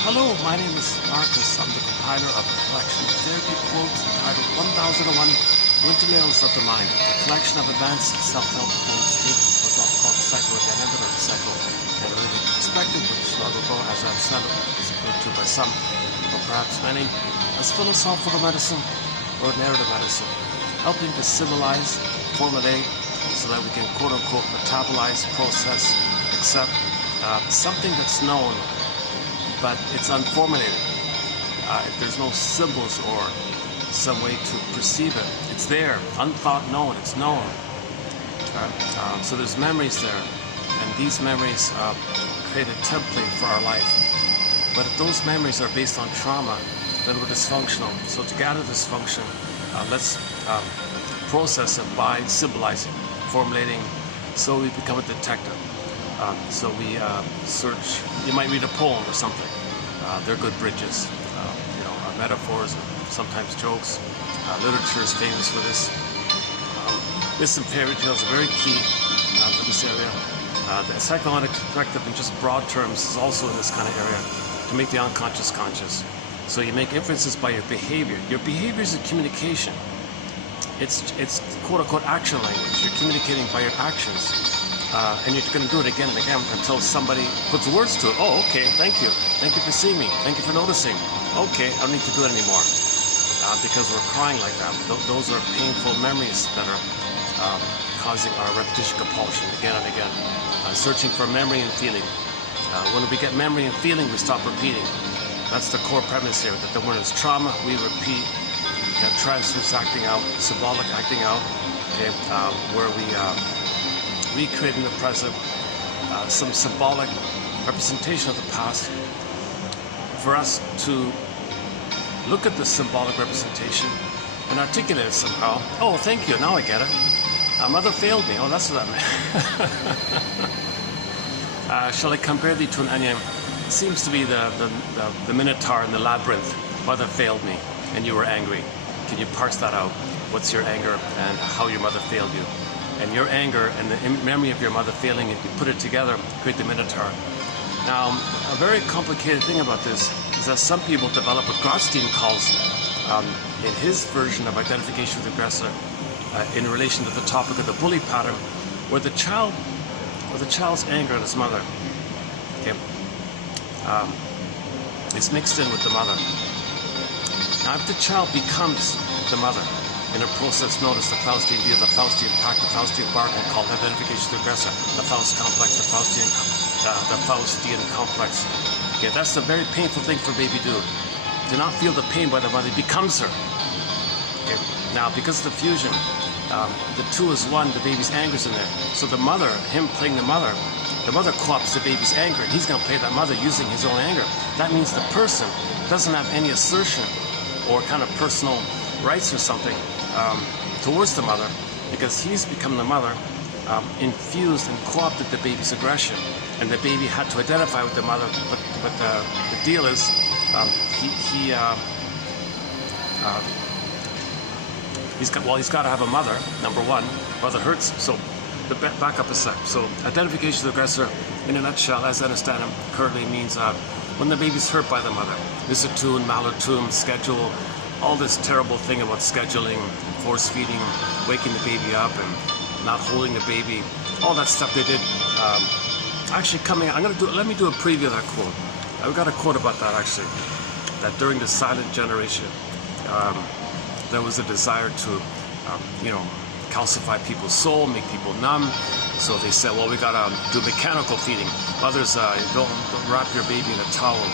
Hello, my name is Marcus. I'm the compiler of a collection of therapy quotes entitled 1001 Windmills of the Mind, a collection of advanced self-help quotes taken from what's often called the psychodynamic or psychoanalytic perspective, which long ago, as I've said, is referred to by some, or perhaps many, as philosophical medicine or narrative medicine, helping to civilize, formulate, so that we can quote-unquote metabolize, process, accept something that's known, but it's unformulated. There's no symbols or some way to perceive it. It's there, unthought known, it's known. So there's memories there, and these memories create a template for our life. But if those memories are based on trauma, then we're dysfunctional. So to get out of dysfunction, let's process it by symbolizing, formulating, so we become a detective. So we search. You might read a poem or something. They're good bridges, metaphors, and sometimes jokes. Literature is famous for this. Myths and fairy tales are very key for this area. The psychoanalytic perspective, in just broad terms, is also in this kind of area, to make the unconscious conscious. So you make inferences by your behavior. Your behavior is a communication. It's quote-unquote action language. You're communicating by your actions. And you're going to do it again and again until somebody puts words to it. Oh, okay, thank you. Thank you for seeing me. Thank you for noticing. Okay, I don't need to do it anymore. Because we're crying like that. Those are painful memories that are causing our repetition compulsion again and again. Searching for memory and feeling. When we get memory and feeling, we stop repeating. That's the core premise here, that when there's trauma, we repeat. We get transverse acting out, symbolic acting out, okay, where we recreate in the present some symbolic representation of the past. For us to look at the symbolic representation and articulate it somehow. Oh, thank you, now I get it. Mother failed me. Oh, that's what that meant. Shall I compare thee to an onion? It seems to be the minotaur in the labyrinth. Mother failed me, and you were angry. Can you parse that out? What's your anger and how your mother failed you? And your anger and the memory of your mother failing, if you put it together, create the minotaur. Now, a very complicated thing about this is that some people develop what Grotstein calls, in his version of identification with the aggressor, in relation to the topic of the bully pattern, where the child's anger at his mother, okay, is mixed in with the mother. Now, if the child becomes the mother, in a process known as the Faustian view, the Faustian pact, the Faustian bargain, called identification of the aggressor, the Faust complex, the Faustian complex. Okay, that's a very painful thing for baby to do. Do not feel the pain by the mother, it becomes her. Okay, now because of the fusion, the two is one, the baby's anger's in there. So the mother, him playing the mother co-opts the baby's anger, and he's going to play that mother using his own anger. That means the person doesn't have any assertion or kind of personal rights or something towards the mother, because he's become the mother, infused and co-opted the baby's aggression, and the baby had to identify with the mother. But the deal is, he's got to have a mother. Number one, mother hurts. So back up a sec. So identification of the aggressor, in a nutshell, as I understand him, currently means when the baby's hurt by the mother. Misatune, malatoon, schedule. All this terrible thing about scheduling, force feeding, waking the baby up and not holding the baby, all that stuff they did. Actually coming out, let me do a preview of that quote. I've got a quote about that actually, that during the silent generation, there was a desire to, calcify people's soul, make people numb. So they said, well, we gotta do mechanical feeding. Others, don't wrap your baby in a towel.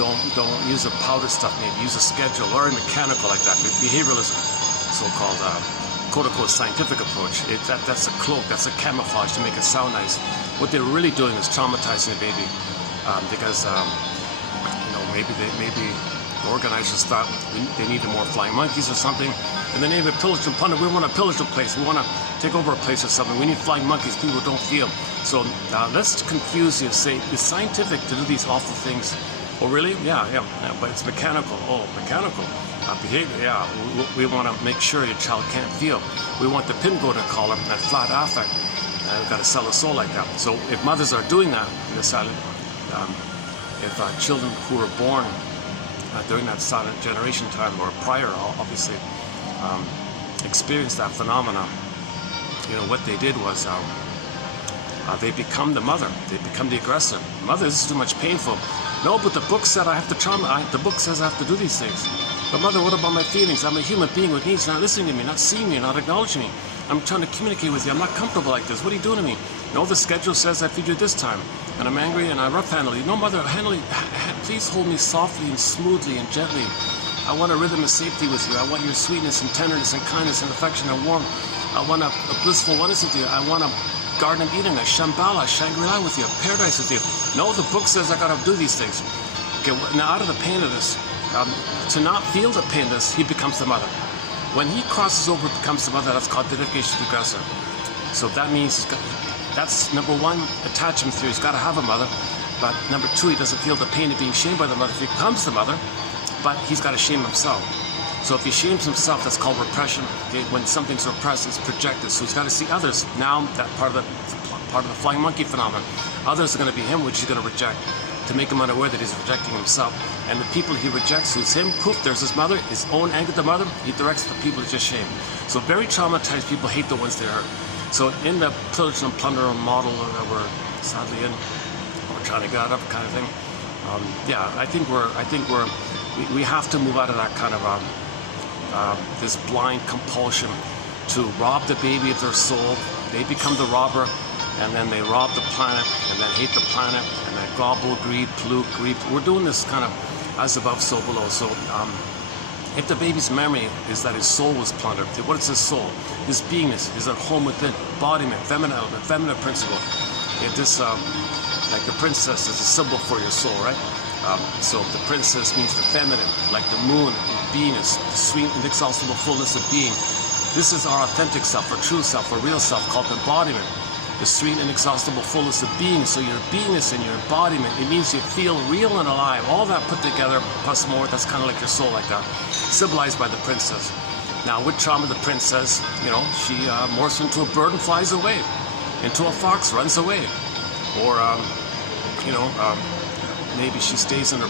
Don't use a powder stuff, maybe use a schedule or a mechanical like that. Behavioralism, so-called quote-unquote scientific approach. That's a cloak, that's a camouflage to make it sound nice. What they're really doing is traumatizing the baby, because maybe the organizers thought they needed more flying monkeys or something. In the name of pillage and plunder, we want to pillage a place, we want to take over a place or something. We need flying monkeys, people don't feel. So let's confuse you, say it's scientific to do these awful things. Oh, really? Yeah, but it's mechanical. Oh, mechanical. Behavior, yeah. We want to make sure your child can't feel. We want the pinboard collar, that flat affect. We've got to sell a soul like that. So if mothers are doing that in the silent if children who were born during that silent generation time or prior, obviously, experienced that phenomenon, you know, what they did was they become the mother. They become the aggressor. Mother, this is too much painful. No, but the book said I have to trauma. The book says I have to do these things. But mother, what about my feelings? I'm a human being with needs. You're not listening to me, not seeing me, not acknowledging me. I'm trying to communicate with you. I'm not comfortable like this. What are you doing to me? No, the schedule says I feed you this time, and I'm angry and I rough handle you. No, mother, please hold me softly and smoothly and gently. I want a rhythm of safety with you. I want your sweetness and tenderness and kindness and affection and warmth. I want a blissful oneness with you. I want a Garden of Eden, a Shambhala, Shangri-La with you, a paradise with you. No, the book says I gotta do these things. Okay, now out of the pain of this, to not feel the pain of this, he becomes the mother. When he crosses over, becomes the mother, that's called identification with the aggressor. So that means that's number one attachment theory. He's got to have a mother. But number two, he doesn't feel the pain of being shamed by the mother. He becomes the mother, but he's got to shame himself. So if he shames himself, that's called repression. Okay? When something's repressed, it's projected. So he's got to see others. Now that part of the flying monkey phenomenon. Others are going to be him, which he's going to reject, to make him unaware that he's rejecting himself. And the people he rejects, who's him, poof, there's his mother, his own anger at the mother, he directs the people to just shame. So very traumatized people hate the ones they hurt. So in the pillage and plunder model that we're sadly in, we're trying to get out of kind of thing. Yeah, I think we have to move out of that kind of this blind compulsion to rob the baby of their soul. They become the robber, and then they rob the planet, and then hate the planet, and then gobble, greed, pollute, greed. We're doing this kind of as above, so below. So if the baby's memory is that his soul was plundered, what is his soul? His beingness, his at home within, embodiment, feminine element, feminine principle. If this, like the princess is a symbol for your soul, right? So the princess means the feminine, like the moon, beingness, the sweet, inexhaustible fullness of being. This is our authentic self, our true self, our real self, called embodiment. The sweet, inexhaustible fullness of being. So your beingness and your embodiment, it means you feel real and alive. All that put together, plus more, that's kind of like your soul, like that. Symbolized by the princess. Now, with trauma, the princess, you know, she morphs into a bird and flies away. Into a fox, runs away. Or, you know, maybe she stays in her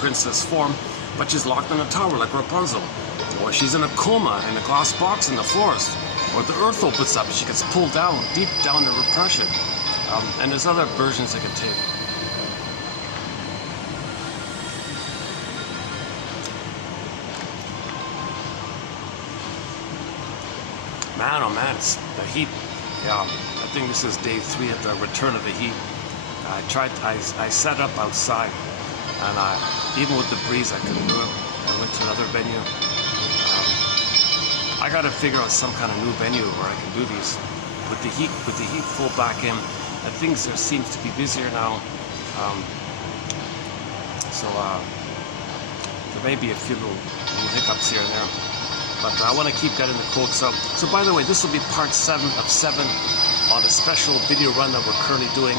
princess form, but she's locked in a tower like Rapunzel. Or she's in a coma in a glass box in the forest. Or the earth opens up and she gets pulled down, deep down in repression. And there's other versions I can take. Man, oh man, it's the heat. Yeah, I think this is day 3 of the return of the heat. I set up outside, and even with the breeze, I couldn't do it. I went to another venue. I got to figure out some kind of new venue where I can do these. With the heat full back in, and things there seems to be busier now. So there may be a few little hiccups here and there, but I want to keep getting the quotes up. So by the way, this will be part 7 of 7 on a special video run that we're currently doing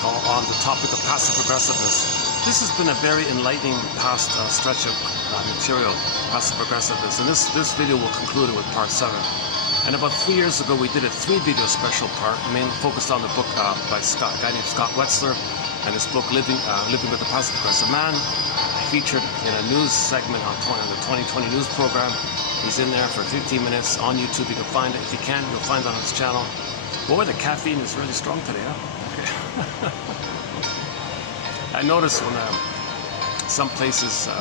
on the topic of passive aggressiveness. This has been a very enlightening past stretch of material, passive aggressiveness, and this video will conclude it with part 7. And about 3 years ago, we did a 3-video special part, mainly focused on the book by a guy named Scott Wetzler, and his book Living with a Passive Aggressive Man, featured in a news segment on the 2020 news program. He's in there for 15 minutes on YouTube. You can find it. If you can, you'll find it on his channel. Boy, the caffeine is really strong today, huh? Okay. I noticed when some places the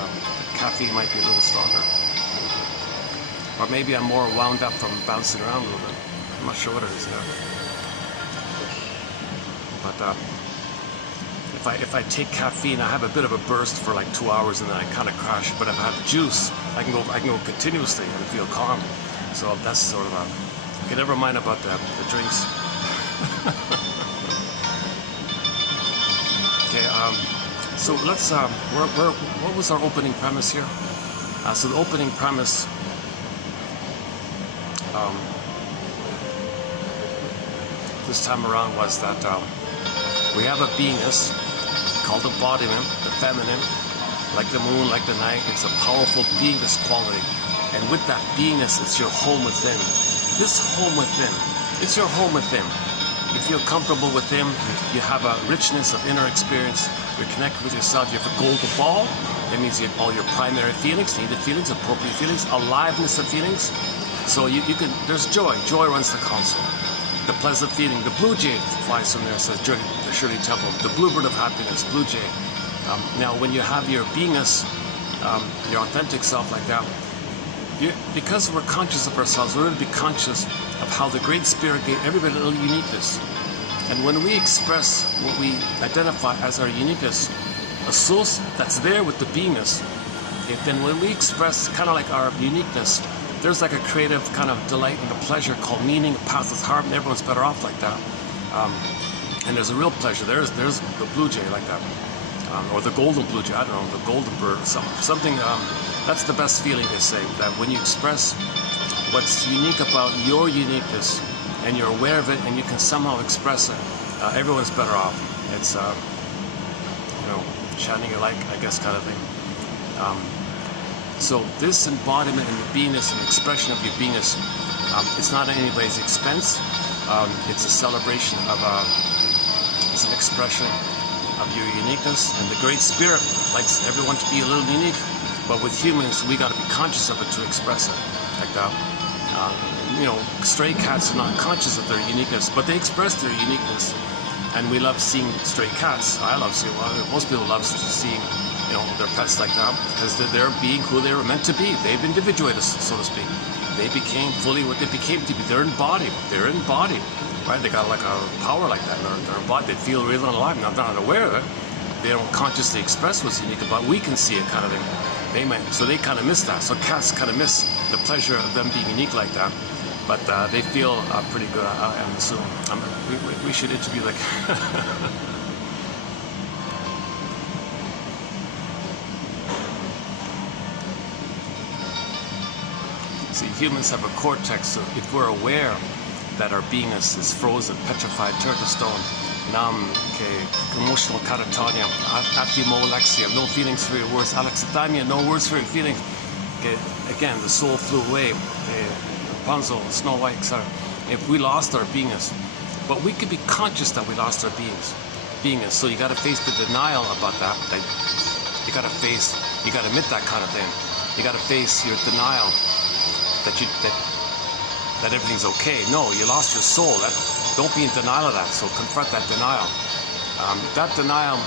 caffeine might be a little stronger, or maybe I'm more wound up from bouncing around a little bit. I'm not sure what it is now. But if I take caffeine, I have a bit of a burst for like 2 hours, and then I kind of crash. But if I have juice, I can go continuously and feel calm. So that's sort of okay. Never mind about the drinks. Okay, so let's, what was our opening premise here? So the opening premise, this time around was that we have a beingness called embodiment, the feminine, like the moon, like the night. It's a powerful beingness quality. And with that beingness, it's your home within. This home within, it's your home within. You feel comfortable with him. You have a richness of inner experience. You're connected with yourself. You have a golden ball. That means you have all your primary feelings, needed feelings, appropriate feelings, aliveness of feelings. So you can, there's joy. Joy runs the console. The pleasant feeling. The blue jay flies from there, says Shirley Temple. The bluebird of happiness, blue jay. Now, when you have your beingness, your authentic self like that, because we're conscious of ourselves, we're going to be conscious of how the Great Spirit gave everybody a little uniqueness. And when we express what we identify as our uniqueness, a source that's there with the beingness, then when we express kind of like our uniqueness, there's like a creative kind of delight and a pleasure called meaning, a path with heart, and everyone's better off like that. And there's a real pleasure. There's the blue jay like that. Or the golden blue jay, I don't know, the golden bird, something, that's the best feeling, they say, that when you express what's unique about your uniqueness and you're aware of it and you can somehow express it, everyone's better off. It's, shining your light, I guess, kind of thing. So this embodiment and the beingness and expression of your beingness, it's not at anybody's expense. It's a celebration of, it's an expression of your uniqueness, and the Great Spirit likes everyone to be a little unique, but with humans we got to be conscious of it to express it like that. Stray cats are not conscious of their uniqueness, but they express their uniqueness, and we love seeing stray cats. I love seeing, most people love seeing their pets like that, because they're being who they were meant to be. They've individuated, so to speak. They became fully what they became to be. They're embodied. Right? They got like a power like that. They're embodied. They feel real and alive. Now they're not aware of it. They don't consciously express what's unique about it. We can see it, kind of thing. So they kind of miss that. So cats kind of miss the pleasure of them being unique like that. But they feel pretty good. So we should interview like. See, humans have a cortex, so if we're aware that our beingness is frozen, petrified, turned to stone, numb, emotional catatonia, aphimolexia, no feelings for your words, alexithymia, no words for your feelings. Again, the soul flew away, Rapunzel, Snow White, etc. If we lost our beingness, but we could be conscious that we lost our beingness. So you got to face the denial about that. You got to admit that kind of thing. You got to face your denial. That everything's okay. No, you lost your soul. Don't be in denial of that. So confront that denial. That denial,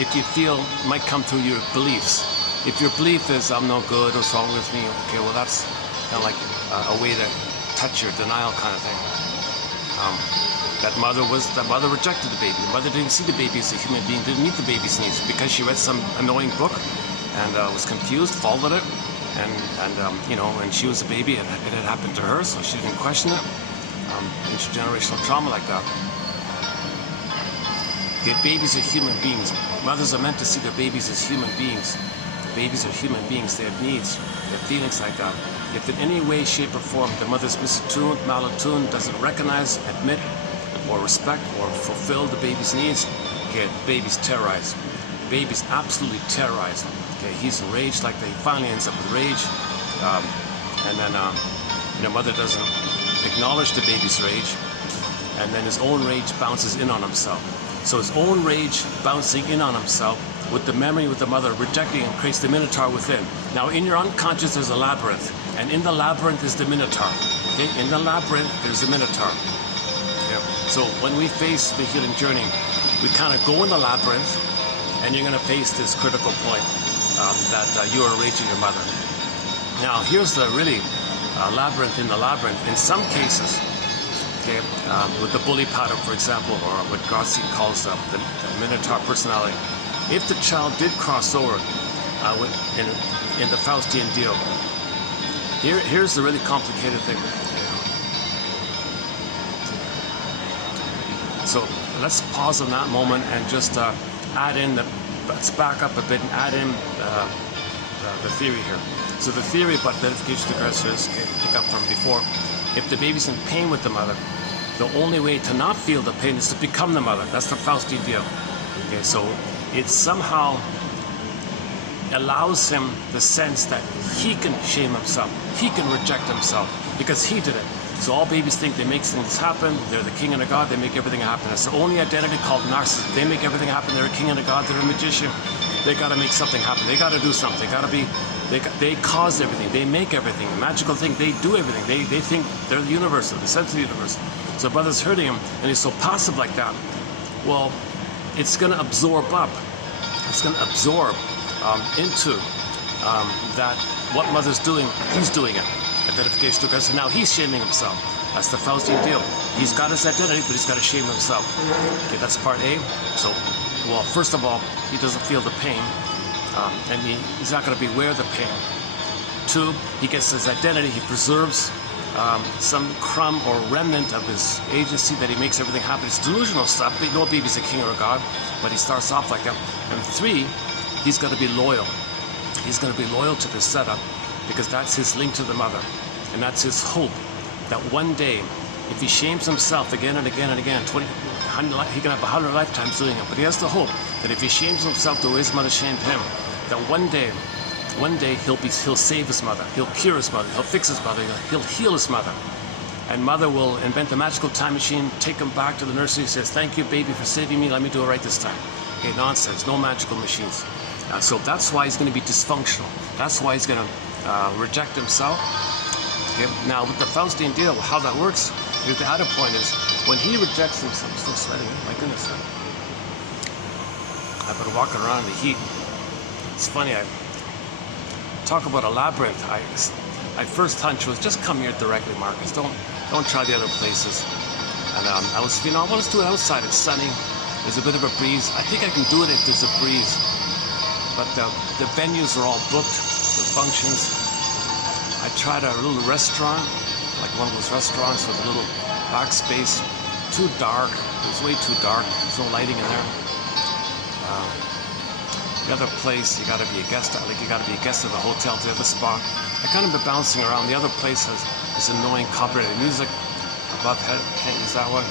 if you feel, might come through your beliefs. If your belief is I'm no good, what's wrong with me? Okay, well that's kind of like a way to touch your denial kind of thing. That mother rejected the baby. The mother didn't see the baby as a human being, didn't meet the baby's needs because she read some annoying book and was confused, followed it. And she was a baby, and it had happened to her, so she didn't question it. Intergenerational trauma like that. Babies are human beings. Mothers are meant to see their babies as human beings. Babies are human beings. They have needs. They have feelings like that. If in any way, shape, or form the mother's misattuned, malattuned, doesn't recognize, admit, or respect, or fulfill the baby's needs, the baby's terrorized. Baby's absolutely terrorized. He's enraged, like he finally ends up with rage, and then mother doesn't acknowledge the baby's rage, and then his own rage bounces in on himself. So his own rage bouncing in on himself with the memory with the mother rejecting him creates the minotaur within. Now in your unconscious there's a labyrinth, and in the labyrinth is the minotaur. Okay? In the labyrinth there's the minotaur. Okay? So when we face the healing journey, we kind of go in the labyrinth, and you're going to face this critical point. That you are raging your mother. Now, here's the really labyrinth in the labyrinth. In some cases, with the bully pattern, for example, or what Garcia calls the Minotaur personality, if the child did cross over in the Faustian deal, here's the really complicated thing. So let's pause on that moment and just add in let's back up a bit and add in the theory here. So the theory about identification to aggressor is, pick up from before, if the baby's in pain with the mother, the only way to not feel the pain is to become the mother. That's the Faustian deal. Okay, so it somehow allows him the sense that he can shame himself, he can reject himself, because he did it. So all babies think they make things happen. They're the king and a god. They make everything happen. It's their only identity called narcissist. They make everything happen. They're a king and a god. They're a magician. They got to make something happen. They got to do something. They cause everything. They make everything. The magical thing. They do everything. They think they're the universal, the center of the universe. So brother's hurting him, and he's so passive like that. Well, it's going to absorb up. It's going to absorb into that what mother's doing, he's doing it. Identification together. So now he's shaming himself. That's the Faustian deal. He's got his identity, but he's got to shame himself. Okay, that's part A. So, well, first of all, he doesn't feel the pain, and he's not going to be aware of the pain. 2, he gets his identity. He preserves some crumb or remnant of his agency that he makes everything happen. It's delusional stuff. But no baby's a king or a god, but he starts off like that. And 3, he's got to be loyal. He's going to be loyal to this setup, because that's his link to the mother, and that's his hope that one day, if he shames himself again and again and again, he can have 100 lifetimes doing it, but he has the hope that if he shames himself the way his mother shamed him, that one day he'll save his mother, he'll cure his mother, he'll fix his mother, he'll heal his mother, and mother will invent the magical time machine, take him back to the nursery, says, "Thank you, baby, for saving me. Let me do it right this time." Okay, nonsense. No magical machines. So that's why he's going to be dysfunctional. That's why he's going to reject himself. Okay. Now with the Faustian deal, how that works, here's the other point is, when he rejects himself, I'm still sweating, my goodness. I've been walking around in the heat. It's funny, I talk about a labyrinth. My first hunch was just come here directly, Marcus. Don't try the other places. And I was, I want to do it outside. It's sunny. There's a bit of a breeze. I think I can do it if there's a breeze. But the venues are all booked, the functions. I tried a little restaurant, like one of those restaurants with a little backspace. Too dark. It was way too dark. There's no lighting in there. The other place, you got to be a guest. Like you got to be a guest of the hotel to have a spot. I kind of been bouncing around. The other place has this annoying copyrighted music above head. Can't use that one.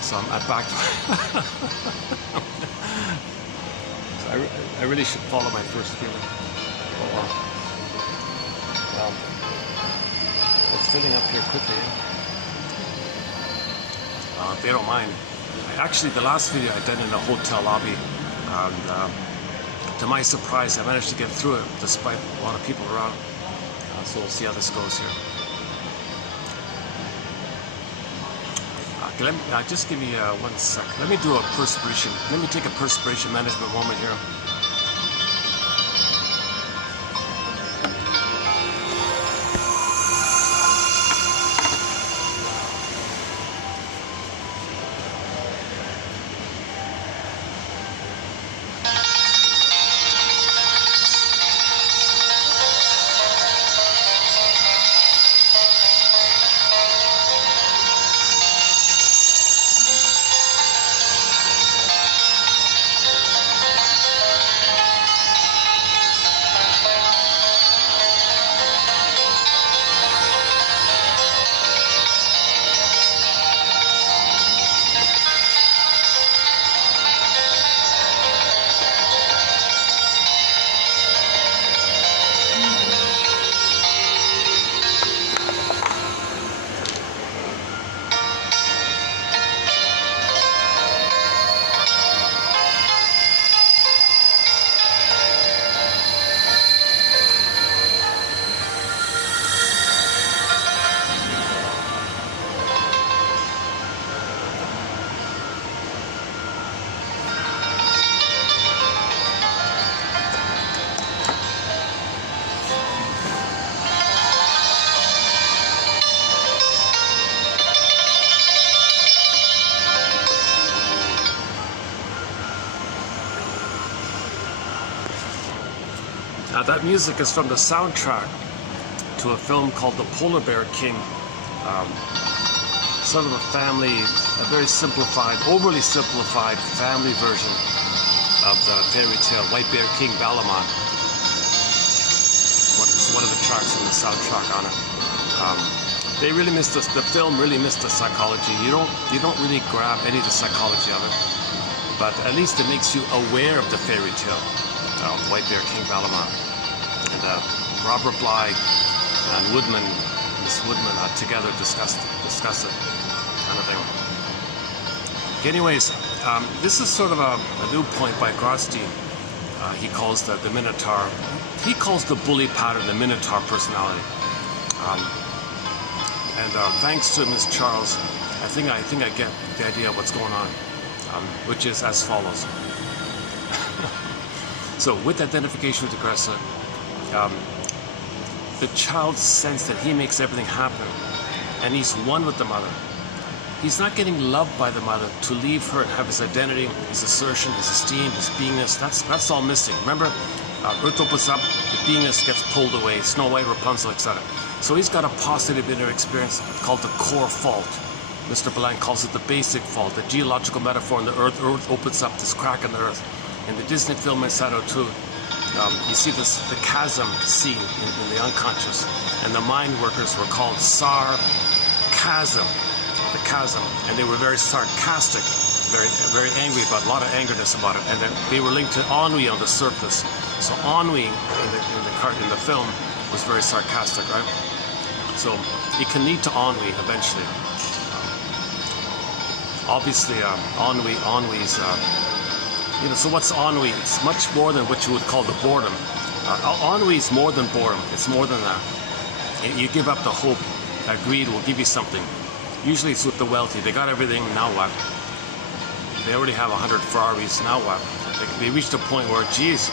So I'm back to I really should follow my first feeling. It's filling up here quickly. If they don't mind. Actually, the last video I did in a hotel lobby, and to my surprise, I managed to get through it despite a lot of people around. So we'll see how this goes here. Just give me 1 second. Let me do a perspiration. Let me take a perspiration management moment here. That music is from the soundtrack to a film called The Polar Bear King. Sort of a family, a very simplified, overly simplified family version of the fairy tale White Bear King Balamon. It's one of the tracks from the soundtrack on it. They really missed the film really missed the psychology. You don't really grab any of the psychology of it, but at least it makes you aware of the fairy tale, White Bear King Balamon. And Robert Bly and Woodman Miss Woodman together discuss it, kind of thing. Anyways, this is sort of a new point by Grosty. He calls the Minotaur. He calls the bully pattern the Minotaur personality. Thanks to Miss Charles, I think I get the idea of what's going on, which is as follows. So with identification with aggressor, the child sense that he makes everything happen, and he's one with the mother. He's not getting loved by the mother to leave her and have his identity, his assertion, his esteem, his beingness. That's all missing. Remember, Earth opens up, the beingness gets pulled away, Snow White, Rapunzel, etc. So he's got a positive inner experience called the core fault. Mr. Blank calls it the basic fault, the geological metaphor in the Earth. Earth opens up this crack in the Earth. In the Disney film Shadow 2, you see the chasm scene in the unconscious, and the mind workers were called sarcasm. The chasm, and they were very sarcastic, very angry about, a lot of angerness about it, and they were linked to ennui on the surface. So ennui in the film was very sarcastic, right? So it can lead to ennui eventually. Obviously, ennui's. So what's ennui? It's much more than what you would call the boredom. Ennui is more than boredom. It's more than that. You give up the hope that greed will give you something. Usually it's with the wealthy. They got everything, now what? They already have 100 Ferraris, now what? They reached a point where, geez,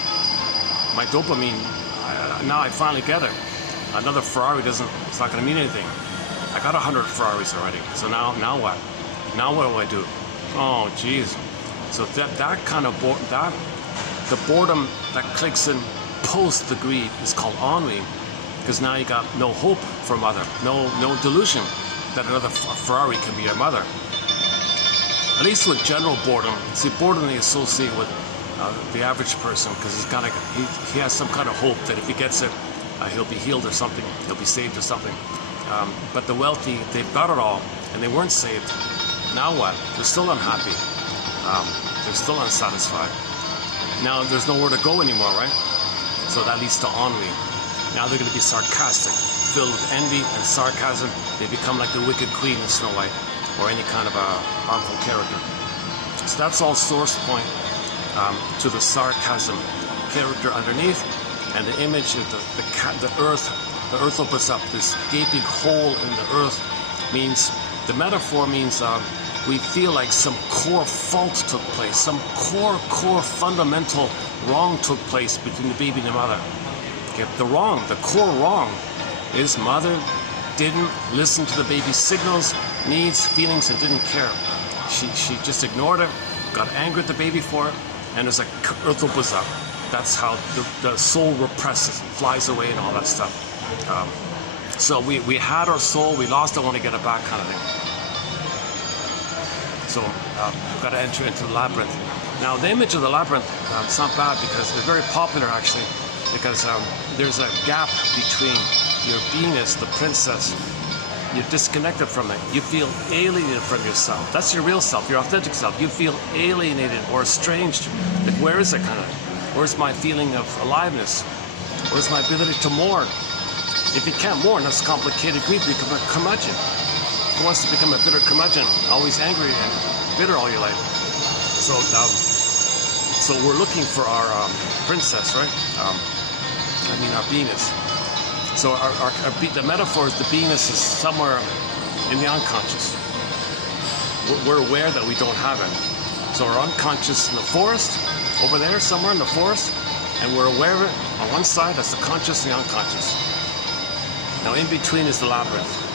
my dopamine, now I finally get it. Another Ferrari it's not going to mean anything. I got 100 Ferraris already, so now what? Now what do I do? Oh, geez. So that kind of the boredom that clicks in post the greed is called ennui, because now you got no hope for mother, no delusion that another Ferrari can be your mother. At least with general boredom. See, boredom they associate with the average person, because he has some kind of hope that if he gets it, he'll be healed or something, he'll be saved or something. But the wealthy, they've got it all, and they weren't saved. Now what? They're still unhappy. They're still unsatisfied. Now there's nowhere to go anymore, right? So that leads to ennui. Now they're going to be sarcastic, filled with envy and sarcasm. They become like the wicked queen in Snow White, or any kind of a harmful character. So that's all source point to the sarcasm character underneath, and the image of the earth. The earth opens up, this gaping hole in the earth means, the metaphor means we feel like some core fault took place, some core fundamental wrong took place between the baby and the mother. Okay, the core wrong is mother didn't listen to the baby's signals, needs, feelings, and didn't care. She just ignored it, got angry at the baby for it, and there's like earth opens up. That's how the soul represses, flies away, and all that stuff. So we had our soul, we lost it, want to get it back, kind of thing. So we've got to enter into the labyrinth. Now the image of the labyrinth, it's not bad, because it's very popular actually, because there's a gap between your beingness, the princess. You're disconnected from it. You feel alienated from yourself. That's your real self, your authentic self. You feel alienated or estranged. Like, where is it, kind of? Where's my feeling of aliveness? Where's my ability to mourn? If you can't mourn, that's complicated grief. You become a curmudgeon. Who wants to become a bitter curmudgeon? Always angry and bitter all your life. So we're looking for our princess, right? Our beingness. So the metaphor is the beingness is somewhere in the unconscious. We're aware that we don't have it. So our unconscious in the forest, over there somewhere in the forest, and we're aware of it. On one side, that's the conscious and the unconscious. Now in between is the labyrinth.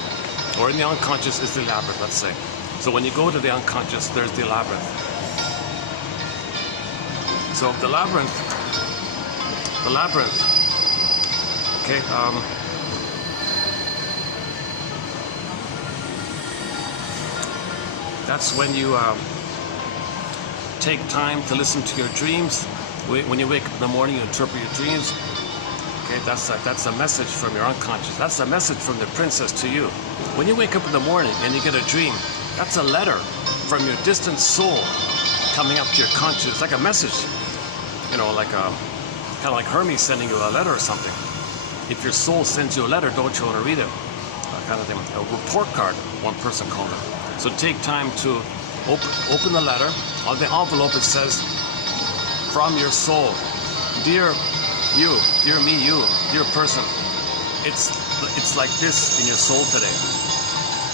Or in the unconscious is the labyrinth, let's say. So when you go to the unconscious, there's the labyrinth. So the labyrinth, okay, that's when you take time to listen to your dreams. When you wake up in the morning, you interpret your dreams. Okay, that's a message from your unconscious. That's a message from the princess to you. When you wake up in the morning and you get a dream, that's a letter from your distant soul coming up to your conscious. It's like a message, like kind of like Hermes sending you a letter or something. If your soul sends you a letter, don't you want to read it? kind of thing. A report card, one person called it. So take time to open the letter. On the envelope it says, from your soul, dear you, dear me, you, dear person. It's like this in your soul today.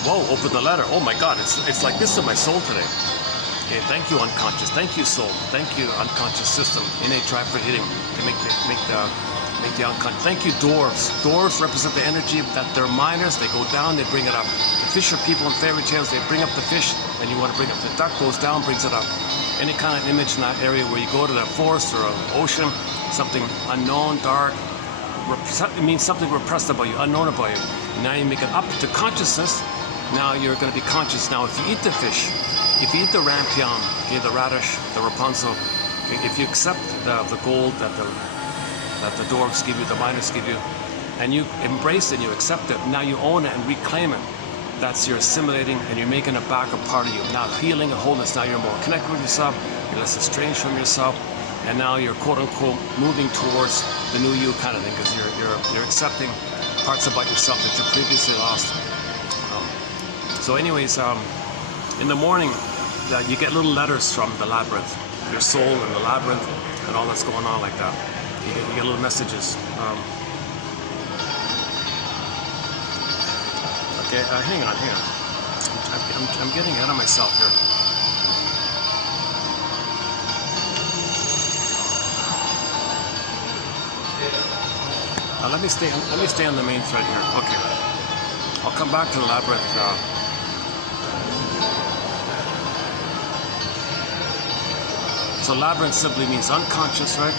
Whoa, open the letter. Oh my God, it's like this in my soul today. Okay, thank you, unconscious. Thank you, soul. Thank you, unconscious system. Innate drive for hitting to make the unconscious. Thank you, dwarves. Dwarves represent the energy that they're miners. They go down, they bring it up. The fish are people in fairy tales. They bring up the fish, and you want to bring up the duck. Goes down, brings it up. Any kind of image in that area where you go to that forest or an ocean, something unknown, dark. It means something repressed about you, unknown about you. And now you make it up to consciousness. Now you're going to be conscious. Now, if you eat the fish, if you eat the rampion, okay, the radish, the rapunzel, okay, if you accept the gold that the dwarves give you, the miners give you, and you embrace it and you accept it, now you own it and reclaim it. That's you're assimilating and you're making it back a part of you. Now healing and wholeness, now you're more connected with yourself, you're less estranged from yourself, and now you're quote unquote moving towards the new you kind of thing, because you're accepting parts about yourself that you previously lost. So anyways, in the morning, you get little letters from the labyrinth, your soul and the labyrinth, and all that's going on like that. You get little messages. Okay, hang on. I'm getting ahead of myself here. Let me stay on the main thread here. Okay, I'll come back to the labyrinth. So labyrinth simply means unconscious, right?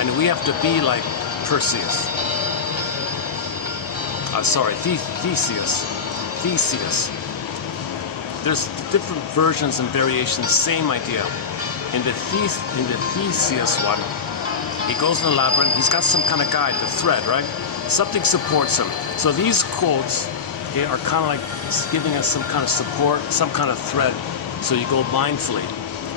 And we have to be like Perseus. Theseus. There's different versions and variations, same idea. In the Theseus one, he goes in the labyrinth, he's got some kind of guide, the thread, right? Something supports him. So these quotes, okay, are kind of like giving us some kind of support, some kind of thread. So you go mindfully.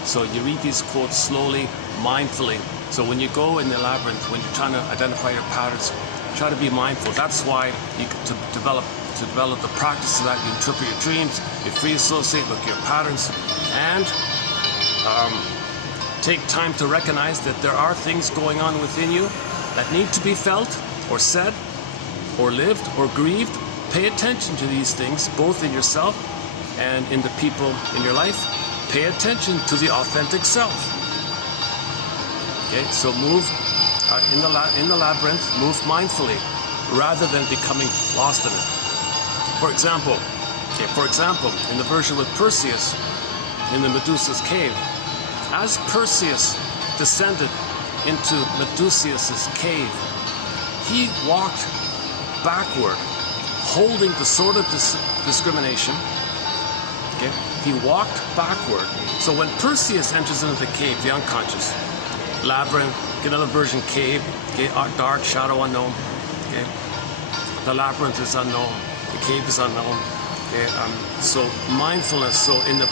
So you read these quotes slowly, mindfully. So when you go in the labyrinth, when you're trying to identify your patterns, try to be mindful. That's why you to develop the practice of that. You interpret your dreams, you free associate, look at your patterns, and take time to recognize that there are things going on within you that need to be felt, or said, or lived, or grieved. Pay attention to these things, both in yourself and in the people in your life. Pay attention to the authentic self. Okay, so move in the labyrinth, move mindfully, rather than becoming lost in it. For example, in the version with Perseus in the Medusa's cave, as Perseus descended into Medusa's cave, he walked backward, holding the sword of discrimination. Okay? He walked backward. So when Perseus enters into the cave, the unconscious, labyrinth, another version, cave, okay, dark, shadow, unknown. Okay? The labyrinth is unknown. The cave is unknown. Okay? So mindfulness. So in the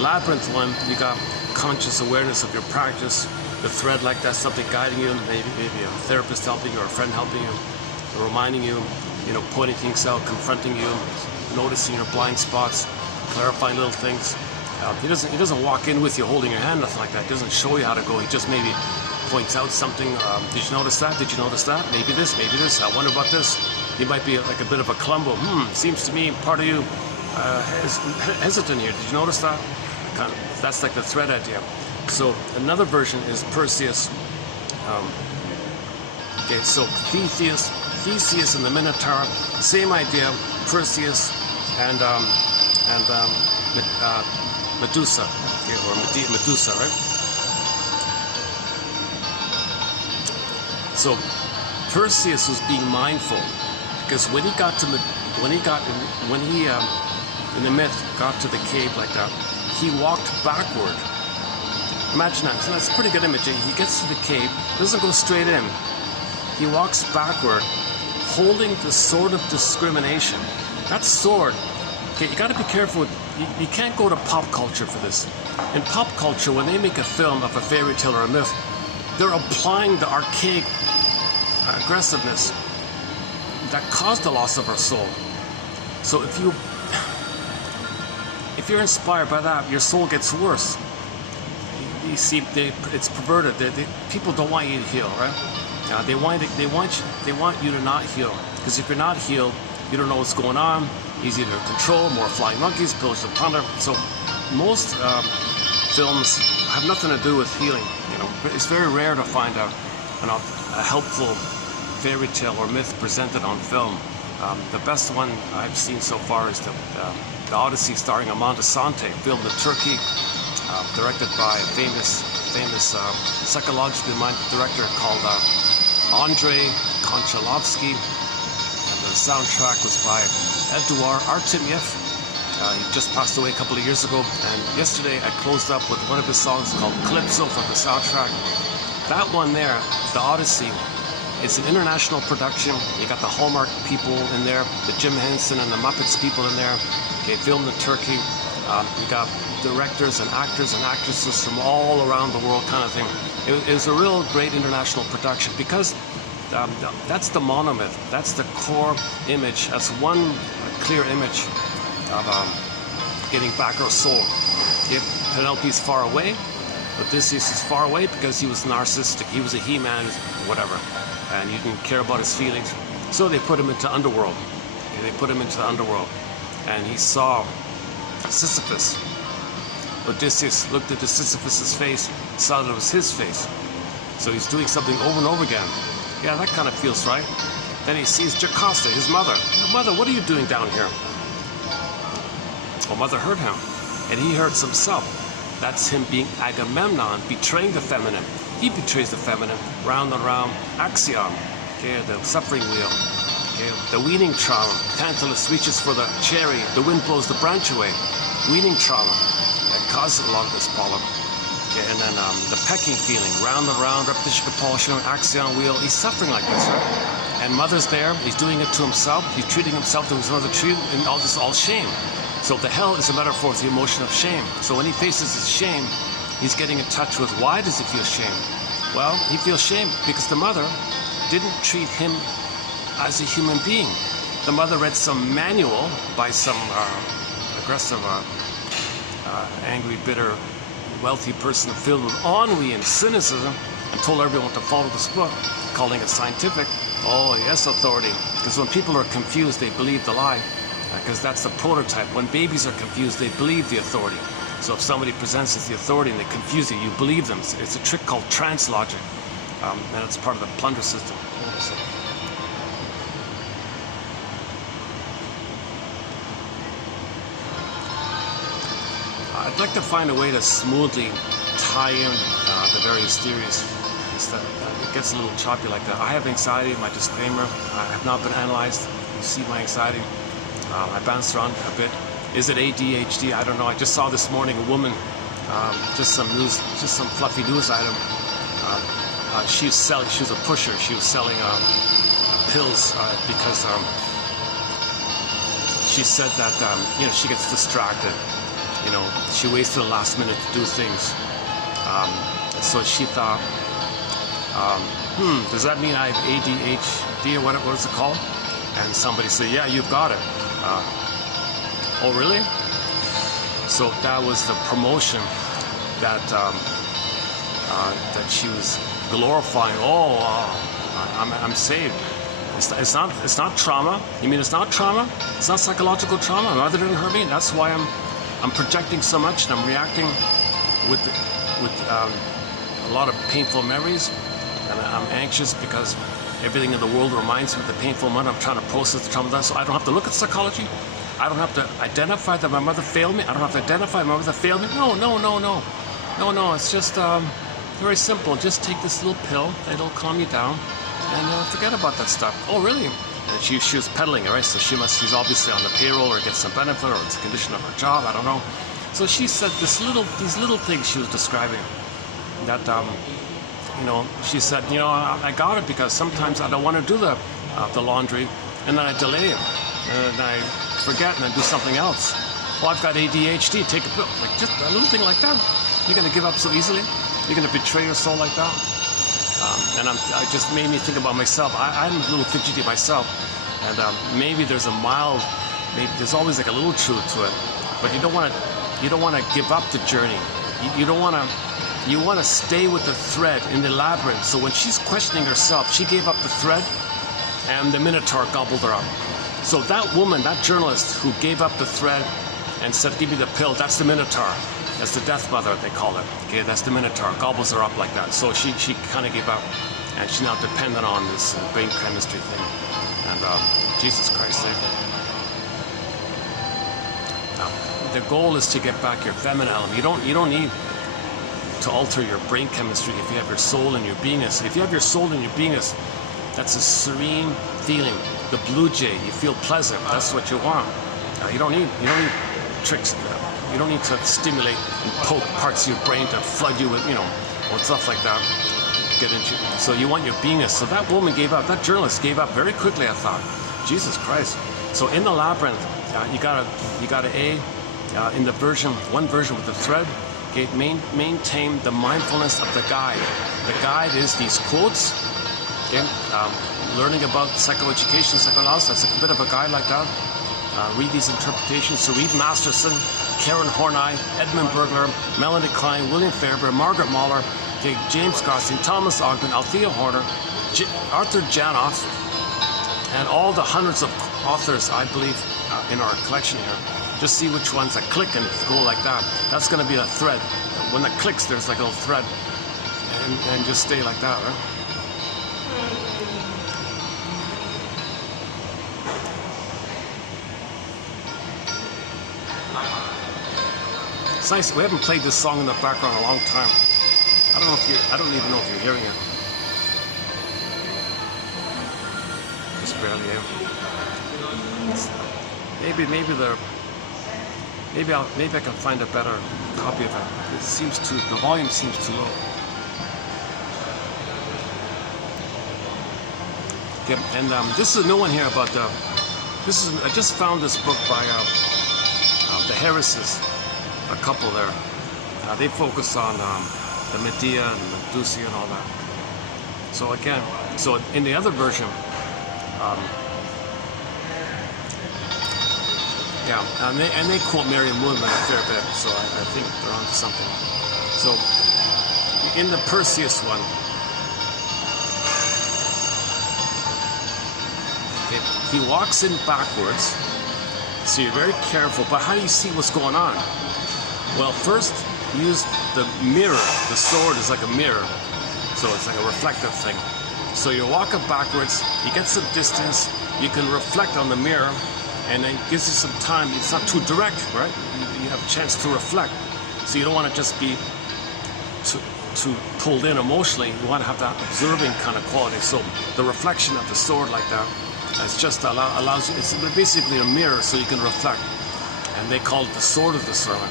labyrinth one, you got conscious awareness of your practice, the thread like that, something guiding you, maybe a therapist helping you or a friend helping you, reminding you, pointing things out, confronting you, noticing your blind spots, clarifying little things. He doesn't walk in with you holding your hand, nothing like that. He doesn't show you how to go. He just maybe points out something. Did you notice that? Did you notice that? Maybe this, maybe this. I wonder about this. He might be like a bit of a Columbo. Seems to me part of you is hesitant here. Did you notice that? That's like the thread idea. So another version is Perseus. Okay, so Theseus and the Minotaur, same idea. Perseus and Medusa, okay, or Medusa, right? So Perseus was being mindful, because when he in the myth got to the cave like that, he walked backward. Imagine that. So that's a pretty good image. He gets to the cave, doesn't go straight in. He walks backward, holding the sword of discrimination. That sword. Okay, you got to be careful. You can't go to pop culture for this. In pop culture, when they make a film of a fairy tale or a myth, they're applying the archaic aggressiveness that caused the loss of our soul. So if you're inspired by that, your soul gets worse. You see, it's perverted. People don't want you to heal, right? They want you to not heal, because if you're not healed, you don't know what's going on. Easy to control, more flying monkeys, pillars of plunder. So most films have nothing to do with healing. It's very rare to find a helpful fairy tale or myth presented on film. The best one I've seen so far is the Odyssey, starring Amanda Sante, filmed in Turkey, directed by a famous psychologically minded director called Andrei Konchalovsky. And the soundtrack was by Eduard Artemyev. He just passed away a couple of years ago, and yesterday I closed up with one of his songs called Calypso from the soundtrack. That one there, the Odyssey, it's an international production. You got the Hallmark people in there, the Jim Henson and the Muppets people in there. Okay, filmed in Turkey. You got directors and actors and actresses from all around the world, kind of thing. It was a real great international production, because that's the monomyth. That's the core image. That's one clear image of getting back our soul. Okay, Penelope's far away, but Odysseus is far away because he was narcissistic. He was a he-man, whatever, and you didn't care about his feelings. So they put him into underworld. Okay, they put him into the underworld, and he saw Sisyphus. Odysseus looked at Sisyphus's face, saw that it was his face. So he's doing something over and over again. Yeah, that kind of feels right. Then he sees Jocasta, his mother. Mother, what are you doing down here? Well, mother heard him, and he hurts himself. That's him being Agamemnon, betraying the feminine. He betrays the feminine, round and round. Axiom, okay, the suffering wheel. Okay, the weaning trauma. Tantalus reaches for the cherry, the wind blows the branch away. Weaning trauma. That causes a lot of this problem. Okay, and then the pecking feeling, round and round, repetition, compulsion, axiom wheel. He's suffering like this, right? And mother's there, he's doing it to himself, he's treating himself to his mother tree, and all this, all shame. So the hell is a metaphor for the emotion of shame. So when he faces his shame, he's getting in touch with, why does he feel shame? Well, he feels shame because the mother didn't treat him as a human being. The mother read some manual by some aggressive, angry, bitter, wealthy person filled with ennui and cynicism, and told everyone to follow this book, calling it scientific. Oh yes, authority. Because when people are confused, they believe the lie. Because that's the prototype. When babies are confused, they believe the authority. So if somebody presents as the authority and they confuse you, you believe them. It's a trick called trance logic, and it's part of the plunder system. I'd like to find a way to smoothly tie in the various theories. It gets a little choppy like that. I have anxiety, my disclaimer. I have not been analyzed. You see my anxiety. I bounce around a bit. Is it ADHD? I don't know. I just saw this morning a woman, just some fluffy news item. She was a pusher. She was selling pills because she said that she gets distracted. She waits till the last minute to do things. So she thought, does that mean I have ADHD, or what is it called? And somebody said, yeah, you've got it. Oh, really? So that was the promotion that that she was glorifying. Oh, I'm saved. It's not trauma. You mean it's not trauma? It's not psychological trauma. My mother didn't hurt me. That's why I'm projecting so much, and I'm reacting with a lot of painful memories, and I'm anxious because everything in the world reminds me of the painful moment. I'm trying to process the trauma, so I don't have to look at psychology. I don't have to identify that my mother failed me. I don't have to identify my mother failed me. No. It's just very simple. Just take this little pill. It'll calm you down, and forget about that stuff. Oh, really? And she was peddling it, right? So she's obviously on the payroll or gets some benefit, or it's a condition of her job. I don't know. So she said these little things she was describing. That she said, I got it because sometimes I don't want to do the laundry, and then I delay it, and I forget, and then do something else. Well, I've got ADHD. Take a pill. Like just a little thing like that. You're going to give up so easily? You're going to betray your soul like that? It just made me think about myself. I'm a little fidgety myself, and maybe there's there's always like a little truth to it, but you don't want to give up the journey. You don't want to. You want to stay with the thread in the labyrinth. So when she's questioning herself, she gave up the thread, and the Minotaur gobbled her up. So that woman, that journalist who gave up the thread and said, "Give me the pill," that's the Minotaur. That's the Death Mother, they call it. Okay, that's the Minotaur. Gobbles her up like that. So she kind of gave up, and she's now dependent on this brain chemistry thing. And Jesus Christ, the goal is to get back your feminine element. You don't need to alter your brain chemistry if you have your soul and your beingness. If you have your soul and your beingness, that's a serene feeling. The blue jay, you feel pleasant. That's what you want. You don't need tricks. You don't need to stimulate and poke parts of your brain to flood you with, or stuff like that. Get into. So you want your beingness. So that woman gave up. That journalist gave up very quickly, I thought. Jesus Christ. So in the labyrinth, you got a in the one version with the thread. Okay, maintain the mindfulness of the guide. The guide is these quotes. Okay, learning about psychoeducation, psychoanalysis. That's a bit of a guide like that. Read these interpretations. So read Masterson, Karen Horney, Edmund Burglar, Melanie Klein, William Faber, Margaret Mahler, okay, James Gossing, Thomas Ogden, Althea Horner, Arthur Janoff, and all the hundreds of authors I believe in our collection here. Just see which ones that click and go like that. That's going to be a thread. When that clicks, there's like a little thread, and just stay like that, right? It's nice. We haven't played this song in the background in a long time. I don't even know if you're hearing it. Just barely. Maybe I can find a better copy of it. The volume seems too low. Okay, and this is a new one here about I just found this book by the Harrises. A couple there. They focus on the Medea and the Medusa and all that. So again, in the other version, and they quote Marion Woodman a fair bit. So I think they're onto something. So in the Perseus one, he walks in backwards. So you're very careful. But how do you see what's going on? Well, first, use the mirror. The sword is like a mirror, so it's like a reflective thing. So you're walking backwards, you get some distance, you can reflect on the mirror, and then it gives you some time. It's not too direct, right? You have a chance to reflect. So you don't want to just be too pulled in emotionally. You want to have that observing kind of quality. So the reflection of the sword like that, it's just allows you, it's basically a mirror so you can reflect. And they call it the sword of discernment.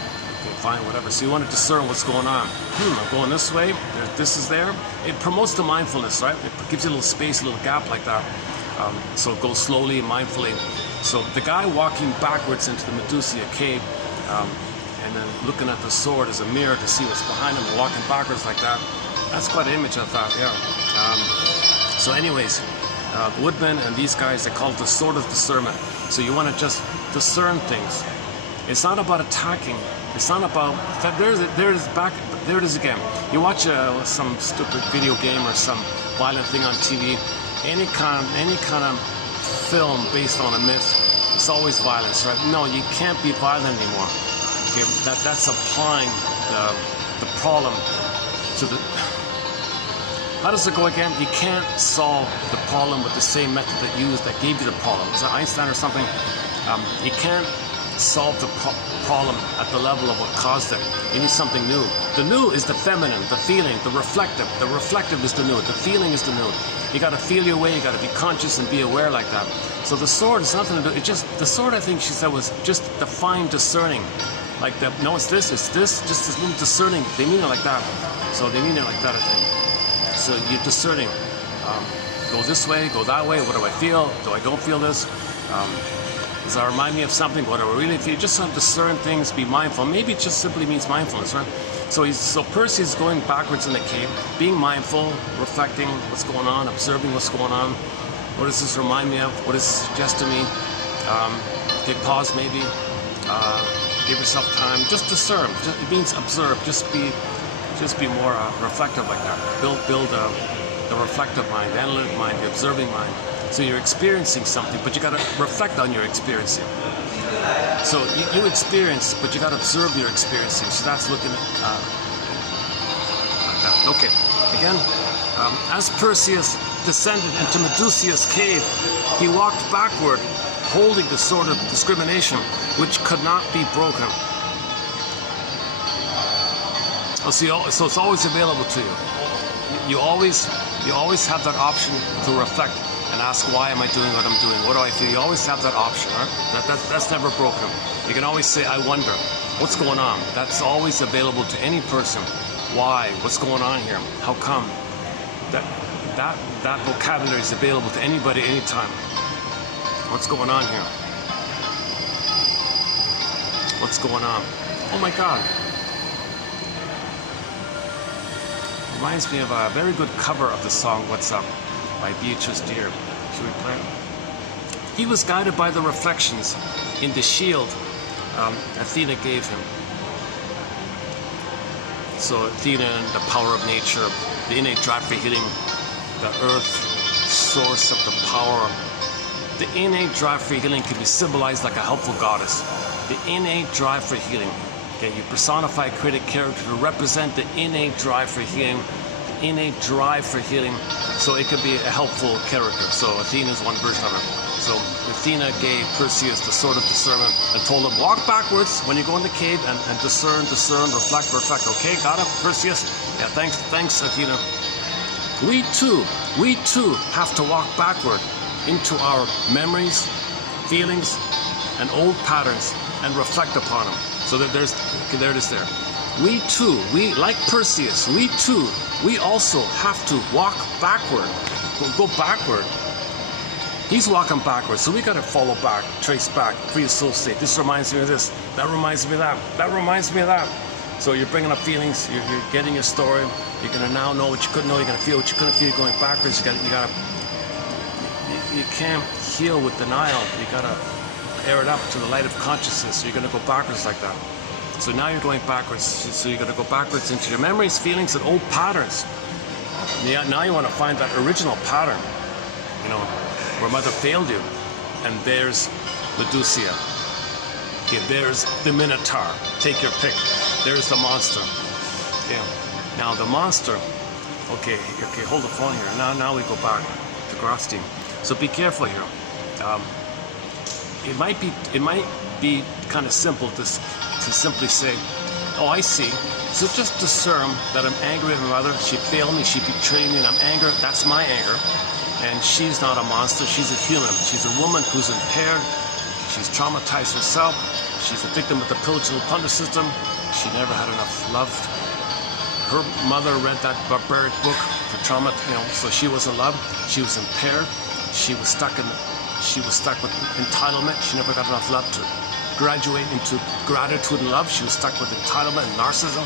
Fine, whatever. So you want to discern what's going on. I'm going this way. This is there. It promotes the mindfulness, right? It gives you a little space, a little gap like that. So go slowly, mindfully. So the guy walking backwards into the Medusa cave, and then looking at the sword as a mirror to see what's behind him, walking backwards like that. That's quite an image, I thought. Yeah. So, anyways, Woodman and these guys, they call it the sword of discernment. So you want to just discern things. It's not about attacking. It's not about there it is again. You watch some stupid video game or some violent thing on TV. Any kind of film based on a myth, it's always violence, right? No, you can't be violent anymore. Okay, that's applying the problem to the. How does it go again? You can't solve the problem with the same method that gave you the problem. Is that Einstein or something? You can't solve the problem at the level of what caused it. You need something new. The new is the feminine, the feeling, the reflective. The reflective is the new. The feeling is the new. You got to feel your way. You got to be conscious and be aware like that. So the sword is nothing to do. It just the sword. I think she said was just the fine discerning. Like it's this, just this little discerning. They mean it like that. So they mean it like that, I think. So you're discerning. Go this way, go that way. What do I feel? Do I don't feel this? Does that remind me of something? What do I really feel? Just discern things, be mindful. Maybe it just simply means mindfulness, right? So Percy is going backwards in the cave, being mindful, reflecting what's going on, observing what's going on. What does this remind me of? What does this suggest to me? Okay, pause maybe. Give yourself time. Just discern. It means observe. Just be more reflective like that. Build the reflective mind, the analytic mind, the observing mind. So you're experiencing something, but you got to reflect on your experiencing. So you experience, but you got to observe your experiencing. So that's looking at that. Okay. Again, as Perseus descended into Medusa's cave, he walked backward, holding the sword of discrimination, which could not be broken. So it's always available to you. You always have that option to reflect and ask, why am I doing what I'm doing? What do I feel? You always have that option, right? That's never broken. You can always say, I wonder, what's going on? That's always available to any person. Why? What's going on here? How come? That vocabulary is available to anybody, anytime. What's going on here? What's going on? Oh my God. Reminds me of a very good cover of the song What's Up by Beatrice Deer. Should we play it? He was guided by the reflections in the shield Athena gave him. So Athena and the power of nature, the innate drive for healing, the earth, source of the power. The innate drive for healing can be symbolized like a helpful goddess. The innate drive for healing. Okay, you personify a created character to represent the innate drive for healing. The innate drive for healing. So it could be a helpful character. So Athena is one version of it. So Athena gave Perseus the sword of discernment and told him, walk backwards when you go in the cave and discern, reflect. Okay, got it, Perseus? Yeah, thanks, Athena. We too have to walk backward into our memories, feelings, and old patterns and reflect upon them. So that there it is there. We like Perseus, we also have to walk backward, go backward. He's walking backwards, so we got to follow back, trace back, free the soul state. This reminds me of this, that reminds me of that, that reminds me of that. So you're bringing up feelings, you're getting your story, you're going to now know what you couldn't know, you're going to feel what you couldn't feel, you're going backwards, you can't heal with denial, you got to air it up to the light of consciousness, so you're going to go backwards like that. So now you're going backwards, so you're going to go backwards into your memories, feelings, and old patterns. Now you want to find that original pattern, where mother failed you, and there's Medusa. Okay, there's the Minotaur. Take your pick. There's the monster. Okay, now the monster. Okay, hold the phone here. Now we go back to Grosstein. So be careful here. It might be kind of simple to simply say, oh, I see. So just discern that I'm angry at my mother. She failed me. She betrayed me, and I'm angry. That's my anger. And she's not a monster. She's a human. She's a woman who's impaired. She's traumatized herself. She's a victim of the pillage and plunder system. She never had enough love. Her mother read that barbaric book for trauma, so she wasn't loved. She was impaired. She was stuck with entitlement. She never got enough love to graduate into gratitude and love. She was stuck with entitlement and narcissism.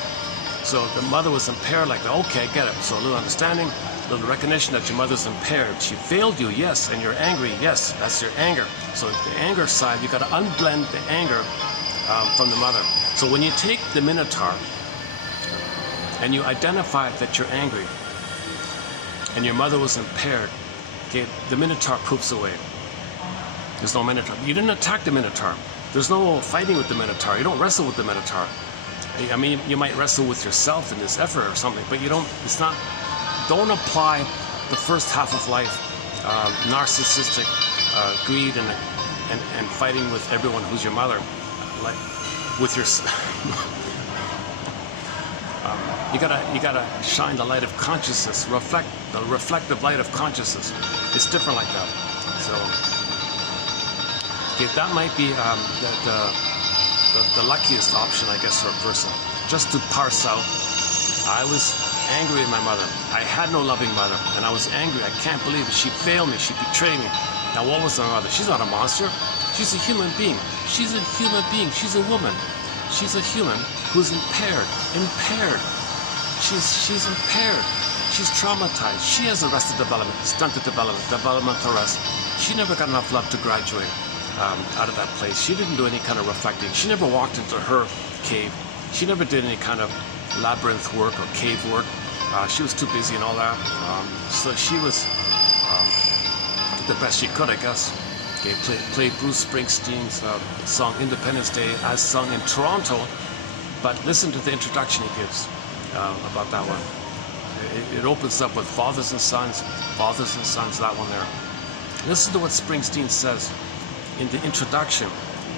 So the mother was impaired like that. Okay, I get it. So a little understanding, a little recognition that your mother's impaired. She failed you, yes, and you're angry, yes, that's your anger. So the anger side, you got to unblend the anger from the mother. So when you take the Minotaur and you identify that you're angry and your mother was impaired, okay, the Minotaur poofs away. There's no Minotaur. You didn't attack the Minotaur. There's no fighting with the Minotaur. You don't wrestle with the Minotaur. I mean, you might wrestle with yourself in this effort or something, but you don't. Don't apply the first half of life, narcissistic greed and fighting with everyone who's your mother, like with your. You gotta shine the light of consciousness, the reflective light of consciousness. It's different like that. So. Okay, that might be the luckiest option, I guess, for a person. Just to parse out, I was angry at my mother. I had no loving mother, and I was angry. I can't believe it. She failed me. She betrayed me. Now, what was my mother? She's not a monster. She's a human being. She's a human being. She's a woman. She's a human who's impaired. She's impaired. She's traumatized. She has arrested development, stunted development, developmental arrest. She never got enough love to graduate out of that place. She didn't do any kind of reflecting. She never walked into her cave. She never did any kind of labyrinth work or cave work. She was too busy and all that. So she was the best she could, I guess. Okay, played Bruce Springsteen's song Independence Day as sung in Toronto. But listen to the introduction he gives about that one. It opens up with fathers and sons, that one there. Listen to what Springsteen says in the introduction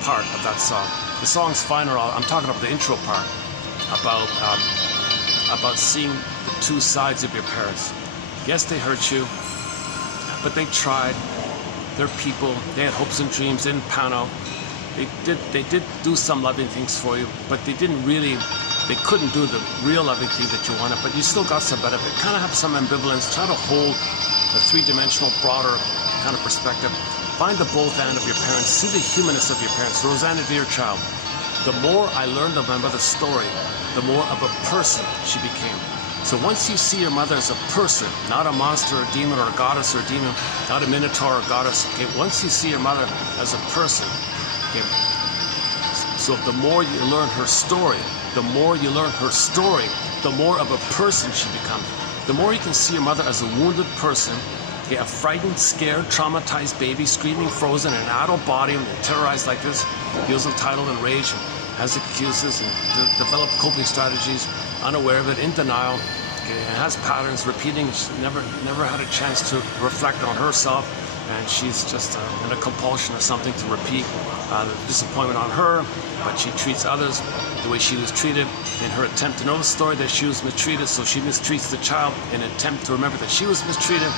part of that song. The song's fine, I'm talking about the intro part, about seeing the two sides of your parents. Yes, they hurt you, but they tried. They're people. They had hopes and dreams. They didn't pan out. They did do some loving things for you, but they couldn't do the real loving thing that you wanted, but you still got some benefit. Kind of have some ambivalence. Try to hold a three-dimensional, broader kind of perspective. Find the both end of your parents. See the humanness of your parents. Rosanna, dear child, the more I learned of my mother's story, the more of a person she became. So once you see your mother as a person, not a monster or demon or a goddess or a demon, not a minotaur or goddess, okay, once you see your mother as a person, okay, so the more you learn her story, the more of a person she becomes. The more you can see your mother as a wounded person, okay, a frightened, scared, traumatized baby, screaming, frozen in an adult body, and terrorized like this, feels entitled and rage, and has excuses and developed coping strategies, unaware of it, in denial, okay, and has patterns repeating. She's never had a chance to reflect on herself, and she's just in a compulsion or something to repeat the disappointment on her, but she treats others the way she was treated in her attempt to know the story that she was mistreated, so she mistreats the child in an attempt to remember that she was mistreated.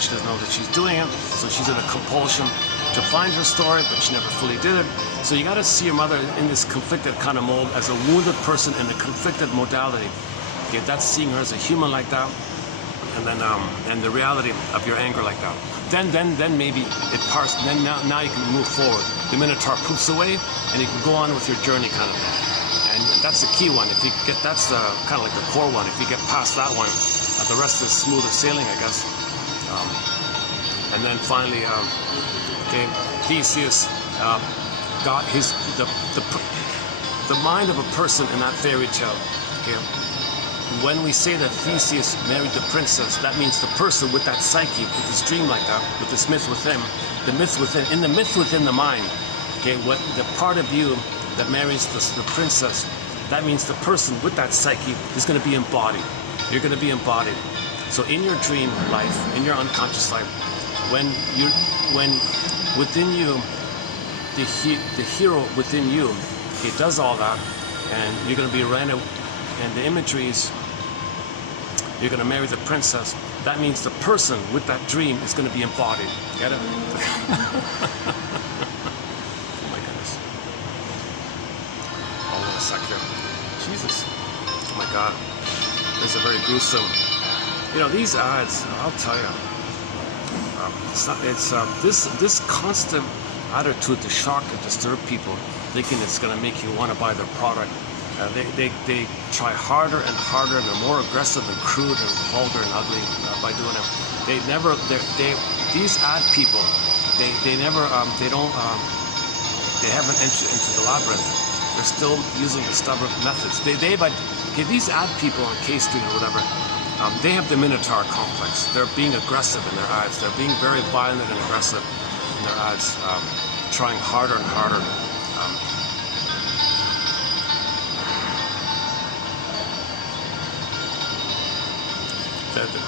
She doesn't know that she's doing it, so she's in a compulsion to find her story, but she never fully did it. So you got to see your mother in this conflicted kind of mold as a wounded person in a conflicted modality. Okay, that's seeing her as a human like that, and then and the reality of your anger like that. Then maybe it parts. Then now you can move forward. The Minotaur poofs away, and you can go on with your journey, kind of thing. And that's the key one. If you get, that's kind of like the core one. If you get past that one, the rest is smoother sailing, I guess. And then finally, okay, Theseus got the mind of a person in that fairy tale. Okay, when we say that Theseus married the princess, that means the person with that psyche, with this dream like that, with this myth within, the myth within, in the myth within the mind. Okay, what the part of you that marries the princess, that means the person with that psyche is going to be embodied. You're going to be embodied. So in your dream life, in your unconscious life, when within you, the hero within you, it does all that, and you're going to be random, and the imagery is, you're going to marry the princess. That means the person with that dream is going to be embodied. Get it? Oh my goodness. Hold on a sec here. Jesus. Oh my God. This is a very gruesome. You know, these ads, I'll tell you, this constant attitude to shock and disturb people, thinking it's going to make you want to buy their product. They try harder and harder, and they're more aggressive and crude and vulgar and ugly by doing it. These ad people, they haven't entered into the labyrinth. They're still using the stubborn methods. These ad people on K Street or whatever, they have the Minotaur complex. They're being aggressive in their ads. They're being very violent and aggressive in their ads, trying harder and harder.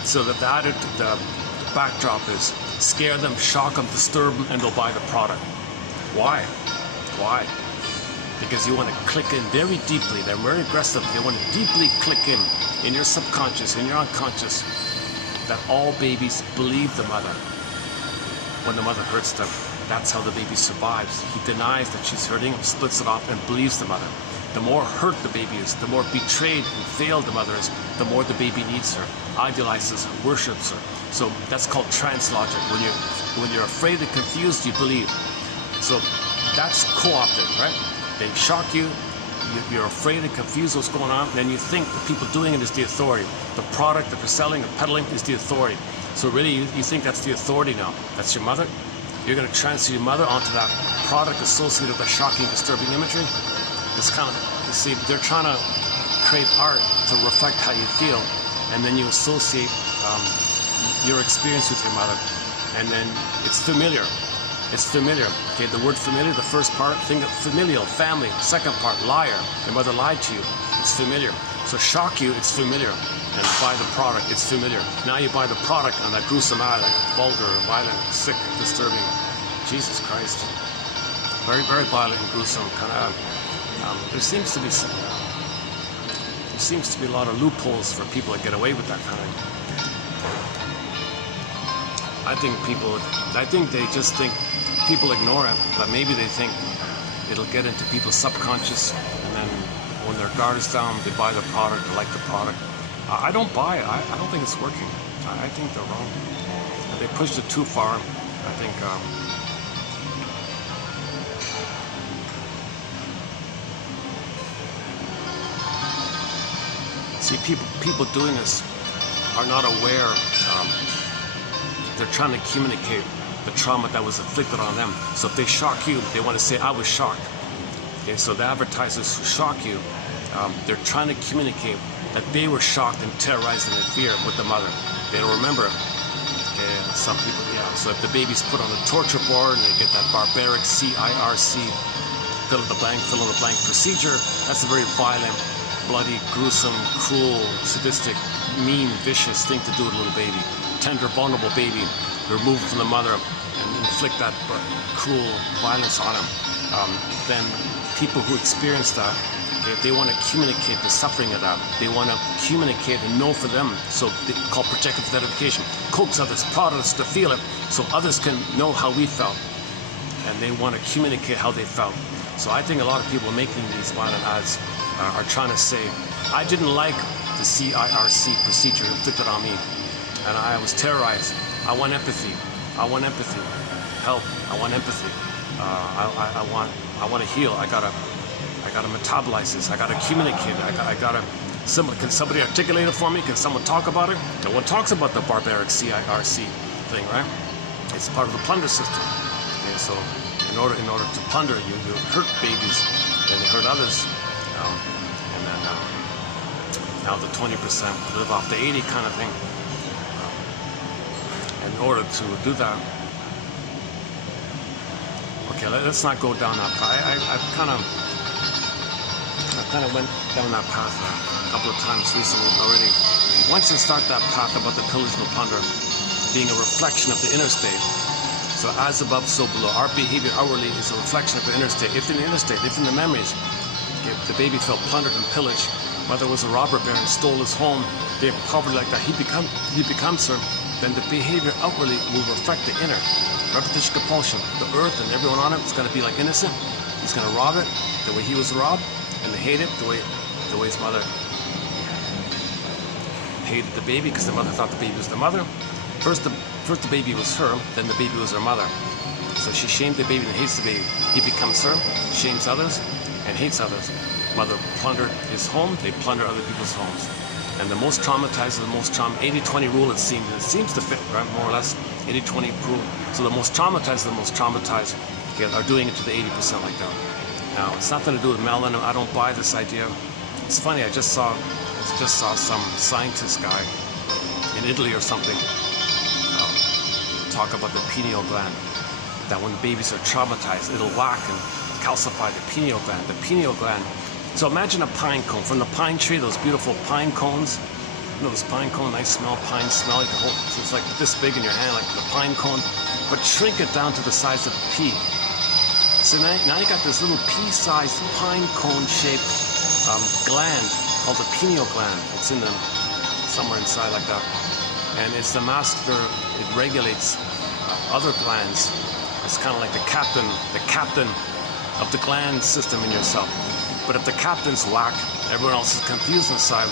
So that the backdrop is scare them, shock them, disturb them, and they'll buy the product. Why? Why? Because you want to click in very deeply. They're very aggressive. They want to deeply click in your subconscious, in your unconscious, that all babies believe the mother when the mother hurts them. That's how the baby survives. He denies that she's hurting him, splits it off, and believes the mother. The more hurt the baby is, the more betrayed and failed the mother is, the more the baby needs her, idolizes her, worships her. So that's called trance logic. When you're afraid and confused, you believe. So that's co-opted, right? They shock you, you're afraid and confused what's going on, then you think the people doing it is the authority. The product that they're selling or peddling is the authority. So really, you think that's the authority now. That's your mother. You're going to transfer your mother onto that product associated with that shocking, disturbing imagery. It's kind of, you see, they're trying to create art to reflect how you feel, and then you associate your experience with your mother, and then it's familiar. It's familiar. Okay, the word familiar, the first part, think of familial, family. Second part, liar. Your mother lied to you. It's familiar. So shock you, it's familiar. And buy the product, it's familiar. Now you buy the product and that gruesome eye, like vulgar, violent, sick, disturbing. Jesus Christ. Very, very violent and gruesome. Kind of. There seems to be a lot of loopholes for people that get away with that kind of. I think they just think people ignore it, but maybe they think it'll get into people's subconscious, and then when their guard is down, they buy the product, they like the product. I don't buy it. I don't think it's working. I think they're wrong. They pushed it too far. I think see, people doing this are not aware. They're trying to communicate the trauma that was inflicted on them. So if they shock you, they want to say, I was shocked. Okay, so the advertisers who shock you, they're trying to communicate that they were shocked and terrorized and in fear with the mother. They don't remember. Some people, yeah. So if the baby's put on a torture board and they get that barbaric CIRC, fill in the blank procedure, that's a very violent, bloody, gruesome, cruel, sadistic, mean, vicious thing to do with a little baby. Tender, vulnerable baby, removed from the mother and inflict that cruel violence on him. Then people who experience that, if they want to communicate the suffering of that, they want to communicate and know for them, so they call projective identification, coax others, prod us to feel it, so others can know how we felt, and they want to communicate how they felt. So I think a lot of people making these violent ads are trying to say, I didn't like the CIRC procedure inflicted on me, and I was terrorized. I want empathy. I want empathy. Help. I want empathy. I want to heal. I gotta metabolize this. I gotta communicate it. Can somebody articulate it for me? Can someone talk about it? No one talks about the barbaric CIRC thing, right? It's part of the plunder system. Okay, so in order to plunder, you hurt babies and you hurt others, and then now the 20% live off the 80 kind of thing. In order to do that, okay, let's not go down that path. I kind of went down that path a couple of times recently already. Once you start that path about the pillage and the plunder being a reflection of the inner state, so as above, so below. Our behavior outwardly is a reflection of the inner state. If in the inner state, if in the memories, if the baby felt plundered and pillaged, mother was a robber baron, stole his home, they were poverty like that, he becomes her, then the behavior outwardly will reflect the inner. Repetition, compulsion. The earth and everyone on it is going to be like innocent. He's going to rob it the way he was robbed, and they hate it the way his mother hated the baby, because the mother thought the baby was the mother. First the baby was her, then the baby was her mother. So she shamed the baby and hates the baby. He becomes her, shames others, and hates others. Mother plundered his home, they plunder other people's homes. And the most traumatized are the most traumatized. 80-20 rule, it seems to fit, right? More or less, 80-20 rule. So the most traumatized okay, are doing it to the 80% like that. Now, it's nothing to do with melanin. I don't buy this idea. It's funny, I just saw some scientist guy in Italy or something talk about the pineal gland, that when babies are traumatized, it'll whack and calcify the pineal gland. The pineal gland. So imagine a pine cone from the pine tree, those beautiful pine cones. You know, this pine cone, nice smell, pine smell. You can hold, so it's like this big in your hand, like the pine cone, but shrink it down to the size of a pea. So now you got this little pea-sized pine cone-shaped gland called the pineal gland. It's in them somewhere inside like that, and it's the master. It regulates other glands. It's kind of like the captain of the gland system in yourself. But if the captain's whack, everyone else is confused inside,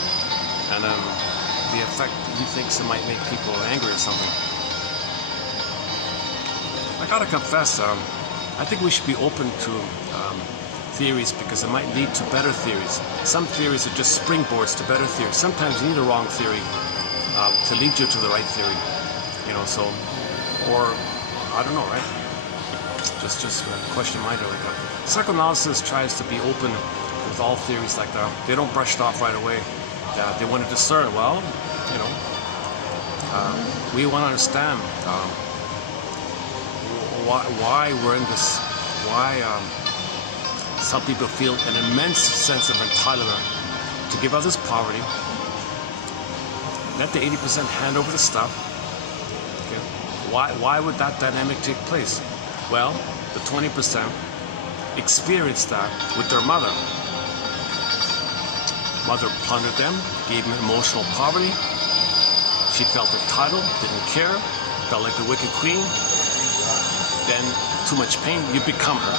and the effect he thinks it might make people angry or something. I gotta confess, I think we should be open to theories because it might lead to better theories. Some theories are just springboards to better theories. Sometimes you need a wrong theory to lead you to the right theory, you know. So, or I don't know, right? Just question mind like that. Psychoanalysis tries to be open with all theories like that. They don't brush it off right away. They want to discern. Well, you know, we want to understand why we're in this. Why some people feel an immense sense of entitlement to give others poverty. Let the 80% hand over the stuff. Okay. Why would that dynamic take place? Well, the 20% experienced that with their mother. Mother plundered them, gave them emotional poverty. She felt entitled, didn't care, felt like the wicked queen. Then, too much pain, you become her.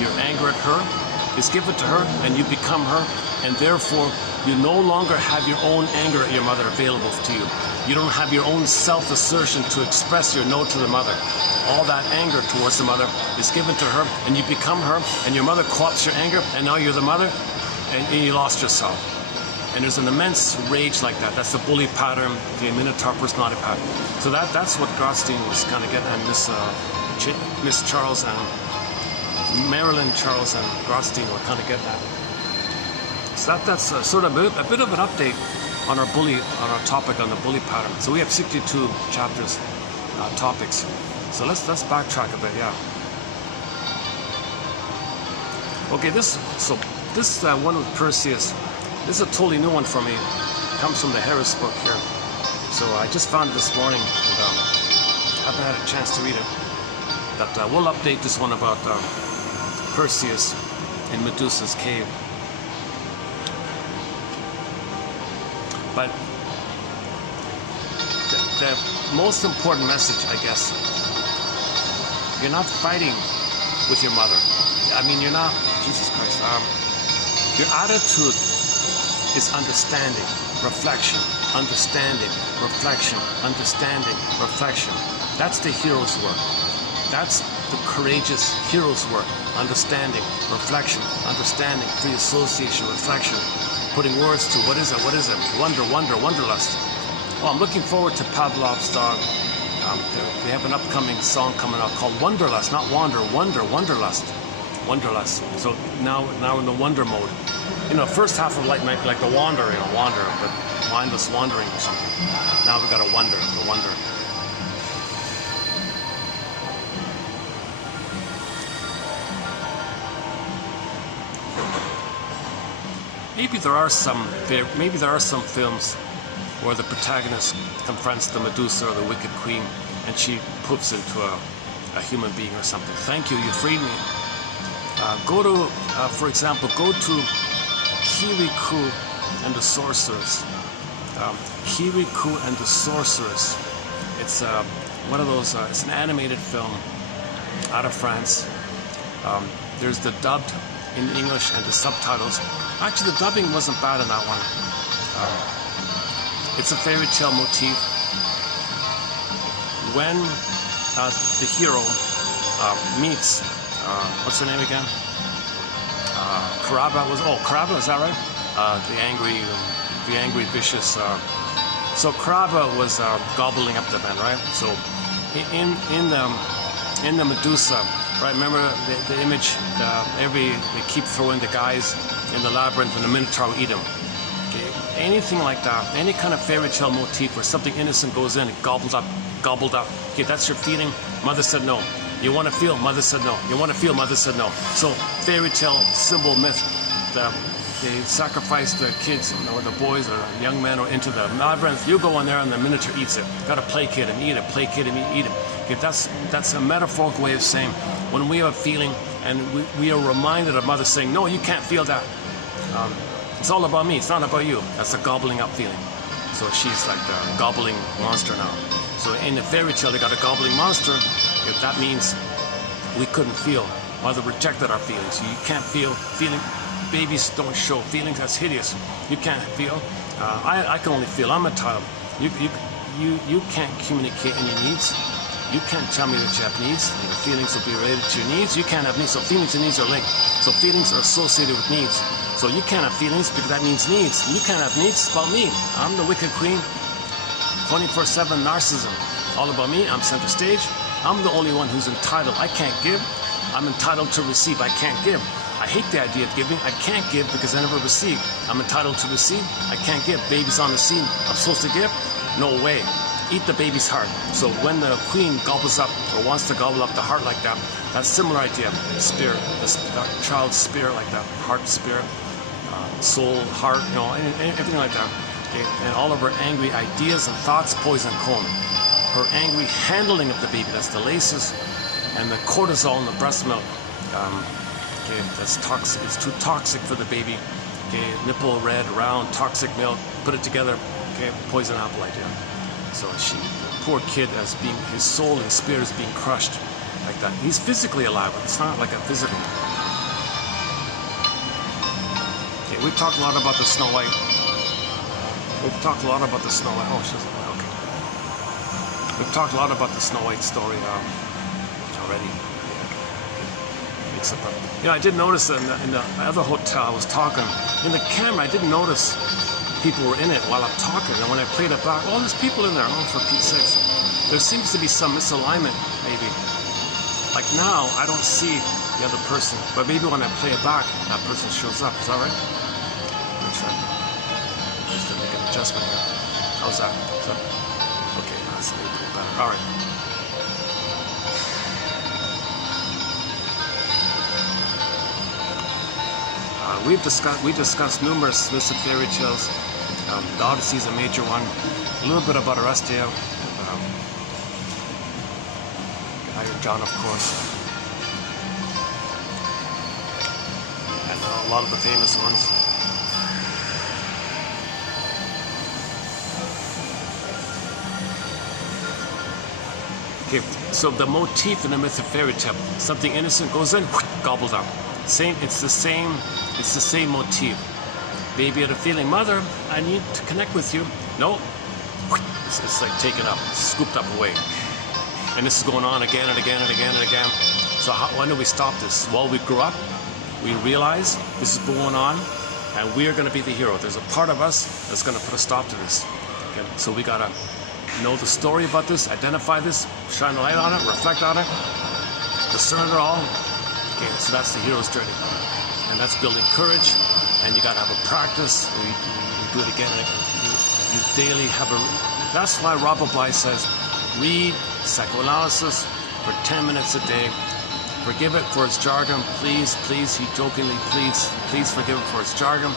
Your anger at her is given to her, and you become her, and therefore you no longer have your own anger at your mother available to you. You don't have your own self-assertion to express your no to the mother. All that anger towards the mother is given to her, and you become her, and your mother co-opts your anger, and now you're the mother, and you lost yourself. And there's an immense rage like that. That's the bully pattern, the Minotaur personality pattern. So that's what Grotstein was kind of getting, and Miss Charles and Marilyn Charles and Grotstein were kind of getting at. So that's sort of a bit of an update on our topic on the bully pattern. So we have 62 chapters, topics. So let's backtrack a bit, yeah. Okay, this one with Perseus. This is a totally new one for me. It comes from the Harris book here. So I just found it this morning, and haven't had a chance to read it. But we'll update this one about Perseus in Medusa's cave. But the most important message, I guess, you're not fighting with your mother. I mean, you're not, Jesus Christ. Your attitude is understanding, reflection, understanding, reflection, understanding, reflection. That's the hero's work. That's the courageous hero's work. Understanding, reflection, understanding, free association, reflection. Putting words to what is it, wonder, wanderlust. Well, I'm looking forward to Pavlov's dog. They have an upcoming song coming out called Wanderlust, not wander, wanderlust. Wanderlust. So now in the wonder mode. You know, first half of life might be like the wander, but mindless wandering or something. Now we've got to wonder, the wonder. Maybe there are some films where the protagonist confronts the Medusa or the wicked queen, and she poofs into a human being or something. Thank you, you freed me. For example, go to Kirikou and the Sorceress. Kirikou and the Sorceress. It's one of those. It's an animated film out of France. There's the dubbed in English and the subtitles. Actually, the dubbing wasn't bad in that one. It's a fairy tale motif. When the hero meets, what's her name again? Caraba Caraba, is that right? The angry, vicious. So Caraba was gobbling up the men, right? So in the Medusa, right? Remember the image? They keep throwing the guys in the labyrinth, and the Minotaur will eat them. Okay? Anything like that, any kind of fairy tale motif where something innocent goes in and gobbled up. Okay, that's your feeling. Mother said no. You want to feel? Mother said no. You want to feel? Mother said no. So fairy tale, symbol, myth. They sacrifice the kids or the boys or young men or into the labyrinth. You go in there and the Minotaur eats it. Got to placate him, eat it. Placate him, eat him. Okay, that's a metaphorical way of saying when we have a feeling and we are reminded of Mother saying, no, you can't feel that. It's all about me. It's not about you. That's a gobbling up feeling. So she's like the gobbling monster now. So in the fairy tale, they got a gobbling monster. If that means we couldn't feel. Mother rejected our feelings. You can't feel. Feeling. Babies don't show feelings. That's hideous. You can't feel. I can only feel. I'm entitled. You can't communicate any needs. You can't tell me that you have needs, and your feelings will be related to your needs. You can't have needs, so feelings and needs are linked. So feelings are associated with needs. So you can't have feelings because that means needs. You can't have needs, it's about me. I'm the wicked queen, 24/7 narcissism. All about me, I'm center stage. I'm the only one who's entitled. I can't give. I'm entitled to receive. I can't give. I hate the idea of giving. I can't give because I never receive. I'm entitled to receive. I can't give. Baby's on the scene. I'm supposed to give? No way. Eat the baby's heart. So when the queen gobbles up or wants to gobble up the heart like that, that's a similar idea. Spirit, the child's spirit like that, heart, spirit, soul, heart, you know, everything like that. Okay? And all of her angry ideas and thoughts, poison comb. Her angry handling of the baby, that's the laces, and the cortisol in the breast milk. Okay, that's toxic. It's too toxic for the baby. Okay, nipple red, round, toxic milk. Put it together. Okay, poison apple idea. So poor kid, as being his soul and spirit is being crushed like that. He's physically alive, but it's not like a physical. Okay, we've talked a lot about the Snow White. We've talked a lot about the Snow White. Oh, she's okay. We've talked a lot about the Snow White story already. You know, I did notice in the other hotel I was talking, in the camera I didn't notice people were in it while I'm talking, and when I played it back, oh, there's people in there, oh, for Pete's sakes. There seems to be some misalignment, maybe. Like now, I don't see the other person, but maybe when I play it back, that person shows up. Is that right? Let me try. Just to make an adjustment here. How's that? Okay, that's a little bit better. All right. We discussed numerous myths and fairy tales. The Odyssey is a major one. A little bit about Orestia. Iron John, of course. And a lot of the famous ones. Okay, so the motif in the myth of fairy tale, something innocent goes in, gobbled up. It's the same motif. Baby had a feeling, mother, I need to connect with you. No, it's like taken up, scooped up away. And this is going on again and again and again and again. So when do we stop this? Well, we grew up, we realize this is going on, and we are going to be the hero. There's a part of us that's going to put a stop to this. Okay? So we got to know the story about this, identify this, shine a light on it, reflect on it, discern it all. Okay, so that's the hero's journey. And that's building courage, and you got to have a practice. You do it again, and you daily have a... That's why Robert Bly says, read psychoanalysis for 10 minutes a day. Forgive it for its jargon. Please, he jokingly, please forgive it for its jargon.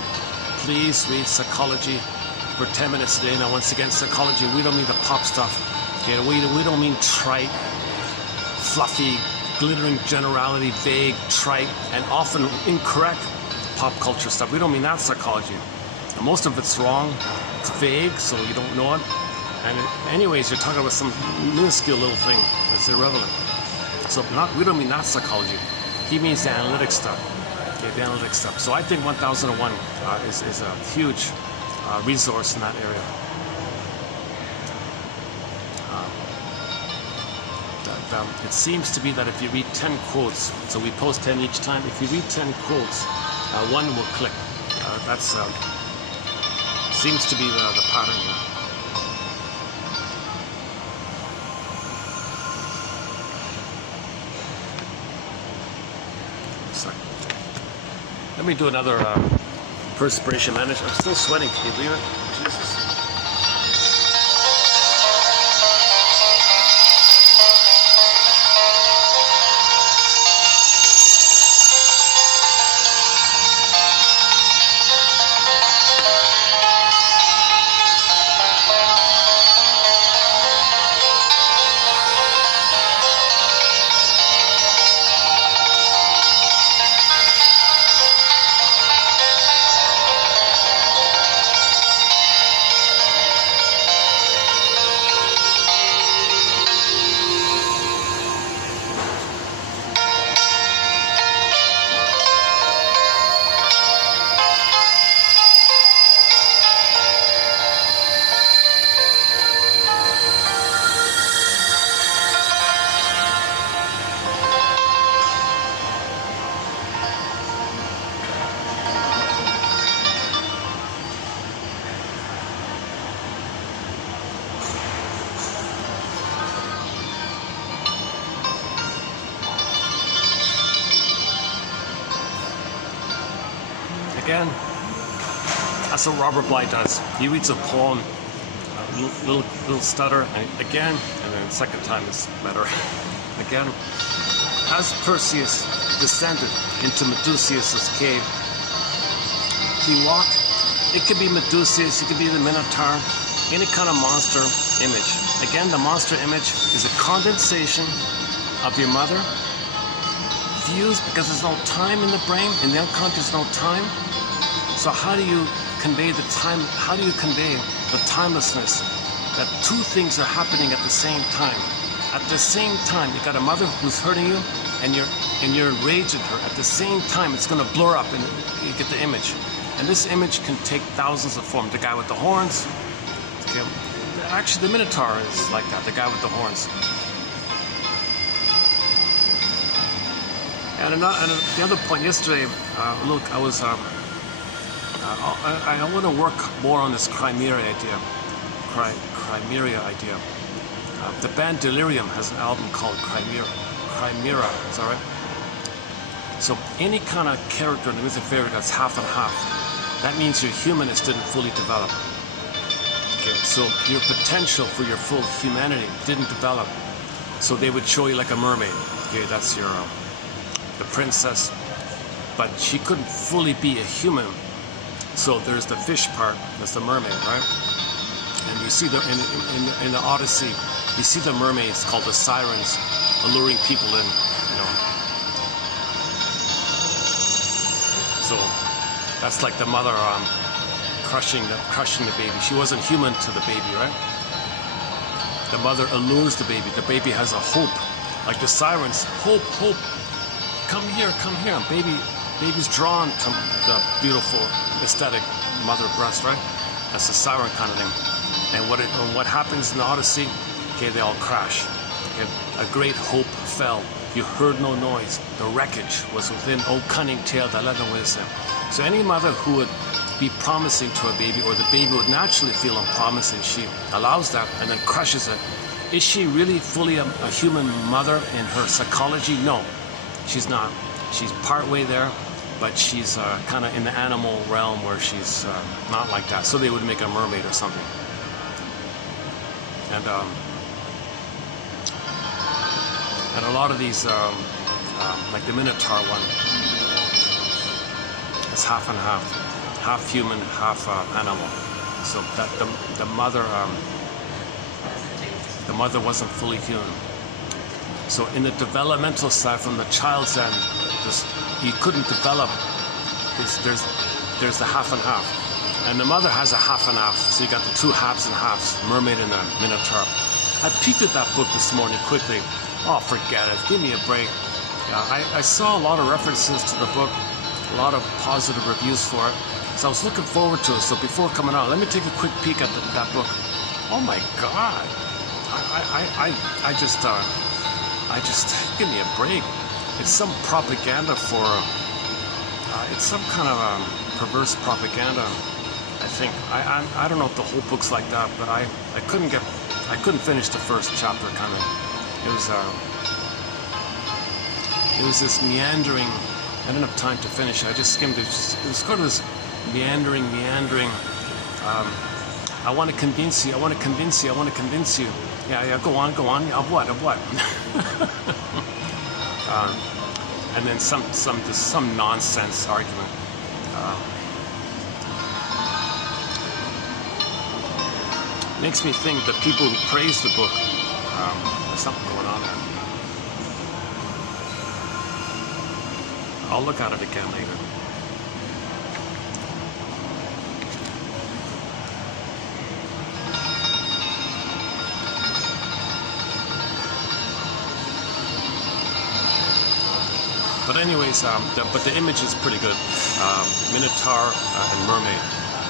Please read psychology for 10 minutes a day. Now, once again, psychology, we don't mean the pop stuff. Okay, we don't mean trite, fluffy, glittering generality, vague, trite, and often incorrect pop culture stuff. We don't mean that psychology. And most of it's wrong. It's vague, so you don't know it. And anyways, you're talking about some minuscule little thing that's irrelevant. So we don't mean that psychology. He means the analytic stuff. Okay, the analytic stuff. So I think 1001 is a huge resource in that area. It seems to be that if you read 10 quotes, so we post 10 each time, if you read 10 quotes, one will click. That's seems to be the pattern here. Let me do another perspiration management. I'm still sweating, can you believe it? Jesus. again, that's what Robert Bly does. He reads a poem, a little stutter, and again, and then the second time is better. Again, as Perseus descended into Medusaeus' cave, he walked. It could be Medusaeus, it could be the Minotaur, any kind of monster image. Again, the monster image is a condensation of your mother, fused because there's no time in the brain, in the unconscious, no time. So how do you convey the time? How do you convey the timelessness that two things are happening at the same time? At the same time, you got a mother who's hurting you, and you're enraged at her. At the same time, it's going to blur up, and you get the image. And this image can take thousands of forms. The guy with the horns. Okay, actually, the Minotaur is like that. The guy with the horns. And the other point yesterday, look, I was. I want to work more on this Chimera idea. Chimera idea. The band Delirium has an album called Chimera, is that right? So any kind of character in the music theory that's half and half, that means your humanness didn't fully develop. Okay, so your potential for your full humanity didn't develop. So they would show you like a mermaid. Okay, that's your the princess, but she couldn't fully be a human. So there's the fish part, that's the mermaid, right? And you see in the Odyssey, you see the mermaids called the sirens, alluring people in, you know. So that's like the mother crushing the baby. She wasn't human to the baby, right? The mother allures the baby. The baby has a hope, like the sirens. Hope, hope. Come here, come here. Baby's drawn to the beautiful, aesthetic mother breast, right? That's the siren kind of thing. And what happens in the Odyssey? Okay, they all crash. Okay, a great hope fell. You heard no noise. The wreckage was within. Oh, cunning tale that led no wisdom. So any mother who would be promising to a baby, or the baby would naturally feel unpromising, she allows that and then crushes it. Is she really fully a human mother in her psychology? No, she's not. She's partway there, but she's kind of in the animal realm where she's not like that. So they would make a mermaid or something. And a lot of these, like the Minotaur one, it's half and half human, half animal. So that the mother wasn't fully human. So in the developmental side, from the child's end, he couldn't develop. There's the half and half, and the mother has a half and half. So you got the two halves and halves, mermaid and the Minotaur. I peeked at that book this morning quickly. Oh, forget it. Give me a break. I saw a lot of references to the book, a lot of positive reviews for it. So I was looking forward to it. So before coming out, let me take a quick peek at that book. Oh my God! I just give me a break. It's some propaganda for. It's some kind of perverse propaganda. I think. I don't know if the whole book's like that, but I couldn't finish the first chapter. Kind of. It was this meandering. I didn't have time to finish it. I just skimmed it. It was kind of this meandering. I want to convince you. I want to convince you. I want to convince you. Yeah. Go on. Of what? And then some nonsense argument. Makes me think that people who praise the book, there's something going on there. I'll look at it again later. But anyways, but the image is pretty good. Minotaur and mermaid,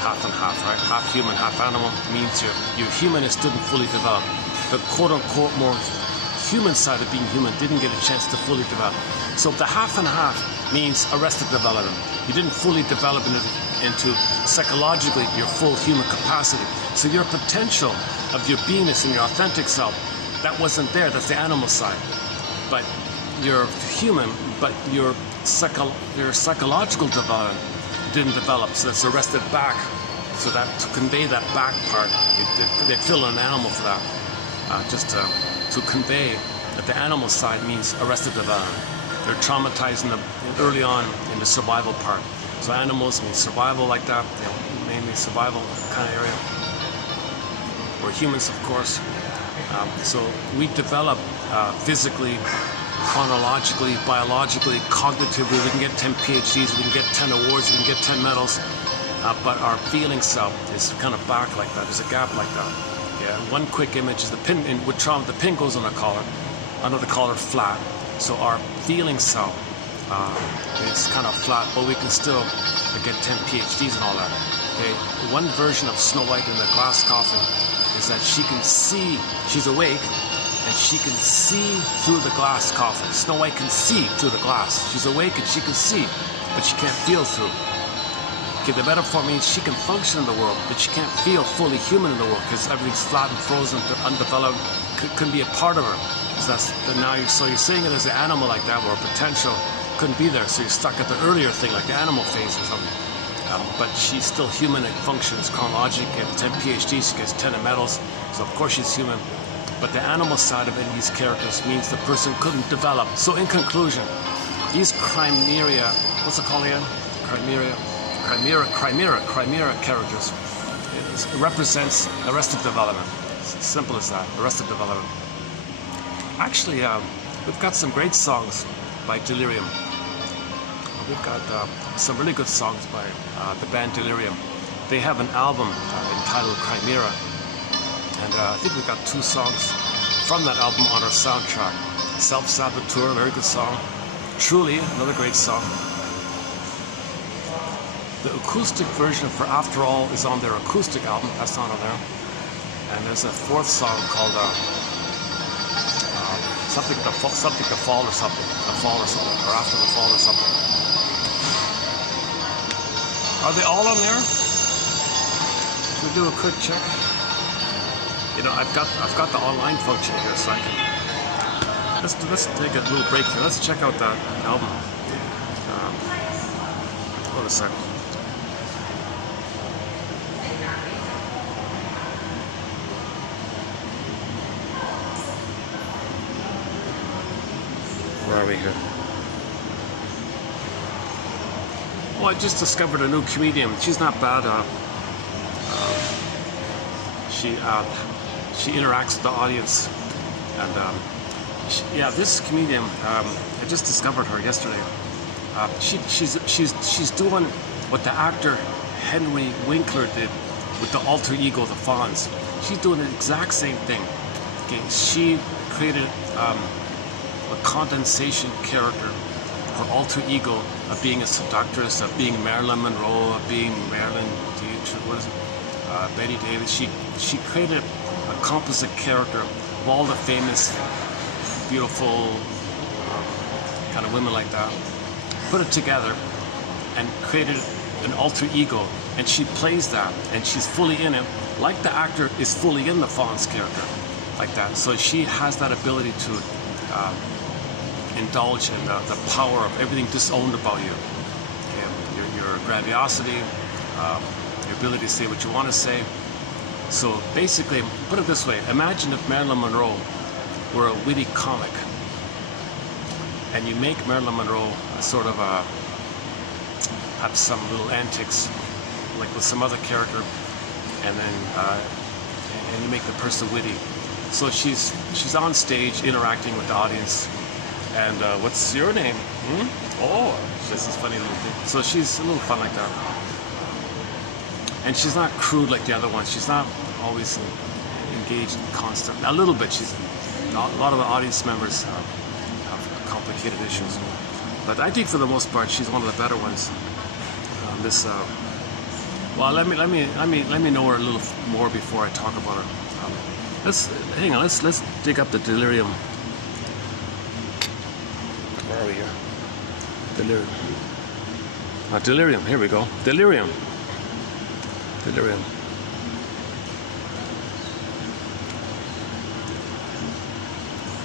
half and half, right? Half human, half animal means your humanness didn't fully develop. The quote-unquote more human side of being human didn't get a chance to fully develop. So the half and half means arrested development. You didn't fully develop into psychologically your full human capacity. So your potential of your beingness and your authentic self, that wasn't there. That's the animal side. But you're human, but your psychological didn't develop, so it's arrested back. So that to convey that back part, they fill an animal for that, just to convey that the animal side means arrested development. They're traumatized early on in the survival part. So animals mean survival like that, mainly survival kind of area. Or humans, of course. So we develop physically, chronologically, biologically, cognitively. We can get 10 PhDs, we can get 10 awards, we can get 10 medals. But our feeling self is kind of back like that. There's a gap like that. Yeah. One quick image is the pin. With trauma, the pin goes on the collar, under the collar flat. So our feeling self is kind of flat, but we can still get 10 PhDs and all that. Okay. One version of Snow White in the glass coffin is that she can see. She's awake, and she can see through the glass coffin. Snow White can see through the glass. She's awake and she can see, but she can't feel through. Okay, the metaphor means she can function in the world, but she can't feel fully human in the world because everything's flat and frozen, undeveloped, couldn't be a part of her. So you're seeing it as an animal like that, where potential couldn't be there. So you're stuck at the earlier thing, like the animal phase or something. But she's still human and functions chronologically, gets 10 PhDs, she gets 10 medals. So of course she's human. But the animal side of any of these characters means the person couldn't develop. So in conclusion, these Chimera, what's it called again? Chimera characters. It represents arrested development. It's as simple as that, arrested development. Actually, we've got some great songs by Delirium. We've got some really good songs by the band Delirium. They have an album entitled Chimera. And I think we've got 2 songs from that album on our soundtrack. Self-Saboteur, very good song. Truly, another great song. The acoustic version for After All is on their acoustic album. That's not on there. And there's a 4th song called something to fall or something. A fall or something. Or After the Fall or something. Are they all on there? Should we do a quick check? You know, I've got the online function here, so I can. Let's take a little break here. Let's check out that album. Hold on a second. Where are we here? Well, I just discovered a new comedian. She's not bad. She interacts with the audience, and this comedian. I just discovered her yesterday. She's doing what the actor Henry Winkler did with the alter ego, the Fonz. She's doing the exact same thing. Okay, she created a condensation character, her alter ego of being a seductress, of being Marilyn Monroe, of being Betty Davis. She created a composite character of all the famous, beautiful kind of women like that, put it together and created an alter ego, and she plays that, and she's fully in it, like the actor is fully in the Fonz character, like that. So she has that ability to indulge in the power of everything disowned about you. Okay? Your grandiosity, your ability to say what you want to say. So basically, put it this way, imagine if Marilyn Monroe were a witty comic, and you make Marilyn Monroe a sort of have some little antics, like with some other character, and then and you make the person witty. So she's on stage interacting with the audience, and what's your name? Oh, this is funny little thing. So she's a little fun like that, and she's not crude like the other ones. She's not always engaged in constant. A little bit. A lot of the audience members have complicated issues, but I think for the most part she's one of the better ones. Well, let me know her a little more before I talk about her. Let's dig up the Delirium. Where are we here? Delirium. Delirium. Here we go. Delirium.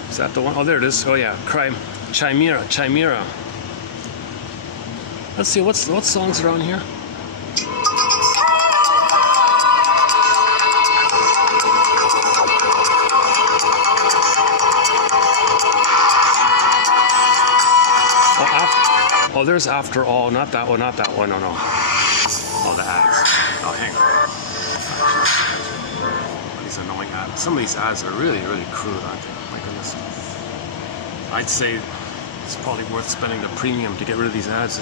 Is that the one? Oh, there it is. Oh yeah, Chimera. Let's see what songs are on here. Oh, there's After All, not that one, not that one, no. Oh, the ads. Oh, hang on. These annoying ads. Some of these ads are really, really crude, aren't they? My goodness. I'd say it's probably worth spending the premium to get rid of these ads.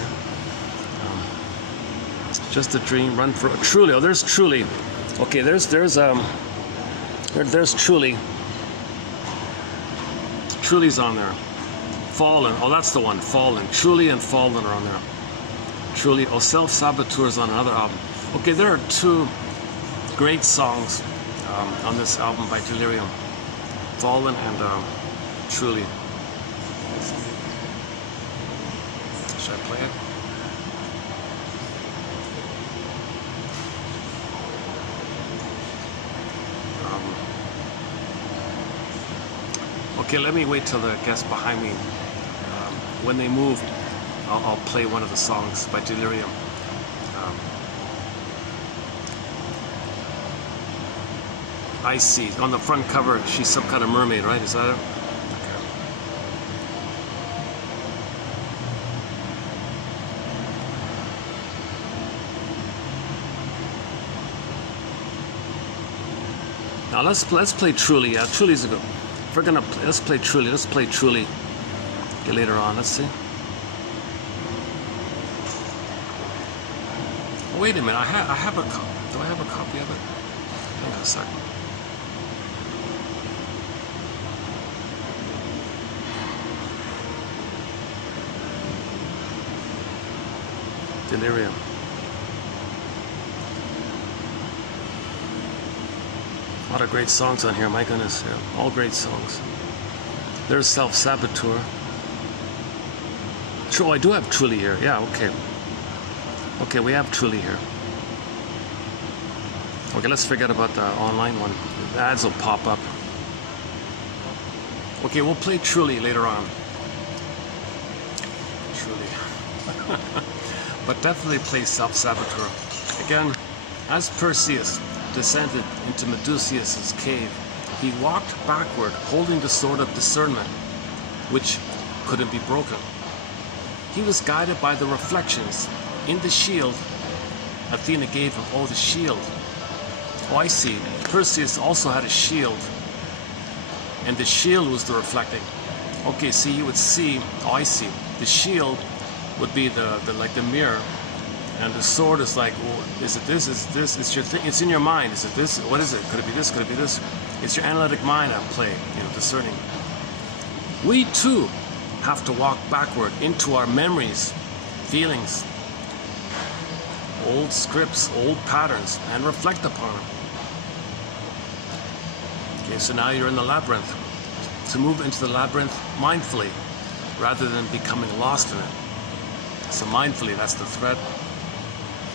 Just a dream, run for Truly. Oh, there's Truly. Okay, there's Truly. Truly's on there. Fallen. Oh, that's the one. Fallen. Truly and Fallen are on there. Truly. Oh, Self-Saboteur's on another album. Okay, there are two great songs on this album by Delirium. Fallen and Truly. Should I play it? Okay, let me wait till the guests behind me. When they move, I'll play one of the songs by Delirium. I See. On the front cover, she's some kind of mermaid, right? Is that it? Okay. Now let's play Truly. Yeah, Truly's a good. If we're gonna play, let's play Truly. Let's play Truly. Okay, later on. Let's see. Wait a minute. I have a copy. Do I have a copy of it? Hang on a second. Delirium. A lot of great songs on here, my goodness, yeah. All great songs. There's Self-Saboteur. True, I do have Truly here. Yeah, okay. Okay, we have Truly here. Okay, let's forget about the online one. The ads will pop up. Okay, we'll play Truly later on. Truly. But definitely play Self-Saboteur. Again, as Perseus descended into Medusaeus' cave, he walked backward, holding the sword of discernment, which couldn't be broken. He was guided by the reflections in the shield. Athena gave him, oh, the shield. Oh, I see. Perseus also had a shield, and the shield was the reflecting. Okay, see, you would see, oh, I see. The shield would be the like the mirror. And the sword is like, well, is it this? Is this? It's your thing. It's in your mind. Is it this? What is it? Could it be this? Could it be this? It's your analytic mind at play, discerning. We too have to walk backward into our memories, feelings, old scripts, old patterns, and reflect upon them. Okay, so now you're in the labyrinth. To move into the labyrinth mindfully, rather than becoming lost in it. So mindfully, that's the thread.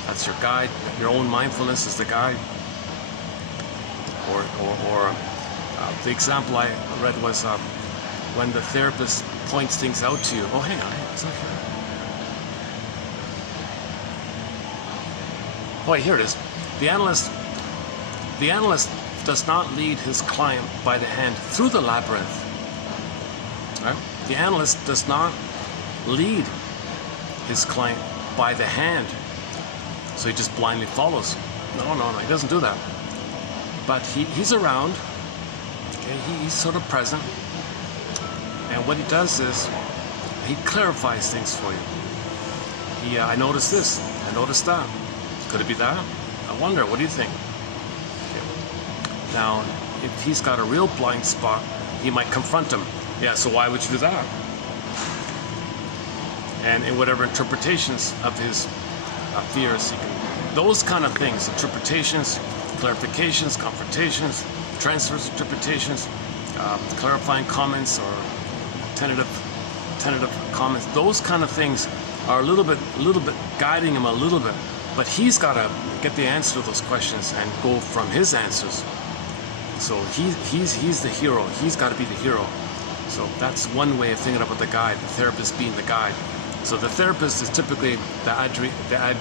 That's your guide. Your own mindfulness is the guide. Or the example I read was when the therapist points things out to you. Oh, hang on, it's not here. Oh, wait, here it is. The analyst does not lead his client by the hand through the labyrinth. Right? The analyst does not lead his client by the hand. So he just blindly follows. No, he doesn't do that. But he's around. Okay, he's sort of present. And what he does is he clarifies things for you. I noticed this. I noticed that. Could it be that? I wonder. What do you think? Okay. Now, if he's got a real blind spot, he might confront him. Yeah. So why would you do that? And in whatever interpretations of his fears, those kind of things, interpretations, clarifications, confrontations, transfers, interpretations, clarifying comments or tentative comments, those kind of things are a little bit guiding him a little bit, but he's got to get the answer to those questions and go from his answers. So he's the hero. He's got to be the hero. So that's one way of thinking about the guide, the therapist being the guide. So the therapist is typically the Ariande, right?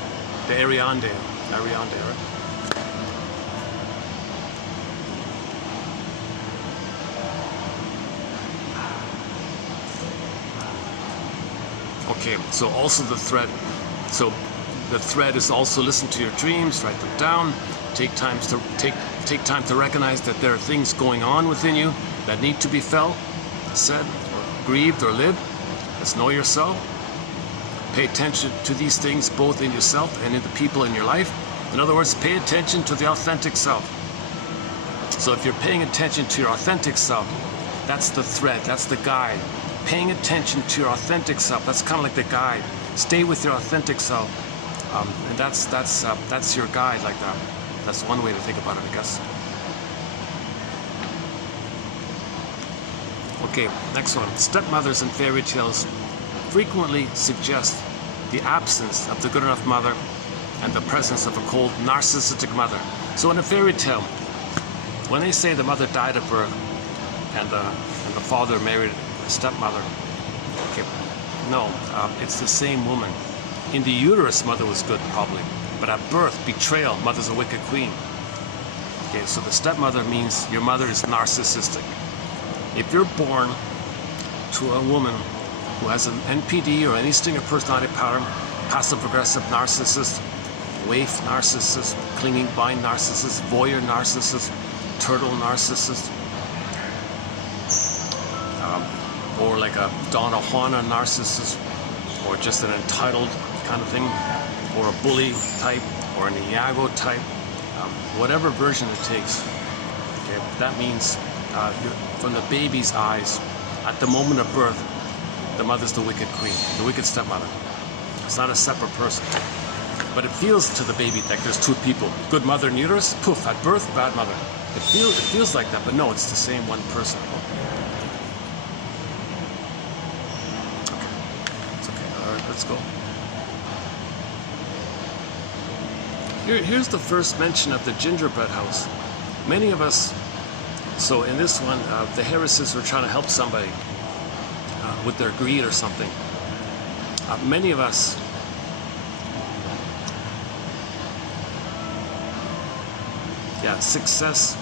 Okay, so also the thread. So the thread is also listen to your dreams, write them down, take time to recognize that there are things going on within you that need to be felt, said, or grieved, or lived. Let's know yourself. Pay attention to these things both in yourself and in the people in your life. In other words, pay attention to the authentic self. So if you're paying attention to your authentic self, that's the thread, that's the guide. Paying attention to your authentic self, that's kind of like the guide. Stay with your authentic self, and that's your guide like that. That's one way to think about it, I guess. Okay, next one. Stepmothers in fairy tales frequently suggest the absence of the good enough mother and the presence of a cold, narcissistic mother. So in a fairy tale, when they say the mother died at birth and the father married a stepmother, okay, no, it's the same woman. In the uterus, mother was good, probably, but at birth, betrayal, mother's a wicked queen. Okay, so the stepmother means your mother is narcissistic. If you're born to a woman who has an NPD or any stinger personality pattern, passive-aggressive narcissist, waif narcissist, clinging bind narcissist, voyeur narcissist, turtle narcissist, or like a Donna Juana narcissist, or just an entitled kind of thing, or a bully type, or an Iago type, whatever version it takes. Okay, that means from the baby's eyes, at the moment of birth, the mother's the wicked queen, the wicked stepmother. It's not a separate person. But it feels to the baby like there's two people. Good mother in uterus, poof, at birth, bad mother. It feels like that, but no, it's the same one person. Okay, it's okay. All right, let's go. Here's the first mention of the gingerbread house. Many of us, so in this one, the Harrises were trying to help somebody with their greed or something. Many of us success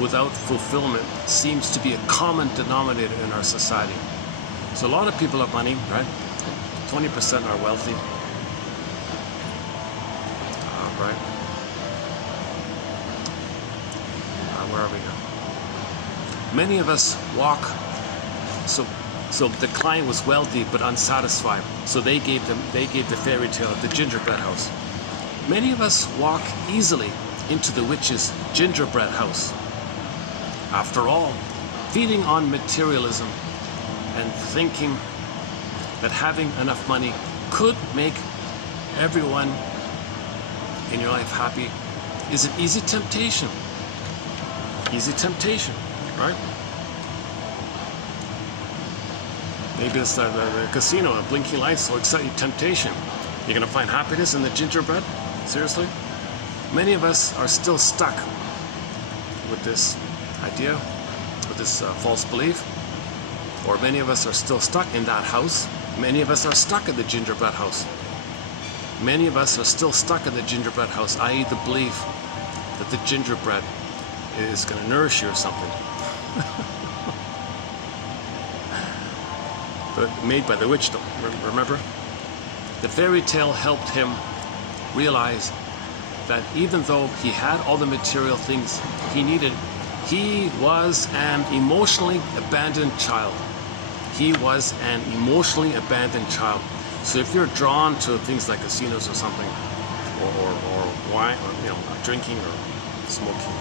without fulfillment seems to be a common denominator in our society. So a lot of people have money, right? 20% are wealthy. Right? Where are we now? Many of us walk, so the client was wealthy but unsatisfied, so they gave the fairy tale of the gingerbread house. Many of us walk easily into the witch's gingerbread house. After all, feeding on materialism and thinking that having enough money could make everyone in your life happy is an easy temptation. Easy temptation, right? Maybe it's the casino, the blinking lights, so exciting temptation. You're gonna find happiness in the gingerbread? Seriously? Many of us are still stuck with this idea, with this false belief, or many of us are still stuck in that house. Many of us are stuck in the gingerbread house. Many of us are still stuck in the gingerbread house, i.e. the belief that the gingerbread is going to nourish you or something. But made by the witch, remember? The fairy tale helped him realize that even though he had all the material things he needed, he was an emotionally abandoned child. He was an emotionally abandoned child. So if you're drawn to things like casinos or something, or wine, or drinking or smoking,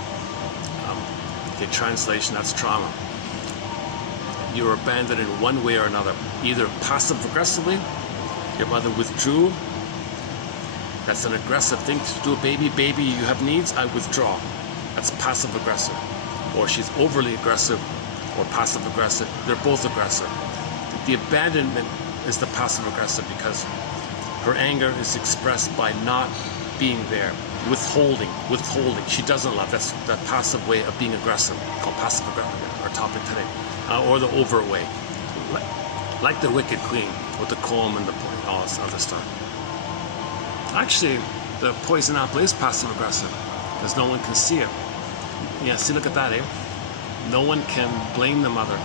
the translation, that's trauma. You were abandoned in one way or another. Either passive-aggressively, your mother withdrew. That's an aggressive thing to do. Baby, you have needs, I withdraw. That's passive-aggressive. Or she's overly aggressive or passive-aggressive. They're both aggressive. The abandonment is the passive-aggressive because her anger is expressed by not being there. Withholding. She doesn't love. That's that passive way of being aggressive, called passive-aggressive, our topic today. Or the overt way. Like the wicked queen with the comb and all this other stuff. Actually, the poison apple is passive-aggressive because no one can see it. Yeah, see, look at that, eh? No one can blame the mother.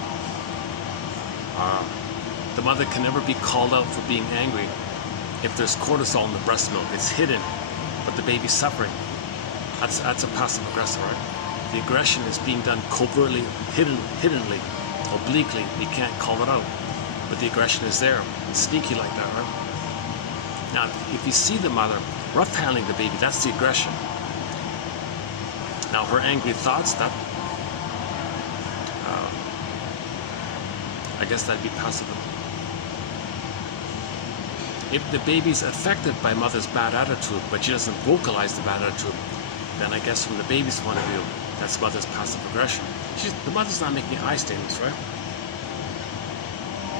The mother can never be called out for being angry if there's cortisol in the breast milk. It's hidden, but the baby's suffering. That's a passive aggressor, right? The aggression is being done covertly, hiddenly, obliquely. You can't call it out, but the aggression is there. It's sneaky like that, right? Now, if you see the mother rough handling the baby, that's the aggression. Now, her angry thoughts, that I guess that'd be passive. If the baby's affected by mother's bad attitude, but she doesn't vocalize the bad attitude, then I guess from the baby's point of view, that's mother's passive aggression. The mother's not making eye statements, right?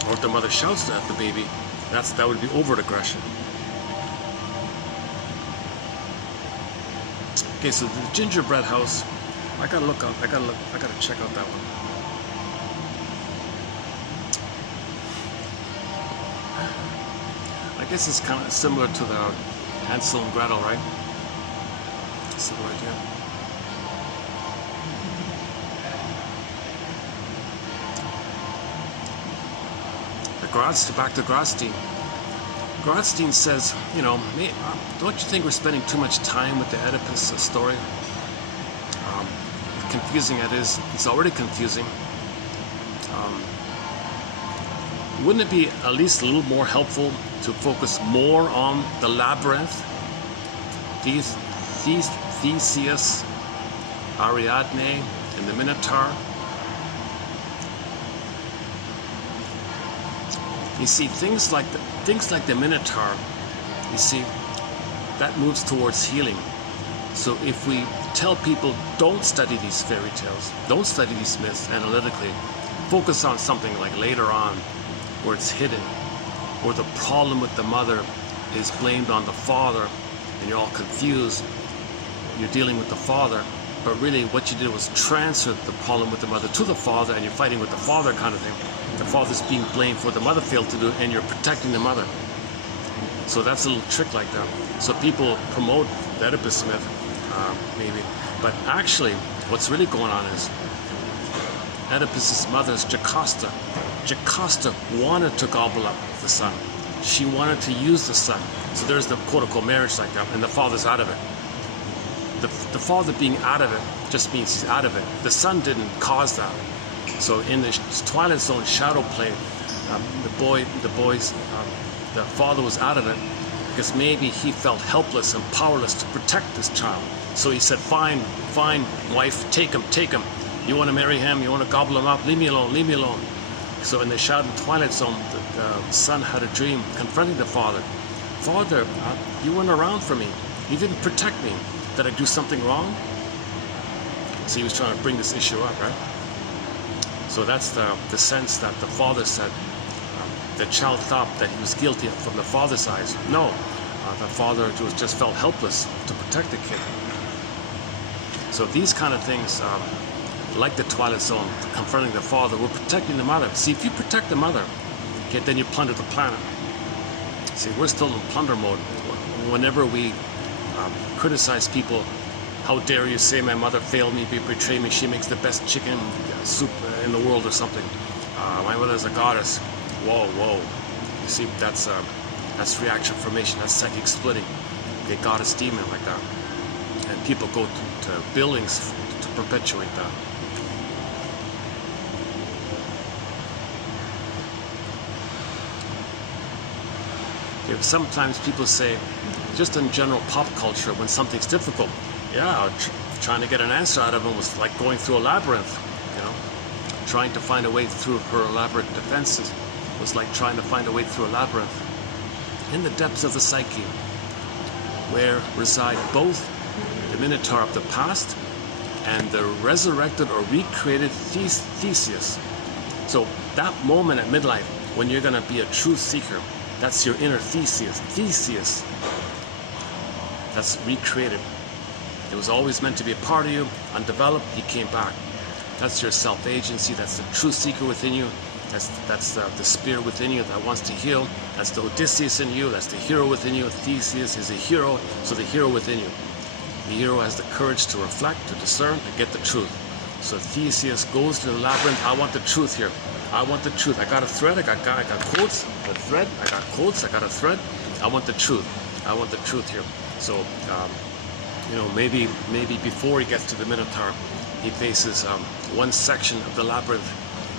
Or if the mother shouts at the baby, that would be overt aggression. Okay, so the gingerbread house, I gotta check out that one. I guess it's kind of similar to the Hansel and Gretel, right? Similar idea. Back to Grotstein. Grotstein says, don't you think we're spending too much time with the Oedipus story? Confusing it is. It's already confusing. Wouldn't it be at least a little more helpful to focus more on the labyrinth? Theseus, Ariadne, and the Minotaur. You see, things like the Minotaur, you see, that moves towards healing. So if we tell people, don't study these fairy tales, don't study these myths analytically, focus on something like later on, where it's hidden, or the problem with the mother is blamed on the father, and you're all confused, you're dealing with the father, but really what you did was transfer the problem with the mother to the father, and you're fighting with the father kind of thing. The father's being blamed for what the mother failed to do, and you're protecting the mother. So that's a little trick like that. So people promote the Oedipus myth, maybe, but actually what's really going on is Oedipus's mother is Jocasta. Jocasta wanted to gobble up the son. She wanted to use the son. So there's the quote-unquote marriage like that, and the father's out of it. The father being out of it just means he's out of it. The son didn't cause that. So in the Twilight Zone shadow play, the father was out of it because maybe he felt helpless and powerless to protect this child. So he said, fine, wife, take him. You want to marry him, you want to gobble him up, leave me alone. So in the shadow Twilight Zone, the son had a dream confronting the father. Father, you weren't around for me. You didn't protect me. Did I do something wrong? So he was trying to bring this issue up, right? So that's the sense that the father said. The child thought that he was guilty from the father's eyes. No, the father just felt helpless to protect the kid. So these kind of things, like the Twilight Zone, confronting the father, we're protecting the mother. See, if you protect the mother, okay, then you plunder the planet. See, we're still in plunder mode. Whenever we criticize people, how dare you say my mother failed me, betrayed me, she makes the best chicken soup in the world or something. My mother's a goddess. Whoa. You see, that's reaction formation, that's psychic splitting. Okay, goddess demon like that. And people go to buildings to perpetuate that. Okay, sometimes people say, just in general pop culture, when something's difficult, trying to get an answer out of him was like going through a labyrinth, trying to find a way through her elaborate defenses was like trying to find a way through a labyrinth. In the depths of the psyche, where reside both the Minotaur of the past and the resurrected or recreated Theseus. So that moment at midlife, when you're going to be a truth seeker, that's your inner Theseus. That's recreated. It was always meant to be a part of you, undeveloped, he came back. That's your self-agency, that's the truth seeker within you, that's the spirit within you that wants to heal, that's the Odysseus in you, that's the hero within you. Theseus is a hero, so the hero within you. The hero has the courage to reflect, to discern, to get the truth. So Theseus goes to the labyrinth, I want the truth here. I want the truth. I got a thread, I got quotes, a thread, I got quotes, I got a thread. I want the truth. I want the truth here. So, you know, maybe before he gets to the Minotaur, he faces one section of the labyrinth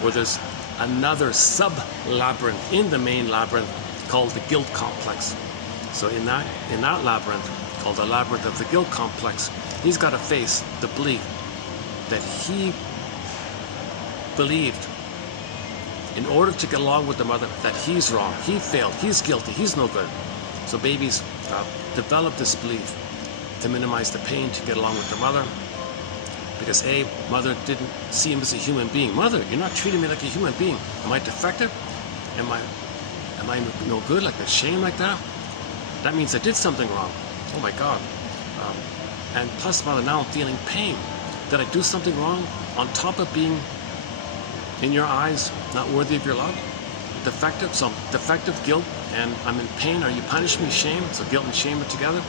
where there's another sub-labyrinth in the main labyrinth called the guilt complex. So in that labyrinth, called the labyrinth of the guilt complex, he's got to face the belief that he believed in order to get along with the mother that he's wrong, he failed, he's guilty, he's no good. So babies develop this belief to minimize the pain, to get along with their mother, because A, mother didn't see him as a human being. Mother, you're not treating me like a human being. Am I defective? Am I no good, like the shame like that? That means I did something wrong. Oh my God. And plus, mother, now I'm feeling pain. Did I do something wrong? On top of being, in your eyes, not worthy of your love? Defective, so defective, guilt, and I'm in pain. Are you punishing me? Shame? So guilt and shame are together.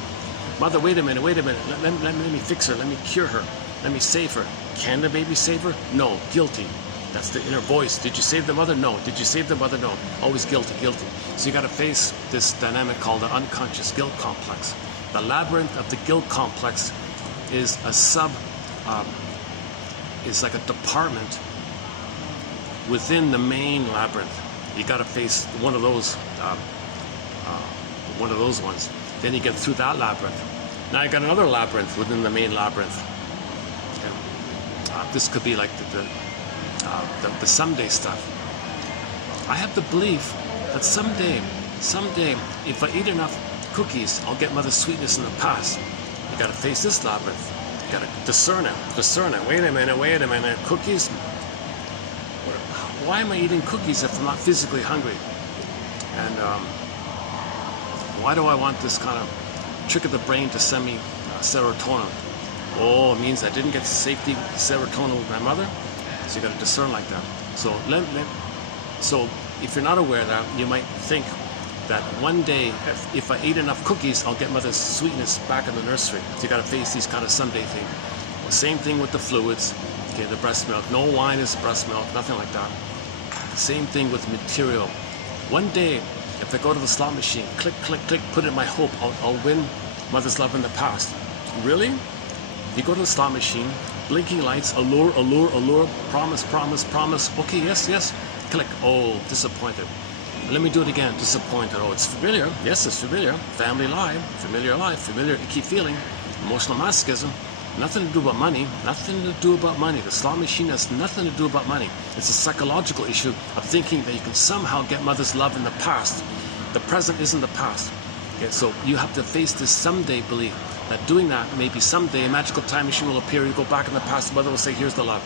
Mother, wait a minute. Let me fix her. Let me cure her. Let me save her. Can the baby save her? No. Guilty. That's the inner voice. Did you save the mother? No. Did you save the mother? No. Always guilty, guilty. So you got to face this dynamic called the unconscious guilt complex. The labyrinth of the guilt complex is a is like a department within the main labyrinth. You got to face one of those ones. Then you get through that labyrinth. Now you got another labyrinth within the main labyrinth. Okay. This could be like the someday stuff. I have the belief that someday, if I eat enough cookies, I'll get mother's sweetness in the past. You got to face this labyrinth. You got to discern it. Wait a minute. Cookies. Why am I eating cookies if I'm not physically hungry? And why do I want this kind of trick of the brain to send me serotonin? Oh, it means I didn't get safety serotonin with my mother. So you got to discern like that. So so if you're not aware of that, you might think that one day, if I eat enough cookies, I'll get mother's sweetness back in the nursery. So you got to face these kind of someday things. Well, same thing with the fluids. Okay, the breast milk. No wine is breast milk. Nothing like that. Same thing with material. One day, if I go to the slot machine, click, put in my hope, I'll win mother's love in the past. Really? You go to the slot machine, blinking lights, allure, promise. Okay, yes. Click. Oh, disappointed. Let me do it again. Disappointed. Oh, it's familiar. Yes, it's familiar. Family life, familiar icky feeling, emotional masochism. Nothing to do about money. The slot machine has nothing to do about money. It's a psychological issue of thinking that you can somehow get mother's love in the past. The present isn't the past. Okay, so you have to face this someday belief that doing that, maybe someday a magical time machine will appear, you go back in the past, mother will say, here's the love.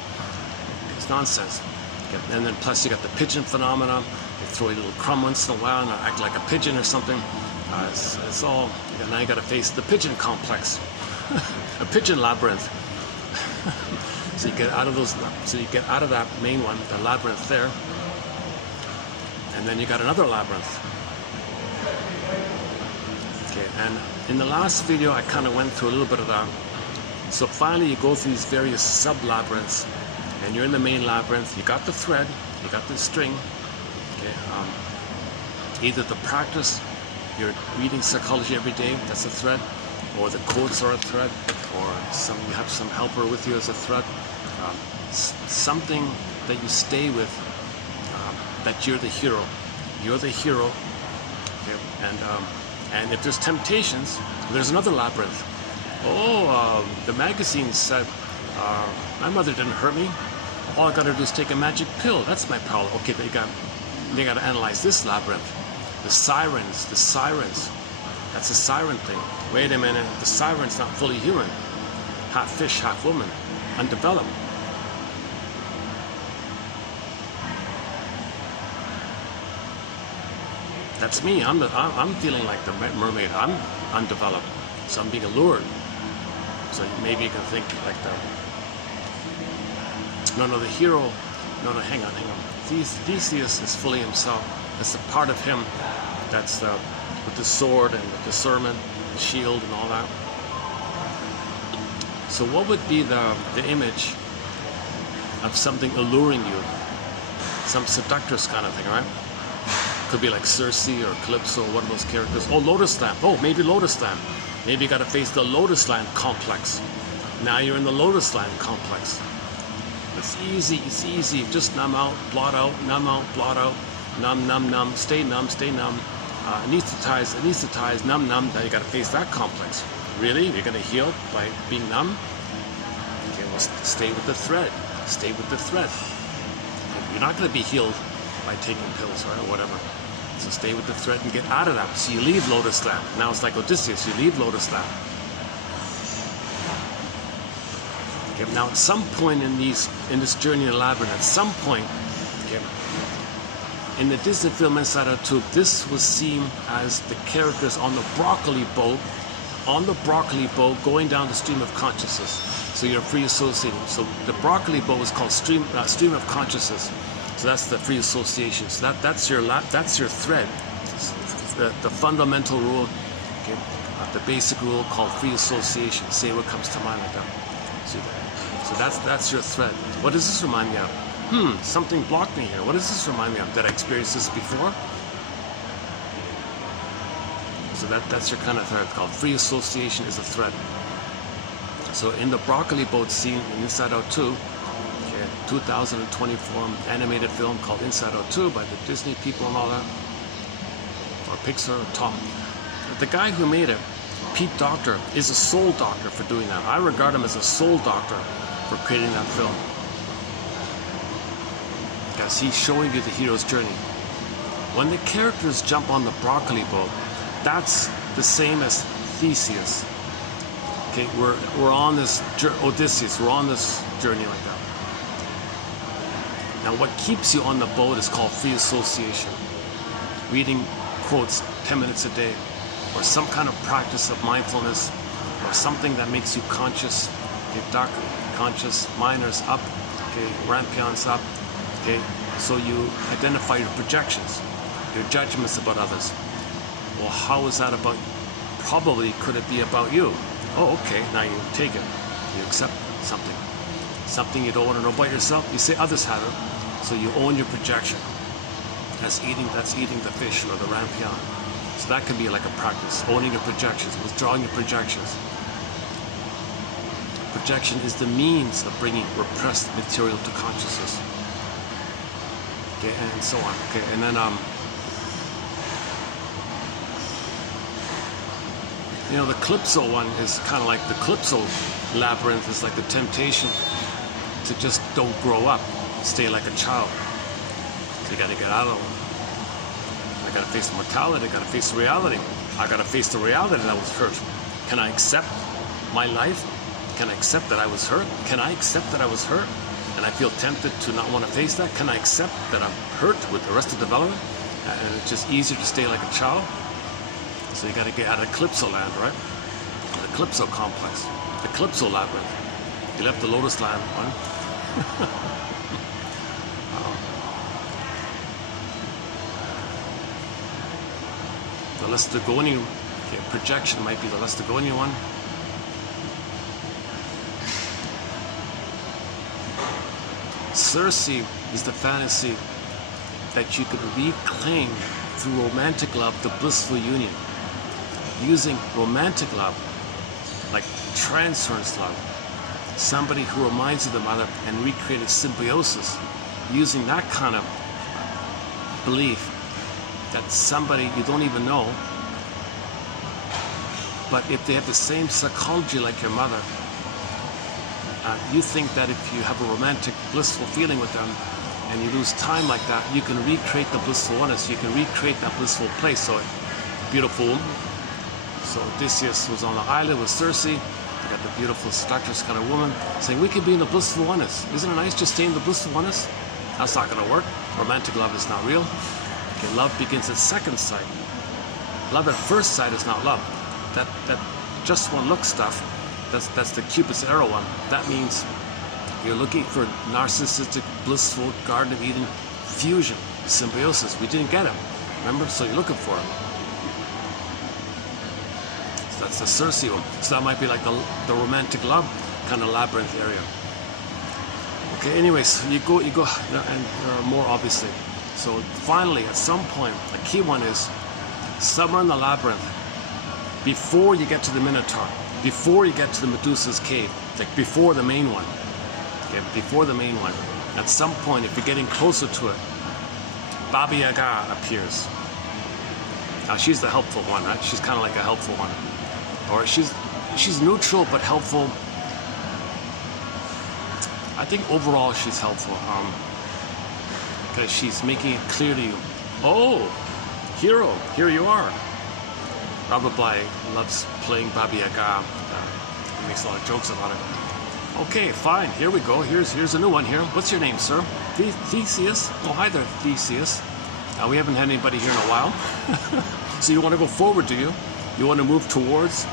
It's nonsense. Okay, and then plus you got the pigeon phenomenon. You throw a little crumb once in a while and act like a pigeon or something. It's all, now you got to face the pigeon complex. A pigeon labyrinth. So you get out of that main one, the labyrinth there, and then you got another labyrinth. Okay, and in the last video I kind of went through a little bit of that. So finally you go through these various sub-labyrinths, and you're in the main labyrinth. You got the thread, you got the string. Okay, either the practice, you're reading psychology every day, that's a thread, or the quotes are a thread, or you have some helper with you as a thread. Something that you stay with, that you're the hero. You're the hero. Okay? And if there's temptations, there's another labyrinth. Oh, the magazine said my mother didn't hurt me. All I got to do is take a magic pill. That's my problem. Okay, they got to analyze this labyrinth. The sirens. That's a siren thing. Wait a minute, the siren's not fully human. Half fish, half woman. Undeveloped. That's me. I'm feeling like the mermaid. I'm undeveloped. So I'm being allured. So maybe you can think like the hero. No, hang on. Theseus is fully himself. That's the part of him that's with the sword and the discernment, the shield and all that. So what would be the image of something alluring you? some seductress kind of thing, right? Could be like Circe or Calypso, one of those characters. Oh, Lotus Lamp. Oh, maybe Lotus Lamp. Maybe you got to face the Lotus Lamp complex. Now you're in the Lotus Lamp complex. It's easy. It's easy. Just numb out, blot out, numb out, blot out, numb, numb, numb. Stay numb, stay numb. Anesthetize, numb, numb. Now you got to face that complex. Really? You're going to heal by being numb? Okay, well, stay with the thread. Stay with the thread. You're not going to be healed by taking pills, right, or whatever. So stay with the thread and get out of that. So you leave Lotus Lamp. Now it's like Odysseus. You leave Lotus Lamp. Okay, now at some point in this journey in the labyrinth, at some point, okay, in the Disney film Inside Out 2, this was seen as the characters on the broccoli boat, going down the stream of consciousness. So you're free associating. So the broccoli boat is called stream of consciousness. So that's the free association. So that's your thread. The fundamental rule, okay, the basic rule called free association. Say what comes to mind like that. So that's your thread. What does this remind me of? Something blocked me here. What does this remind me of? Did I experience this before? So that's your kind of thread. It's called free association is a thread. So in the broccoli boat scene in Inside Out 2, okay, 2024 animated film called Inside Out 2 by the Disney people and all that, or Pixar, or Tom. The guy who made it, Pete Docter, is a soul doctor for doing that. I regard him as a soul doctor for creating that film. Because he's showing you the hero's journey. When the characters jump on the broccoli boat, that's the same as Theseus. Okay, we're on this Odysseus. We're on this journey like that. Now, what keeps you on the boat is called free association. Reading quotes 10 minutes a day, or some kind of practice of mindfulness, or something that makes you conscious. Okay, dark conscious, minors up. Okay, rampions up. Okay, so you identify your projections, your judgments about others. Well, how is that about? Probably could it be about you? Oh, okay. Now you take it. You accept something you don't want to know about yourself. You say others have it, so you own your projection. That's eating the fish or the rampion. So that can be like a practice, owning your projections, withdrawing your projections. Projection is the means of bringing repressed material to consciousness. Okay, and so on. Okay, and then you know, the Calypso one is kind of like the Calypso labyrinth is like the temptation to just don't grow up, stay like a child. So you got to get out of it. I got to face mortality. I got to face reality. I got to face the reality that I was hurt. Can I accept my life? Can I accept that I was hurt? Can I accept that I was hurt? And I feel tempted to not want to face that? Can I accept that I'm hurt with the rest of development? And it's just easier to stay like a child? So you got to get out of Calypso land, right? The Calypso complex. The Calypso labyrinth. You left the Lotus Lamp one. The Lestagonian projection might be the Lestagonian one. Circe is the fantasy that you could reclaim through romantic love the blissful union. Using romantic love, like transference love, somebody who reminds you of the mother and recreate a symbiosis, using that kind of belief that somebody you don't even know, but if they have the same psychology like your mother, you think that if you have a romantic, blissful feeling with them and you lose time like that, you can recreate the blissful oneness, you can recreate that blissful place. So beautiful. So Odysseus was on the island with Circe. You got the beautiful seductress kind of woman saying, we could be in the blissful oneness. Isn't it nice just stay in the blissful oneness? That's not going to work. Romantic love is not real. Okay, love begins at second sight. Love at first sight is not love. That just one look stuff, that's the Cupid's arrow one. That means you're looking for narcissistic, blissful, Garden of Eden fusion, symbiosis. We didn't get him, remember? So you're looking for him. So that's the Circe one. So that might be like the romantic love kind of labyrinth area. Okay, anyways, you go, and there are more obviously. So finally, at some point, a key one is somewhere in the labyrinth, before you get to the Minotaur, before you get to the Medusa's cave, like before the main one, okay, before the main one, at some point, if you're getting closer to it, Baba Yaga appears. Now she's the helpful one, right? She's kind of like a helpful one, or she's neutral but helpful. I think overall she's helpful, because she's making it clear to you, oh, hero, here you are. Robert Bly loves playing Baba Yaga. He makes a lot of jokes about it. Okay, fine, here we go. Here's a new one here. What's your name, sir? Theseus? Oh, hi there, Theseus. We haven't had anybody here in a while. So you want to go forward, do you? You want to move towards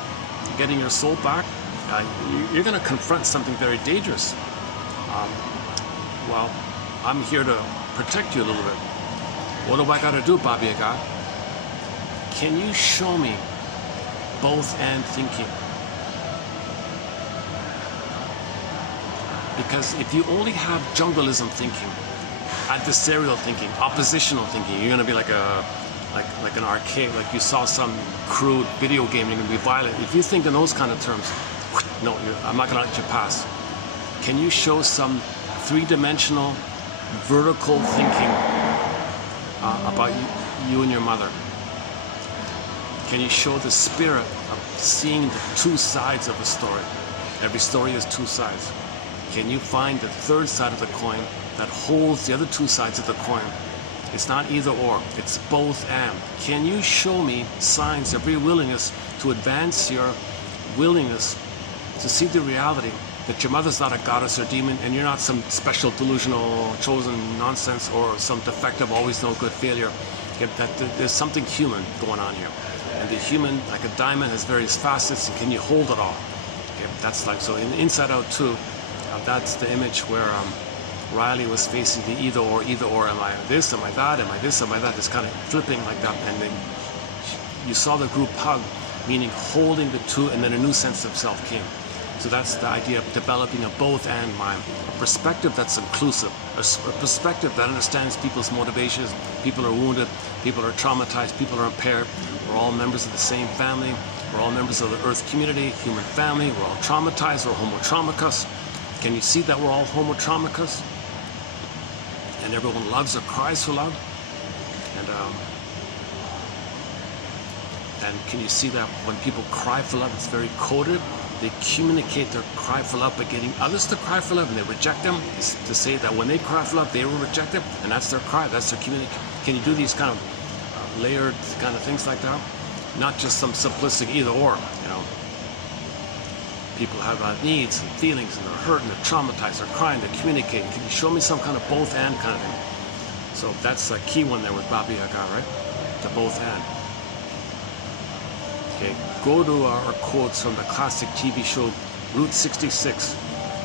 getting your soul back? You're going to confront something very dangerous. Well, I'm here to protect you a little bit. What do I got to do, Baba Yaga? Can you show me both and thinking? Because if you only have jungleism thinking, adversarial thinking, oppositional thinking, you're going to be like an arcade, like you saw some crude video game, you're going to be violent. If you think in those kind of terms, no, I'm not going to let you pass. Can you show some three-dimensional, vertical thinking about you and your mother? Can you show the spirit of seeing the two sides of a story? Every story has two sides. Can you find the third side of the coin that holds the other two sides of the coin? It's not either or, it's both and. Can you show me signs of your willingness to advance your willingness to see the reality that your mother's not a goddess or demon, and you're not some special delusional chosen nonsense or some defective, always no good failure? That there's something human going on here. And the human, like a diamond, has various facets, and can you hold it all? Okay, that's like, so in Inside Out 2, that's the image where Riley was facing the either or, am I this, am I that, am I this, am I that, it's kind of flipping like that, and then you saw the group hug, meaning holding the two, and then a new sense of self came. So that's the idea of developing a both and mind, a perspective that's inclusive, a perspective that understands people's motivations. People are wounded, people are traumatized, people are impaired. We're all members of the same family, we're all members of the earth community, human family, we're all traumatized, we're homotraumicus. Can you see that we're all homotraumicus? And everyone loves or cries for love? And can you see that when people cry for love, it's very coded? They communicate their cry for love by getting others to cry for love, and they reject them. It's to say that when they cry for love, they will reject them, and that's their cry, that's their communication. Can you do these kind of layered kind of things like that? Not just some simplistic either or, you know. People have needs and feelings, and they're hurt, and they're traumatized, they're crying, they're communicating. Can you show me some kind of both and kind of thing? So that's a key one there with Baba Yaga, right? The both and. Okay, go to our quotes from the classic TV show Route 66,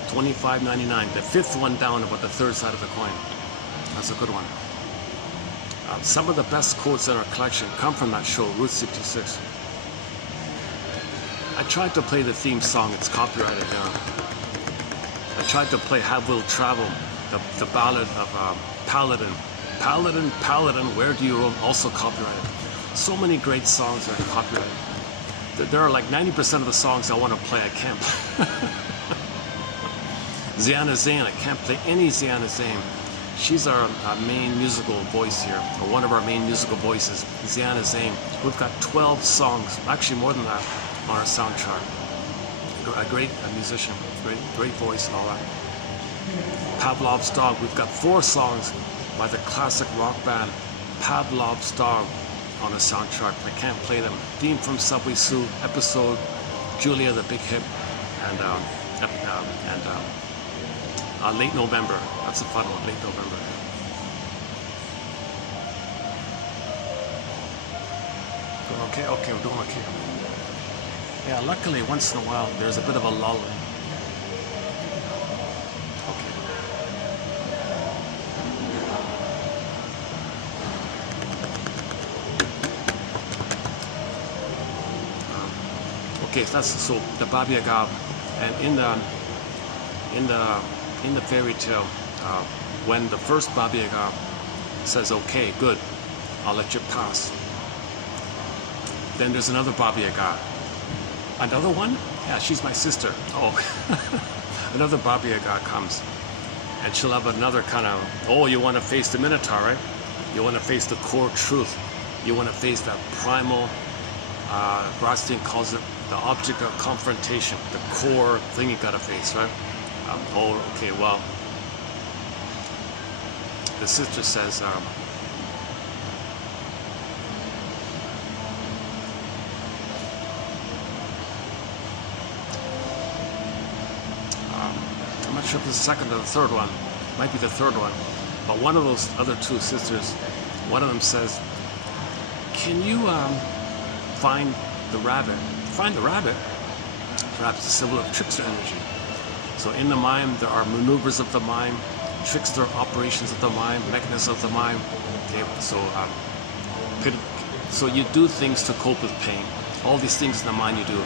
$25.99. The fifth one down about the third side of the coin. That's a good one. Some of the best quotes in our collection come from that show, Route 66. I tried to play the theme song, it's copyrighted now. I tried to play Have Will Travel, the ballad of Paladin. Paladin, Paladin, where do you roam? Also copyrighted. So many great songs are copyrighted. There are like 90% of the songs I want to play, I can't play. Ziana Zain, I can't play any Ziana Zain. She's our main musical voice here, or one of our main musical voices, Ziana Zain. We've got 12 songs, actually more than that, on our soundtrack. A great musician, great voice and all that. Pavlov's Dog, we've got 4 songs by the classic rock band Pavlov's Dog on the soundtrack. I can't play them. Theme from Subway Sue, episode, Julia the Big Hip, and Late November. That's a fun one, Late November. Okay, we're doing okay. Yeah, luckily once in a while there's a bit of a lull. Okay, so the Baba Yaga, and in the in the fairy tale, when the first Baba Yaga says, okay, good, I'll let you pass. Then there's another Baba Yaga. Another one? Yeah, she's my sister. Oh, another Baba Yaga comes. And she'll have another kind of, oh, you want to face the Minotaur, right? You want to face the core truth. You want to face that primal, Rothstein calls it the object of confrontation, the core thing you got to face, right? Oh, okay, well, the sister says, I'm not sure if it's the second or the third one. Might be the third one. But one of those other two sisters, one of them says, can you find the rabbit? Find the rabbit? Perhaps a symbol of trickster energy. So in the mind, there are maneuvers of the mind, trickster operations of the mind, mechanisms of the mind. Okay, so you do things to cope with pain. All these things in the mind you do.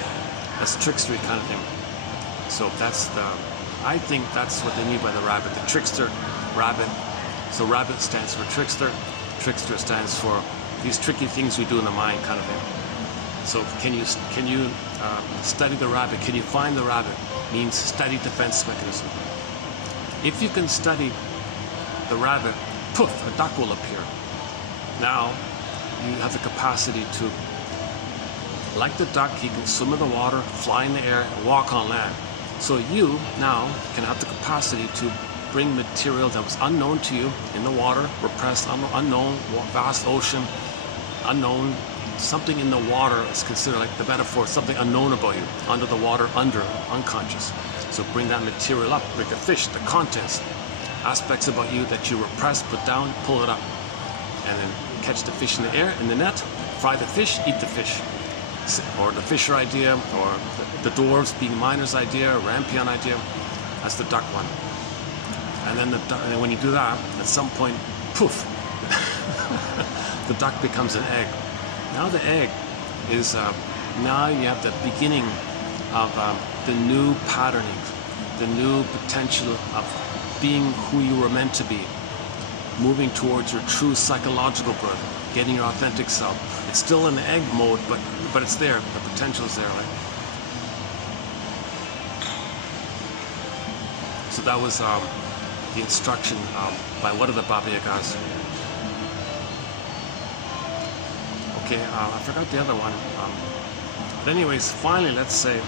That's trickstery kind of thing. So I think that's what they mean by the rabbit, the trickster, rabbit. So rabbit stands for trickster, trickster stands for these tricky things we do in the mind kind of thing. So can you study the rabbit? Can you find the rabbit? Means study defense mechanism. If you can study the rabbit, poof, a duck will appear. Now you have the capacity to, like the duck, you can swim in the water, fly in the air, and walk on land. So you now can have the capacity to bring material that was unknown to you in the water, repressed, unknown, vast ocean, unknown. Something in the water is considered like the metaphor, something unknown about you, under the water, unconscious. So bring that material up, like the fish, the contents, aspects about you that you repress, put down, pull it up. And then catch the fish in the air, in the net, fry the fish, eat the fish. Or the fisher idea, or the dwarves being miners idea, or Rampion idea. That's the duck one. And then when you do that, at some point, poof, the duck becomes an egg. Now the egg is, now you have the beginning of the new patterning, the new potential of being who you were meant to be, moving towards your true psychological birth, getting your authentic self. It's still in the egg mode, but it's there. The potential is there, right? So that was the instruction by one of the Baba Yagas. Okay, I forgot the other one. But anyways, finally, let's say,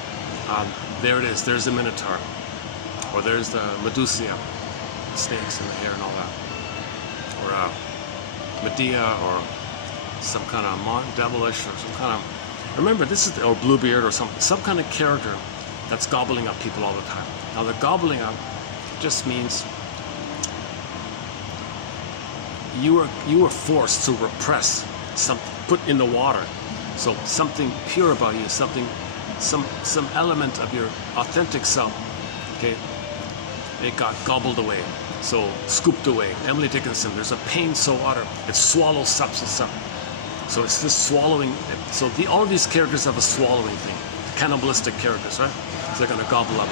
there it is. There's the Minotaur. Or there's the Medusa, the snakes in the hair and all that. Or Medea, or some kind of devilish, or some kind of, remember this is, or Bluebeard, or some kind of character that's gobbling up people all the time. Now the gobbling up just means you were forced to repress something, put in the water. So something pure about you, some element of your authentic self, okay, it got gobbled away. So scooped away. Emily Dickinson, there's a pain so utter, it swallows substance up. So it's this swallowing. So all of these characters have a swallowing thing. Cannibalistic characters, right? So they're going to gobble up.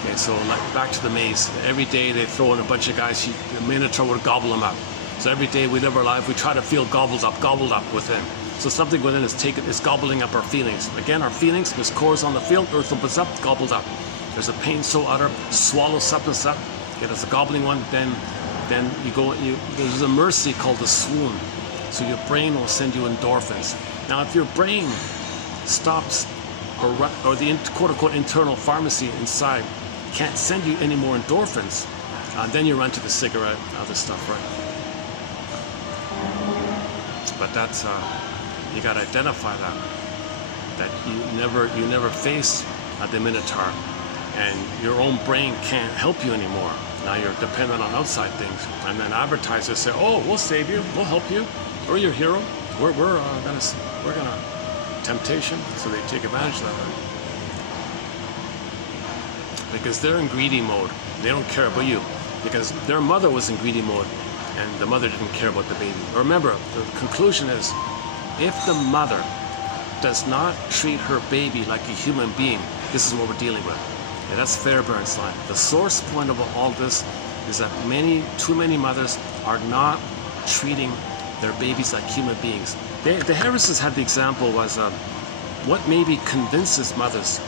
Okay, so like back to the maze. Every day they throw in a bunch of guys, the Minotaur would gobble them up. So every day we live our life, we try to feel gobbled up within. So something within is gobbling up our feelings. Again, our feelings, this core's on the field, earth opens up, gobbled up. There's a pain so utter, swallow substance up. Okay, that's a gobbling one. Then there's a mercy called the swoon. So your brain will send you endorphins. Now, if your brain stops, or the quote-unquote internal pharmacy inside can't send you any more endorphins, then you run to the cigarette, other stuff, right? But that's you got to identify that you never face the Minotaur, and your own brain can't help you anymore. Now you're dependent on outside things, and then advertisers say, "Oh, we'll save you, we'll help you, we're your hero. We're gonna temptation." So they take advantage of that, right? Because they're in greedy mode. They don't care about you, because their mother was in greedy mode, and the mother didn't care about the baby. Remember, the conclusion is, if the mother does not treat her baby like a human being, this is what we're dealing with. Yeah, that's Fairbairn's line. The source point of all this is that too many mothers are not treating their babies like human beings. The Harrises had the example was what maybe convinces mothers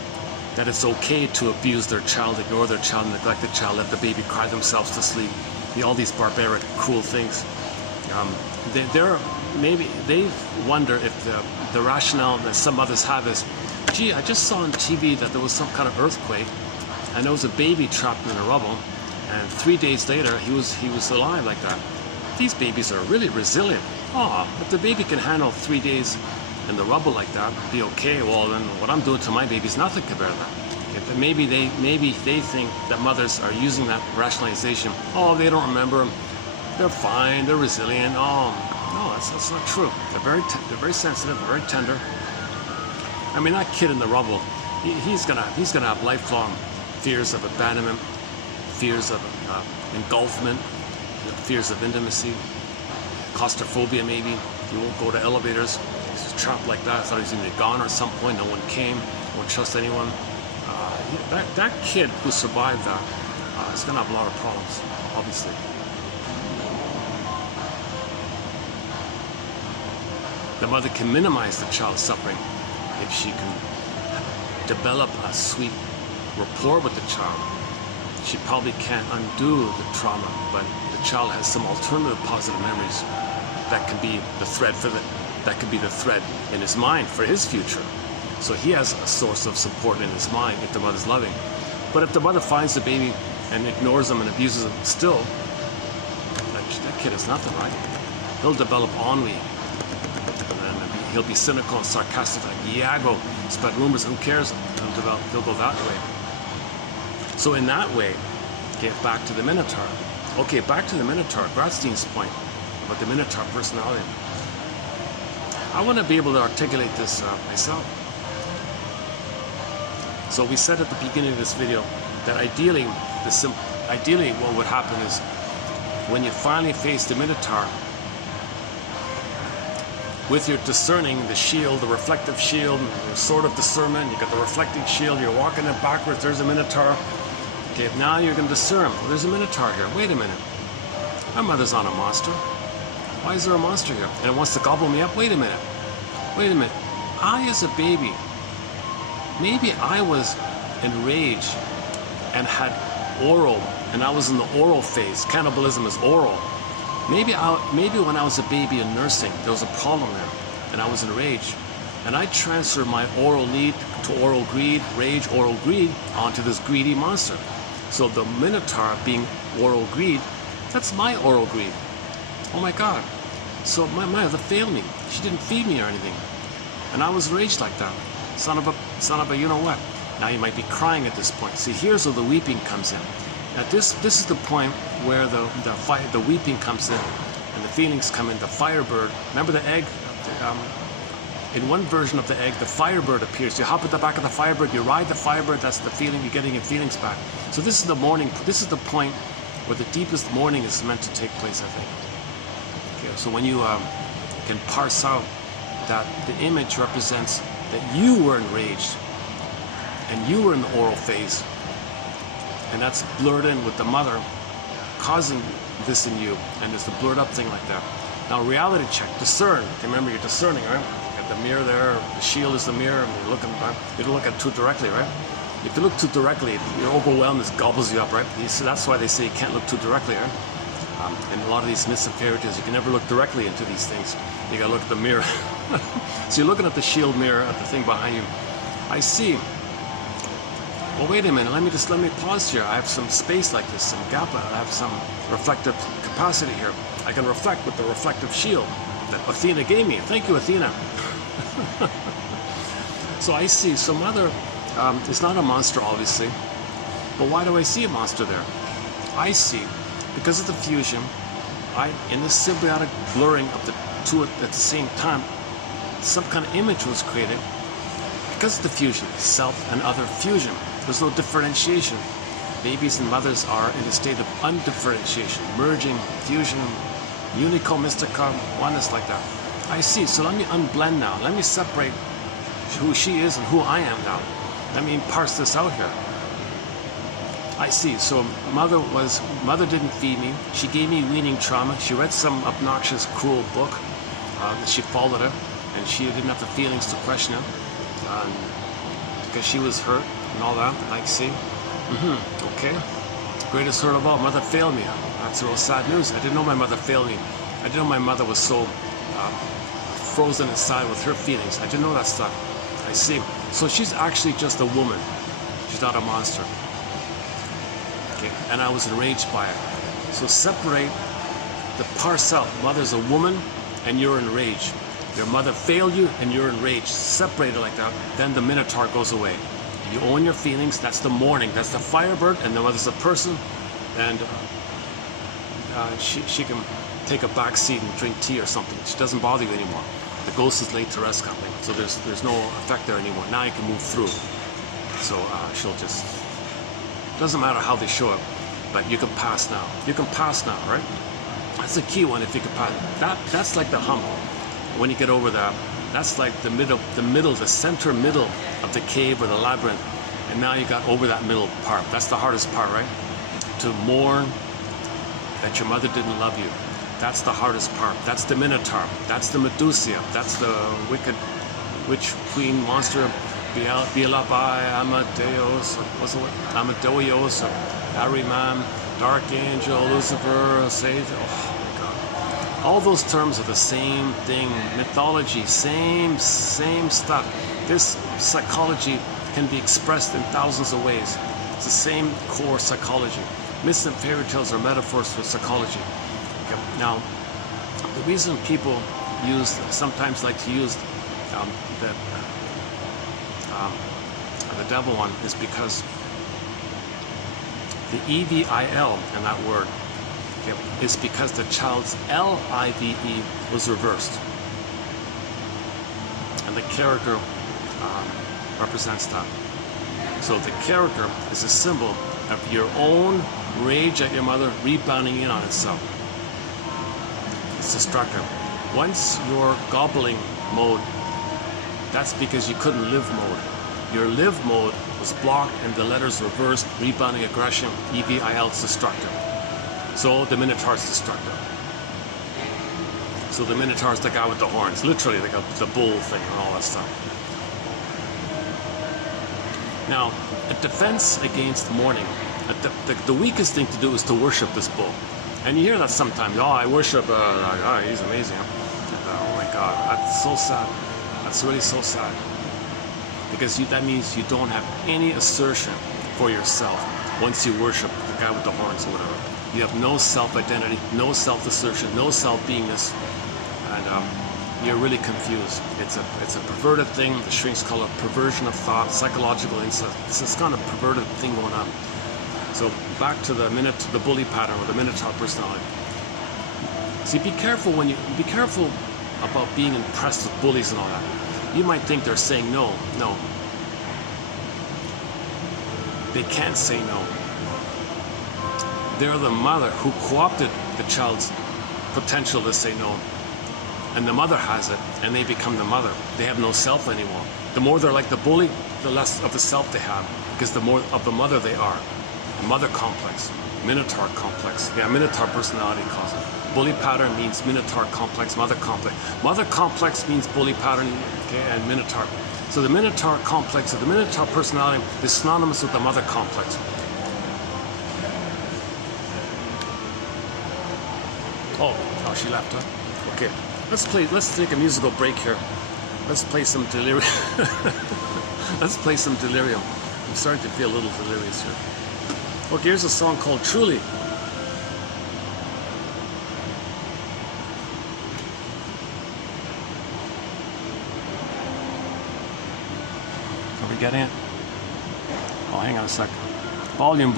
that it's okay to abuse their child, ignore their child, neglect the child, let the baby cry themselves to sleep, all these barbaric, cruel things. Maybe they wonder if the rationale that some mothers have is, gee, I just saw on TV that there was some kind of earthquake, and there was a baby trapped in the rubble, and 3 days later he was alive like that. These babies are really resilient. Oh, if the baby can handle 3 days in the rubble like that, be okay. Well, then what I'm doing to my baby is nothing compared to that. Maybe they think that mothers are using that rationalization. Oh, they don't remember them. They're fine. They're resilient. Oh, no, that's not true. They're very sensitive. They're very tender. I mean, that kid in the rubble, he's gonna have lifelong fears of abandonment, fears of engulfment, fears of intimacy, claustrophobia maybe. He won't go to elevators. He's trapped like that. I thought he was going to be gone at some point. No one came. Won't trust anyone. That kid who survived that is going to have a lot of problems, obviously. The mother can minimize the child's suffering if she can develop a sweet rapport with the child. She probably can't undo the trauma, but the child has some alternative positive memories that can be the thread in his mind for his future. So he has a source of support in his mind if the mother's loving. But if the mother finds the baby and ignores them and abuses them still, that kid is nothing, right? He'll develop ennui. And then he'll be cynical and sarcastic, like, yeah, go spread rumors, who cares? He'll go that way. So in that way, okay, back to the Minotaur. Okay, back to the Minotaur, Gratstein's point about the Minotaur personality. I want to be able to articulate this myself. So we said at the beginning of this video that ideally what would happen is when you finally face the Minotaur, with your discerning, the shield, the reflective shield, your sword of discernment, you got the reflecting shield, you're walking it backwards, there's a Minotaur. Okay, now you're going to discern, well, there's a Minotaur here, wait a minute. My mother's not a monster. Why is there a monster here? And it wants to gobble me up? Wait a minute. I, as a baby, maybe I was enraged and had oral, and I was in the oral phase. Cannibalism is oral. Maybe when I was a baby in nursing, there was a problem there, and I was enraged. And I transferred my oral need to oral greed, rage, oral greed, onto this greedy monster. So the Minotaur being oral greed, that's my oral greed. Oh my God. So my mother failed me. She didn't feed me or anything. And I was enraged like that. Son of a you know what. Now you might be crying at this point. See, here's where the weeping comes in. Now this is the point where the weeping comes in and the feelings come in. The firebird, remember the egg? In one version of the egg, the firebird appears. You hop at the back of the firebird, you ride the firebird, that's the feeling, you're getting your feelings back. So this is the morning, this is the point where the deepest mourning is meant to take place, I think. Okay, so when you can parse out that the image represents that you were enraged and you were in the oral phase, and that's blurred in with the mother causing this in you, and it's the blurred up thing like that. Now reality check, discern. Remember, you're discerning, right? You got the mirror there, the shield is the mirror, and you're looking, right? You don't look at it too directly, right? If you look too directly, you're overwhelmed, it gobbles you up, right? So that's why they say you can't look too directly, right? In a lot of these myths and fairy tales, you can never look directly into these things. You gotta look at the mirror. So you're looking at the shield mirror, at the thing behind you. I see. Well, wait a minute, let me pause here. I have some space like this, some gap, I have some reflective capacity here. I can reflect with the reflective shield that Athena gave me. Thank you, Athena. So I see, so mother is not a monster, obviously, but why do I see a monster there? I see, because of the fusion, in the symbiotic blurring of the two at the same time, some kind of image was created because of the fusion, self and other fusion. There's no differentiation. Babies and mothers are in a state of undifferentiation, merging, fusion, unico, mystica, oneness like that. I see, so let me unblend now. Let me separate who she is and who I am now. Let me parse this out here. I see. So mother didn't feed me. She gave me weaning trauma. She read some obnoxious, cruel book that she followed it, and she didn't have the feelings to question it because she was hurt and all that. I see. Okay. Greatest hurt of all. Mother failed me. That's real sad news. I didn't know my mother failed me. I didn't know my mother was so frozen inside with her feelings. I didn't know that stuff. I see. So she's actually just a woman. She's not a monster. Okay. And I was enraged by it. So separate the parse out. Mother's a woman and you're enraged. Your mother failed you and you're enraged. Separate it like that. Then the minotaur goes away. You own your feelings. That's the mourning. That's the firebird. And the mother's a person. And she can take a back seat and drink tea or something. She doesn't bother you anymore. The ghost is laid to rest kind of thing. So there's no effect there anymore. Now you can move through. So she'll just, doesn't matter how they show up, but you can pass now. You can pass now, right? That's a key one. If you can pass, that's like the hump. When you get over that, that's like the center middle of the cave or the labyrinth. And now you got over that middle part. That's the hardest part, right? To mourn that your mother didn't love you. That's the hardest part. That's the Minotaur. That's the Medusa. That's the wicked witch queen monster, Beelzebub, Amadeus, Amadeus, Ahriman, Dark Angel, Lucifer, Savior. Oh my God. All those terms are the same thing. Mythology, same stuff. This psychology can be expressed in thousands of ways. It's the same core psychology. Myths and fairy tales are metaphors for psychology. Okay. Now, the reason people sometimes like to use the devil one is because the EVIL in that word, okay, is because the child's LIVE was reversed. And the character represents that. So the character is a symbol of your own rage at your mother rebounding in on itself. It's destructive. Once your gobbling mode, that's because you couldn't live mode. Your live mode was blocked and the letters reversed, rebounding aggression, EVIL is destructive. So the Minotaur is destructive. So the Minotaur is the guy with the horns, literally like the bull thing and all that stuff. Now, a defense against mourning, the weakest thing to do is to worship this bull. And you hear that sometimes, oh, I worship, he's amazing. Oh my God, that's so sad. That's really so sad. Because that means you don't have any assertion for yourself once you worship the guy with the horns or whatever. You have no self-identity, no self-assertion, no self-beingness, and you're really confused. It's a perverted thing. The shrinks call it perversion of thought, psychological insight. It's this kind of perverted thing going on. So back to the bully pattern or the Minotaur personality. See, be careful about being impressed with bullies and all that. You might think they're saying no. No. They can't say no. They're the mother who co-opted the child's potential to say no. And the mother has it, and they become the mother. They have no self anymore. The more they're like the bully, the less of the self they have, because the more of the mother they are. Mother complex, Minotaur complex. Yeah, Minotaur personality calls it. Bully pattern means Minotaur complex, mother complex. Mother complex means bully pattern, okay, and Minotaur. So the Minotaur complex or the Minotaur personality is synonymous with the mother complex. Oh, she left, huh? Okay, let's take a musical break here. Let's play some delirium. Let's play some delirium. I'm starting to feel a little delirious here. Okay, here's a song called Truly. Are we getting it? Oh, hang on a sec. Volume.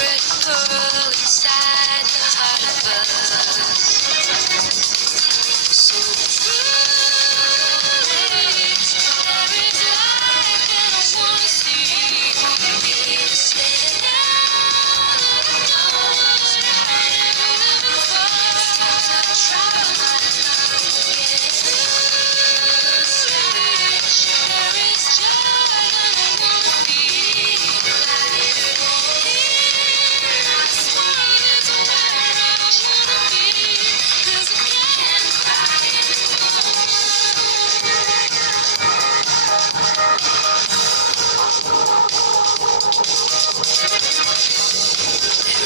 red pearl inside the heart of us. So foolish, there is light that I wanna see.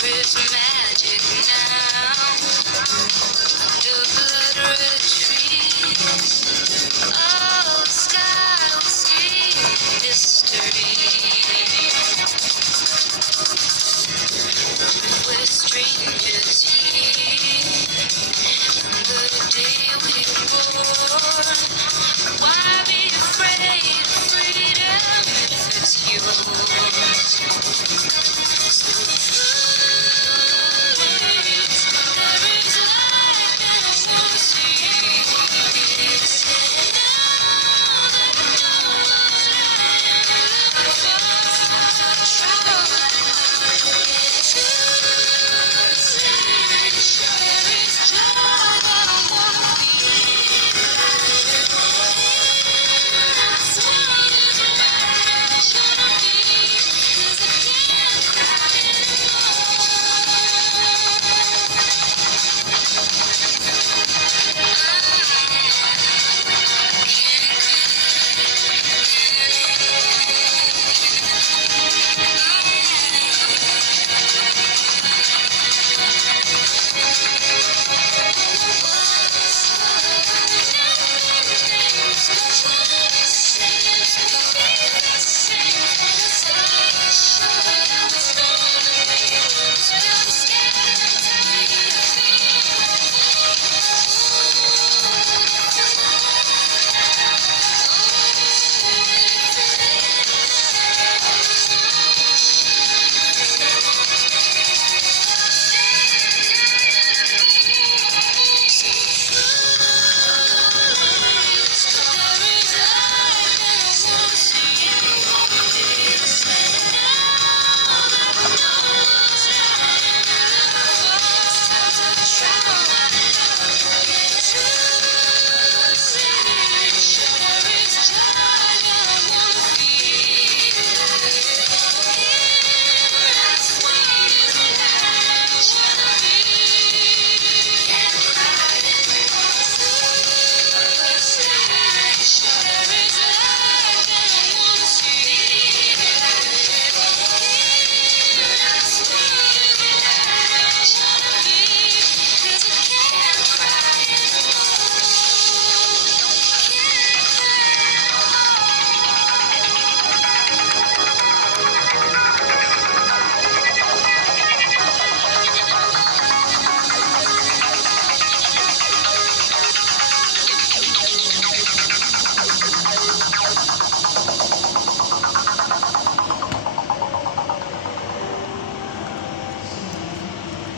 It's magic now under blood-red trees. Oh, sky will see mystery. We're strangers here from the day we were born. Why be afraid of freedom if it's yours?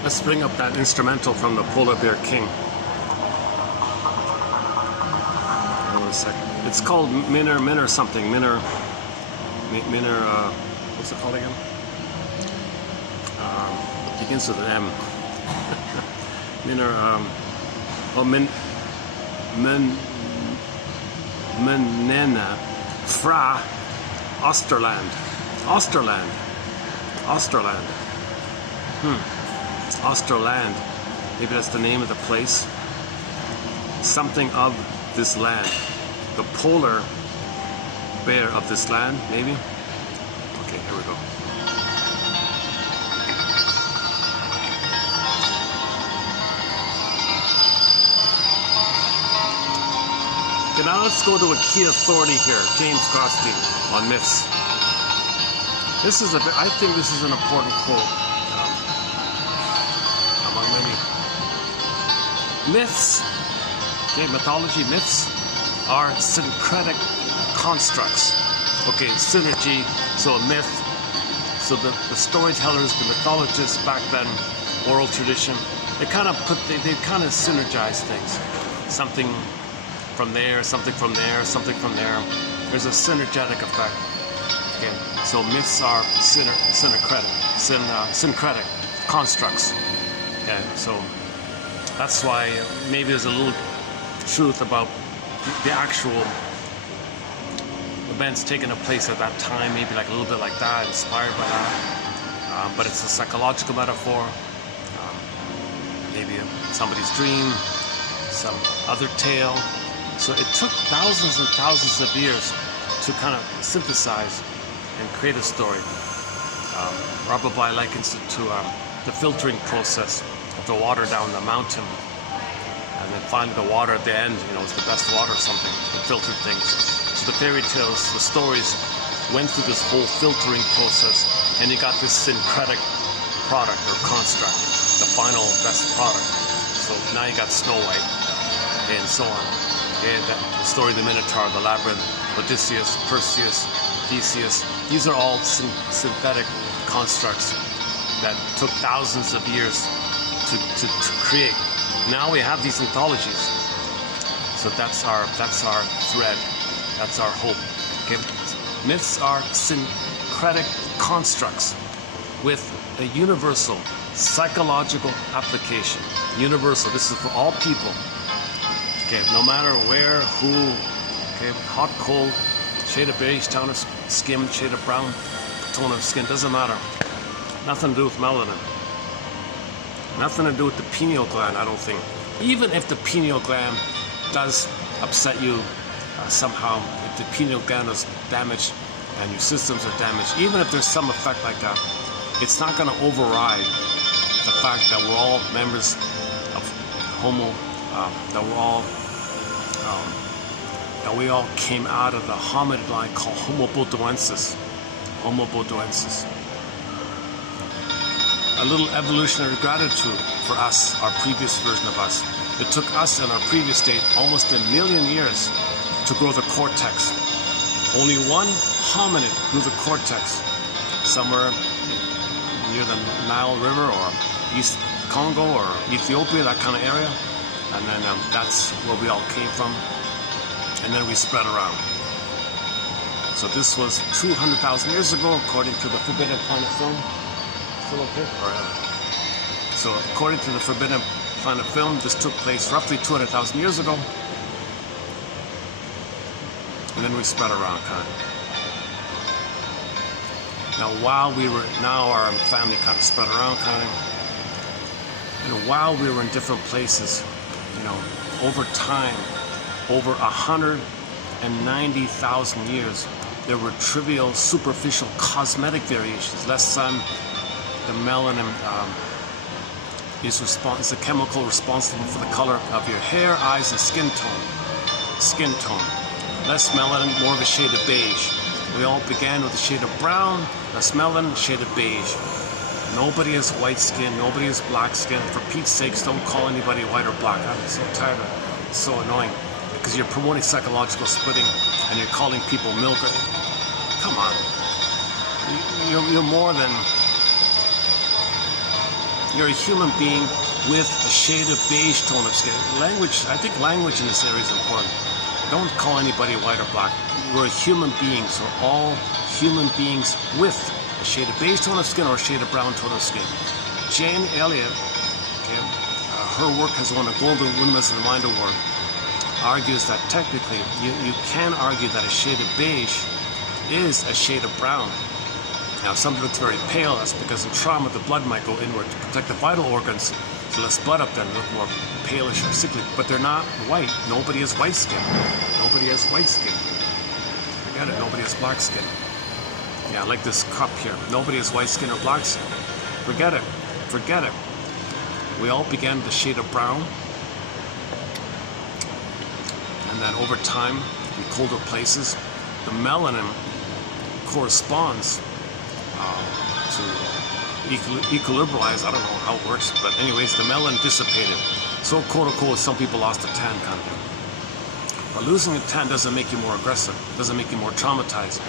Let's bring up that instrumental from the Polar Bear King. Hold on a second. It's called Minner something. Minner, what's it called again? It begins with an M. Minner, Menena, Fra, Osterland. Osterland. Maybe that's the name of the place. Something of this land. The polar bear of this land, maybe? Okay, here we go. Okay, now let's go to a key authority here, James Gostein, on myths. This is I think this is an important quote. Among many. Myths, okay, mythology, myths are syncretic constructs. Okay, synergy, so a myth, So the storytellers, the mythologists back then, oral tradition, they kind of synergize things. Something from there, something from there, something from there. There's a synergetic effect. Okay, so myths are syncretic constructs. Okay, so that's why maybe there's a little truth about the actual events taking place at that time, maybe like a little bit like that, inspired by that. But it's a psychological metaphor. Maybe somebody's dream, some other tale. So it took thousands and thousands of years to kind of synthesize and create a story. Robert Bly likens it to the filtering process of the water down the mountain. And then finally the water at the end, is the best water or something. It filtered things. So the fairy tales, the stories went through this whole filtering process, and you got this syncretic product or construct, the final best product. So now you got Snow White, okay, and so on. Okay, the story of the Minotaur, the Labyrinth, Odysseus, Perseus, Theseus. These are all synthetic constructs that took thousands of years to create. Now we have these anthologies. So that's our thread. That's our hope. Okay? Myths are syncretic constructs with a universal psychological application. Universal. This is for all people. Okay, no matter where, who, okay, hot, cold, shade of beige, tone of skin, shade of brown, tone of skin, doesn't matter. Nothing to do with melanin. Nothing to do with the pineal gland, I don't think. Even if the pineal gland does upset you somehow, if the pineal gland is damaged and your systems are damaged, even if there's some effect like that, it's not going to override the fact that we're all members of that we all came out of the hominid line called Homo bodoensis. Homo bodoensis. A little evolutionary gratitude for us, our previous version of us. It took us in our previous state almost 1 million years to grow the cortex. Only one hominid grew the cortex, somewhere near the Nile River or East Congo or Ethiopia, that kind of area. And then that's where we all came from. And then we spread around. So this was 200,000 years ago, according to the Forbidden Planet film. Still okay? So according to the Forbidden Planet film, this took place roughly 200,000 years ago. And then we spread around, kind of. Now our family kind of spread around, kind of. And while we were in different places, over time, over 190,000 years, there were trivial, superficial, cosmetic variations. Less sun, the melanin is a chemical responsible for the color of your hair, eyes, and skin tone. Skin tone. Less melanin, more of a shade of beige. We all began with a shade of brown, less melanin, shade of beige. Nobody has white skin, nobody has black skin. For Pete's sakes, don't call anybody white or black. I'm so tired of it. It's so annoying. Because you're promoting psychological splitting and you're calling people milk. Come on. You're more than... You're a human being with a shade of beige tone of skin. Language, I think language in this area is important. Don't call anybody white or black. We're a human being, so all human beings with a shade of beige tone of skin or a shade of brown tone of skin. Jane Elliott, okay, her work has won a Golden Windmills of the Mind Award, argues that technically you can argue that a shade of beige is a shade of brown. Now, if something looks very pale, that's because in trauma the blood might go inward to protect the vital organs, so less blood up there, look more palish or sickly. But they're not white. Nobody has white skin. Nobody has white skin. Forget it. Nobody has black skin. Yeah, like this cup here. Nobody has white skin or black skin. Forget it. Forget it. We all began with the shade of brown. And then over time, in colder places, the melanin corresponds to equilibrize. I don't know how it works, but anyways, the melanin dissipated. So, quote unquote, some people lost a tan, kind of thing. But losing a tan doesn't make you more aggressive, doesn't make you more traumatized.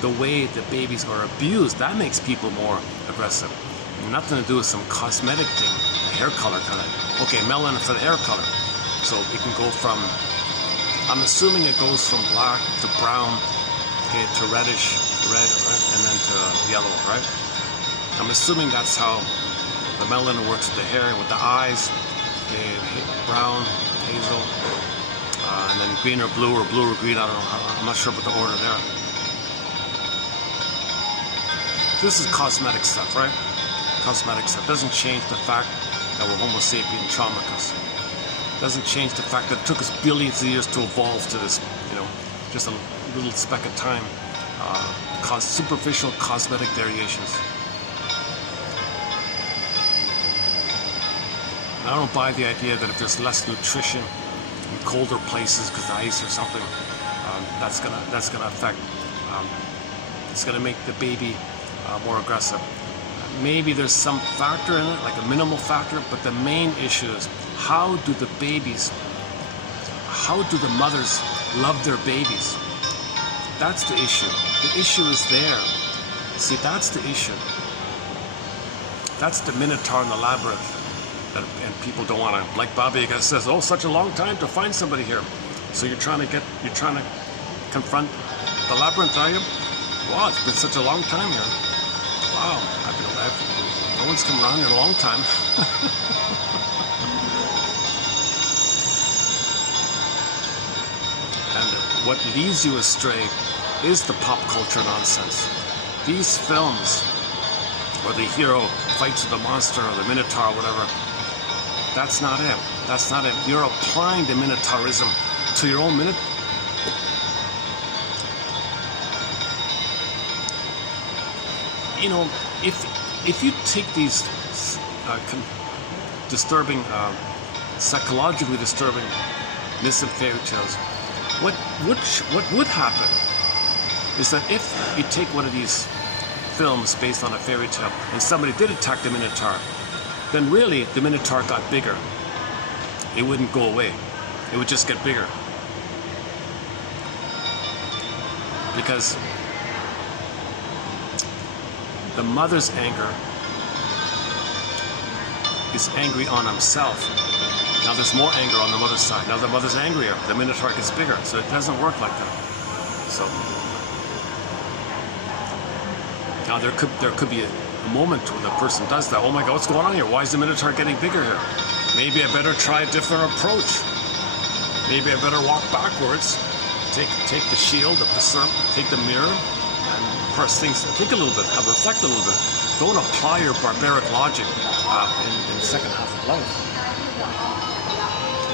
the way the babies are abused, that makes people more aggressive. Nothing to do with some cosmetic thing, hair color kind of. Okay, melanin for the hair color. So it can go from, I'm assuming it goes from black to brown, okay, to reddish, red, right, and then to yellow, right? I'm assuming that's how the melanin works with the hair and with the eyes. Okay, brown, hazel, and then green or blue or green, I don't know, I'm not sure about the order there. This is cosmetic stuff, right? Cosmetic stuff. Doesn't change the fact that we're Homo sapien traumaticus. Doesn't change the fact that it took us billions of years to evolve to this, you know, just a little speck of time. Cause superficial cosmetic variations. And I don't buy the idea that if there's less nutrition in colder places because of ice or something, that's gonna affect. It's gonna make the baby more aggressive. Maybe there's some factor in it, like a minimal factor, but the main issue is how do the mothers love their babies? That's the issue. The issue is there. See, that's the issue. That's the Minotaur in the labyrinth. And people don't want to, like Baba Yaga says, oh, such a long time to find somebody here. So you're trying to confront the labyrinth, are you? Wow, it's been such a long time here. Wow, no one's come around in a long time. And what leads you astray is the pop culture nonsense. These films, where the hero fights the monster or the Minotaur or whatever, that's not it. That's not it. You're applying the Minotaurism to your own Minotaur. You know, if you take these disturbing, psychologically disturbing myths and fairy tales, what would happen is that if you take one of these films based on a fairy tale and somebody did attack the Minotaur, then really the Minotaur got bigger. It wouldn't go away. It would just get bigger. Because the mother's anger is angry on himself. Now there's more anger on the mother's side. Now the mother's angrier. The Minotaur gets bigger. So it doesn't work like that. So now there could be a moment when the person does that. Oh my God, what's going on here? Why is the Minotaur getting bigger here? Maybe I better try a different approach. Maybe I better walk backwards. Take the shield of the serpent, take the mirror, and press things. Think a little bit, reflect a little bit. Don't apply your barbaric logic in the second half of life.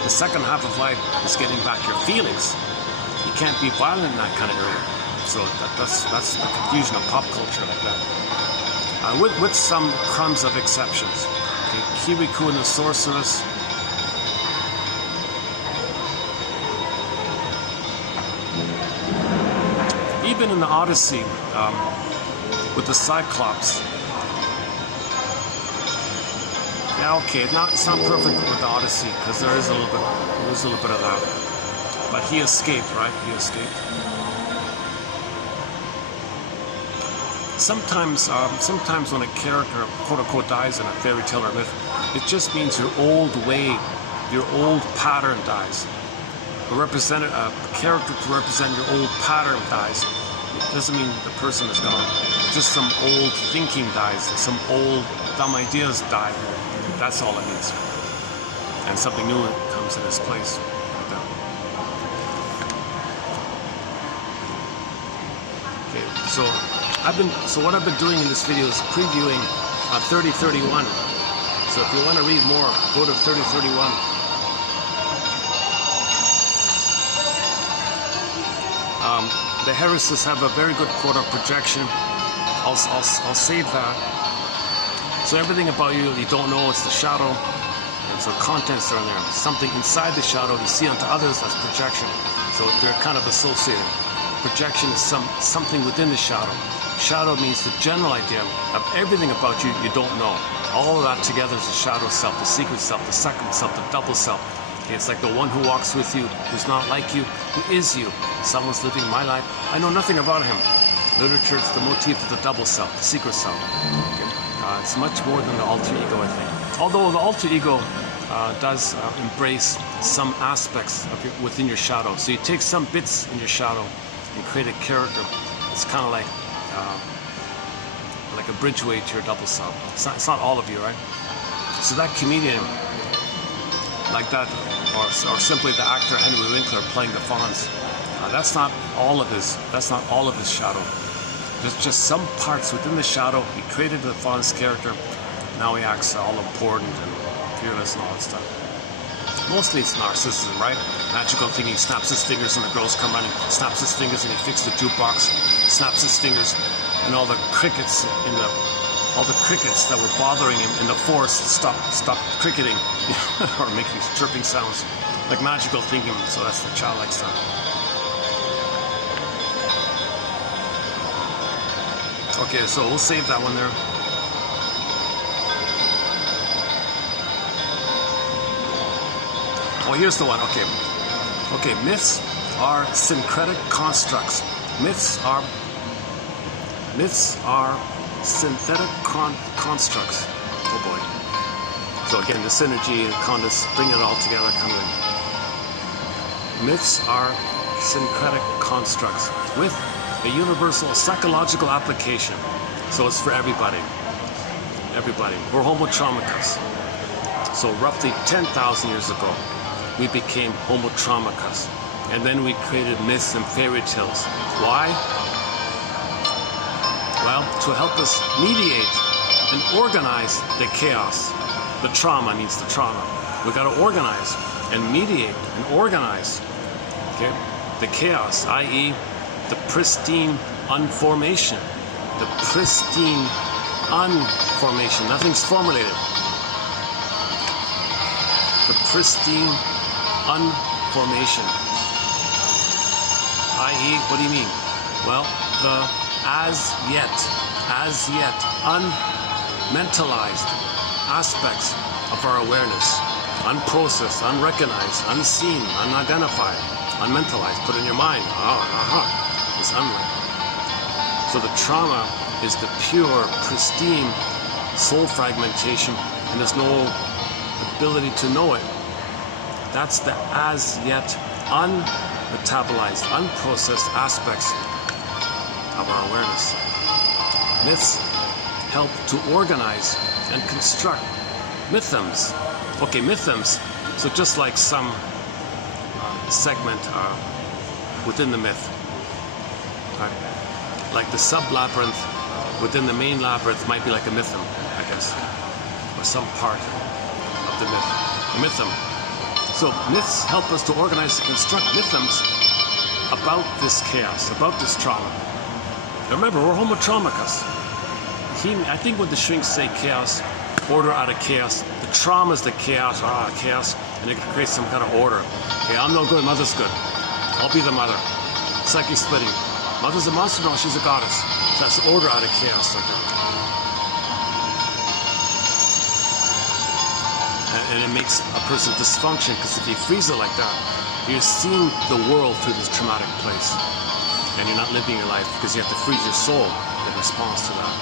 The second half of life is getting back your feelings. You can't be violent in that kind of area. So that's the confusion of pop culture like that. With some crumbs of exceptions. Okay, Kirikou and the Sorceress. Even in the Odyssey, with the Cyclops. Yeah, okay, it's not perfect with the Odyssey because there is a little bit of that. But he escaped, right? He escaped. Sometimes when a character, quote unquote, dies in a fairy tale or myth, it just means your old way, your old pattern dies. A character to represent your old pattern dies. It doesn't mean the person is gone. Just some old thinking dies, some old dumb ideas die. That's all it means. And something new comes in its place. Like that. Okay, so what I've been doing in this video is previewing 3031. So if you want to read more, go to 3031. The heresies have a very good quote on projection. I'll save that. So everything about you don't know, it's the shadow. And so contents are in there. Something inside the shadow you see onto others, that's projection. So they're kind of associated. Projection is something within the shadow. Shadow means the general idea of everything about you don't know. All of that together is the shadow self, the secret self, the second self, the double self. It's like the one who walks with you, who's not like you, who is you. Someone's living my life. I know nothing about him. literature, it's the motif of the double self, the secret self. Okay? It's much more than the alter ego, I think. Although the alter ego does embrace some aspects of within your shadow. So you take some bits in your shadow and create a character. It's kind of like a bridgeway to your double self. It's not all of you, right? So that comedian, like that, or simply the actor Henry Winkler playing the Fonz, that's not all of his shadow. There's just some parts within the shadow. He created the Fonz character. Now he acts all important and fearless and all that stuff. Mostly it's narcissism, right? Magical thinking, snaps his fingers and the girls come running, snaps his fingers and he fixes the jukebox, snaps his fingers and all the crickets that were bothering him in the forest stop cricketing or making chirping sounds, like magical thinking. So that's the childlike stuff. Okay, so we'll save that one there. Oh, here's the one. Okay, myths are syncretic constructs. Myths are synthetic constructs. Oh boy. So again, the synergy and conus, bring it all together, kind of. Myths are syncretic constructs with a universal psychological application. So it's for everybody. Everybody. We're Homo traumicus. So roughly 10,000 years ago, we became Homo traumicus. And then we created myths and fairy tales. Why? Well, to help us mediate and organize the chaos. The trauma needs the trauma. We got to organize and mediate and organize, okay, the chaos, i.e., the pristine unformation. The pristine unformation. Nothing's formulated. The pristine unformation. I.e., what do you mean? Well, the as yet unmentalized aspects of our awareness, unprocessed, unrecognized, unseen, unidentified, unmentalized, put in your mind. It's unreal. So the trauma is the pure, pristine soul fragmentation, and there's no ability to know it. That's the as yet unmetabolized, unprocessed aspects of our awareness. Myths help to organize and construct mythms. Okay, mythms. So just like some segment within the myth, right? Like the sub-labyrinth within the main labyrinth might be like a mythm, I guess, or some part of the myth. A mythm. So myths help us to organize and construct mythms about this chaos, about this trauma. Remember, we're Homo traumicus. I think when the shrinks say chaos, order out of chaos, the trauma is the chaos, chaos, and it creates some kind of order. Okay, I'm no good, mother's good. I'll be the mother. Psyche splitting. Mother's a monster? No, she's a goddess. So that's order out of chaos. Like that. And it makes a person dysfunction, because if you freeze it like that, you're seeing the world through this traumatic place. And you're not living your life, because you have to freeze your soul in response to that.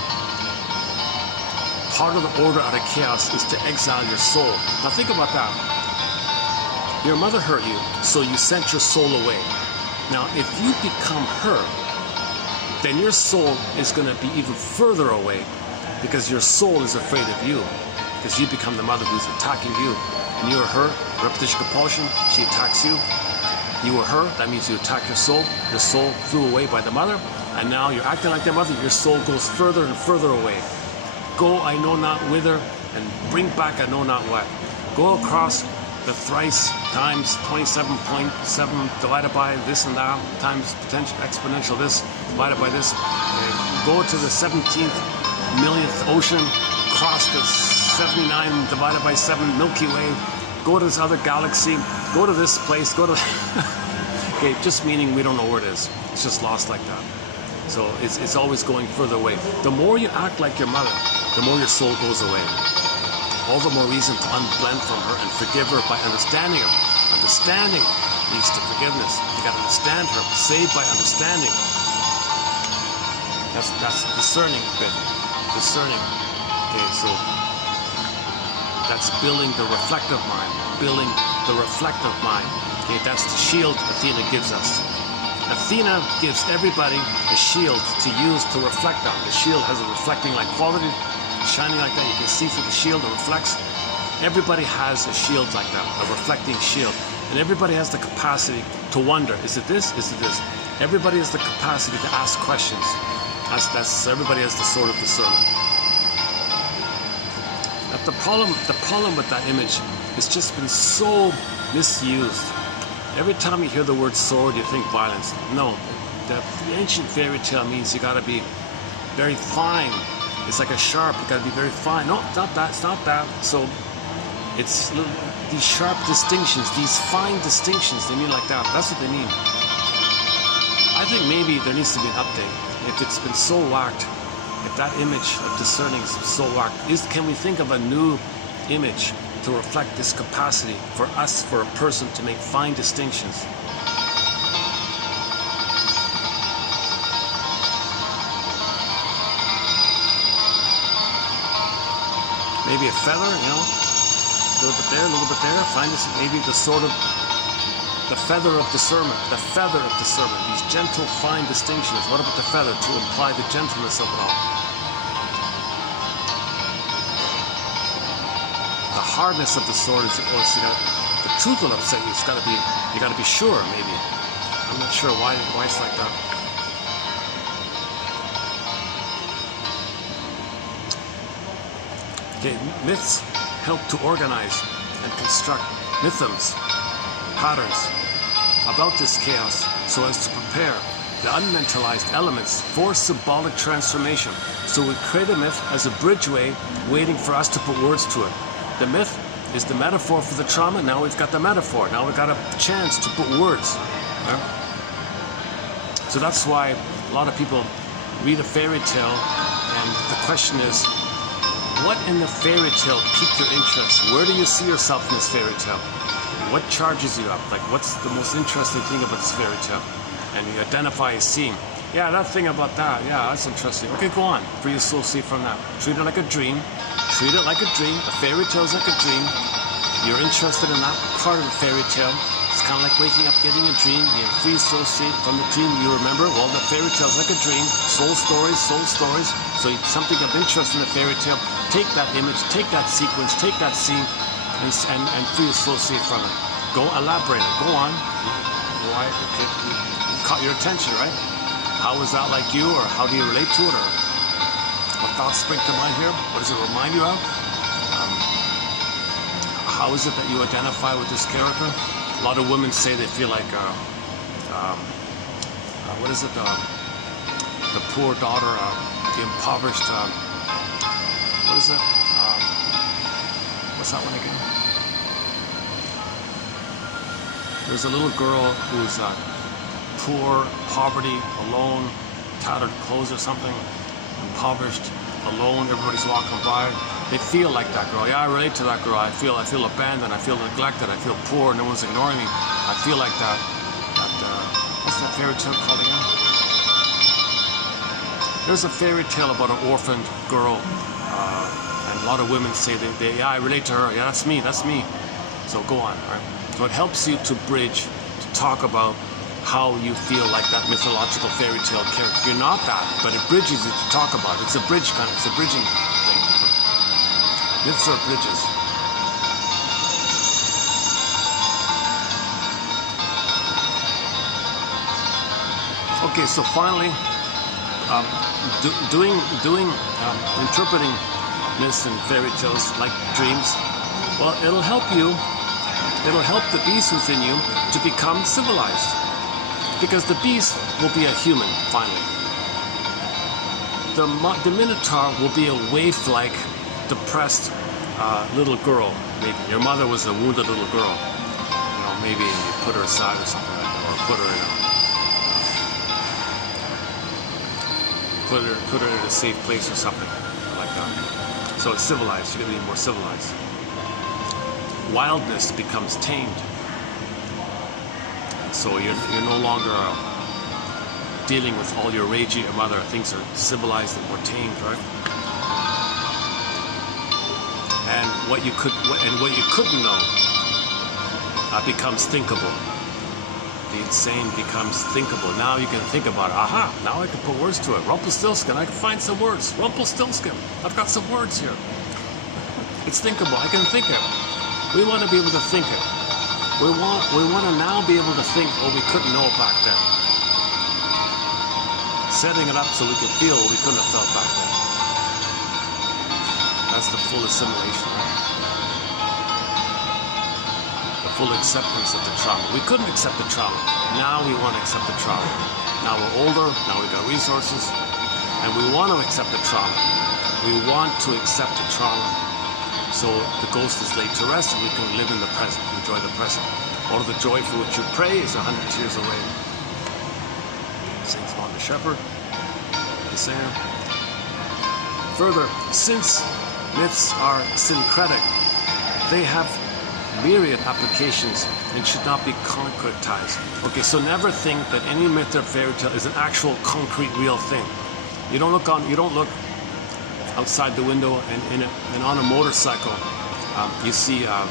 Part of the order out of chaos is to exile your soul. Now think about that. Your mother hurt you, so you sent your soul away. Now if you become her, then your soul is going to be even further away, because your soul is afraid of you, because you become the mother who's attacking you. And you are her, repetition compulsion, she attacks you. You are her, that means you attack your soul flew away by the mother, and now you're acting like the mother, your soul goes further and further away. Go I know not whither, and bring back I know not what. Go across the thrice times 27.7 divided by this and that, times potential exponential this, divided by this. Go to the 17th millionth ocean, cross the 79 divided by 7 Milky Way, go to this other galaxy, go to this place, go to... Okay, just meaning we don't know where it is. It's just lost like that. So it's always going further away. The more you act like your mother, the more your soul goes away. All the more reason to unblend from her and forgive her by understanding her. Understanding leads to forgiveness. You got to understand her. Saved by understanding. That's discerning bit. Discerning. Okay, so that's building the reflective mind. Building the reflective mind. Okay, that's the shield Athena gives us. Athena gives everybody a shield to use to reflect on. The shield has a reflecting like quality, shining like that. You can see through the shield, it reflects. Everybody has a shield like that, a reflecting shield. And everybody has the capacity to wonder, is it this? Is it this? Everybody has the capacity to ask questions. Everybody has the sword of discernment. But the problem with that image, it's just been so misused. Every time you hear the word sword, you think violence. No, the ancient fairy tale means you gotta be very fine. It's like a sharp, you gotta be very fine. No, it's not that, it's not that. So it's these sharp distinctions, these fine distinctions, they mean like that. That's what they mean. I think maybe there needs to be an update. If it's been so whacked, if that image of discerning is so whacked, can we think of a new image to reflect this capacity for us, for a person to make fine distinctions? Maybe a feather, you know, a little bit there, a little bit there. Find this, maybe the sort of the feather of discernment, the feather of discernment, these gentle, fine distinctions. What about the feather to imply the gentleness of it all? The hardness of the sword is, the truth will upset you. It's gotta be, you gotta be sure, maybe. I'm not sure why it's like that. Okay, myths help to organize and construct mythms, patterns about this chaos so as to prepare the unmentalized elements for symbolic transformation. So we create a myth as a bridgeway waiting for us to put words to it. The myth is the metaphor for the trauma. Now we've got the metaphor. Now we've got a chance to put words. Right? So that's why a lot of people read a fairy tale and the question is, what in the fairy tale piqued your interest? Where do you see yourself in this fairy tale? What charges you up? Like, what's the most interesting thing about this fairy tale? And you identify a scene. Yeah, that thing about that. Yeah, that's interesting. Okay, go on. Free associate from that. Treat it like a dream. Treat it like a dream. A fairy tale is like a dream. You're interested in that part of the fairy tale. It's kind of like waking up, getting a dream. You free associate from the dream you remember. Well, the fairy tale is like a dream. Soul stories, soul stories. So something of interest in the fairy tale. Take that image, take that sequence, take that scene, and free associate from it. Go elaborate it. Go on. Why? Okay, caught your attention, right? How is that like you, or how do you relate to it, or what thoughts spring to mind here? What does it remind you of? How is it that you identify with this character? A lot of women say they feel like, what is it? The poor daughter, the impoverished. What is it? What's that one again? There's a little girl who's poor, poverty, alone, tattered clothes or something, impoverished, alone. Everybody's walking by. They feel like that girl. Yeah, I relate to that girl. I feel abandoned. I feel neglected. I feel poor. No one's ignoring me. I feel like that. What's that fairy tale called again? There's a fairy tale about an orphaned girl, and a lot of women say yeah, I relate to her. Yeah, that's me. That's me. So go on, right? So it helps you to bridge, to talk about how you feel like that mythological fairy tale character. You're not that, but it bridges you to talk about it. It's a bridge kind of, it's a bridging thing. Myths are bridges. Okay, so finally, interpreting myths and fairy tales like dreams, well, it'll help you. It'll help the beast within you to become civilized. Because the beast will be a human, finally. The Minotaur will be a waif-like, depressed little girl, maybe. Your mother was a wounded little girl. You know, maybe you put her aside or something like that, or put her in a safe place or something like that. So it's civilized. You're going to be more civilized. Wildness becomes tamed. So you're no longer dealing with all your ragey or mother, things are civilized and more tamed, right? And what you couldn't know becomes thinkable. The insane becomes thinkable. Now you can think about it. Aha, now I can put words to it. Rumpelstiltskin, I can find some words. Rumpelstiltskin, I've got some words here. It's thinkable, I can think it. We want to be able to think it. We want to now be able to think what we couldn't know back then. Setting it up so we can feel what we couldn't have felt back then. That's the full assimilation, right? Full acceptance of the trauma. We couldn't accept the trauma. Now we want to accept the trauma. Now we're older, now we've got resources, and we want to accept the trauma. We want to accept the trauma. So the ghost is laid to rest and we can live in the present, enjoy the present. All of the joy for which you pray is 100 tears away. Sings Von the Shepherd, the singer. Further, since myths are syncretic, they have myriad applications and should not be concretized. Okay, so never think that any myth or fairy tale is an actual concrete real thing. You don't look outside the window and on a motorcycle you see I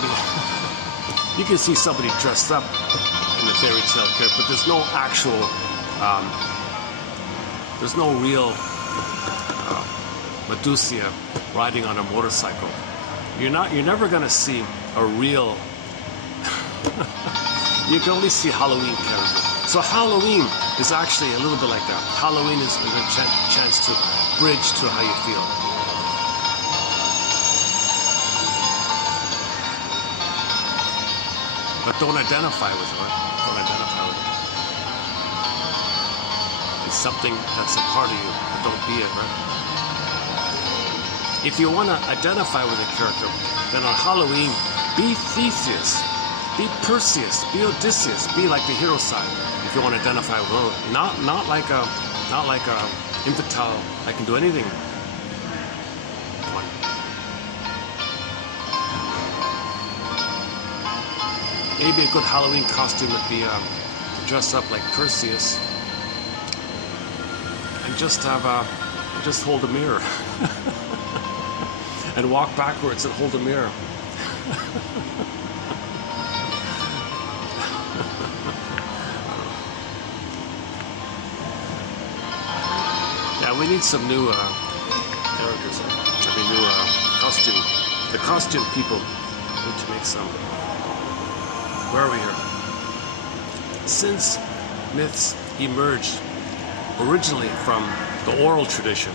mean you can see somebody dressed up in a fairy tale character, but there's no actual there's no real Medusa riding on a motorcycle. You're never gonna see a real you can only see Halloween character. So Halloween is actually a little bit like that. Halloween is a chance to bridge to how you feel. But don't identify with it, right? Don't identify with it. It's something that's a part of you, but don't be it, right? If you want to identify with a character, then on Halloween, be Theseus, be Perseus, be Odysseus, be like the hero side. If you want to identify with her, not like a infantile, I can do anything. One. Maybe a good Halloween costume would be to dress up like Perseus and just hold a mirror. And walk backwards and hold a mirror. Yeah, we need some new characters. I mean, new costume. The costume people need to make some. Where are we here? Since myths emerged originally from the oral tradition,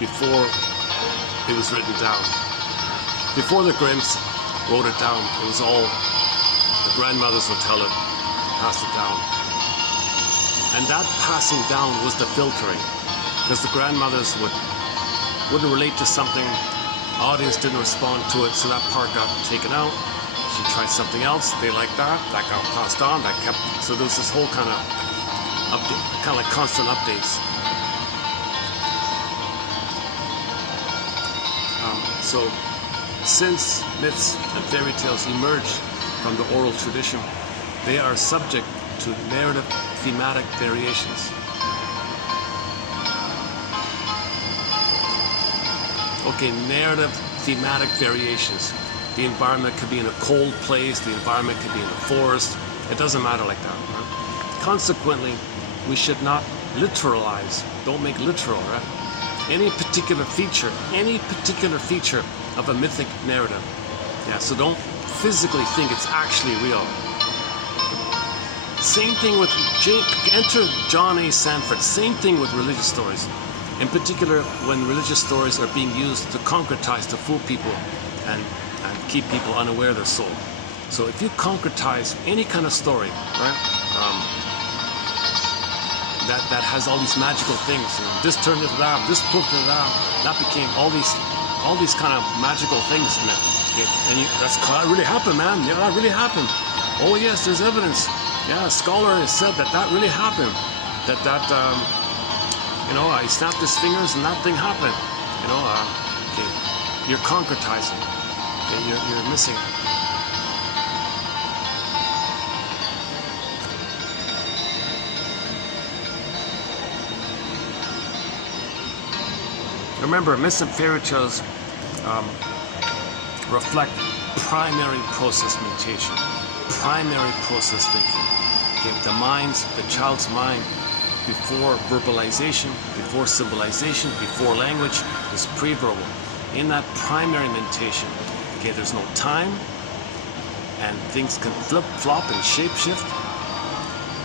before it was written down. Before the Grimms wrote it down, it was all the grandmothers would tell it, pass it down. And that passing down was the filtering, because the grandmothers wouldn't relate to something, audience didn't respond to it, so that part got taken out. She tried something else, they liked that got passed on, that kept. So there was this whole kind of update, kind of like constant updates. So, since myths and fairy tales emerged from the oral tradition, they are subject to narrative thematic variations. Okay, narrative thematic variations. The environment could be in a cold place, the environment could be in a forest. It doesn't matter like that, right? Consequently, we should not literalize. Don't make literal, right? Any particular feature of a mythic narrative. Yeah, so don't physically think it's actually real. Same thing with enter John A. Sanford. Same thing with religious stories. In particular, when religious stories are being used to concretize, to fool people and keep people unaware of their soul. So if you concretize any kind of story, right? That has all these magical things. You know, this turned into that, this proved into that. That became all these kind of magical things in it. That really happened, man. Yeah, that really happened. Oh yes, there's evidence. Yeah, a scholar has said that really happened. I snapped his fingers and that thing happened. Okay, you're concretizing. Okay, you're missing. Remember, myths and fairy tales reflect primary process mentation, primary process thinking. Okay, the child's mind, before verbalization, before symbolization, before language, is pre-verbal. In that primary mentation, okay, there's no time, and things can flip-flop and shape-shift.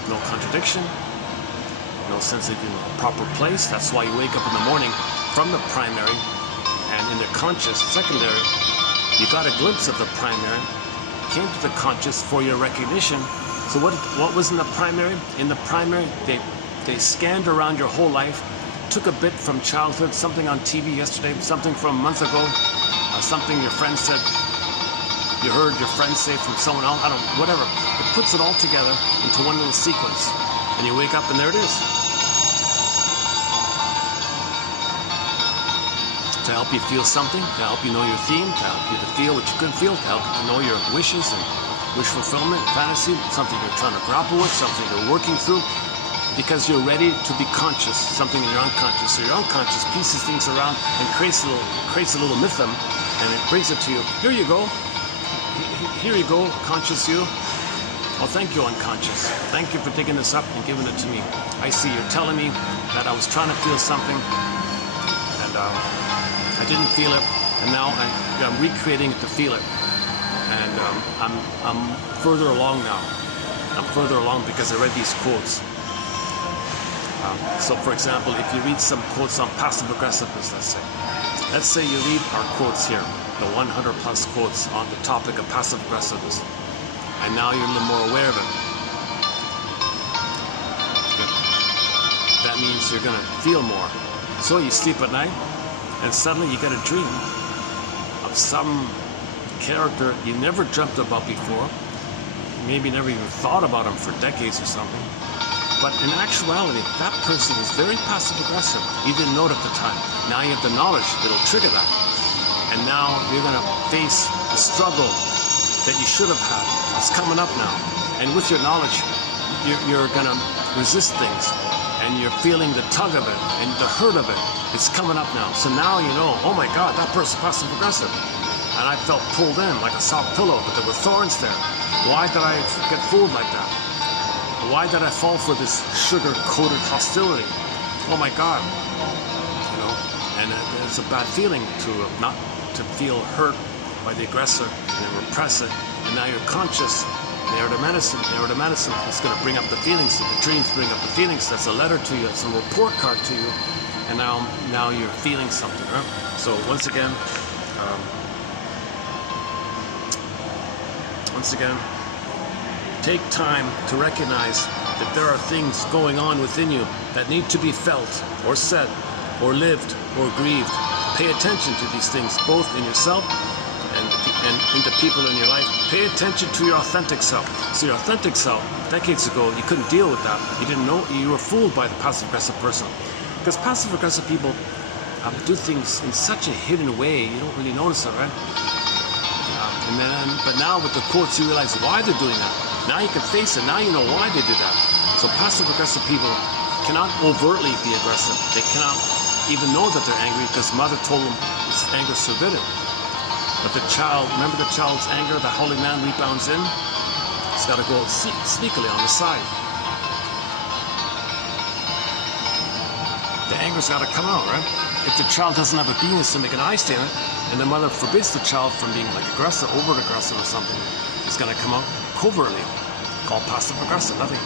No contradiction, no sense of proper place. That's why you wake up in the morning from the primary, and in the conscious, secondary, you got a glimpse of the primary, came to the conscious for your recognition. So what was in the primary? In the primary, they scanned around your whole life, took a bit from childhood, something on TV yesterday, something from a month ago, something your friend said, you heard your friend say from someone else, I don't know, whatever. It puts it all together into one little sequence. And you wake up and there it is. To help you feel something, to help you know your theme, to help you to feel what you couldn't feel, to help you to know your wishes and wish fulfillment, fantasy, something you're trying to grapple with, something you're working through, because you're ready to be conscious, something in your unconscious. So your unconscious pieces things around and creates a little mythm, and it brings it to you. Here you go. Here you go, conscious you. Oh, thank you, unconscious. Thank you for digging this up and giving it to me. I see you're telling me that I was trying to feel something, and I didn't feel it, and now I'm recreating it to feel it. And I'm further along now. I'm further along because I read these quotes. So, for example, if you read some quotes on passive aggressiveness, let's say you read our quotes here, the 100 plus quotes on the topic of passive aggressiveness, and now you're a little more aware of it. That means you're going to feel more. So you sleep at night, and suddenly you get a dream of some character you never dreamt about before, maybe never even thought about him for decades or something. But in actuality, that person is very passive aggressive. You didn't know it at the time. Now you have the knowledge that'll trigger that. And now you're going to face the struggle that you should have had. It's coming up now. And with your knowledge, you're going to resist things. And you're feeling the tug of it and the hurt of it. It's coming up now. So now you know, oh my God, that person's passive aggressive. And I felt pulled in like a soft pillow, but there were thorns there. Why did I get fooled like that? Why did I fall for this sugar-coated hostility? Oh my God. You know, and it's a bad feeling to not to feel hurt by the aggressor and then repress it. And now you're conscious. Neuromedicine is going to bring up the feelings. The dreams bring up the feelings. That's a letter to you. It's a report card to you. And now you're feeling something, right? So once again, take time to recognize that there are things going on within you that need to be felt or said or lived or grieved. Pay attention to these things, both in yourself and in the people in your life. Pay attention to your authentic self. So your authentic self, decades ago, you couldn't deal with that. You didn't know, you were fooled by the passive-aggressive person. Because passive-aggressive people do things in such a hidden way, you don't really notice it, right? But now with the quotes, you realize why they're doing that. Now you can face it. Now you know why they did that. So passive-aggressive people cannot overtly be aggressive. They cannot even know that they're angry because mother told them it's anger is forbidden. But the child, remember the child's anger, the holy man rebounds in? It's got to go sneakily on the side. The anger's got to come out, right? If the child doesn't have a penis to make an eye statement, and the mother forbids the child from being like aggressive, overt aggressive or something, it's going to come out covertly, called passive aggressive. Nothing.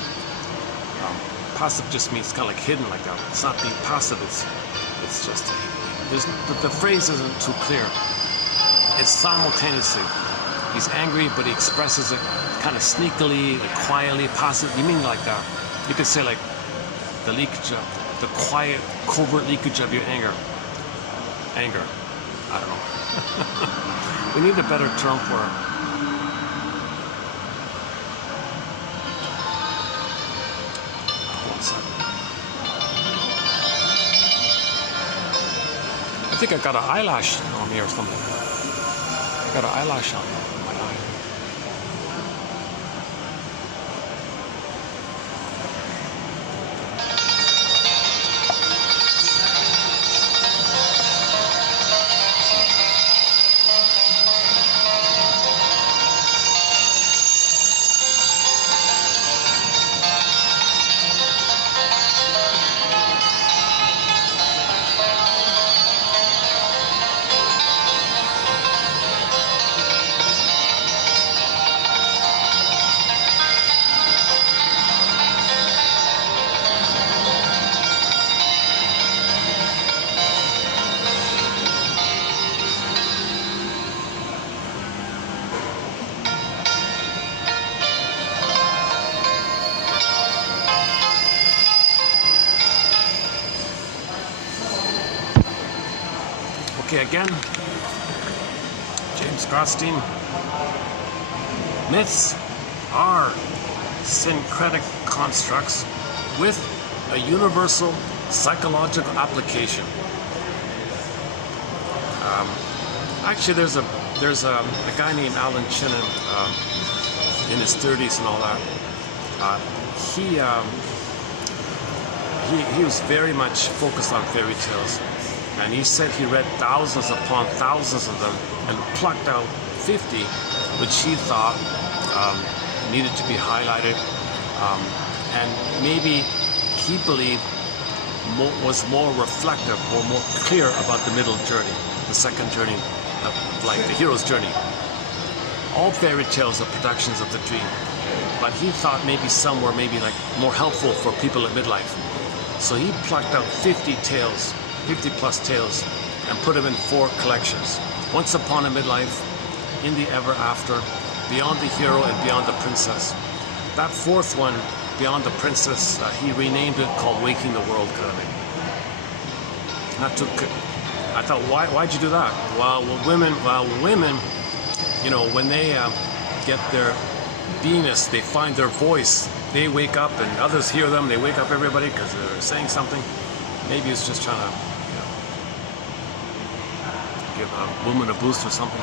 Passive just means kind of like hidden like that. It's not being passive. It's just the phrase isn't too clear. It's simultaneously. He's angry, but he expresses it kind of sneakily, quietly, passive. You mean like that? You could say like the leakage of the quiet, covert leakage of your anger. Anger. I don't know. We need a better term for it. I think I got an eyelash on me or something. I got an eyelash on my eye. Okay, again, James Gottstein. Myths are syncretic constructs with a universal psychological application. Actually, there's a guy named Alan Chinnan in his 30s and all that. He was very much focused on fairy tales, and he said he read thousands upon thousands of them and plucked out 50 which he thought needed to be highlighted, and maybe he believed was more reflective or more clear about the middle journey, the second journey of life, the hero's journey. All fairy tales are productions of the dream, but he thought maybe some were maybe like more helpful for people at midlife. So he plucked out 50 tales, 50 plus tales, and put them in 4 collections. Once Upon a Midlife, In the Ever After, Beyond the Hero, and Beyond the Princess. That 4th one, Beyond the Princess, he renamed it called Waking the World, kind of thing. I thought, why'd you do that? Well, women, you know, when they get their beingness, they find their voice, they wake up and others hear them, they wake up everybody because they're saying something. Maybe it's just trying to, you know, give a woman a boost or something.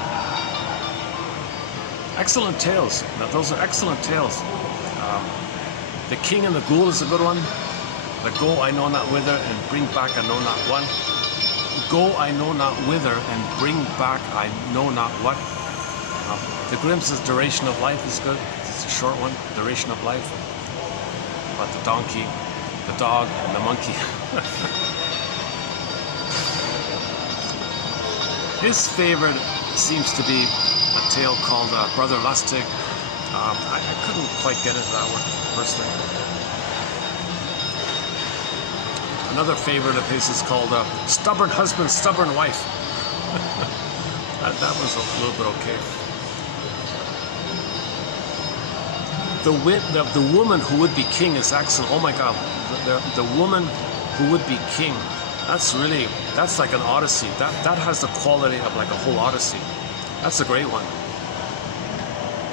Excellent tales. Now, those are excellent tales. The King and the Ghoul is a good one. The Go I Know Not Whither and Bring Back I Know Not What. Go I Know Not Whither and Bring Back I Know Not What. The Grimm's Duration of Life is good. It's a short one, Duration of Life. About the donkey, the dog, and the monkey. His favorite seems to be a tale called Brother Lustig. I couldn't quite get into that one personally. Another favorite of his is called Stubborn Husband, Stubborn Wife. that was a little bit okay. The woman who would be king is excellent. Oh my God, the woman who would be king. That's like an Odyssey. That has the quality of like a whole Odyssey. That's a great one.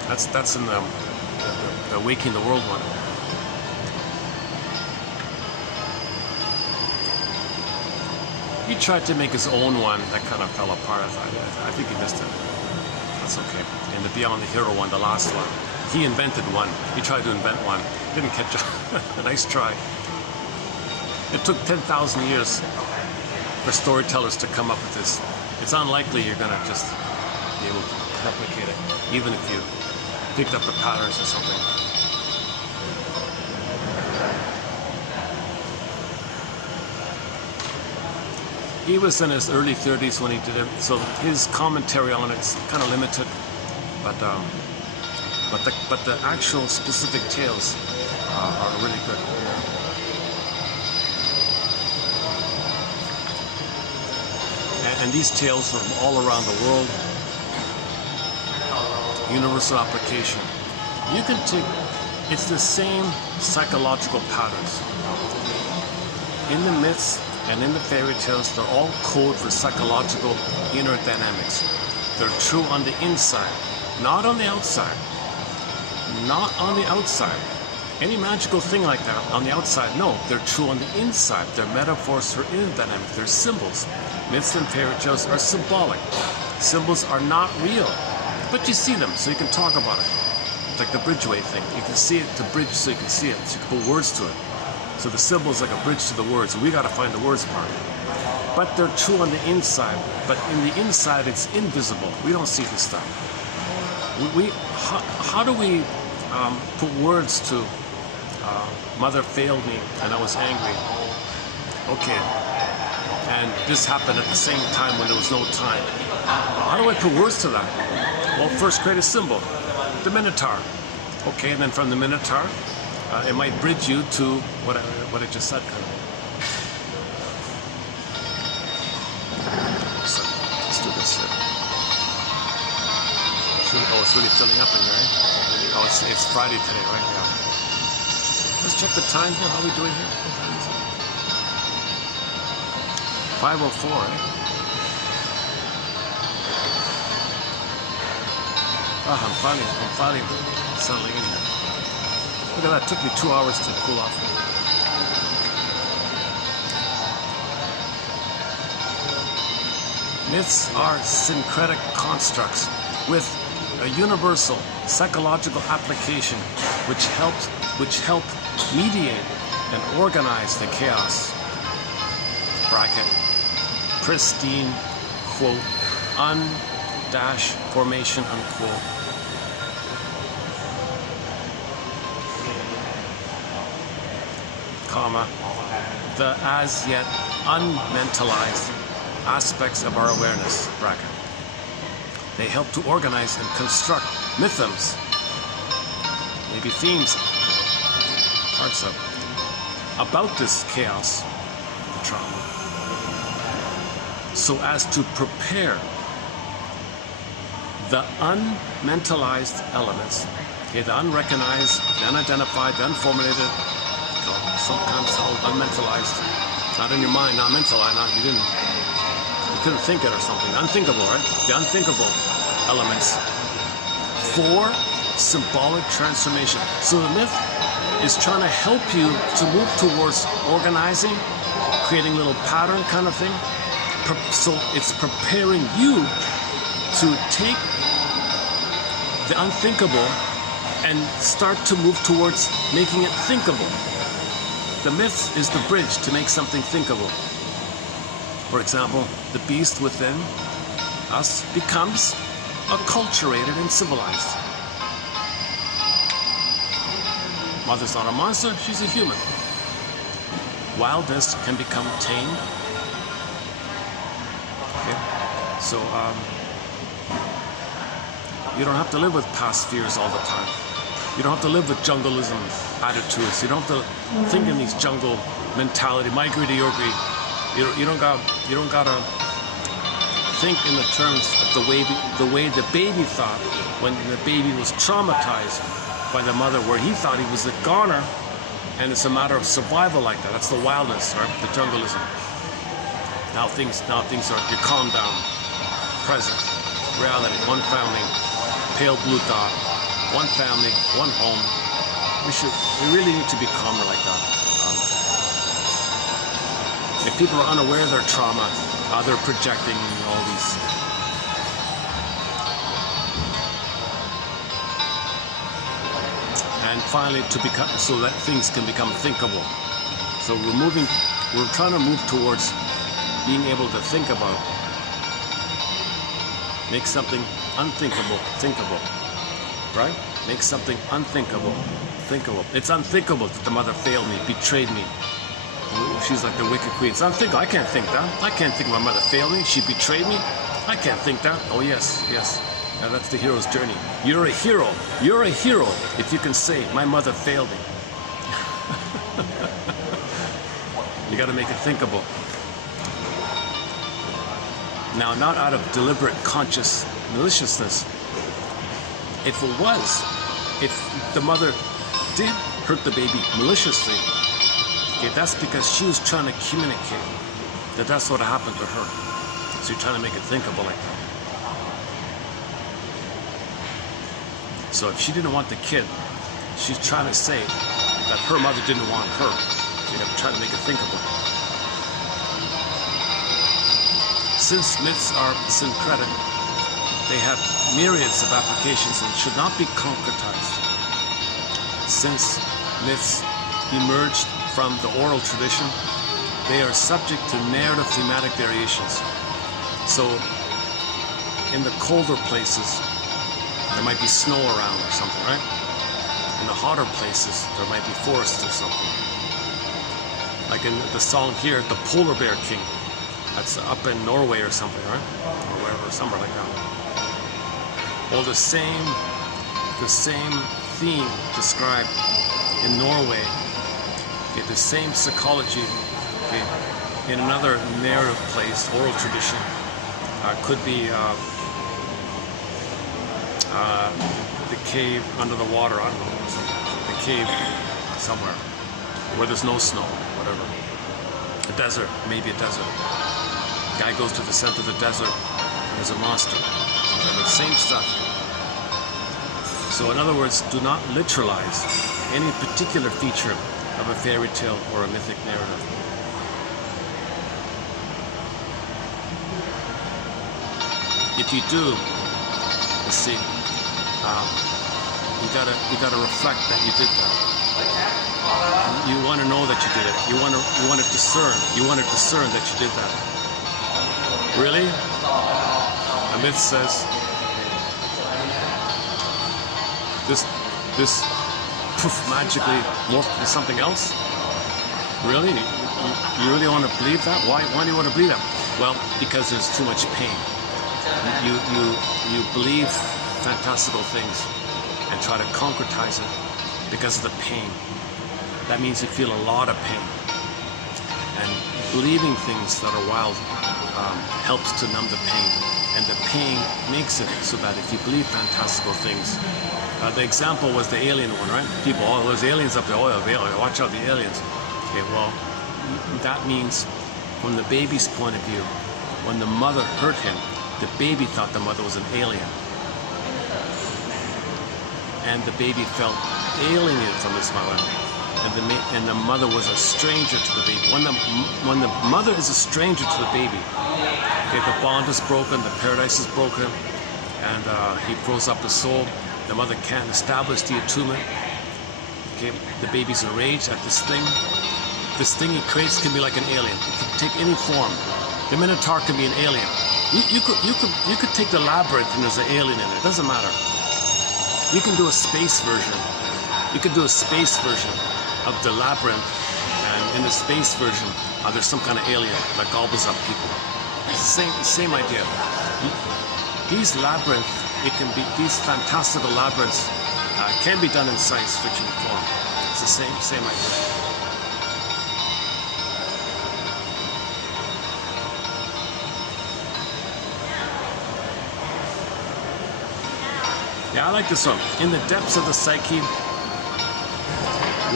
That's in the Waking the World one. He tried to make his own one that kind of fell apart. I think he missed it. That's okay. And the Beyond the Hero one, the last one, he invented one. He tried to invent one. Didn't catch on. Nice try. It took 10,000 years for storytellers to come up with this. It's unlikely you're going to just be able to replicate it, even if you picked up the patterns or something. He was in his early 30s when he did it, so his commentary on it's kind of limited. But the actual specific tales are really good. And these tales from all around the world, universal application. You can take, it's the same psychological patterns. In the myths and in the fairy tales, they're all code for psychological inner dynamics. They're true on the inside, not on the outside. Not on the outside. Any magical thing like that on the outside, no, they're true on the inside. They're metaphors for inner dynamics. They're symbols. Myths and fairy tales are symbolic. Symbols are not real, but you see them, so you can talk about it. It's like the bridgeway thing. You can see it, the bridge, so you can see it, so you can put words to it. So the symbol is like a bridge to the words. We got to find the words part. But they're true on the inside. But in the inside, it's invisible. We don't see this stuff. How do we put words to mother failed me and I was angry? Okay. And this happened at the same time when there was no time. How do I put words to that? Well, first create a symbol. The Minotaur. Okay, and then from the Minotaur, it might bridge you to what I just said, kind of. So, let's do this here. It's really filling up in here, right? Oh, it's Friday today, right? Yeah. Let's check the time here. How are we doing here? What time is it? 5:04, right? I'm finally settling in here. Look at that, it took me 2 hours to cool off. Myths are syncretic constructs with a universal psychological application which help mediate and organize the chaos. Bracket, pristine, quote, formation, unquote. Comma, the as yet unmentalized aspects of our awareness, bracket. They help to organize and construct mythos, maybe themes, parts of, about this chaos, trauma, so as to prepare the unmentalized elements, okay, the unrecognized, the unidentified, the unformulated, sometimes called unmentalized, not in your mind, not mentalized, you couldn't think it or something, unthinkable, right? The unthinkable elements for symbolic transformation. So the myth is trying to help you to move towards organizing, creating a little pattern kind of thing. So it's preparing you to take the unthinkable and start to move towards making it thinkable. The myth is the bridge to make something thinkable. For example, the beast within us becomes acculturated and civilized. Mother's not a monster, she's a human. Wildness can become tamed. Okay? So, you don't have to live with past fears all the time. You don't have to live with jungleism attitudes. You don't have to think in these jungle mentality, my greed, your greed. You don't gotta think in the terms of the way the baby thought when the baby was traumatized by the mother, where he thought he was a goner, and it's a matter of survival like that. That's the wildness, right? The jungleism. Now things are, you're calmed down, present, reality, one family, pale blue dot, one family, one home. We really need to be calmer like that. If people are unaware of their trauma, they're projecting all these. And finally, so that things can become thinkable. So we're trying to move towards being able to think about, make something unthinkable, thinkable, right? Make something unthinkable, thinkable. It's unthinkable that the mother failed me, betrayed me. She's like the wicked queen. It's unthinkable. I can't think that. I can't think my mother failed me. She betrayed me. I can't think that. Oh yes, yes. Now that's the hero's journey. You're a hero. You're a hero if you can say, my mother failed me. You got to make it thinkable. Now, not out of deliberate, conscious maliciousness. If the mother did hurt the baby maliciously, okay, that's because she was trying to communicate that that's what happened to her. So you're trying to make it thinkable like that. So if she didn't want the kid, she's trying to say that her mother didn't want her. So you have to try to make it thinkable. Since myths are syncretic, they have myriads of applications and should not be concretized. Since myths emerged from the oral tradition, they are subject to narrative thematic variations. So in the colder places, there might be snow around or something, right? In the hotter places, there might be forests or something. Like in the song here, the Polar Bear King. That's up in Norway or something, right? Or wherever, somewhere like that. Well, the same theme described in Norway, okay, the same psychology, okay, in another narrative place, oral tradition, could be the cave under the water, I don't know, the cave somewhere where there's no snow, whatever. A desert, maybe a desert. Guy goes to the center of the desert, and there's a monster. Whatever, same stuff. So in other words, do not literalize any particular feature of a fairy tale or a mythic narrative. If you do, you see, you gotta reflect that you did that. You want to know that you did it. You want to discern. You want to discern that you did that. Really? A myth says this poof magically morphed into something else. Really? You really want to believe that? Why do you want to believe that? Well, because there's too much pain. You believe fantastical things and try to concretize it because of the pain. That means you feel a lot of pain. And believing things that are wild helps to numb the pain. And the pain makes it so that if you believe fantastical things, the example was the alien one, right? People, oh, there's aliens up there. Oh, watch out, the aliens. Okay, well, that means from the baby's point of view, when the mother hurt him, the baby thought the mother was an alien. And the baby felt alienated from his mother. And the mother was a stranger to the baby. When the mother is a stranger to the baby, okay, the bond is broken, the paradise is broken, and he throws up his soul. The mother can't establish the attunement. Okay, the baby's enraged at this thing. This thing he creates can be like an alien. It can take any form. The Minotaur can be an alien. You could take the labyrinth and there's an alien in it. It doesn't matter. You can do a space version. You could do a space version of the labyrinth, and in the space version, there's some kind of alien that gobbles up people. It's the same idea. These labyrinths, these fantastical labyrinths can be done in science fiction form. It's the same idea. Yeah, I like this one. In the depths of the psyche,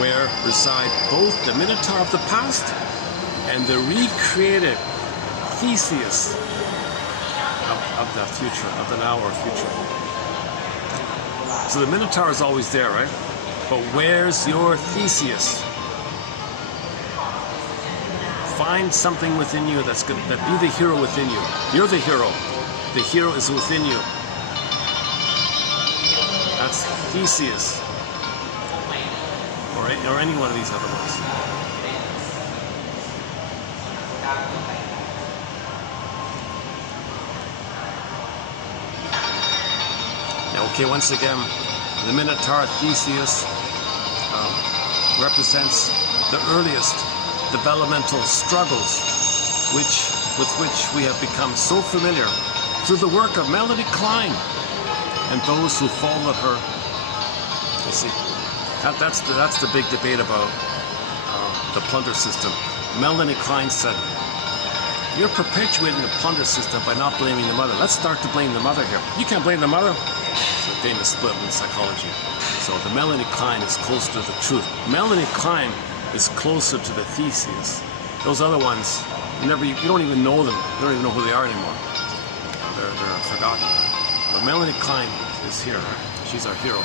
where reside both the Minotaur of the past and the recreated Theseus of the future, of the now or future. So the Minotaur is always there, right? But where's your Theseus? Find something within you that be the hero within you. You're the hero. The hero is within you. That's Theseus. Or any one of these other ones. Now, okay, once again, the Minotaur Theseus represents the earliest developmental struggles with which we have become so familiar through the work of Melanie Klein and those who followed her. You see. That's the big debate about the plunder system. Melanie Klein said, you're perpetuating the plunder system by not blaming the mother. Let's start to blame the mother here. You can't blame the mother. It's a famous split in psychology. So the Melanie Klein is closer to the truth. Melanie Klein is closer to the Theseus. Those other ones, you don't even know them. You don't even know who they are anymore. They're forgotten. But Melanie Klein is here, right? She's our hero.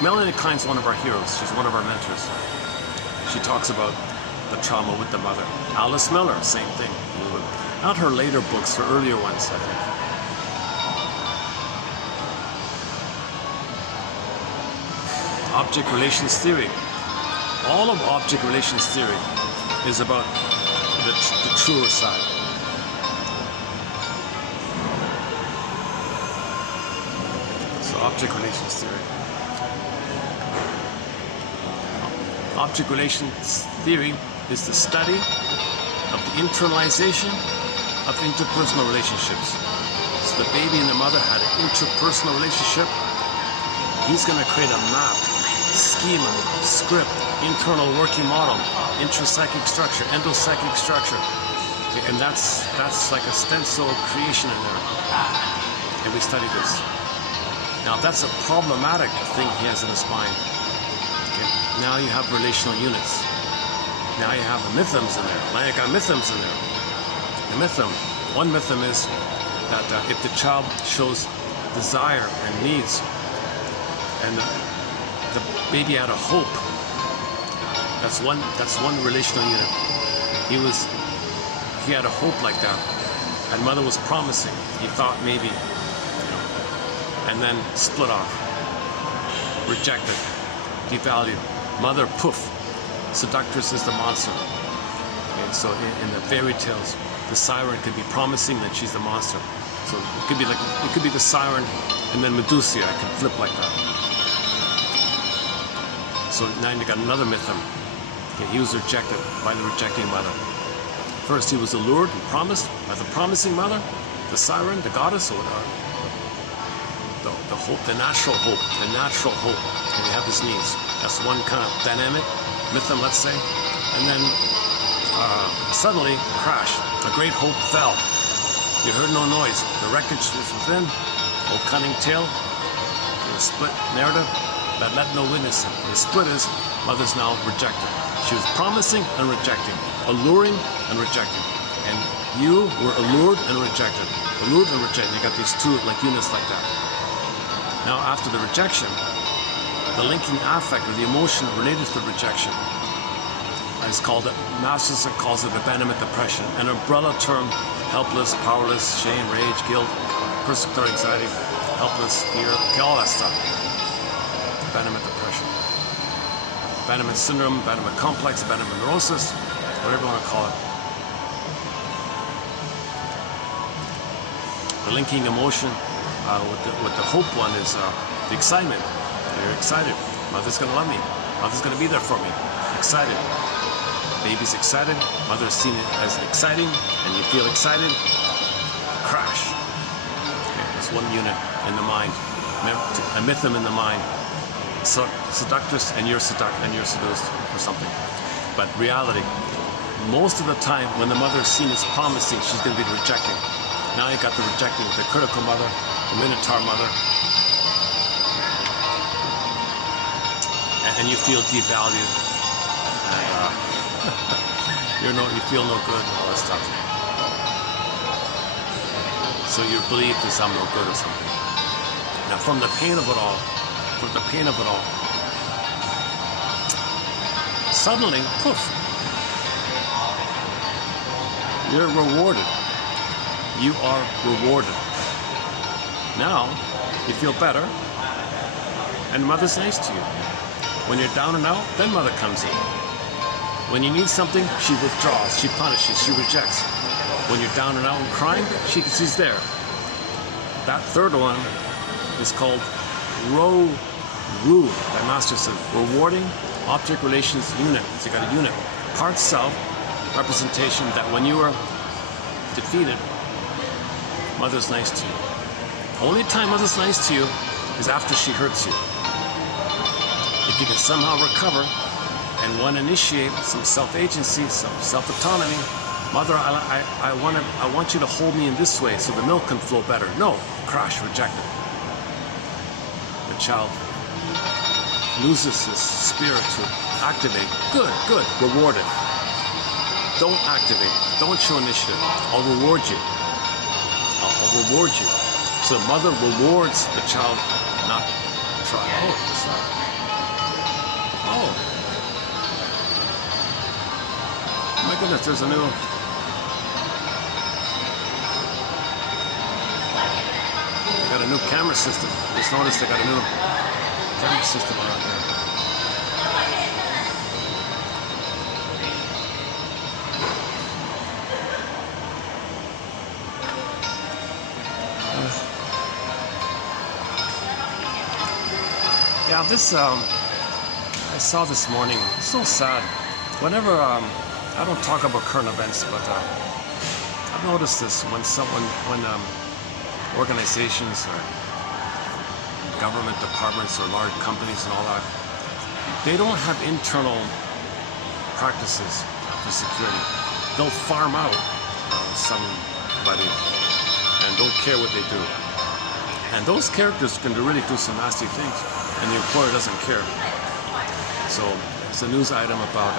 Melanie Klein's one of our heroes. She's one of our mentors. She talks about the trauma with the mother. Alice Miller, same thing. Not her later books, her earlier ones, I think. Object relations theory. All of object relations theory is about the truer side. Object relations theory. Object relations theory is the study of the internalization of interpersonal relationships. So the baby and the mother had an interpersonal relationship. He's going to create a map, schema, script, internal working model, intrapsychic structure, endopsychic structure. Okay, and that's like a stencil creation in there. And we study this. Now that's a problematic thing he has in his mind. Okay. Now you have relational units. Now you have the mythms in there. Now you got mythms in there. The mythm, one mythm is that if the child shows desire and needs, and the baby had a hope. That's one relational unit. He had a hope like that, and mother was promising. He thought maybe, and then split off, rejected, devalued. Mother, poof, seductress is the monster. Okay, so in the fairy tales, the siren could be promising that she's the monster. So it could be the siren, and then Medusa. I can flip like that. So now you got another myth. Okay, he was rejected by the rejecting mother. First, he was allured and promised by the promising mother, the siren, the goddess, or the hope, the natural hope, and he have his needs. That's one kind of dynamic myth, let's say. And then suddenly, crash. A great hope fell. You heard no noise. The wreckage was within. O cunning tale. The split narrative that let no witness in. The split is mother's now rejected. She was promising and rejecting, alluring and rejecting. And you were allured and rejected. Allured and rejected. You got these two like units like that. Now after the rejection, the linking affect or the emotion related to the rejection is called, Masterson calls it abandonment depression, an umbrella term, helpless, powerless, shame, rage, guilt, persecutory anxiety, helpless, fear, okay, all that stuff. Abandonment depression. Abandonment syndrome, abandonment complex, abandonment neurosis, whatever you want to call it. The linking emotion with the hope one is the excitement. You're excited. Mother's going to love me. Mother's going to be there for me. Excited. Baby's excited. Mother's seen it as exciting, and you feel excited. Crash. Okay, that's one unit in the mind. A mythum in the mind. So, seductress, and you're seduced or something. But reality, most of the time when the mother is seen as promising, she's going to be rejecting. Now you got the rejecting, the critical mother, the minotaur mother, and you feel devalued, and you feel no good, and all that stuff. So your belief is I'm no good or something. Now from the pain of it all, suddenly, poof, you're rewarded. You are rewarded. Now, you feel better, and mother's nice to you. When you're down and out, then mother comes in. When you need something, she withdraws, she punishes, she rejects. When you're down and out and crying, she's there. That third one is called Ru by Masterson, rewarding object relations unit. So you got a unit. Part self, representation that when you are defeated, mother's nice to you. Only time mother's nice to you is after she hurts you. If you can somehow recover and want to initiate some self-agency, some self-autonomy, mother, I want you to hold me in this way so the milk can flow better. No, crash, rejected. The child loses his spirit to activate. Good, rewarded. Don't activate. Don't show initiative. I'll reward you. I'll reward you. So mother rewards the child not try. Oh, what's that? Oh. Oh my goodness, there's a new... They got a new camera system. Just noticed they got a new camera system around here. Yeah, this I saw this morning. It's so sad. Whenever I don't talk about current events, but I've noticed this when organizations or government departments or large companies and all that, they don't have internal practices for security. They'll farm out somebody and don't care what they do. And those characters can really do some nasty things, and the employer doesn't care. So it's a news item about,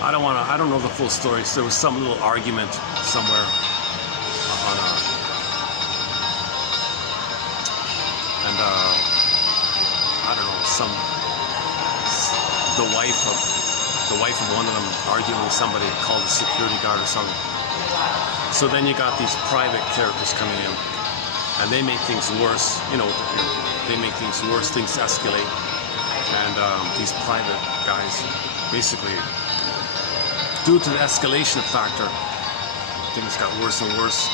I don't know the full story. So there was some little argument somewhere on the wife of one of them arguing with somebody called a security guard or something. So then you got these private characters coming in, and they make things worse. They make things worse. Things escalate, and these private guys, basically, due to the escalation factor, things got worse and worse.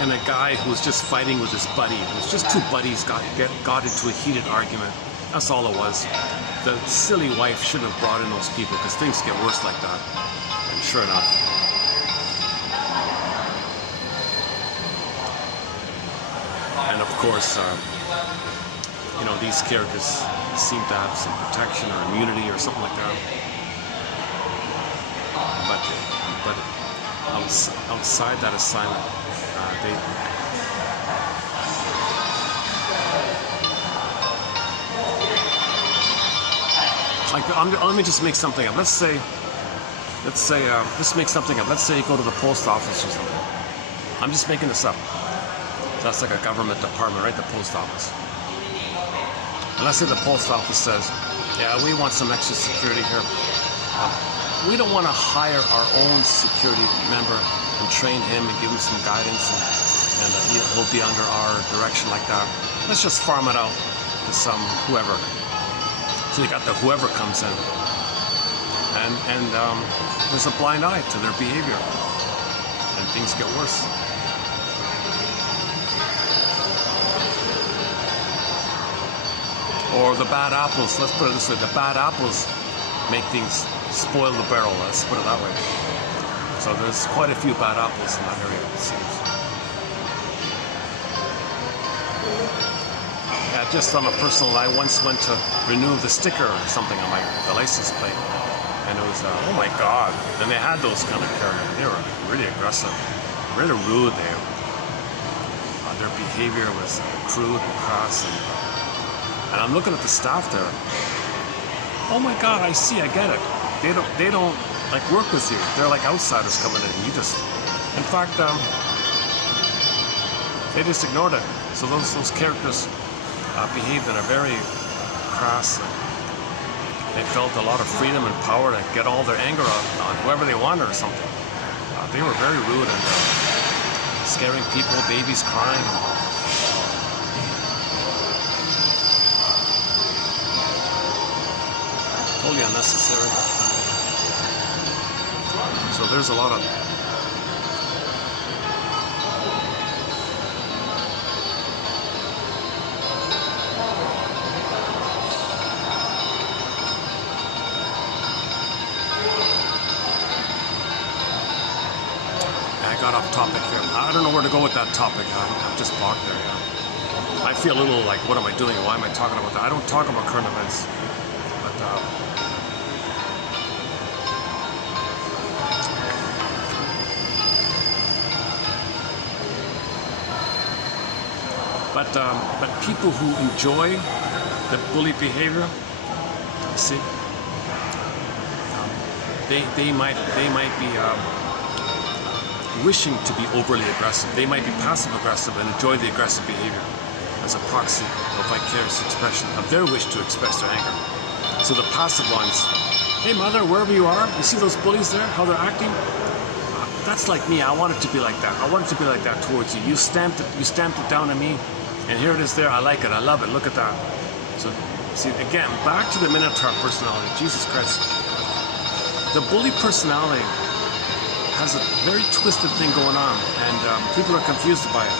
And a guy who was just fighting with his buddy, it was just two buddies got into a heated argument. That's all it was. The silly wife shouldn't have brought in those people, because things get worse like that. And sure enough. And of course, these characters seem to have some protection or immunity or something like that. But outside that assignment, let me just make something up. Let's say, just make something up. Let's say you go to the post office or something. I'm just making this up. That's like a government department, right? The post office. And let's say the post office says, yeah, we want some extra security here. We don't want to hire our own security member and train him and give him some guidance, and he'll be under our direction like that. Let's just farm it out to some whoever. So you got the whoever comes in, and there's a blind eye to their behavior, and things get worse. Or the bad apples, let's put it this way, the bad apples make things spoil the barrel, let's put it that way. So there's quite a few bad apples in that area, it seems. Yeah, just on a personal, I once went to renew the sticker or something on the license plate, and it was, oh my God. And they had those kind of characters. They were really aggressive, really rude. Their behavior was crude and crass, and I'm looking at the staff there. Oh my God, I see, I get it. They don't like work with you. They're like outsiders coming in. In fact, they just ignored it. So those characters behaved in a very crass. They felt a lot of freedom and power to get all their anger out on whoever they wanted or something. They were very rude and scaring people, babies crying. Totally unnecessary. So there's a lot of I got off topic here. I don't know where to go with that topic. I'm just blocked there. Yeah. I feel a little like, what am I doing? Why am I talking about that? I don't talk about current events. But people who enjoy the bully behavior, you see, they might be wishing to be overly aggressive. They might be passive aggressive and enjoy the aggressive behavior as a proxy or vicarious expression of their wish to express their anger. So the passive ones, hey mother, wherever you are, you see those bullies there, how they're acting? That's like me. I want it to be like that. I want it to be like that towards you. You stamped it down on me, and here it is there. I like it. I love it. Look at that. So, see, again, back to the Minotaur personality. Jesus Christ. The bully personality has a very twisted thing going on, and people are confused by it.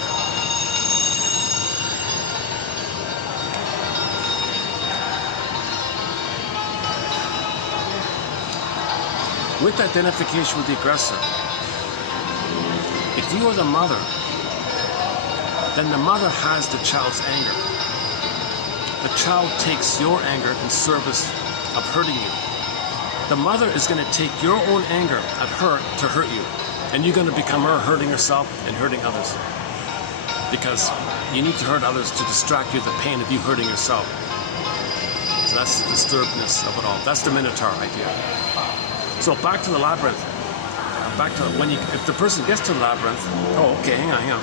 With identification with the aggressor, if you are the mother, then the mother has the child's anger. The child takes your anger in service of hurting you. The mother is going to take your own anger at her to hurt you. And you're going to become her hurting herself and hurting others. Because you need to hurt others to distract you the pain of you hurting yourself. So that's the disturbedness of it all. That's the Minotaur idea. So back to the labyrinth. Back to if the person gets to the labyrinth, oh, okay, hang on.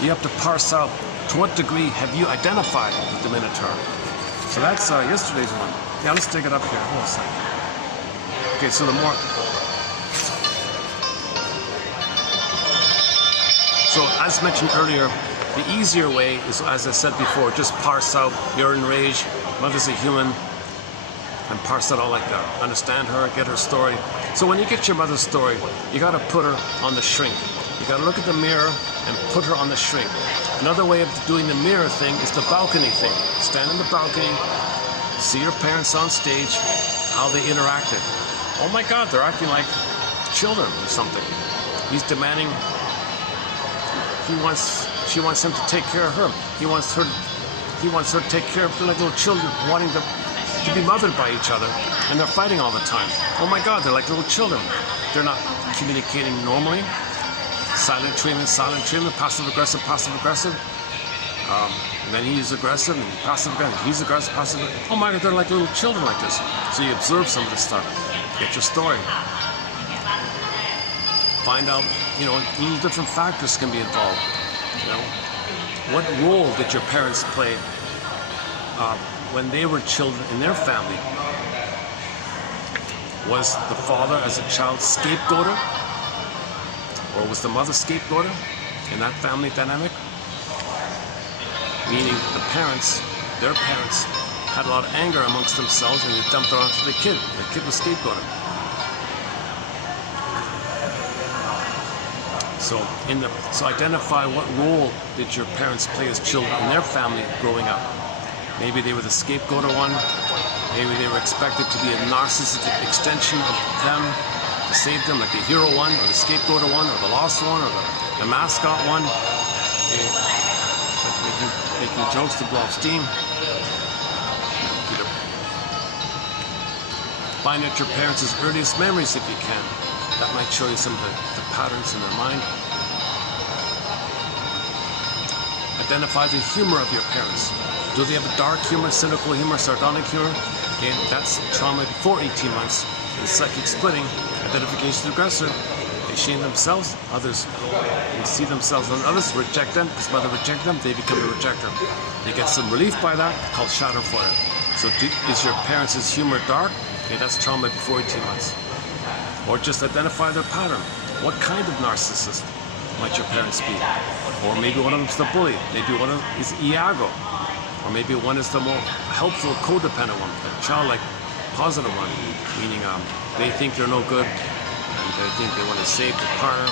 You have to parse out To what degree have you identified with the Minotaur? So that's yesterday's one. Yeah, let's dig it up here. Hold on a second. Okay, so the more... So as mentioned earlier, the easier way is, as I said before, just parse out, you're enraged, mother's a human, and parse it all like that. Understand her, get her story. So when you get your mother's story, you gotta put her on the shrink. You gotta look at the mirror and put her on the shrink. Another way of doing the mirror thing is the balcony thing. Stand in the balcony, see your parents on stage, how they interacted. Oh my God, they're acting like children or something. He's demanding, she wants him to take care of her. He wants her to take care of her like little children, wanting to be mothered by each other, and they're fighting all the time. Oh my God, they're like little children. They're not communicating normally. Silent treatment, passive aggressive. And then he's aggressive and passive aggressive. He's aggressive, passive aggressive. Oh my God, they're like little children like this. So you observe some of this stuff. Get your story. Find out, little different factors can be involved. What role did your parents play when they were children in their family? Was the father as a child scapegoater? Or was the mother scapegoater in that family dynamic? Meaning their parents had a lot of anger amongst themselves and they dumped it onto the kid. The kid was scapegoated. So identify what role did your parents play as children in their family growing up. Maybe they were the scapegoater one. Maybe they were expected to be a narcissistic extension of them to save them, like the hero one, or the scapegoater one, or the lost one, or the mascot one. Making jokes to blow off steam. Find out your parents' earliest memories if you can. That might show you some of the patterns in their mind. Identify the humor of your parents. Do they have a dark humor, cynical humor, sardonic humor? Okay, that's trauma before 18 months. The psychic splitting, identification of the aggressor. They shame themselves, others they see themselves and others reject them. Because mother reject them, they become a rejecter. You get some relief by that, called schadenfreude. So is your parents' humor dark? Okay, that's trauma before 18 months. Or just identify their pattern. What kind of narcissist might your parents be? Or maybe one of them's the bully. Maybe one of them is Iago. Or maybe one is the more helpful, codependent one, the childlike, positive one, meaning they think they're no good, and they think they want to save the partner,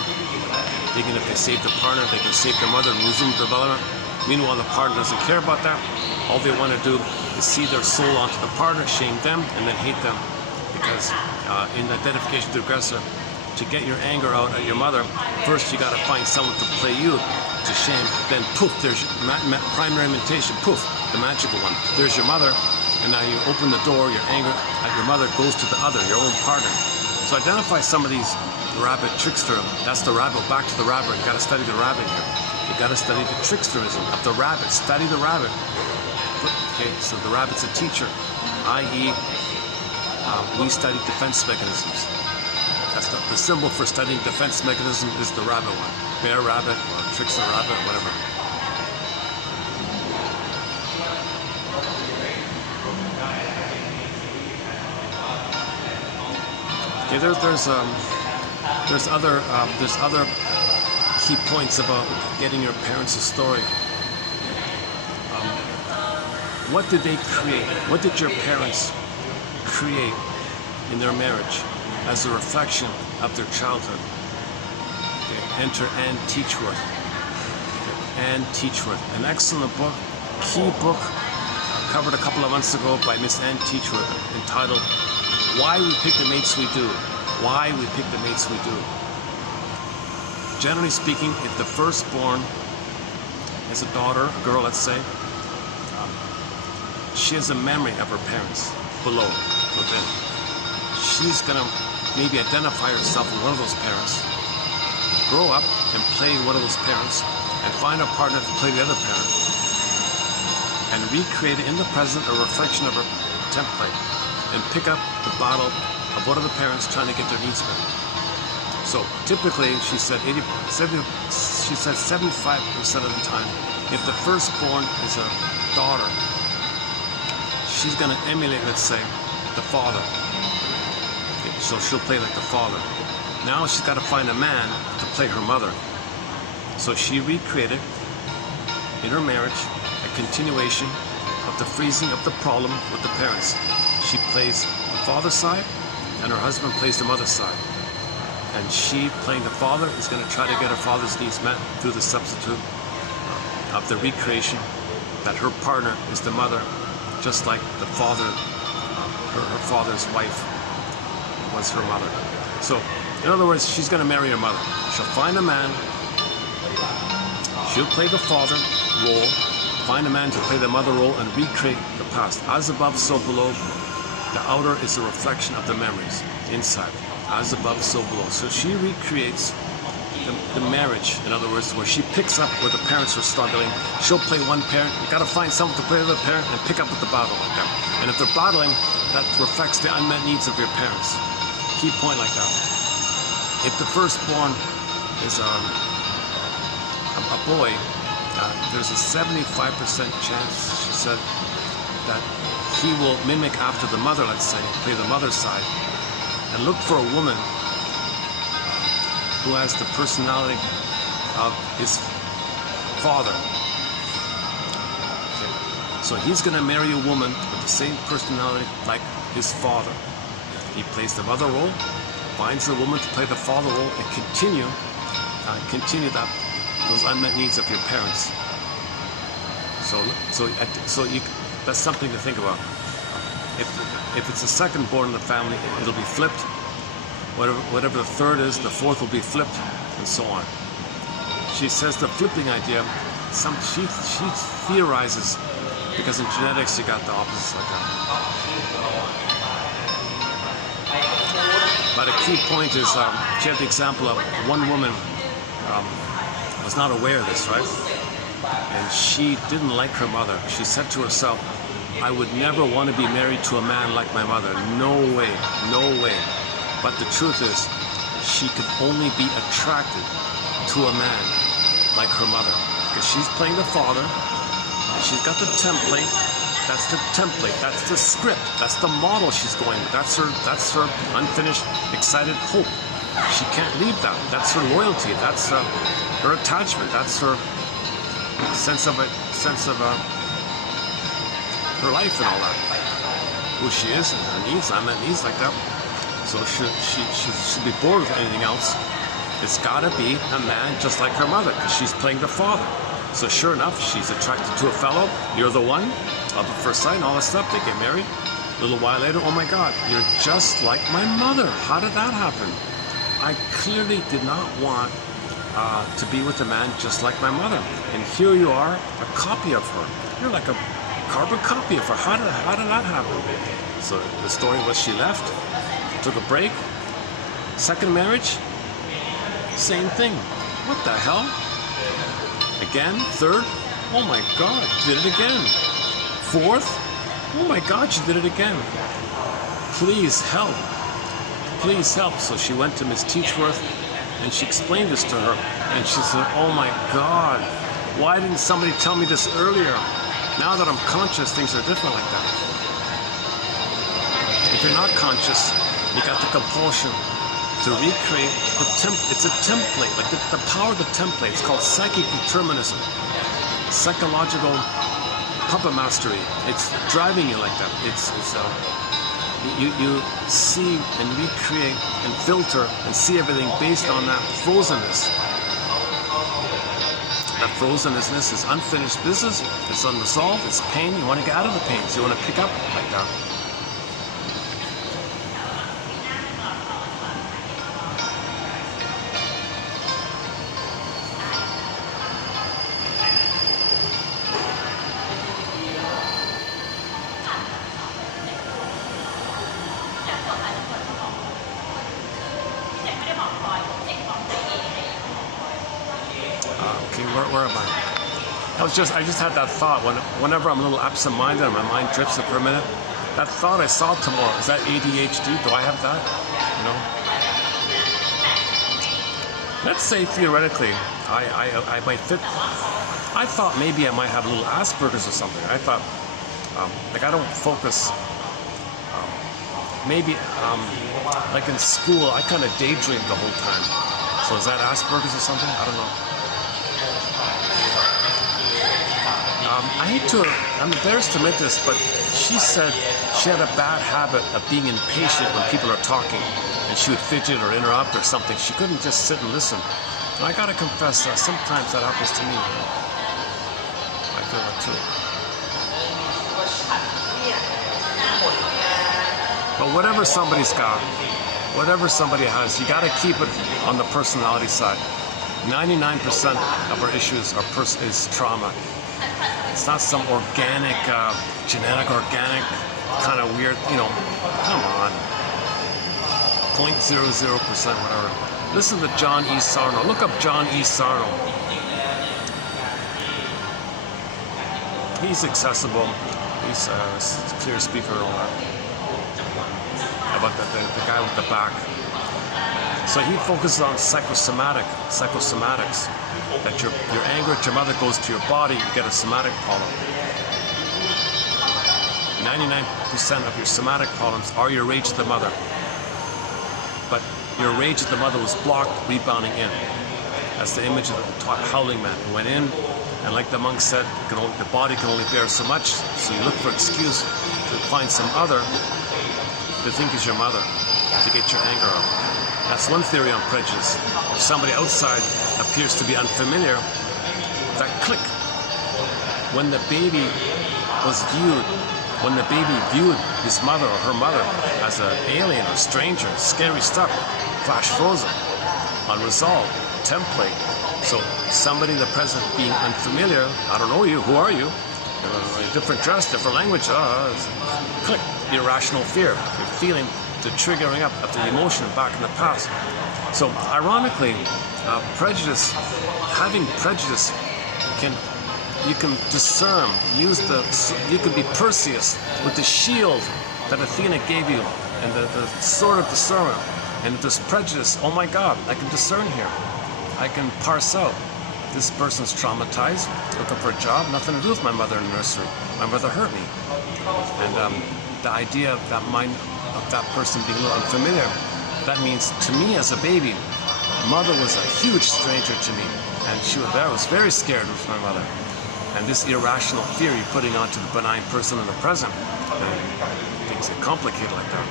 thinking if they save the partner, they can save the mother and resume development. Meanwhile, the partner doesn't care about that. All they want to do is see their soul onto the partner, shame them, and then hate them. Because in identification of the aggressor, to get your anger out at your mother, first you got to find someone to play you to shame. Then poof, there's primary imitation, poof, the magical one. There's your mother, and now you open the door, your anger at your mother goes to the other, your own partner. So identify some of these rabbit trickster. That's the rabbit, back to the rabbit. You got to study the rabbit here. You got to study the tricksterism of the rabbit. Study the rabbit. Okay, so the rabbit's a teacher, i.e., we study defense mechanisms. That's the symbol for studying defense mechanism is the rabbit one. Bear rabbit or trickster rabbit, whatever. Okay, there's other key points about getting your parents a story. What did they create? What did your parents create in their marriage as a reflection of their childhood? Okay. Enter Anne Teachworth. Anne Teachworth, an excellent book, key book, covered a couple of months ago by Miss Anne Teachworth, entitled Why We Pick the Mates We Do. Why We Pick the Mates We Do. Generally speaking, if the firstborn is a daughter, a girl, let's say, she has a memory of her parents below, within. She's gonna maybe identify herself with one of those parents, grow up and play one of those parents, and find a partner to play the other parent, and recreate it in the present a reflection of her template, and pick up the battle of one of the parents trying to get their needs met. So typically, she said 75% of the time, If the firstborn is a daughter, she's going to emulate, let's say, the father. Okay, so she'll play like the father. Now she's got to find a man to play her mother. So she recreated in her marriage a continuation of the freezing of the problem with the parents. She plays the father's side, and her husband plays the mother's side. And she, playing the father, is going to try to get her father's needs met through the substitute of the recreation that her partner is the mother, just like the father, her father's wife was her mother. So, in other words, she's going to marry her mother. She'll find a man, she'll play the father role, find a man to play the mother role, and recreate the past. As above, so below. The outer is a reflection of the memories inside. As above, so below. So she recreates the marriage, in other words, where she picks up where the parents are struggling. She'll play one parent. You got to find someone to play the other parent and pick up with the battle like that. And if they're battling, that reflects the unmet needs of your parents. Key point like that. If the firstborn is a boy, there's a 75% chance, she said, that he will mimic after the mother, let's say, play the mother's side, and look for a woman who has the personality of his father. Okay. So he's going to marry a woman with the same personality like his father. He plays the mother role, finds a woman to play the father role, and continue those unmet needs of your parents. So that's something to think about. If it's the second born in the family, it'll be flipped. Whatever the third is, the fourth will be flipped, and so on. She says the flipping idea, she theorizes, because in genetics you got the opposites like that. But a key point is, she had the example of one woman was not aware of this, right? And she didn't like her mother. She said to herself, I would never want to be married to a man like my mother. No way, no way. But the truth is, she could only be attracted to a man like her mother. Because she's playing the father, and she's got the template. That's the template, that's the script, that's the model she's going with. That's her unfinished, excited hope. She can't leave that. That's her loyalty, that's her attachment, that's her sense of her life and all that. Who she is and her needs, unmet needs like that. So she should be bored with anything else. It's gotta be a man just like her mother, because she's playing the father. So sure enough, she's attracted to a fellow. You're the one, love at first sight and all that stuff. They get married. A little while later, oh my God, you're just like my mother. How did that happen? I clearly did not want to be with a man just like my mother. And here you are, a copy of her. You're like a carbon copy of her. How did that happen? So the story was she left, took a break, second marriage, same thing. What the hell? Again, third, oh my God, she did it again. Fourth, oh my God, she did it again. Please help. Please help. So she went to Miss Teachworth and she explained this to her, and she said, oh my God, why didn't somebody tell me this earlier? Now that I'm conscious, things are different like that. If you're not conscious, you got the compulsion to recreate the it's a template, like the power of the template. It's called psychic determinism, psychological puppet mastery. It's driving you like that. You see and recreate and filter and see everything based on that frozenness. That frozenness is unfinished business. It's unresolved. It's pain. You want to get out of the pain, so you want to pick up like that. Where am I? I just had that thought whenever I'm a little absent-minded and my mind drifts for a minute. That thought I saw tomorrow, is that ADHD? Do I have that? You know? Let's say theoretically, I might fit. I thought maybe I might have a little Asperger's or something. I thought, like I don't focus. Maybe, like in school, I kind of daydreamed the whole time. So is that Asperger's or something? I don't know. I'm embarrassed to admit this, but she said she had a bad habit of being impatient when people are talking, and she would fidget or interrupt or something. She couldn't just sit and listen. And I gotta confess, sometimes that happens to me. I feel it too. But whatever somebody's got, whatever somebody has, you gotta keep it on the personality side. 99% of our issues is trauma. It's not some organic, genetic, organic, kind of weird, come on. 0.00%, whatever. Listen to John E. Sarno. Look up John E. Sarno. He's accessible. He's a clear speaker and all that. About the guy with the back. So he focuses on psychosomatics. That your anger at your mother goes to your body, you get a somatic problem. 99% of your somatic problems are your rage at the mother. But your rage at the mother was blocked, rebounding in. That's the image of the howling man who went in, and like the monk said, the body can only bear so much, so you look for excuse to find some other to think is your mother, to get your anger out. That's one theory on prejudice. If somebody outside appears to be unfamiliar, that click. When the baby viewed his mother or her mother as an alien or stranger, scary stuff, flash frozen, unresolved, template. So somebody in the present being unfamiliar, I don't know you, who are you? Different dress, different language, click, irrational fear. You're feeling the triggering up of the emotion back in the past. So ironically, having prejudice you can discern, you can be Perseus with the shield that Athena gave you and the sword of discernment. And if there's prejudice, oh my God, I can discern here. I can parse out. This person's traumatized, looking for a job, nothing to do with my mother in the nursery. My mother hurt me. And the idea of that mind of that person being a little unfamiliar, that means to me as a baby, mother was a huge stranger to me, and I was very scared of my mother. And this irrational fear you're putting onto the benign person in the present, and things get complicated like that.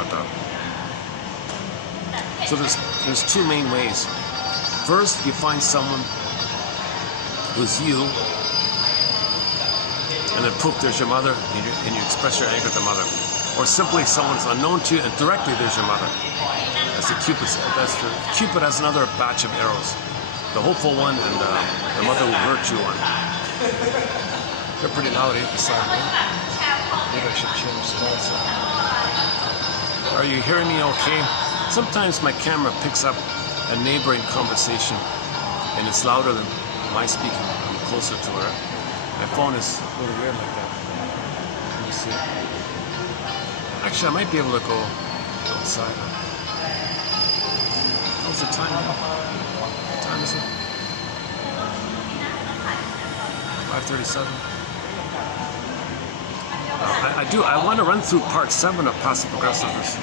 But so there's two main ways. First, you find someone who's you, and then poof, there's your mother, and you express your anger at the mother. Or simply someone's unknown to you, and directly there's your mother. That's Cupid has another batch of arrows. The hopeful one and the mother who hurt you one. They're pretty loud inside, right? Maybe I should change spots. Are you hearing me okay? Sometimes my camera picks up a neighboring conversation, and it's louder than my speaking. I'm closer to her. My phone is a little weird like that. Let me see. Actually, I might be able to go outside. What's the time now? What time is it? 5:37. I want to run through part 7 of passive aggressiveness.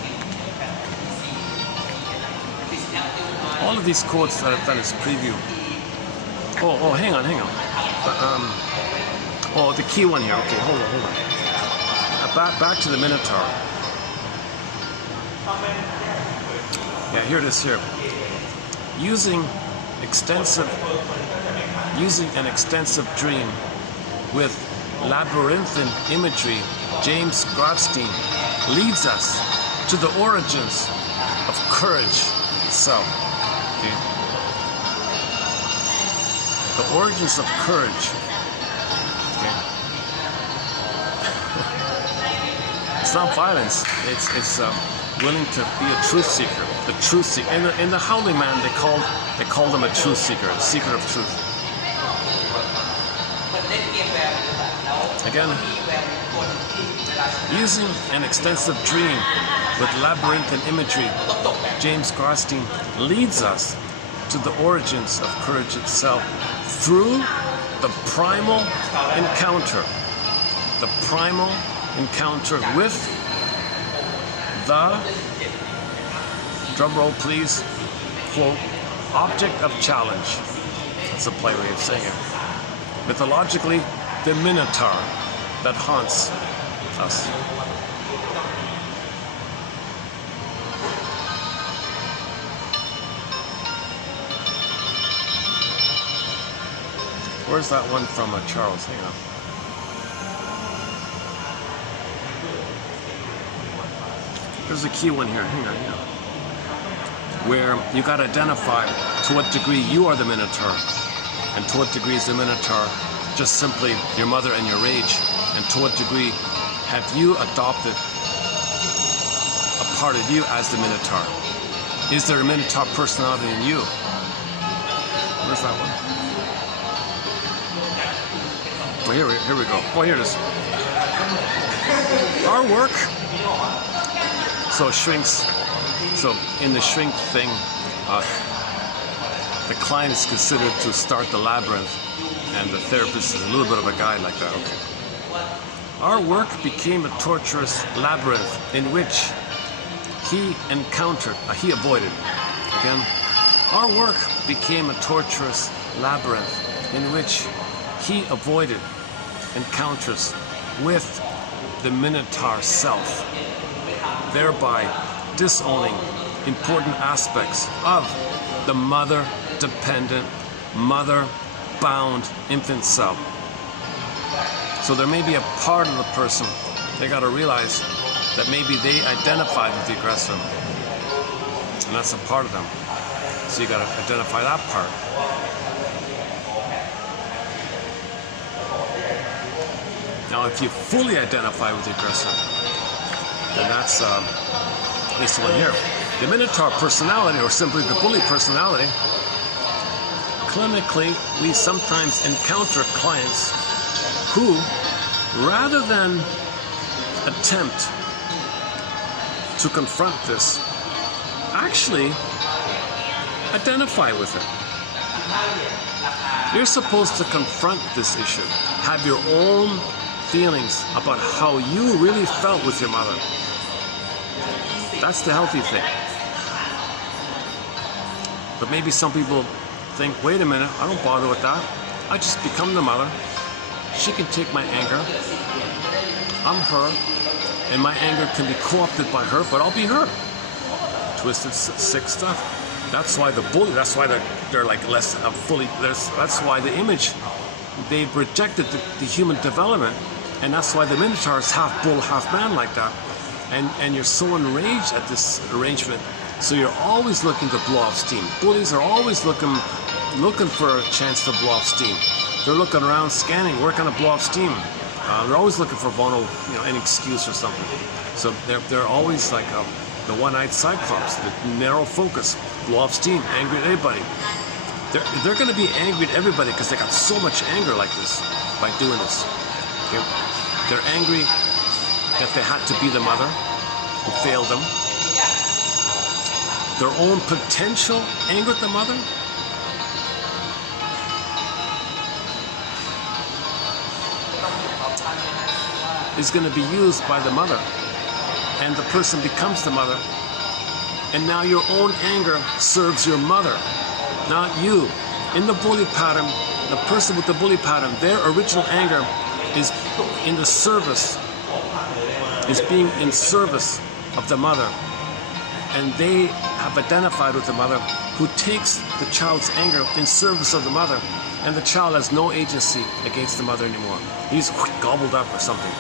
All of these quotes that I've done is preview. Oh, hang on. The key one here. Okay, hold on. Back to the Minotaur. Yeah, here it is here. Using an extensive dream with labyrinthine imagery, James Grotstein leads us to the origins of courage itself. Okay? The origins of courage. Okay? It's not violence. It's willing to be a truth seeker. The truth seeker. In the Howling Man, they called him a truth seeker, a seeker of truth. Again, using an extensive dream with labyrinthine imagery, James Grotstein leads us to the origins of courage itself through the primal encounter with the, drum roll please, quote, object of challenge. That's a polite way of saying it. Mythologically, the Minotaur that haunts us. Where's that one from, Charles? Hang on. There's a key one here. Hang on. Where you got to identify to what degree you are the Minotaur, and to what degree is the Minotaur just simply your mother and your rage, and to what degree have you adopted a part of you as the Minotaur? Is there a Minotaur personality in you? Where's that one? Oh, here we go. Oh, here it is. Our work. So shrinks. So in the shrink thing, the client is considered to start the labyrinth, and the therapist is a little bit of a guide like that. Okay. Our work became a torturous labyrinth in which he avoided. Again, our work became a torturous labyrinth in which he avoided encounters with the Minotaur self, thereby disowning important aspects of the mother-dependent, mother-bound infant self. So there may be a part of the person, they got to realize that maybe they identified with the aggressor, and that's a part of them. So you got to identify that part. Now, if you fully identify with the aggressor, then that's this one here. The Minotaur personality, or simply the bully personality, clinically, we sometimes encounter clients who, rather than attempt to confront this, actually identify with it. You're supposed to confront this issue, have your own feelings about how you really felt with your mother. That's the healthy thing. But maybe some people think, wait a minute, I don't bother with that. I just become the mother. She can take my anger. I'm her, and my anger can be co-opted by her, but I'll be her. Twisted, sick stuff. That's why the bully, that's why they're like less fully, that's why the image, they've rejected the human development, and that's why the Minotaur is half bull, half man like that. And you're so enraged at this arrangement, so you're always looking to blow off steam. Bullies are always looking for a chance to blow off steam. They're looking around, scanning, where can I blow off steam? They're always looking for an excuse or something. So they're always like the one-eyed cyclops, the narrow focus, blow off steam, angry at everybody. They're going to be angry at everybody because they got so much anger like this by doing this. Okay? They're angry that they had to be the mother who failed them. Their own potential anger at the mother. Is going to be used by the mother, and the person becomes the mother, and now your own anger serves your mother, not you. In the bully pattern, the person with the bully pattern, their original anger is in the service, is being in service of the mother, and they have identified with the mother who takes the child's anger in service of the mother, and the child has no agency against the mother anymore. He's gobbled up or something.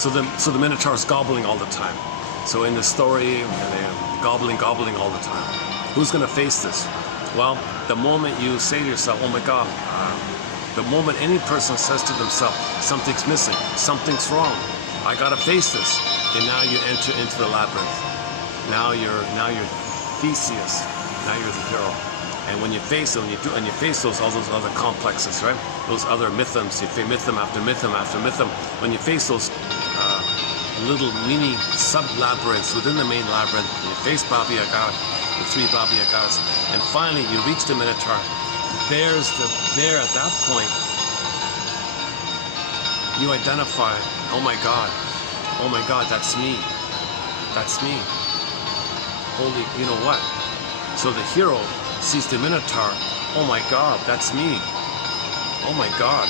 So the Minotaur is gobbling all the time. So in the story, they're gobbling all the time. Who's going to face this? Well, the moment you say to yourself, oh my God, the moment any person says to themselves, something's missing, something's wrong, I got to face this, then now you enter into the labyrinth. Now you're Theseus. Now you're the hero. And when you face them, and you face all those other complexes, right? Those other mythms, you face mythm after mythm after mythm. When you face those little mini sub-labyrinths within the main labyrinth, you face Baba Yaga, the three Baba Yagas, and finally you reach the Minotaur. there at that point, you identify, oh my God, that's me. That's me. Holy, you know what? So the hero sees the Minotaur, oh my God, that's me. Oh my God.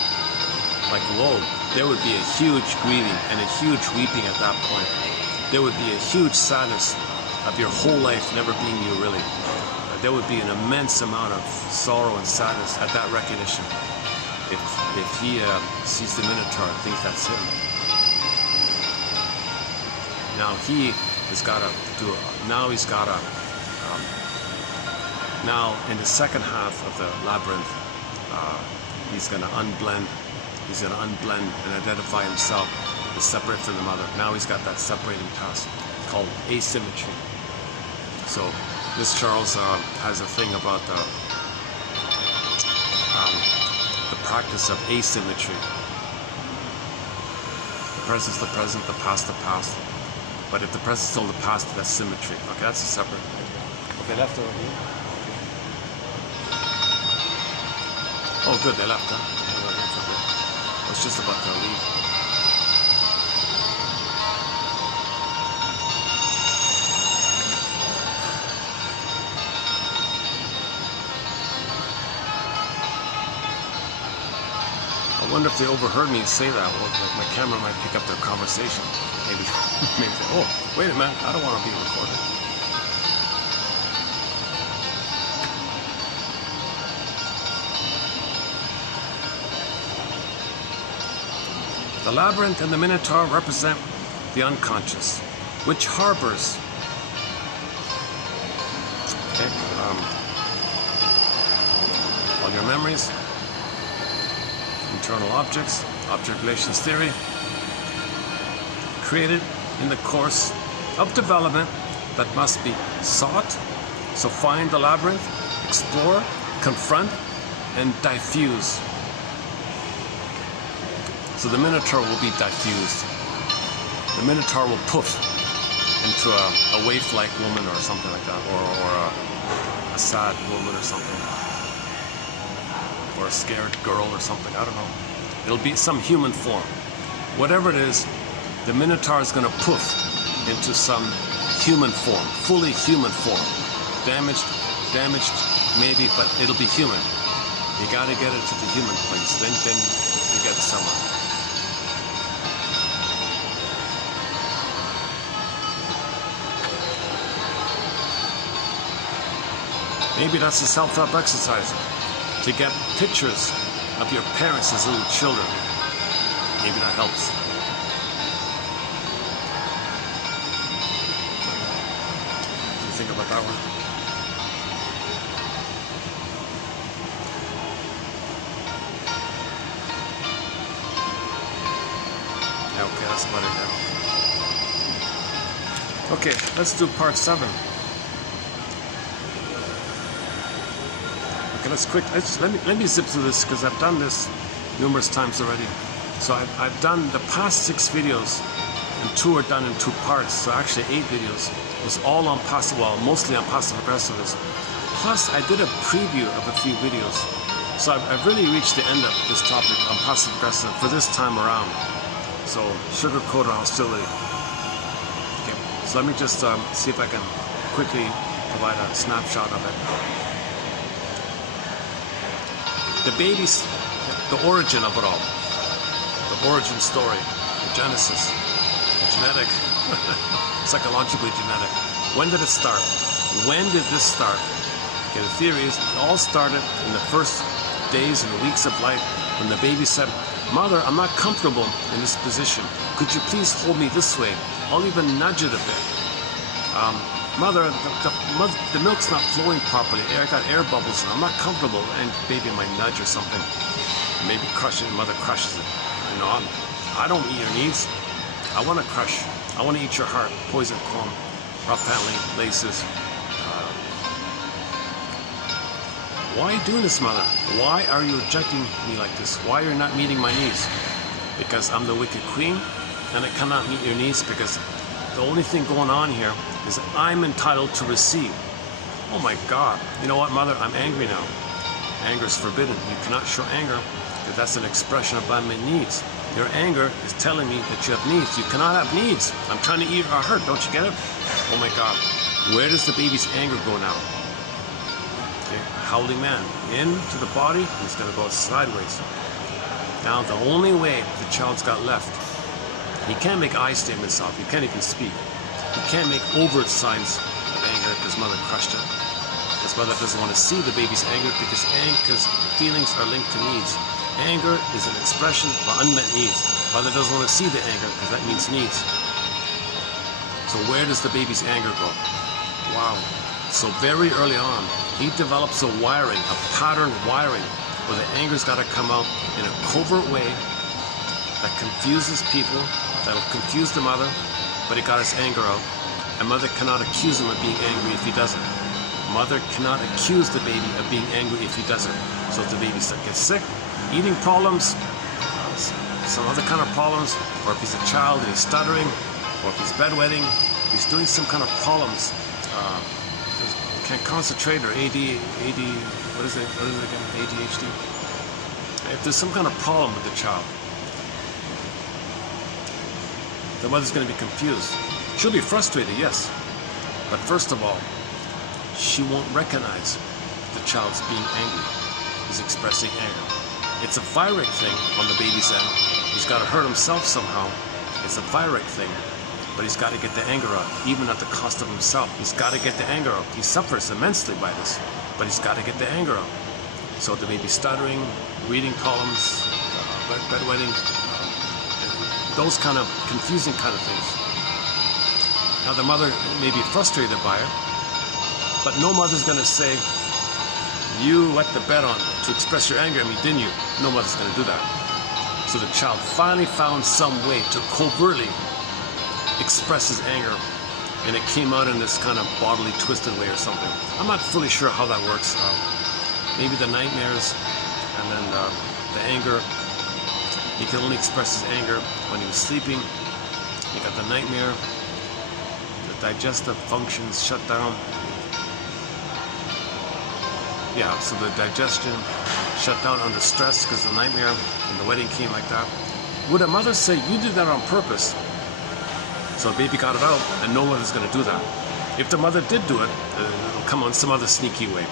Like, whoa, there would be a huge grieving and a huge weeping at that point. There would be a huge sadness of your whole life never being you, really. There would be an immense amount of sorrow and sadness at that recognition. If he sees the Minotaur and thinks that's him. Now he has got to do it. Now he's got to. Now in the second half of the labyrinth, he's going to unblend. He's going to unblend and identify himself as separate from the mother. Now he's got that separating task called asymmetry. So this Charles has a thing about the practice of asymmetry. The present's the present, the past the past. But if the present's still the past, that's symmetry. Okay, that's a separate. Okay, left over here. Oh, good, they left, huh? I was just about to leave. I wonder if they overheard me say that. Well, my camera might pick up their conversation. Maybe, maybe. Oh, wait a minute! I don't want to be recorded. The labyrinth and the Minotaur represent the unconscious, which harbors. Okay, all your memories. Internal objects, object relations theory, created in the course of development that must be sought. So find the labyrinth, explore, confront, and diffuse. So the Minotaur will be diffused. The Minotaur will poof into a waif-like woman or something like that, or a sad woman or something. Or a scared girl or something, I don't know. It'll be some human form. Whatever it is, the Minotaur is going to poof into some human form, fully human form. Damaged, maybe, but it'll be human. You got to get it to the human place, then you get somewhere. Maybe that's a self-help exercise. To get pictures of your parents as little children. Maybe that helps. What do you think about that one? Yeah, okay, that's about it now. Okay, let's do part 7. Let me zip through this because I've done this numerous times already. So I've done the past 6 videos, and 2 are done in 2 parts. So actually 8 videos. It was all on passive, well, mostly on passive aggressiveness. Plus I did a preview of a few videos. So I've really reached the end of this topic on passive aggressive for this time around. So sugar-coated hostility. Okay, so let me just see if I can quickly provide a snapshot of it. The baby's, the origin of it all, the origin story, the genesis, the genetic, psychologically genetic. When did it start? When did this start? Okay, the theory is it all started in the first days and weeks of life when the baby said, "Mother, I'm not comfortable in this position. Could you please hold me this way? I'll even nudge it a bit. Mother, the milk's not flowing properly. I got air bubbles and I'm not comfortable." And baby might nudge or something. Maybe crush it, and mother crushes it. You know, I don't eat your needs. I want to crush. I want to eat your heart. Poison comb, rough handling, laces. Why are you doing this, mother? Why are you rejecting me like this? Why are you not meeting my needs? Because I'm the wicked queen and I cannot meet your needs because the only thing going on here is I'm entitled to receive. Oh my God. You know what, mother? I'm angry now. Anger is forbidden. You cannot show anger because that's an expression of unmet needs. Your anger is telling me that you have needs. You cannot have needs. I'm trying to eat or hurt. Don't you get it? Oh my God. Where does the baby's anger go now? Okay. Howling man. Into the body, he's going to go sideways. Now, the only way the child's got left, he can't make eye statements up. He can't even speak. He can't make overt signs of anger if his mother crushed him. His mother doesn't want to see the baby's anger because feelings are linked to needs. Anger is an expression of unmet needs. Mother doesn't want to see the anger because that means needs. So where does the baby's anger go? Wow. So very early on, he develops a wiring, a pattern wiring, where the anger's got to come out in a covert way that confuses people, that'll confuse the mother, but he got his anger out. And mother cannot accuse him of being angry if he doesn't. Mother cannot accuse the baby of being angry if he doesn't. So if the baby gets sick, eating problems, some other kind of problems, or if he's a child and he's stuttering, or if he's bedwetting, if he's doing some kind of problems, can't concentrate, or what is it again? ADHD. If there's some kind of problem with the child, the mother's going to be confused. She'll be frustrated, yes, but first of all, she won't recognize the child's being angry. He's expressing anger. It's a virek thing on the baby's end. He's got to hurt himself somehow. It's a virek thing, but he's got to get the anger out, even at the cost of himself. He's got to get the anger out. He suffers immensely by this, but he's got to get the anger out. So the baby stuttering, reading problems, bedwetting, those kind of confusing kind of things. Now the mother may be frustrated by it, but no mother's going to say, you wet the bed on to express your anger at me, didn't you? No mother's going to do that. So the child finally found some way to covertly express his anger, and it came out in this kind of bodily twisted way or something. I'm not fully sure how that works. Maybe the nightmares, and then the anger. He could only express his anger when he was sleeping. He got the nightmare. The digestive functions shut down. Yeah, so the digestion shut down under stress because of the nightmare, and the wedding came like that. Would a mother say, you did that on purpose? So the baby got it out, and no mother's going to do that. If the mother did do it, it'll come on some other sneaky way.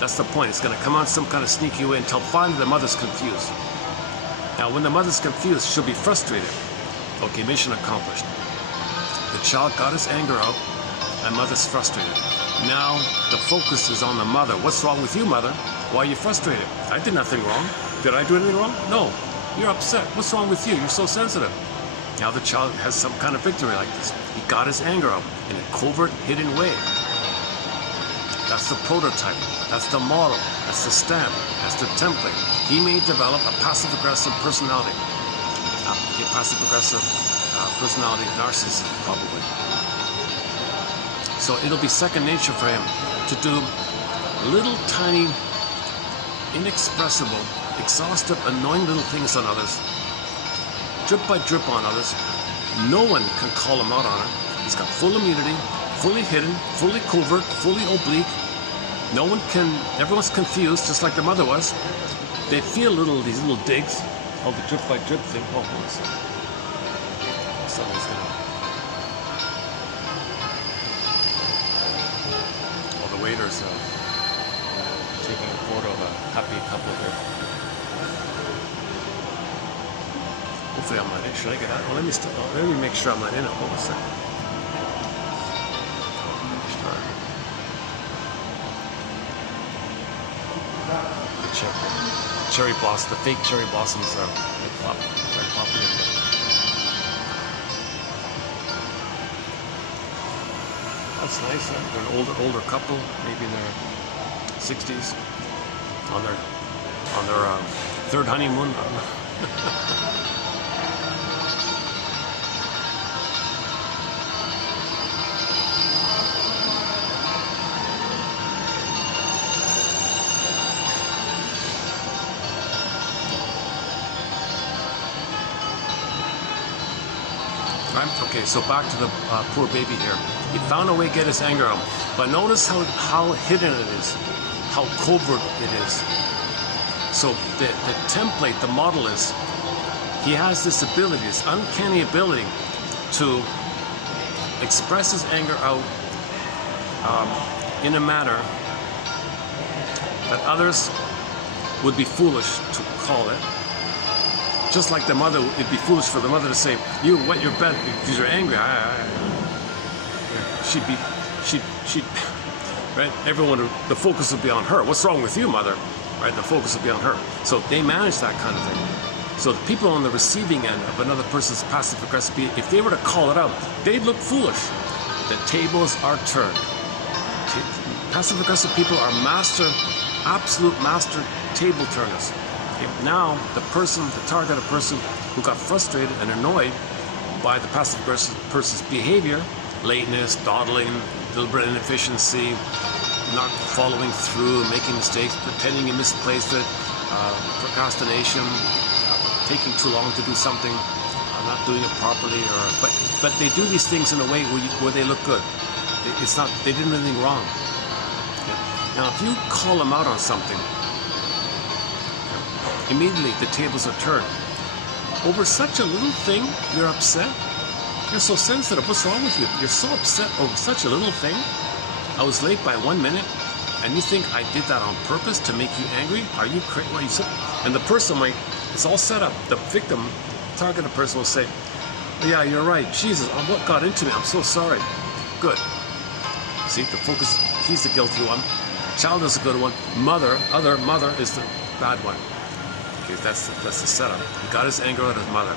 That's the point. It's going to come on some kind of sneaky way until finally the mother's confused. Now, when the mother's confused, she'll be frustrated. Okay, mission accomplished. The child got his anger out, and mother's frustrated. Now, the focus is on the mother. What's wrong with you, mother? Why are you frustrated? I did nothing wrong. Did I do anything wrong? No. You're upset. What's wrong with you? You're so sensitive. Now the child has some kind of victory like this. He got his anger out in a covert, hidden way. That's the prototype. That's the model. That's the stamp. That's the template. He may develop a passive-aggressive personality. Passive-aggressive personality narcissism, probably. So it'll be second nature for him to do little tiny, inexpressible, exhaustive, annoying little things on others, drip by drip on others. No one can call him out on it. He's got full immunity, fully hidden, fully covert, fully oblique. No one can, everyone's confused, just like the mother was. They feel these little digs, all the drip by drip thing. Oh, hold on a second. Somebody's gonna... Well, the waiter's taking a photo of a happy couple here. Hopefully I'm not in. Should I get out? Well, let me make sure I'm not in it. Hold on a second. The cherry blossom, the fake cherry blossoms are very popular. That's nice. Huh? They're an older couple, maybe in their 60s, on their third honeymoon. Okay, so back to the poor baby here. He found a way to get his anger out, but notice how hidden it is, how covert it is. So the template, the model is, he has this ability, this uncanny ability to express his anger out in a manner that others would be foolish to call it. Just like the mother, it'd be foolish for the mother to say, "You wet your bed because you're angry." She'd, right? Everyone, the focus would be on her. "What's wrong with you, mother?" Right? The focus would be on her. So they manage that kind of thing. So the people on the receiving end of another person's passive-aggressive behavior, if they were to call it out, they'd look foolish. The tables are turned. Passive-aggressive people are absolute master table turners. Now, the targeted person who got frustrated and annoyed by the passive-aggressive person's behavior, lateness, dawdling, deliberate inefficiency, not following through, making mistakes, pretending you misplaced it, procrastination, taking too long to do something, not doing it properly, but they do these things in a way where they look good. They didn't do anything wrong. Now, if you call them out on something, immediately the tables are turned. Over such a little thing, you're upset? You're so sensitive. What's wrong with you? You're so upset over such a little thing? I was late by 1 minute, and you think I did that on purpose to make you angry? Are you crazy? What you said? And the person might, it's all set up. The victim, targeted person will say, "Yeah, you're right. Jesus, what got into me? I'm so sorry." Good. See, the focus, he's the guilty one. Child is the good one. Mother is the bad one. Okay, that's the setup. He got his anger out of his mother.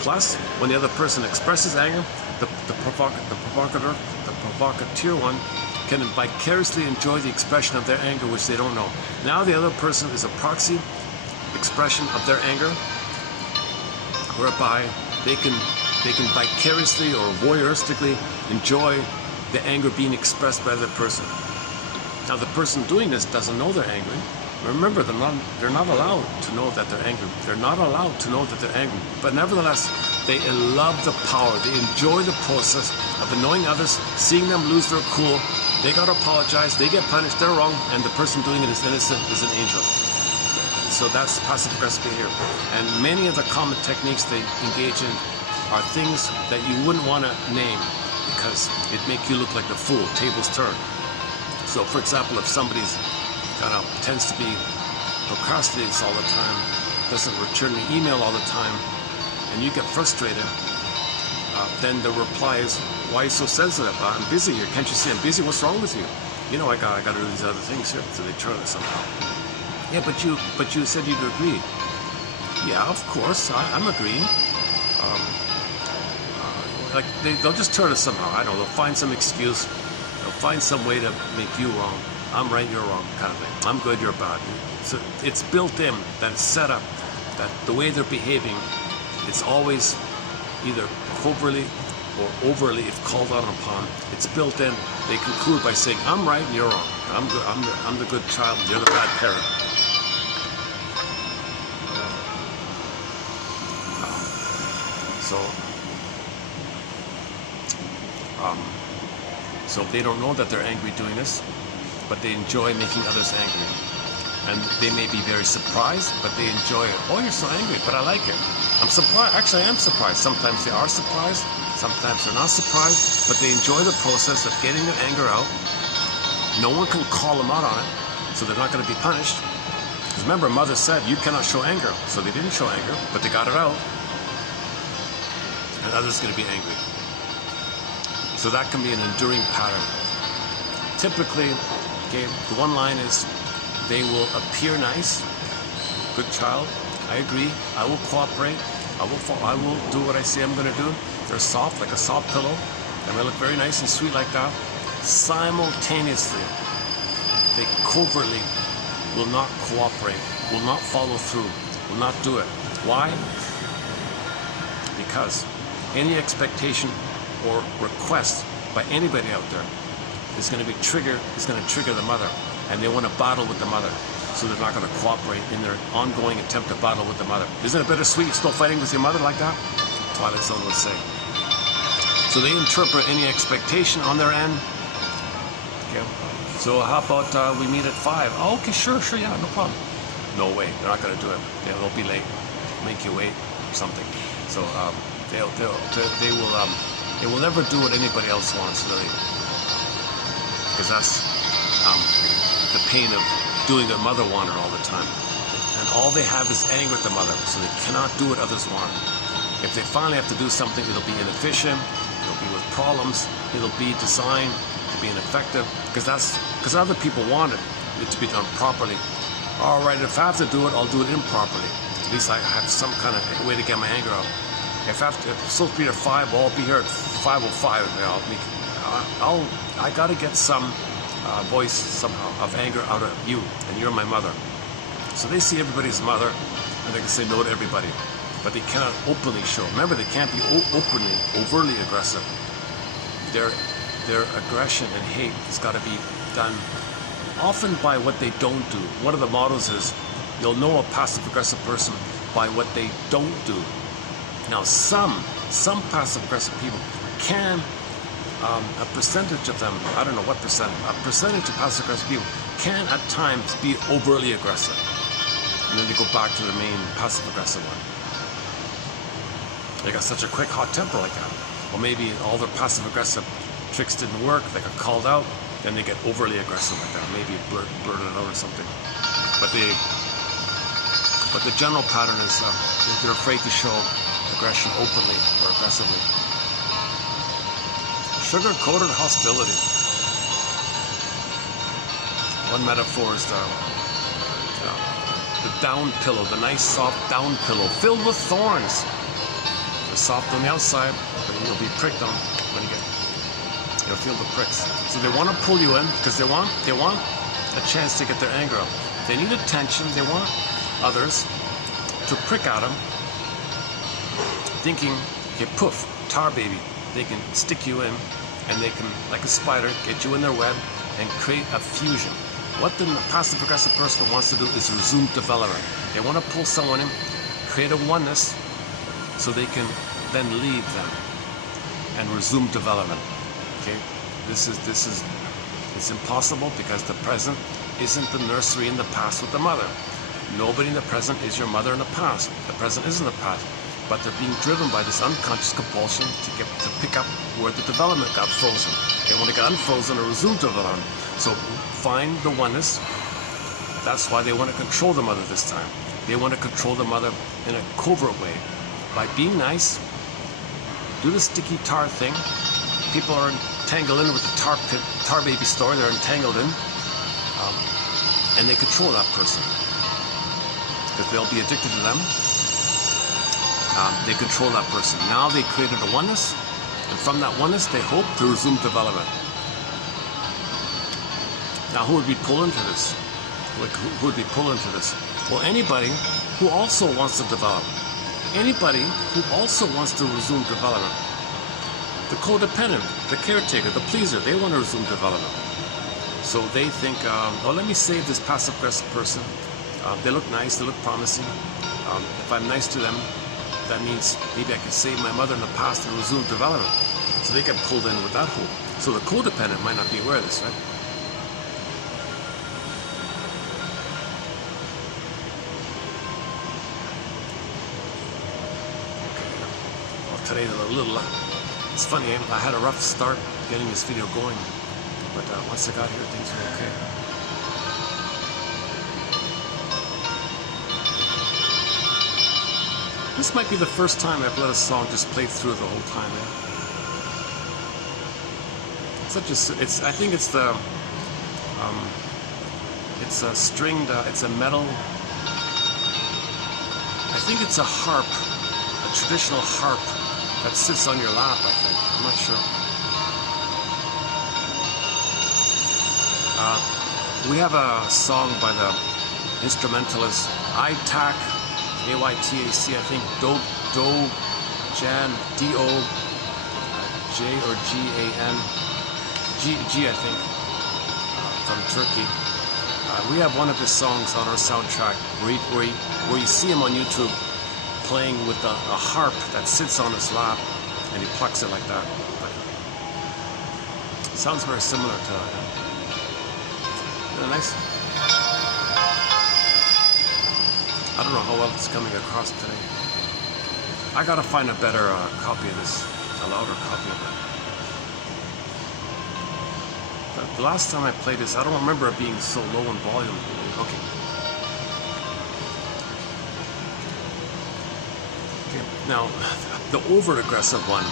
Plus, when the other person expresses anger, the provocateur one can vicariously enjoy the expression of their anger, which they don't know. Now the other person is a proxy expression of their anger, whereby they can vicariously or voyeuristically enjoy the anger being expressed by the person. Now the person doing this doesn't know they're angry. Remember, they're not allowed to know that they're angry. They're not allowed to know that they're angry. But nevertheless, they love the power. They enjoy the process of annoying others, seeing them lose their cool. They got to apologize. They get punished. They're wrong. And the person doing it is innocent, is an angel. So that's passive-aggressive behavior. And many of the common techniques they engage in are things that you wouldn't want to name because it make you look like the fool. Tables turn. So, for example, if somebody's kind of tends to be procrastinates all the time, doesn't return the email all the time, and you get frustrated, then the reply is, "Why are you so sensitive? I'm busy here. Can't you see I'm busy? What's wrong with you? You know I got to do these other things here." So they turn it somehow. "Yeah, but you said you'd agree." "Yeah, of course, I'm agreeing." Like they'll just turn it somehow. I don't know. They'll find some excuse. They'll find some way to make you wrong. I'm right, you're wrong, kind of thing. I'm good, you're bad. So it's built in, that it's set up, that the way they're behaving, it's always either covertly or overtly, if called out upon. It's built in. They conclude by saying, "I'm right and you're wrong. I'm good. I'm the good child. You're the bad parent." So they don't know that they're angry doing this, but they enjoy making others angry. And they may be very surprised, but they enjoy it. "Oh, you're so angry, but I like it." I'm surprised. Actually, I am surprised. Sometimes they are surprised. Sometimes they're not surprised, but they enjoy the process of getting their anger out. No one can call them out on it, so they're not going to be punished. Because remember, Mother said, you cannot show anger. So they didn't show anger, but they got it out. And others are going to be angry. So that can be an enduring pattern. Typically, okay, the one line is, they will appear nice, good child, I agree, I will cooperate, I will do what I say I'm going to do. They're soft, like a soft pillow, and they look very nice and sweet like that. Simultaneously, they covertly will not cooperate, will not follow through, will not do it. Why? Because any expectation or request by anybody out there is going to trigger the mother, and they want to battle with the mother, so they're not going to cooperate in their ongoing attempt to battle with the mother. Isn't it bittersweet? You're still fighting with your mother like that? Twilight Zone would say. So they interpret any expectation on their end. Okay. So how about we meet at 5? Oh, okay, sure, yeah, no problem. no way, they're not going to do it. They'll be late, make you wait or something. So they will never do what anybody else wants, really, because that's the pain of doing what mother wanted all the time. And all they have is anger at the mother, so they cannot do what others want. If they finally have to do something, it'll be inefficient, it'll be with problems, it'll be designed to be ineffective, because other people want it to be done properly. All right, if I have to do it, I'll do it improperly. At least I have some kind of way to get my anger out. If it's supposed to be at 5, well, I'll be here at 5:05. I got to get some voice somehow of anger out of you, and you're my mother. So they see everybody's mother, and they can say no to everybody, but they cannot openly show. Remember, they can't be overtly aggressive. Their aggression and hate has got to be done often by what they don't do. One of the mottos is, you'll know a passive-aggressive person by what they don't do. Now, some passive-aggressive people can, a percentage of them, I don't know what percentage, a percentage of passive-aggressive people can at times be overtly aggressive. And then they go back to the main passive-aggressive one. They got such a quick, hot temper like that. Well, maybe all their passive-aggressive tricks didn't work, they got called out, then they get overly aggressive like that. Maybe blurted it out or something. But the general pattern is they're afraid to show aggression openly or aggressively. Sugar-coated hostility. One metaphor is the down pillow, the nice soft down pillow filled with thorns. They're soft on the outside, but you'll be pricked on when you'll feel the pricks. So they want to pull you in because they want a chance to get their anger out. They need attention. They want others to prick at them, thinking, okay, poof, tar baby. They can stick you in, and they can, like a spider, get you in their web and create a fusion. What the passive-aggressive person wants to do is resume development. They want to pull someone in, create a oneness, so they can then leave them and resume development. Okay, it's impossible because the present isn't the nursery in the past with the mother. Nobody in the present is your mother in the past. The present isn't the past, but they're being driven by this unconscious compulsion to pick up where the development got frozen. They want to get unfrozen or resume development. So find the oneness. That's why they want to control the mother this time. They want to control the mother in a covert way by being nice. Do the sticky tar thing. People are entangled in with the tar baby story. They're entangled in, and they control that person because they'll be addicted to them. They control that person. Now they created a oneness, and from that oneness, they hope to resume development. Now, who would be pulled into this? Who would be pulled into this? Well, anybody who also wants to develop. Anybody who also wants to resume development. The codependent, the caretaker, the pleaser, they want to resume development. So they think, oh, let me save this passive-aggressive person. They look nice, they look promising. If I'm nice to them, that means maybe I can save my mother in the past and resume development. So they get pulled in with that hope. So the codependent might not be aware of this, right? Today a little, it's funny, I had a rough start getting this video going, but once I got here, things were okay. This might be the first time I've let a song just play through the whole time. I think it's the, it's a stringed, it's a metal, I think it's a harp, a traditional harp that sits on your lap, I think. I'm not sure. We have a song by the instrumentalist Aytac, A-Y-T-A-C, I think, Jan, D-O-J or G-A-N, G, I think, from Turkey. We have one of his songs on our soundtrack where you see him on YouTube playing with a harp that sits on his lap, and he plucks it like that. But it sounds very similar to nice. I don't know how well it's coming across today. I gotta find a better copy of this, a louder copy of it. The last time I played this, I don't remember it being so low in volume. Okay. Okay. Now, the over-aggressive one,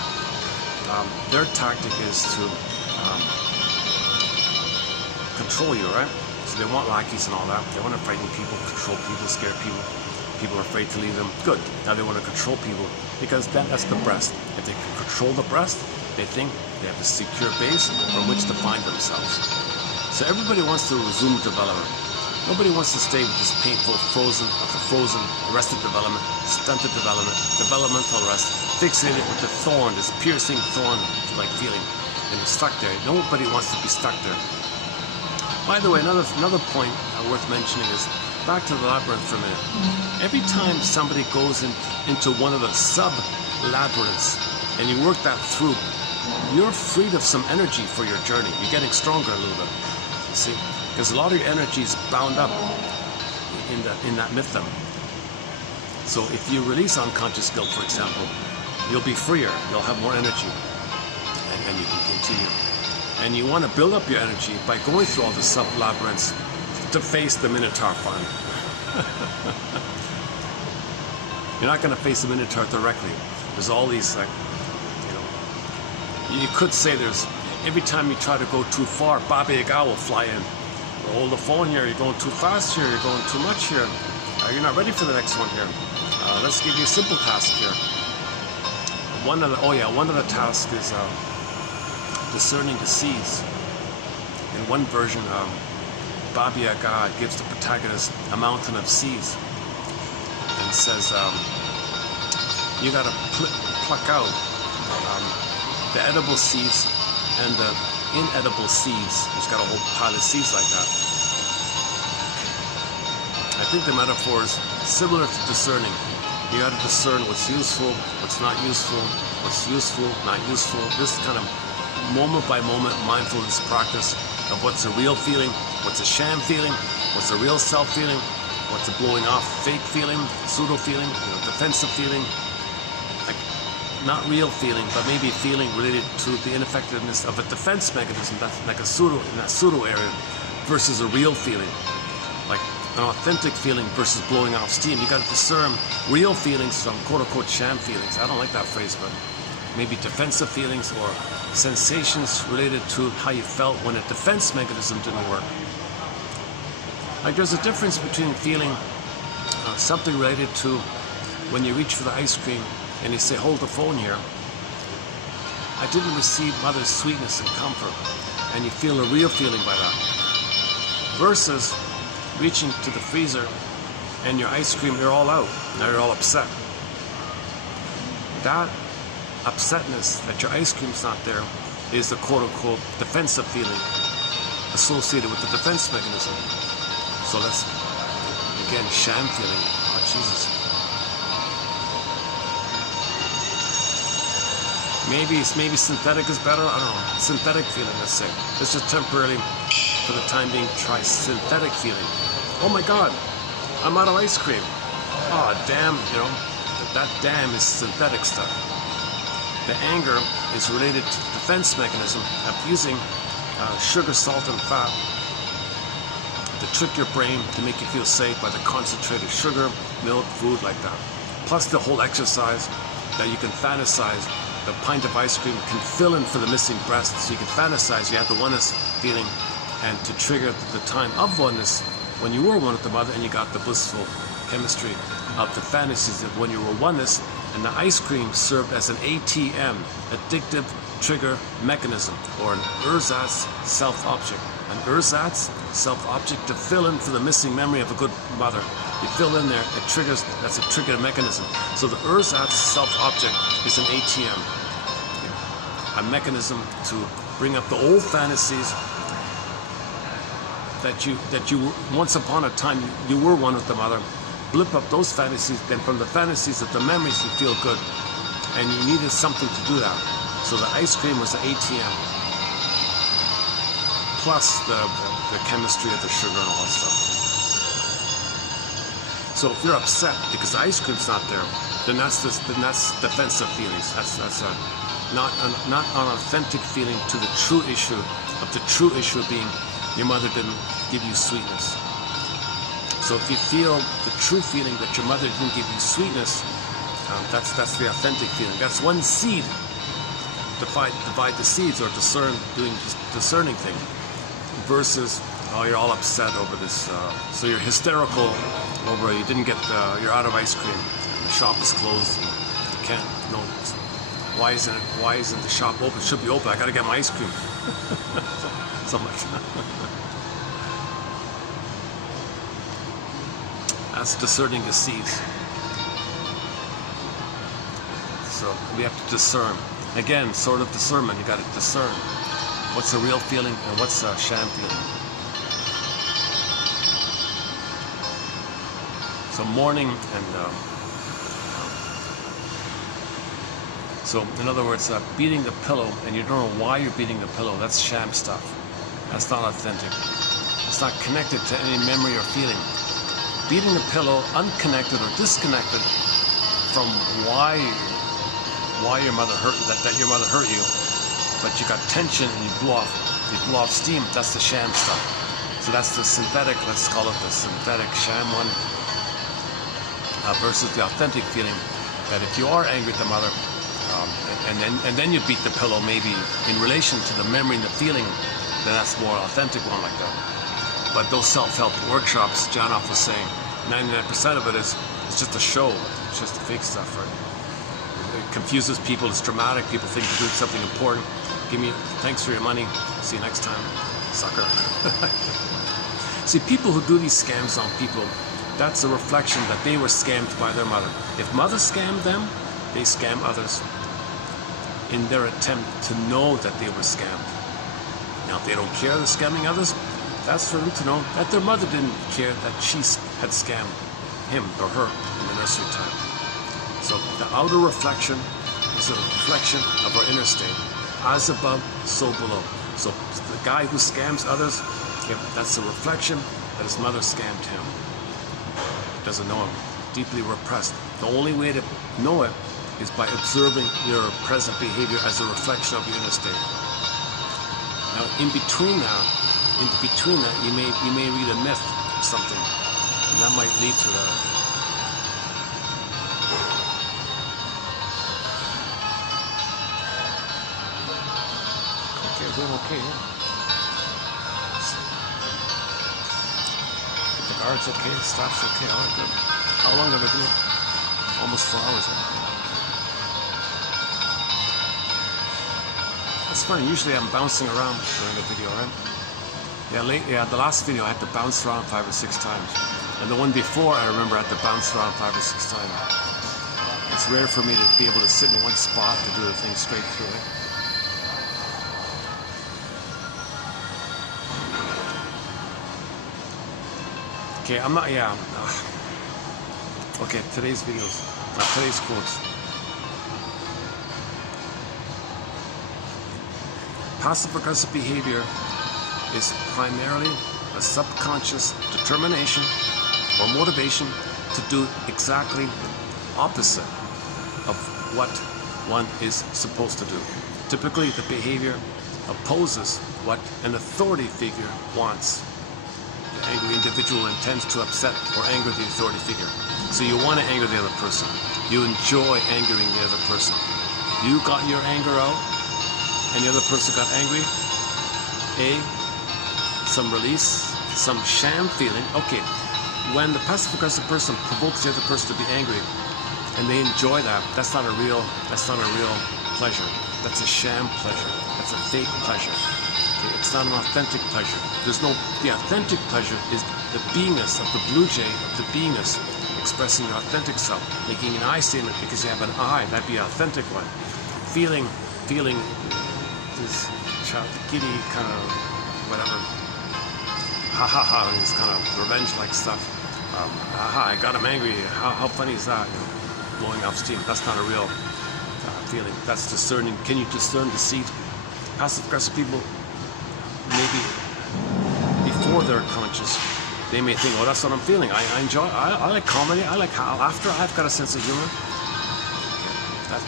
their tactic is to control you, right? So they want lackeys and all that. They want to frighten people, control people, scare people. People are afraid to leave them. Good. Now they want to control people because then that's the breast. If they can control the breast, they think they have a secure base from which to find themselves. So everybody wants to resume development. Nobody wants to stay with this painful, frozen, arrested development, stunted development, developmental arrest, fixated with the thorn, this piercing thorn-like feeling, and you're stuck there. Nobody wants to be stuck there. By the way, another point worth mentioning is back to the labyrinth for a minute. Every time somebody goes into one of the sub-labyrinths and you work that through, you're freed of some energy for your journey. You're getting stronger a little bit, you see? Because a lot of your energy is bound up in that myth. So if you release unconscious guilt, for example, you'll be freer, you'll have more energy, and you can continue. And you want to build up your energy by going through all the sub-labyrinths to face the Minotaur find. You're not going to face the Minotaur directly. There's all these, like, you could say there's, every time you try to go too far, Baba Yaga will fly in. Hold the phone here, you're going too fast here, you're going too much here. You're not ready for the next one here. Let's give you a simple task here. One of the tasks is discerning the seeds. In one version, Baba Yaga gives the protagonist a mountain of seeds and says, you gotta pluck out the edible seeds and the inedible seeds. He's got a whole pile of seeds like that. I think the metaphor is similar to discerning. You gotta discern what's useful, what's not useful, what's useful, not useful. This kind of moment by moment mindfulness practice of what's a real feeling, what's a sham feeling, what's a real self feeling, what's a blowing off fake feeling, pseudo feeling, defensive feeling, like not real feeling, but maybe a feeling related to the ineffectiveness of a defense mechanism that's like a pseudo, in that pseudo area, versus a real feeling, like an authentic feeling versus blowing off steam. You got to discern real feelings from quote-unquote sham feelings. I don't like that phrase, but maybe defensive feelings or sensations related to how you felt when a defense mechanism didn't work. Like there's a difference between feeling something related to when you reach for the ice cream and you say, hold the phone here. I didn't receive mother's sweetness and comfort, and you feel a real feeling by that. Versus reaching to the freezer and your ice cream, you're all out. Now you're all upset. That upsetness that your ice cream's not there is the quote-unquote defensive feeling associated with the defense mechanism. So that's, again, sham feeling. Oh, Jesus. Maybe synthetic is better. I don't know. Synthetic feeling, let's say. Let's just temporarily, for the time being, try synthetic feeling. Oh my God, I'm out of ice cream. Oh, damn, that damn is synthetic stuff. The anger is related to the defense mechanism of using sugar, salt, and fat to trick your brain to make you feel safe by the concentrated sugar, milk, food like that. Plus the whole exercise that you can fantasize. The pint of ice cream can fill in for the missing breast, so you can fantasize you have the oneness feeling, and to trigger the time of oneness when you were one with the mother and you got the blissful chemistry of the fantasies of when you were oneness. And the ice cream served as an ATM, addictive trigger mechanism, or an ersatz self-object. An ersatz self-object to fill in for the missing memory of a good mother. You fill in there, it triggers, that's a trigger mechanism. So the ersatz self-object is an ATM, a mechanism to bring up the old fantasies that you once upon a time you were one with the mother. Blip up those fantasies, then from the fantasies of the memories you feel good, and you needed something to do that. So the ice cream was the ATM, plus the chemistry of the sugar and all that stuff. So if you're upset because the ice cream's not there, then that's defensive feelings. That's not an authentic feeling to the true issue being your mother didn't give you sweetness. So if you feel the true feeling that your mother didn't give you sweetness, that's the authentic feeling. That's one seed. Divide the seeds, or doing discerning thing, versus you're all upset over this. So you're hysterical over you didn't get you're out of ice cream. The shop is closed. And you can't. No. Why isn't the shop open? It should be open. I gotta get my ice cream. Something like that. That's discerning the seeds. So we have to discern. Again, sort of discernment. You got to discern what's a real feeling and what's a sham feeling. So mourning and so in other words, beating the pillow and you don't know why you're beating the pillow. That's sham stuff. That's not authentic. It's not connected to any memory or feeling. Beating the pillow, unconnected or disconnected from why your mother hurt that your mother hurt you, but you got tension and you blew off steam. That's the sham stuff. So that's the synthetic. Let's call it the synthetic sham one, versus the authentic feeling that if you are angry at the mother, and then you beat the pillow, maybe in relation to the memory and the feeling, then that's more authentic one like that. But those self-help workshops, Janoff was saying, 99% of it is just a show. It's just fake stuff, right? It confuses people. It's dramatic. People think you're doing something important. Thanks for your money. See you next time, sucker. See, people who do these scams on people, that's a reflection that they were scammed by their mother. If mother scammed them, they scam others in their attempt to know that they were scammed. Now, if they don't care they're scamming others, that's for them to know that their mother didn't care that she had scammed him or her in the nursery time. So the outer reflection is a reflection of our inner state. As above, so below. So the guy who scams others, that's a reflection that his mother scammed him. Doesn't know him. Deeply repressed. The only way to know it is by observing your present behavior as a reflection of your inner state. Now, in between that, you may read a myth or something, and that might lead to that. Okay, doing okay. Yeah. The guard's okay, the staff's okay. All right, good. How long have I been here? Almost 4 hours. Huh? That's funny. Usually I'm bouncing around during the video, right? Yeah, the last video I had to bounce around 5 or 6 times. And the one before, I remember I had to bounce around 5 or 6 times. It's rare for me to be able to sit in one spot to do the thing straight through it. Okay, I'm not, yeah. Okay, today's videos, today's quotes. Passive-aggressive behavior is primarily a subconscious determination or motivation to do exactly opposite of what one is supposed to do. Typically, the behavior opposes what an authority figure wants. The angry individual intends to upset or anger the authority figure. So you want to anger the other person. You enjoy angering the other person. You got your anger out, and the other person got angry. Some release, some sham feeling. Okay, when the passive-aggressive person provokes the other person to be angry, and they enjoy that, that's not a real pleasure. That's a sham pleasure. That's a fake pleasure. Okay, it's not an authentic pleasure. The authentic pleasure is the beingness of the blue jay, of the beingness, expressing your authentic self, making an I statement because you have an I. That'd be an authentic one. Feeling this giddy kind of whatever. Ha ha ha, this kind of revenge-like stuff. I got him angry. How funny is that? You know, blowing off steam. That's not a real feeling. That's discerning. Can you discern the seed? Passive-aggressive people, maybe before they're conscious, they may think, oh, that's what I'm feeling. I enjoy, I like comedy, I like laughter, I've got a sense of humor.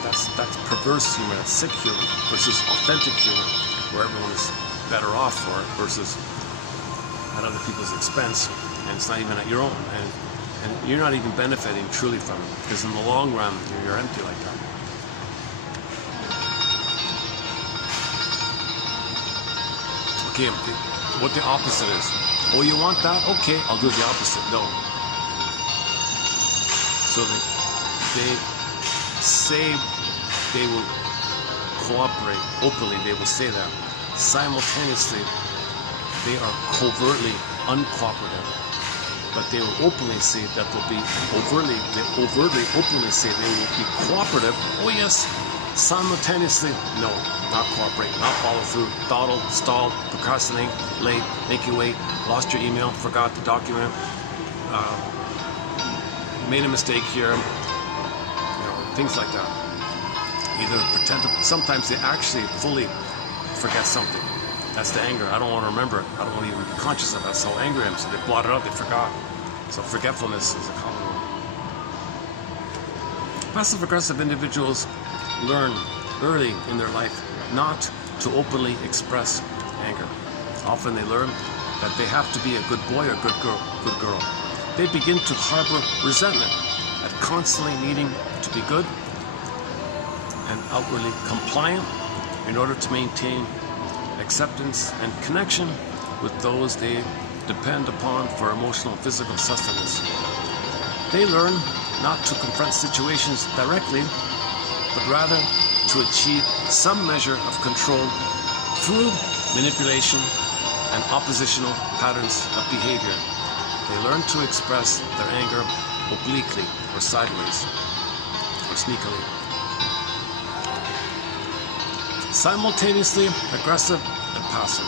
That's perverse humor, that's sick humor versus authentic humor, where everyone is better off for it versus at other people's expense, and it's not even at your own, and you're not even benefiting truly from it, because in the long run, you're empty like that. Okay, what the opposite is. Oh, you want that? Okay, I'll do the opposite. No. So they say they will cooperate openly, they will say that. Simultaneously, they are covertly uncooperative. But they will openly say that they'll be openly say they will be cooperative. Oh yes. Simultaneously, no, not cooperate, not follow through, dawdle, stall, procrastinate, late, make you wait, lost your email, forgot the document, made a mistake here, things like that. Either pretend to, sometimes they actually fully forget something. That's the anger. I don't want to remember it. I don't want to even be conscious of it. That's how angry I am. So they blot it out, they forgot. So forgetfulness is a common one. Passive-aggressive individuals learn early in their life not to openly express anger. Often they learn that they have to be a good boy or good girl. They begin to harbor resentment at constantly needing to be good and outwardly compliant in order to maintain acceptance and connection with those they depend upon for emotional and physical sustenance. They learn not to confront situations directly, but rather to achieve some measure of control through manipulation and oppositional patterns of behavior. They learn to express their anger obliquely or sideways or sneakily. Simultaneously aggressive and passive.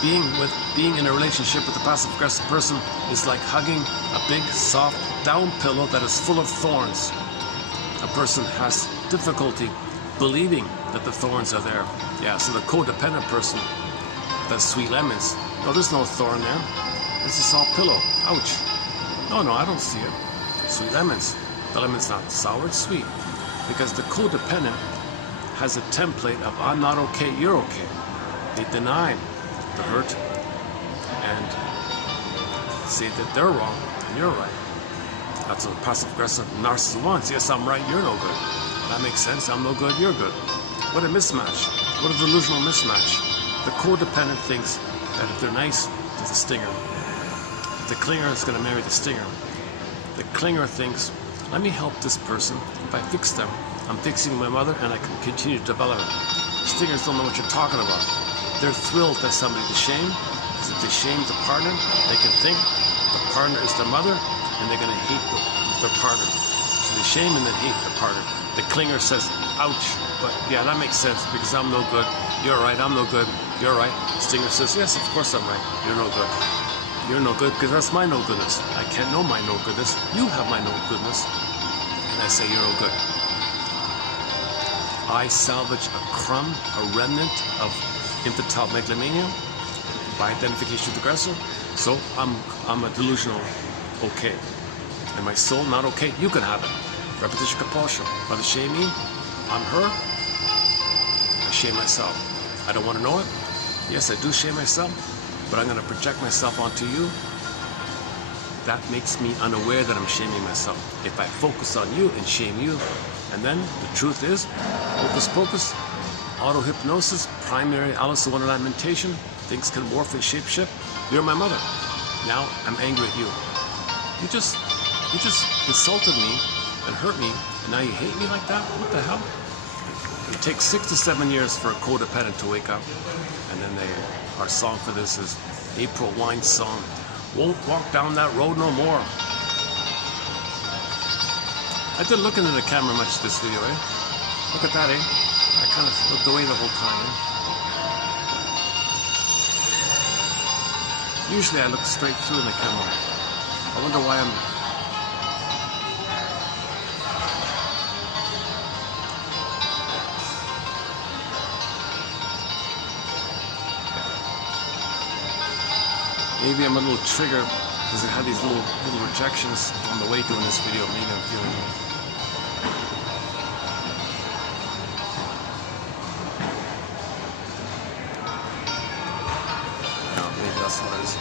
Being in a relationship with a passive-aggressive person is like hugging a big, soft, down pillow that is full of thorns. A person has difficulty believing that the thorns are there. Yeah, so the codependent person does sweet lemons. No, there's no thorn there. It's a soft pillow. Ouch. No, I don't see it. Sweet lemons. The lemon's not sour, it's sweet. Because the codependent has a template of I'm not okay, you're okay. They deny the hurt and say that they're wrong and you're right. That's what a passive-aggressive narcissist wants. Yes, I'm right, you're no good. That makes sense. I'm no good, you're good. What a mismatch. What a delusional mismatch. The codependent thinks that if they're nice, it's a stinger. The clinger is going to marry the stinger. The clinger thinks, let me help this person. If I fix them, I'm fixing my mother and I can continue to develop it. Stingers don't know what you're talking about. They're thrilled that somebody to shame, because if they shame the partner, they can think the partner is their mother and they're going to hate their partner. So they shame and then hate the partner. The clinger says, ouch, but yeah, that makes sense because I'm no good. You're right, I'm no good. You're right. Stinger says, yes, of course I'm right. You're no good. You're no good because that's my no goodness. I can't know my no goodness. You have my no goodness. And I say you're no good. I salvage a crumb, a remnant of infantile megalomania by identification with the aggressor. So I'm a delusional okay. And my soul not okay, you can have it. Repetition compulsion. Rather shame me, I'm her. I shame myself. I don't want to know it. Yes, I do shame myself, but I'm going to project myself onto you. That makes me unaware that I'm shaming myself. If I focus on you and shame you, and then the truth is, hocus pocus, auto-hypnosis, primary Alice in Wonderland mentation, things can morph and shape-shift. You're my mother. Now I'm angry at you. You just insulted me and hurt me, and now you hate me like that? What the hell? It takes 6 to 7 years for a codependent to wake up, and then our song for this is April Wine's song, Won't Walk Down That Road No More. I didn't look into the camera much this video, eh? Look at that, eh? I kind of looked away the whole time, eh? Usually I look straight through in the camera. I wonder why I'm... Maybe I'm a little triggered because I had these little rejections on the way doing this video. Maybe I'm feeling it. No, maybe that's what it is.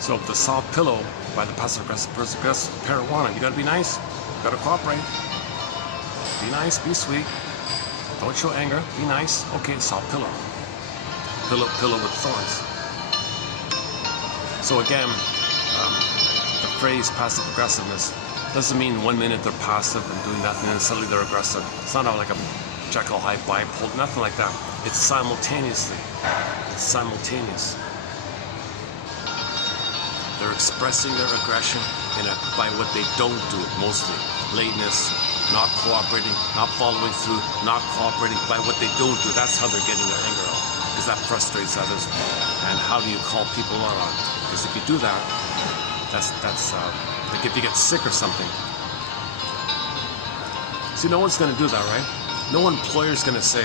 So the soft pillow by the passive-aggressive marijuana, you gotta be nice, you gotta cooperate. Be nice, be sweet. Don't show anger, be nice. Okay, soft pillow. Pillow with thorns. So again, the phrase passive-aggressiveness doesn't mean 1 minute they're passive and doing nothing and suddenly they're aggressive. It's not like a Jekyll Hyde bipolar, nothing like that. It's simultaneously. It's simultaneous. They're expressing their aggression by what they don't do, mostly. Lateness, not cooperating, not following through, not cooperating by what they don't do. That's how they're getting their anger out, because that frustrates others. And how do you call people out on? Because if you do that, that's like if you get sick or something. See, no one's going to do that, right? No employer's going to say,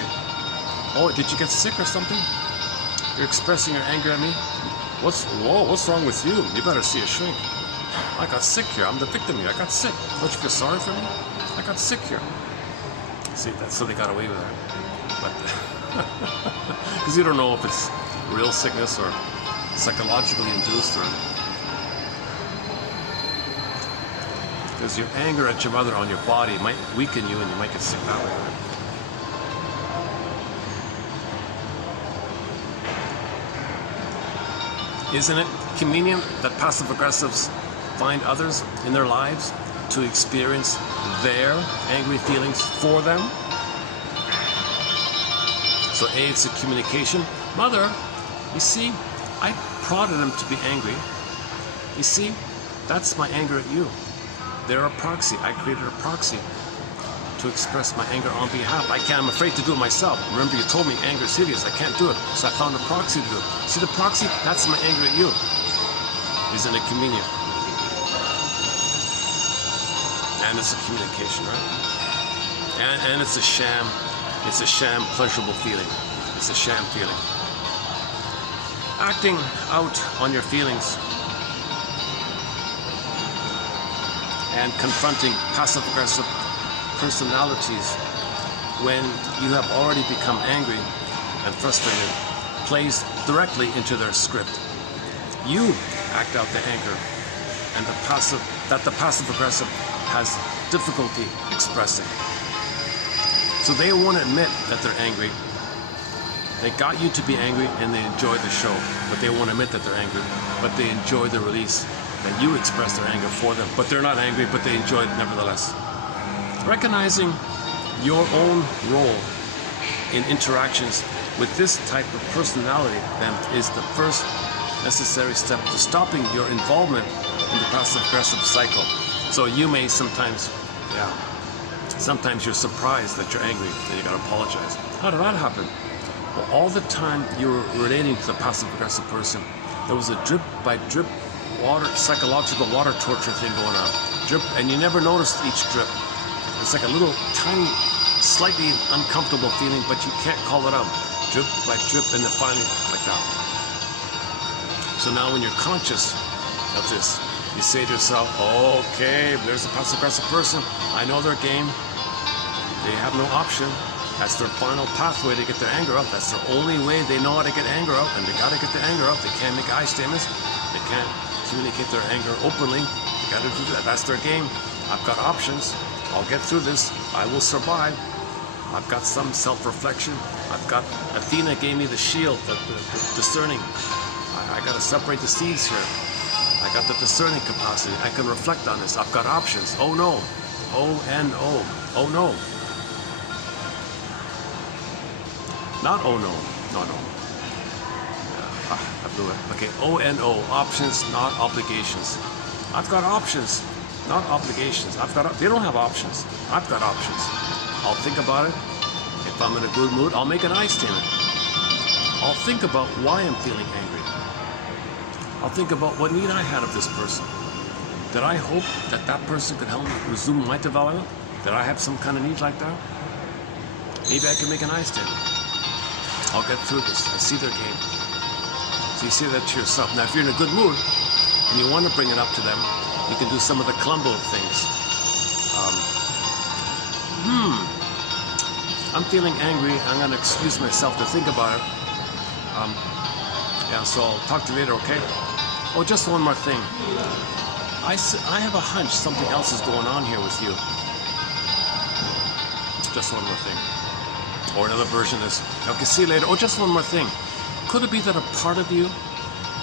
oh, did you get sick or something? You're expressing your anger at me? What's wrong with you? You better see a shrink. I got sick here. I'm the victim here. I got sick. Don't you feel sorry for me? I got sick here. See, that's so they got away with that. But because you don't know if it's real sickness or psychologically induced, or because your anger at your mother on your body might weaken you and you might get sick that way. Right? Isn't it convenient that passive-aggressives find others in their lives to experience their angry feelings for them? So A, it's a communication. Mother, you see, I prodded him to be angry. You see, that's my anger at you. They're a proxy. I created a proxy to express my anger on behalf. I'm afraid to do it myself. Remember, you told me anger is hideous. I can't do it. So I found a proxy to do it. See the proxy? That's my anger at you. Isn't it convenient? And it's a communication, right? And it's a sham. It's a sham pleasurable feeling. It's a sham feeling. Acting out on your feelings and confronting passive-aggressive personalities when you have already become angry and frustrated plays directly into their script. You act out the anger and the passive-aggressive has difficulty expressing. So they won't admit that they're angry. They got you to be angry and they enjoy the show, but they won't admit that they're angry, but they enjoy the release. And you express their anger for them, but they're not angry, but they enjoy it nevertheless. Recognizing your own role in interactions with this type of personality then is the first necessary step to stopping your involvement in the passive-aggressive cycle. So you may sometimes you're surprised that you're angry and you gotta apologize. How did that happen? Well, all the time you were relating to the passive-aggressive person, there was a drip-by-drip psychological water torture thing going on. Drip, and you never noticed each drip. It's like a little tiny, slightly uncomfortable feeling, but you can't call it out. Drip by drip, and then finally like that. So now when you're conscious of this, you say to yourself, okay, there's a passive-aggressive person. I know their game. They have no option. That's their final pathway to get their anger out. That's their only way they know how to get anger out, and they gotta get their anger out. They can't make eye statements. They can't communicate their anger openly. They gotta do that. That's their game. I've got options. I'll get through this. I will survive. I've got some self-reflection. I've got Athena gave me the shield, the discerning. I got to separate the seeds here. I got the discerning capacity. I can reflect on this. I've got options. Oh no. O-N-O. Oh no. Not oh no. No. I blew it. Okay. O-N-O. Options, not obligations. I've got options, not obligations. They don't have options. I've got options. I'll think about it. If I'm in a good mood, I'll make an eye statement. I'll think about why I'm feeling angry. I'll think about what need I had of this person. Did I hope that that person could help me resume my development? Did I have some kind of need like that? Maybe I can make an eye stand. I'll get through this. I see their game. So you say that to yourself. Now, if you're in a good mood and you want to bring it up to them, you can do some of the Columbo things. I'm feeling angry. I'm going to excuse myself to think about it. Yeah, so I'll talk to you later, okay? Oh, just one more thing. I have a hunch something else is going on here with you. Just one more thing. Or another version is, okay, see you later. Oh, just one more thing. Could it be that a part of you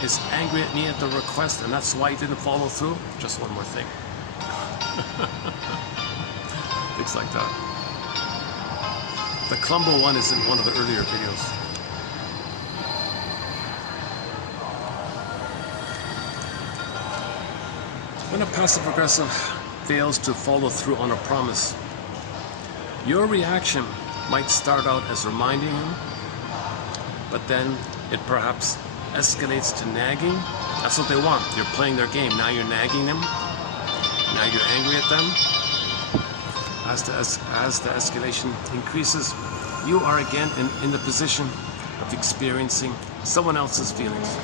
is angry at me at the request and that's why you didn't follow through? Just one more thing. Things like that. The Columbo one is in one of the earlier videos. When a passive-aggressive fails to follow through on a promise, your reaction might start out as reminding him, but then it perhaps escalates to nagging. That's what they want. You're playing their game. Now you're nagging them. Now you're angry at them. As the escalation increases, you are again in the position of experiencing someone else's feelings.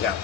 Yeah.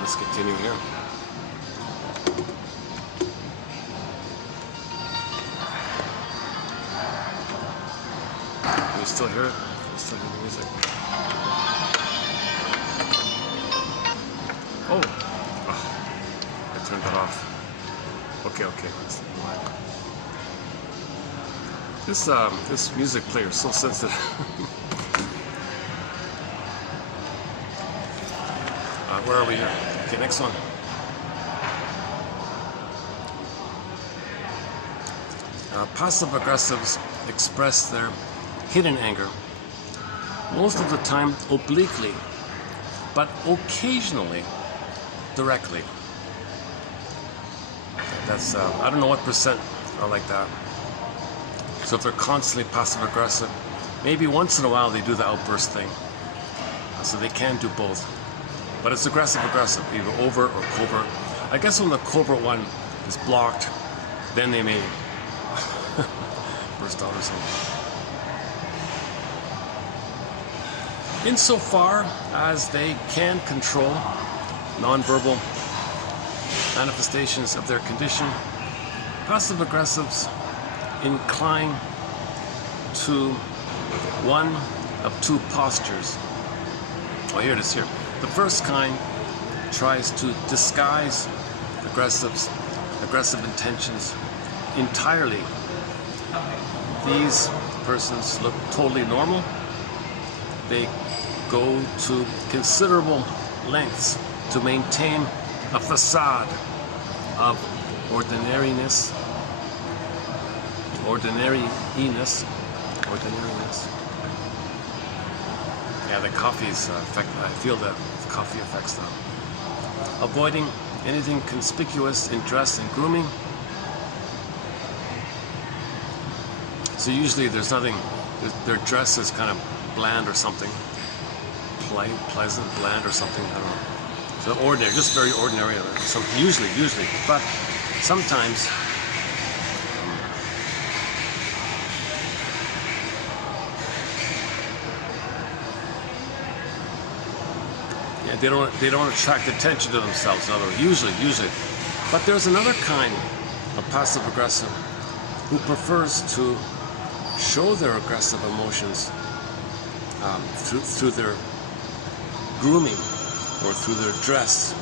Let's continue here. Can you still hear it? Can you still hear the music? Oh! I turned that off. Okay. This music player is so sensitive. Where are we here? Okay, next one. Passive-aggressives express their hidden anger, most of the time obliquely, but occasionally directly. That's, I don't know what percent are like that. So if they're constantly passive-aggressive, maybe once in a while they do the outburst thing. So they can do both. But it's aggressive, either overt or covert. I guess when the covert one is blocked, then they may burst out or something. insofar as they can control nonverbal manifestations of their condition, passive aggressives incline to one of two postures. Oh, here it is here. The first kind tries to disguise aggressive intentions entirely. These persons look totally normal. They go to considerable lengths to maintain a facade of ordinariness. Yeah, the coffee's I feel that the coffee affects them. Avoiding anything conspicuous in dress and grooming. So usually there's nothing, their dress is kind of bland or something. Pleasant, bland or something, I don't know. So ordinary, just very ordinary. So usually, but sometimes they don't attract attention to themselves. In other words, usually. But there's another kind of passive aggressive who prefers to show their aggressive emotions through their grooming or through their dress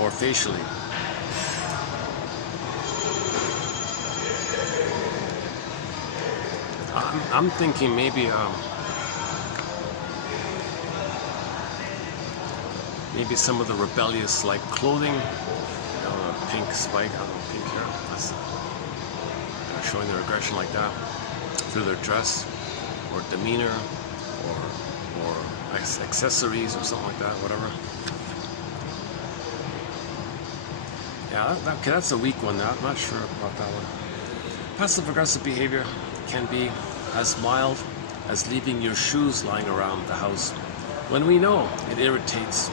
or facially. I'm thinking maybe some of the rebellious like clothing, a pink spike, I don't know, pink hair, that's showing their aggression like that through their dress or demeanor or accessories or something like that, whatever. Yeah, okay, that's a weak one. I'm not sure about that one. Passive aggressive behavior can be as mild as leaving your shoes lying around the house when we know it irritates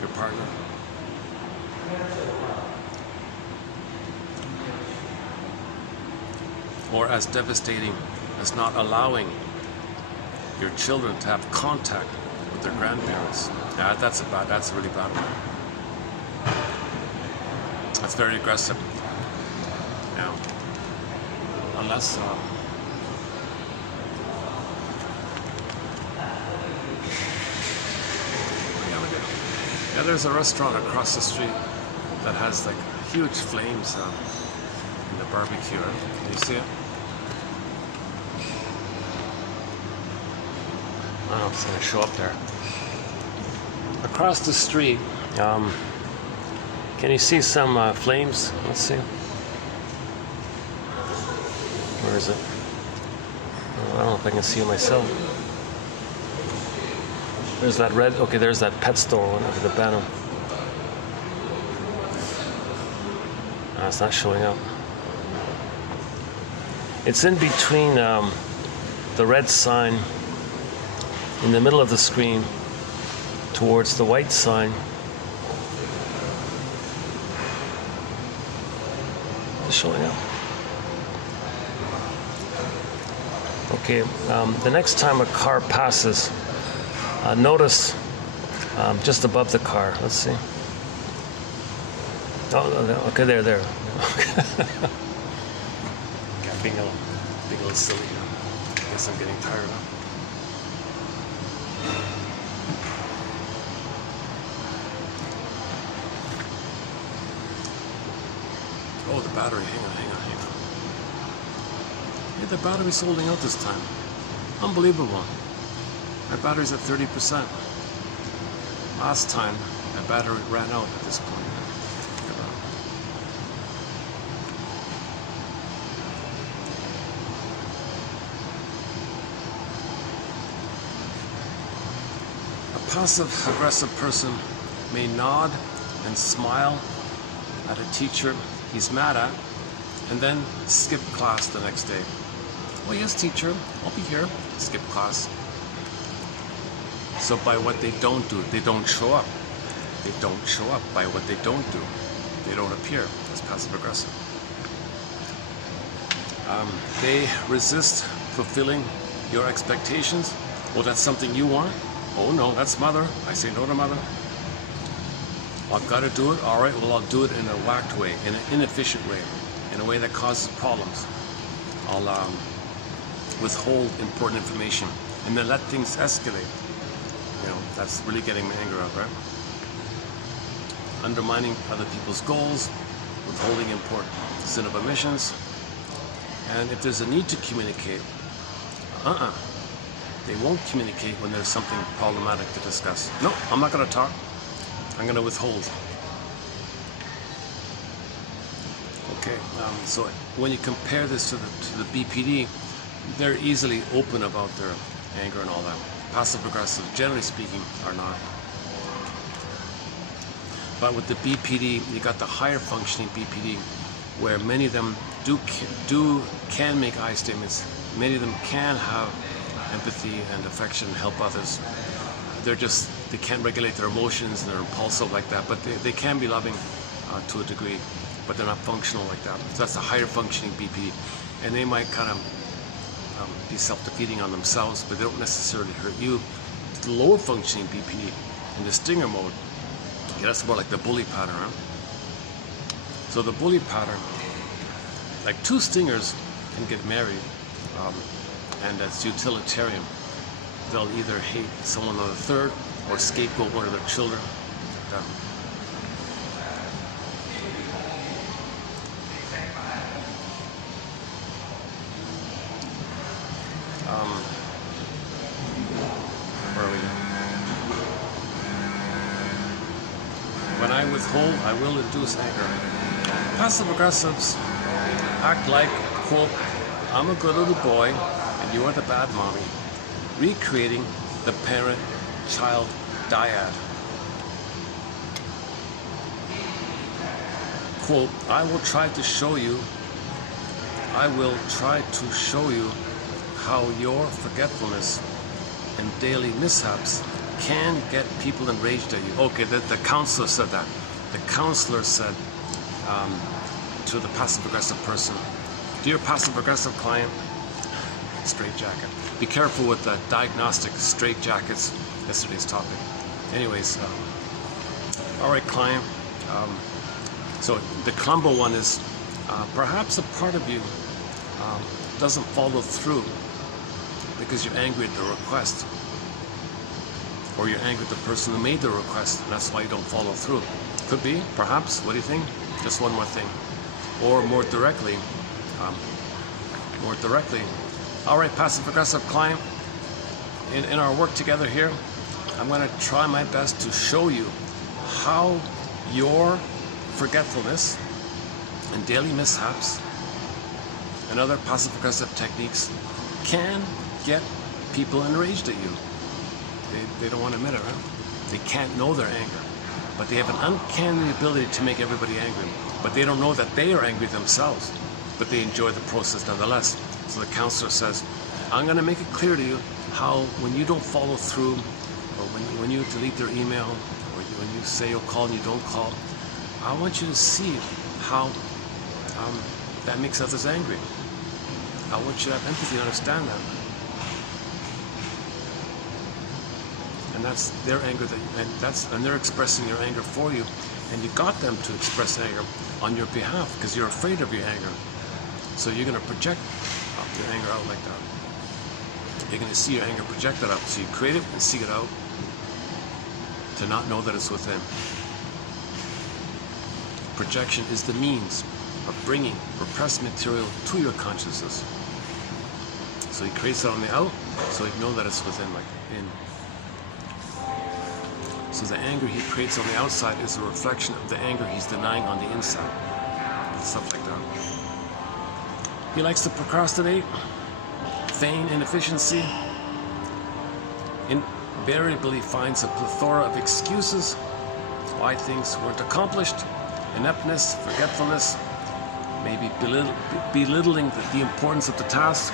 your partner. Or as devastating as not allowing your children to have contact with their grandparents. Yeah, that's a really bad one. That's very aggressive. Now, unless yeah, there's a restaurant across the street that has like huge flames in the barbecue. Can you see it? I don't know if it's going to show up there. Across the street, can you see some flames? Let's see. Where is it? Oh, I don't know if I can see it myself. There's that red, okay, there's that pet store one over the banner. It's not showing up. It's in between the red sign in the middle of the screen towards the white sign. It's showing up. Okay, the next time a car passes, notice just above the car. Let's see. Oh, okay, there. Yeah, being a little silly. I guess I'm getting tired of. Oh, the battery. Hang on. Hey, the battery's holding out this time. Unbelievable. My battery's at 30%. Last time, my battery ran out at this point. A passive-aggressive person may nod and smile at a teacher he's mad at, and then skip class the next day. Oh yes, teacher, I'll be here. Skip class. So by what they don't do, they don't show up. They don't show up by what they don't do. They don't appear as passive-aggressive. They resist fulfilling your expectations. Well, that's something you want. Oh no, that's mother. I say no to mother. I've got to do it. All right, well, I'll do it in a whacked way, in an inefficient way, in a way that causes problems. I'll withhold important information and then let things escalate. You know, that's really getting my anger out, right? Undermining other people's goals, withholding important sin of omissions. And if there's a need to communicate, they won't communicate when there's something problematic to discuss. No, I'm not going to talk. I'm going to withhold. Okay, so when you compare this to the BPD, they're easily open about their anger and all that. Passive-aggressive, generally speaking, are not. But with the BPD, you got the higher functioning BPD, where many of them can make I statements. Many of them can have empathy and affection, help others. They can't regulate their emotions and they're impulsive like that, but they can be loving to a degree, but they're not functional like that. So that's a higher functioning BPD, and they might kind of be self-defeating on themselves, but they don't necessarily hurt you. The lower functioning BPD in the stinger mode, that's more like the bully pattern. Huh? So the bully pattern, like two stingers can get married, and that's utilitarian. They'll either hate someone on the third or scapegoat one of their children. Where are we? When I withhold, I will induce anger. Passive aggressives act like, quote, I'm a good little boy and you are the bad mommy, recreating the parent-child dyad. Quote, I will try to show you how your forgetfulness and daily mishaps can get people enraged at you. Okay, the counselor said that. The counselor said to the passive-aggressive person, dear passive-aggressive client, straitjacket. Be careful with the diagnostic straitjackets, yesterday's topic. Anyways, all right, client. So the Columbo one is perhaps a part of you doesn't follow through because you're angry at the request, or you're angry at the person who made the request, and that's why you don't follow through. Could be, perhaps. What do you think? Just one more thing. Or more directly, all right, passive-aggressive client, in our work together here, I'm going to try my best to show you how your forgetfulness and daily mishaps and other passive-aggressive techniques can get people enraged at you. They don't want to admit it, right? They can't know their anger, but they have an uncanny ability to make everybody angry. But they don't know that they are angry themselves, but they enjoy the process nonetheless. So the counselor says, I'm going to make it clear to you how when you don't follow through, or when you delete their email, or when you say you'll call and you don't call, I want you to see how that makes others angry. I want you to have empathy and understand that. And that's their anger, and they're expressing their anger for you, and you got them to express anger on your behalf because you're afraid of your anger. So you're going to project your anger out like that. You're going to see your anger projected out. So you create it and see it out to not know that it's within. Projection is the means of bringing repressed material to your consciousness. So he creates it on the out, so you know that it's within, like in. So the anger he creates on the outside is a reflection of the anger he's denying on the inside. And stuff like that. He likes to procrastinate, feign inefficiency, invariably finds a plethora of excuses why things weren't accomplished, ineptness, forgetfulness, maybe belittling the importance of the task.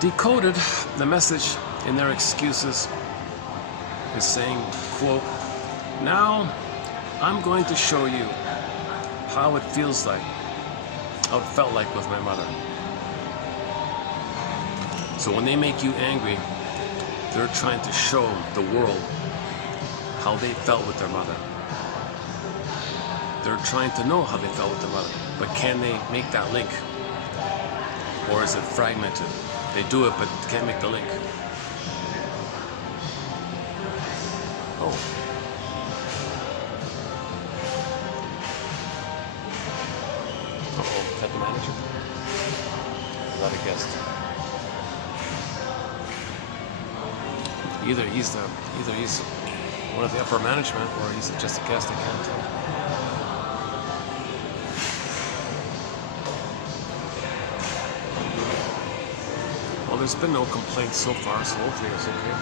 Decoded, the message in their excuses is saying, quote, now I'm going to show you how it feels like, how it felt like with my mother. So when they make you angry, They're trying to show the world how they felt with their mother. They're trying to know how they felt with their mother, but can they make that link? Or is it fragmented? They do it, but can't make the link. Oh. Uh-oh, is that the manager? Not a guest. Either he's one of the upper management, or he's just a guest. I can't tell. Well, there's been no complaints so far, so hopefully it's okay.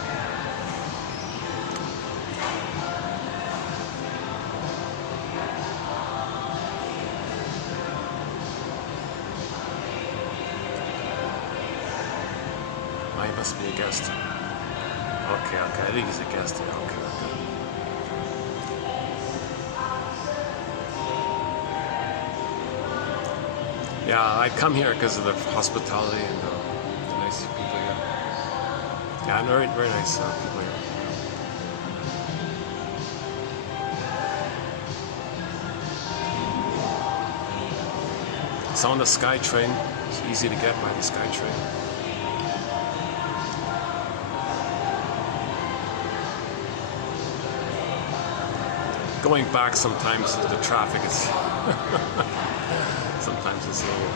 He must be a guest. Okay, I think he's a guest. Yeah, okay. Yeah, I come here because of the hospitality and the nice people here. Yeah, very, very nice people here. It's on the SkyTrain. It's easy to get by the SkyTrain. Going back sometimes the traffic is sometimes it's a little.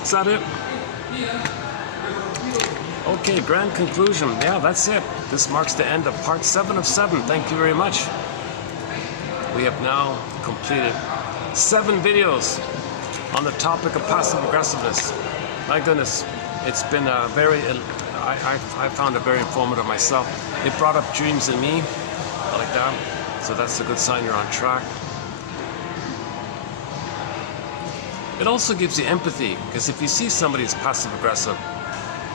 Is that it? Okay, grand conclusion. Yeah, that's it. This marks the end of part 7 of 7. Thank you very much. We have now completed 7 videos on the topic of passive aggressiveness. My goodness, it's been a very I found it very informative myself. It brought up dreams in me. I like that. So that's a good sign you're on track. It also gives you empathy, because if you see somebody who's passive aggressive,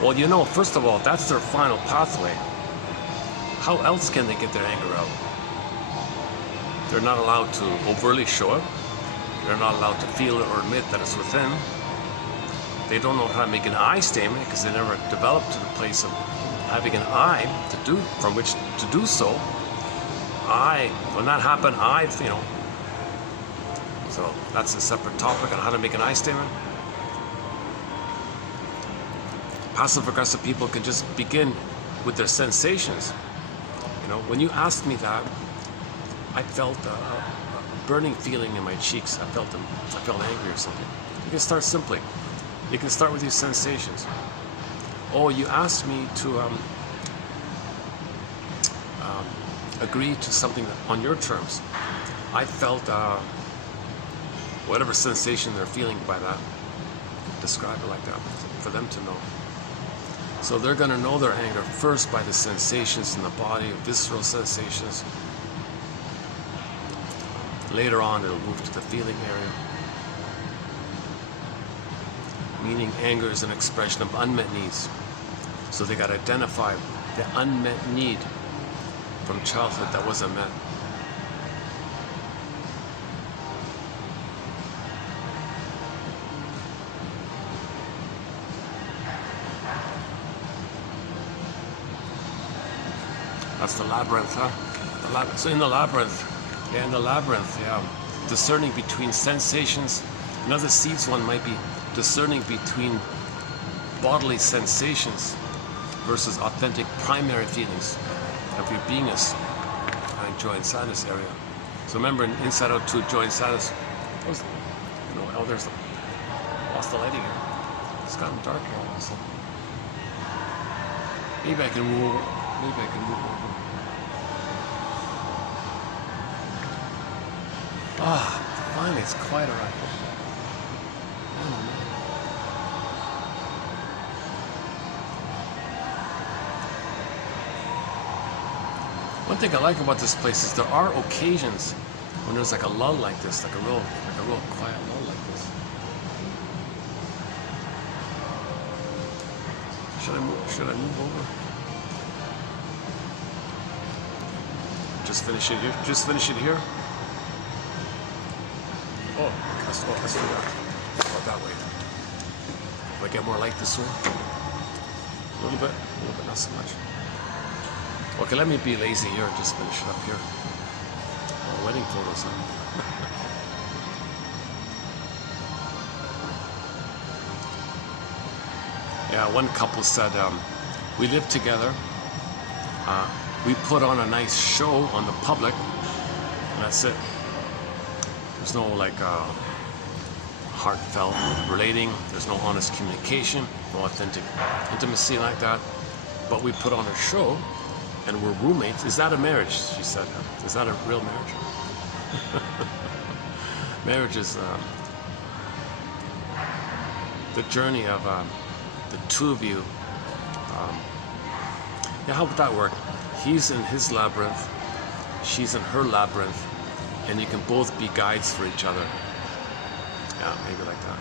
well, you know, first of all, that's their final pathway. How else can they get their anger out? They're not allowed to overtly show it. They're not allowed to feel it or admit that it's within. They don't know how to make an I statement because they never developed to the place of having an I from which to do so. When that happened, so that's a separate topic on how to make an I statement. Passive aggressive people can just begin with their sensations. You know, when you asked me that, I felt a burning feeling in my cheeks. I felt angry or something. You can start simply. You can start with your sensations. Oh, you asked me to agree to something on your terms. I felt whatever sensation they're feeling by that. Describe it like that for them to know. So they're going to know their anger first by the sensations in the body, visceral sensations. Later on, it'll move to the feeling area. Meaning anger is an expression of unmet needs. So they got to identify the unmet need from childhood that wasn't met. That's the labyrinth, huh? So in the labyrinth, discerning between sensations. Another seeds one might be discerning between bodily sensations versus authentic primary feelings of your beingness and joy and sadness area. So remember, in Inside Out 2, joy and sadness. Lost the lighting here. It's gotten dark here all of a sudden. Maybe I can move over. Finally it's quiet around here. Oh, man. One thing I like about this place is there are occasions when there's like a lull like this, like a real quiet lull like this. Should I move over? Just finish it here. Oh, let's do that. About that way. I get more light this way? A little bit, not so much. Okay, let me be lazy here and just finish it up here. Oh, wedding photos, huh? Yeah, one couple said, we live together. We put on a nice show on the public, and that's it. There's no like heartfelt relating. There's no honest communication, no authentic intimacy like that. But we put on a show, and we're roommates. Is that a marriage? She said. Is that a real marriage? Marriage is the journey of the two of you. Yeah, how would that work? He's in his labyrinth, she's in her labyrinth, and you can both be guides for each other. Yeah, maybe like that.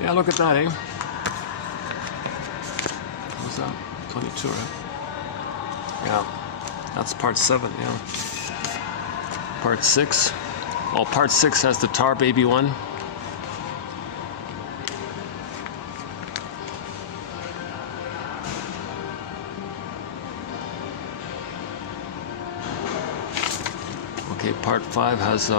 Yeah, look at that, eh? What was that? 22, right? Yeah. That's part 7, yeah. Part 6. Oh, part 6 has the Tar Baby one. Okay, part 5 has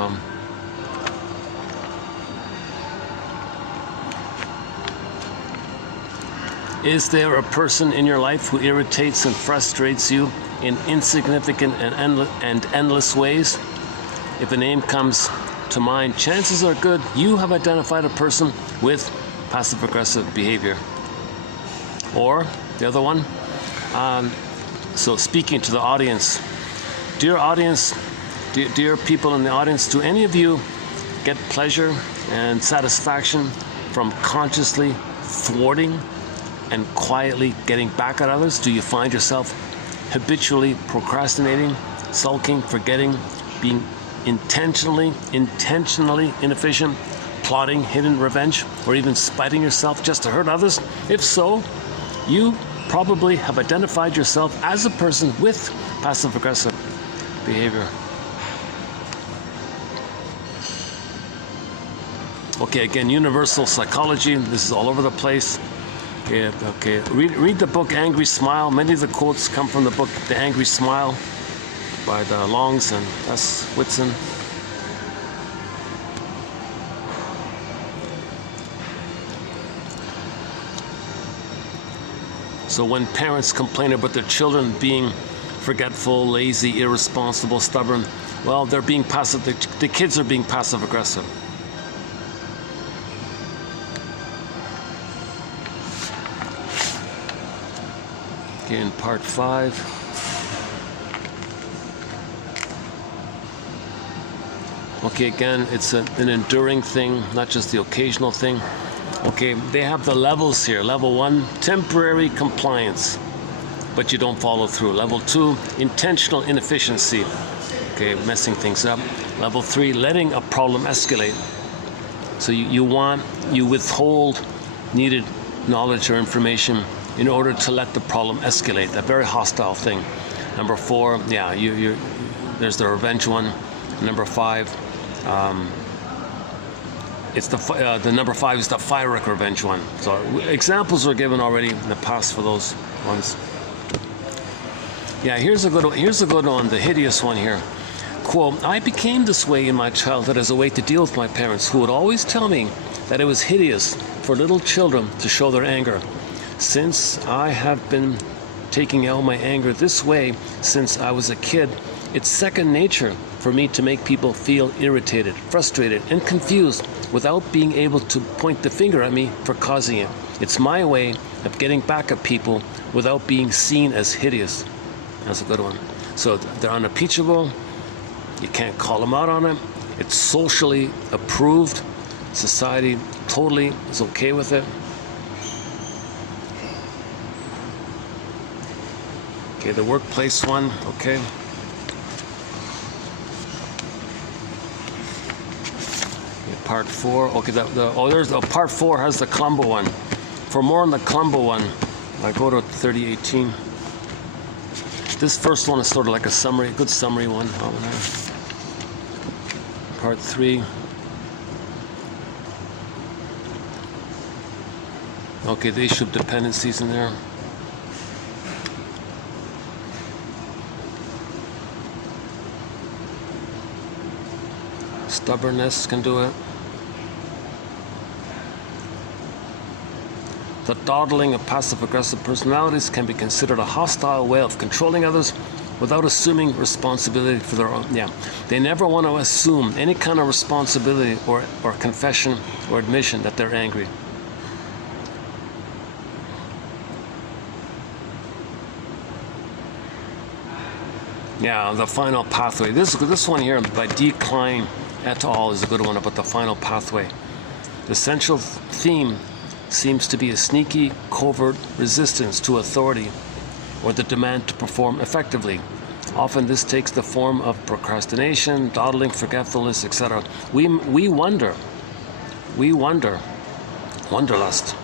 is there a person in your life who irritates and frustrates you in insignificant and endless ways? If a name comes to mind, chances are good you have identified a person with passive-aggressive behavior. Or, the other one, so speaking to the audience, dear audience, dear people in the audience, do any of you get pleasure and satisfaction from consciously thwarting and quietly getting back at others? Do you find yourself habitually procrastinating, sulking, forgetting, being intentionally inefficient, plotting hidden revenge, or even spiting yourself just to hurt others? If so, you probably have identified yourself as a person with passive-aggressive behavior. Okay, again, universal psychology. This is all over the place. Okay. Read the book Angry Smile. Many of the quotes come from the book The Angry Smile by the Longs and S. Whitson. So when parents complain about their children being forgetful, lazy, irresponsible, stubborn, well, they're being passive. The kids are being passive-aggressive. Okay, in part 5. Okay, again, it's an enduring thing, not just the occasional thing. Okay, they have the levels here. Level 1, temporary compliance, but you don't follow through. Level 2, intentional inefficiency. Okay, messing things up. Level 3, letting a problem escalate. So you withhold needed knowledge or information in order to let the problem escalate. A very hostile thing. Number 4, yeah, there's the revenge one. Number 5, it's the number 5 is the firework revenge one. So examples were given already in the past for those ones. Yeah, here's a good one, the hideous one here. Quote, I became this way in my childhood as a way to deal with my parents, who would always tell me that it was hideous for little children to show their anger. Since I have been taking out my anger this way since I was a kid, it's second nature for me to make people feel irritated, frustrated, and confused without being able to point the finger at me for causing it. It's my way of getting back at people without being seen as hideous. That's a good one. So they're unimpeachable. You can't call them out on it. It's socially approved. Society totally is okay with it. Okay, the workplace one, okay. Part 4, okay, part 4 has the Columbo one. For more on the Colombo one, I go to 3018. This first one is sort of like a summary, good summary one. Part 3. Okay, the issue of dependencies in there. Stubbornness can do it. The dawdling of passive-aggressive personalities can be considered a hostile way of controlling others without assuming responsibility for their own. Yeah, they never want to assume any kind of responsibility or confession or admission that they're angry. Yeah, the final pathway. This one here by D. Klein et al. Is a good one about the final pathway. The central theme seems to be a sneaky, covert resistance to authority or the demand to perform effectively. Often this takes the form of procrastination, dawdling, forgetfulness, etc. We wonder, wanderlust.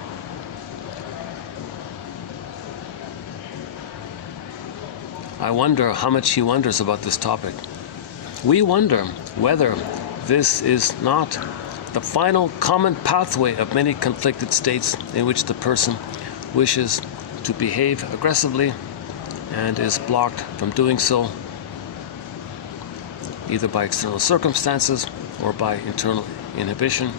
I wonder how much he wonders about this topic. We wonder whether this is not the final common pathway of many conflicted states in which the person wishes to behave aggressively and is blocked from doing so, either by external circumstances or by internal inhibition.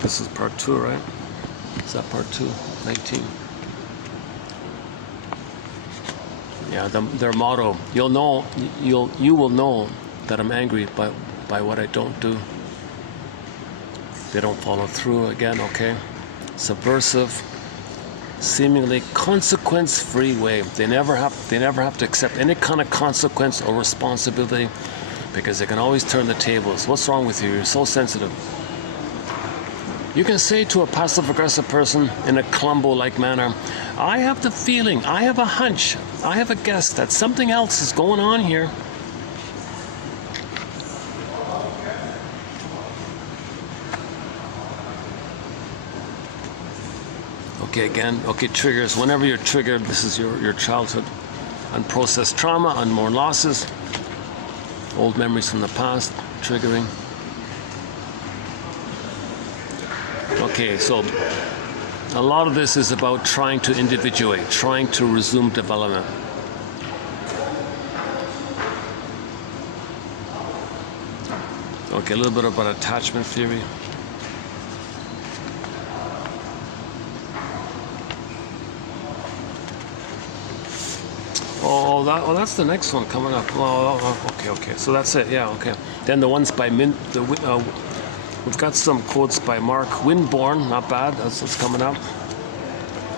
This is part 2, right? Is that part 2? 19. Yeah, their motto. You will know that I'm angry by what I don't do. They don't follow through again. Okay. Subversive, seemingly consequence-free way. They never have to accept any kind of consequence or responsibility because they can always turn the tables. What's wrong with you? You're so sensitive. You can say to a passive-aggressive person in a Columbo-like manner, I have the feeling, I have a hunch, I have a guess that something else is going on here. Okay, again, okay, triggers. Whenever you're triggered, this is your childhood. Unprocessed trauma, unmourned losses, old memories from the past, triggering. Okay, so a lot of this is about trying to individuate, trying to resume development. Okay, a little bit about attachment theory. That's the next one coming up. Okay. So that's it. Yeah, okay. Then the ones by we've got some quotes by Mark Winborn, not bad. That's what's coming up.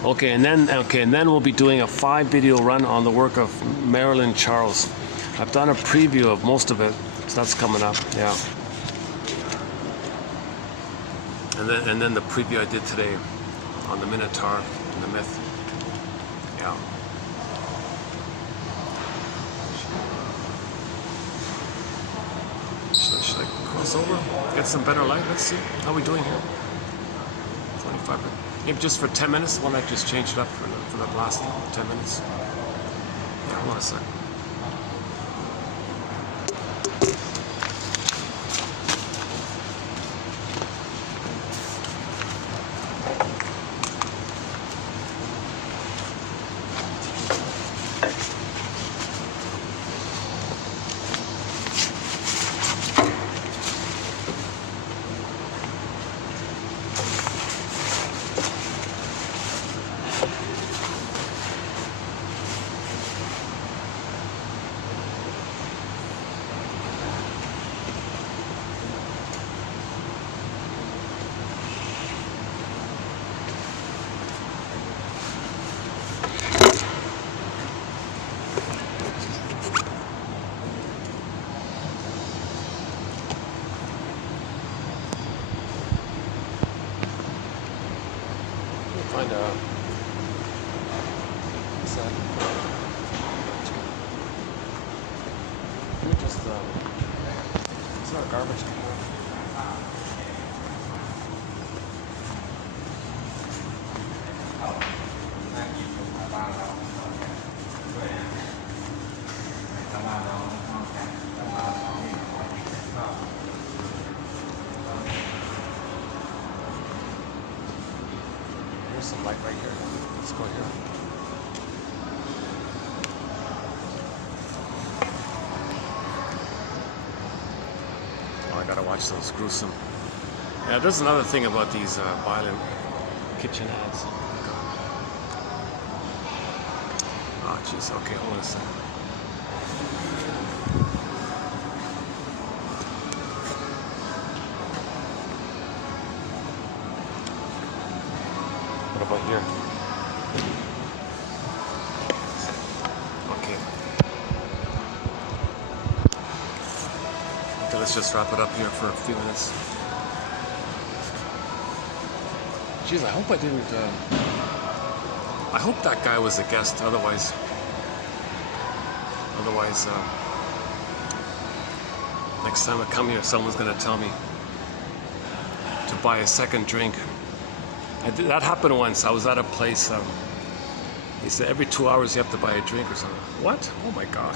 Okay, and then we'll be doing a 5-video run on the work of Marilyn Charles. I've done a preview of most of it, so that's coming up. Yeah. And then the preview I did today on the Minotaur and the myth. Yeah. Should I cross over? Get some better light? Let's see. How are we doing here? 45 minutes. Maybe just for 10 minutes? Why not just change it up for the last 10 minutes? Yeah, hold on a sec. Find out. What's that? Can we just, is there a garbage can? There's some light right here. Let's go here. Oh, I gotta watch those gruesome. Yeah, there's another thing about these violent kitchen ads. Oh, jeez. Okay, hold on a second. What about here? Okay. Okay, let's just wrap it up here for a few minutes. Jeez, I hope I didn't. I hope that guy was a guest. Otherwise, next time I come here, someone's gonna tell me to buy a second drink. That happened once. I was at a place. He said every 2 hours you have to buy a drink or something. What? Oh my God!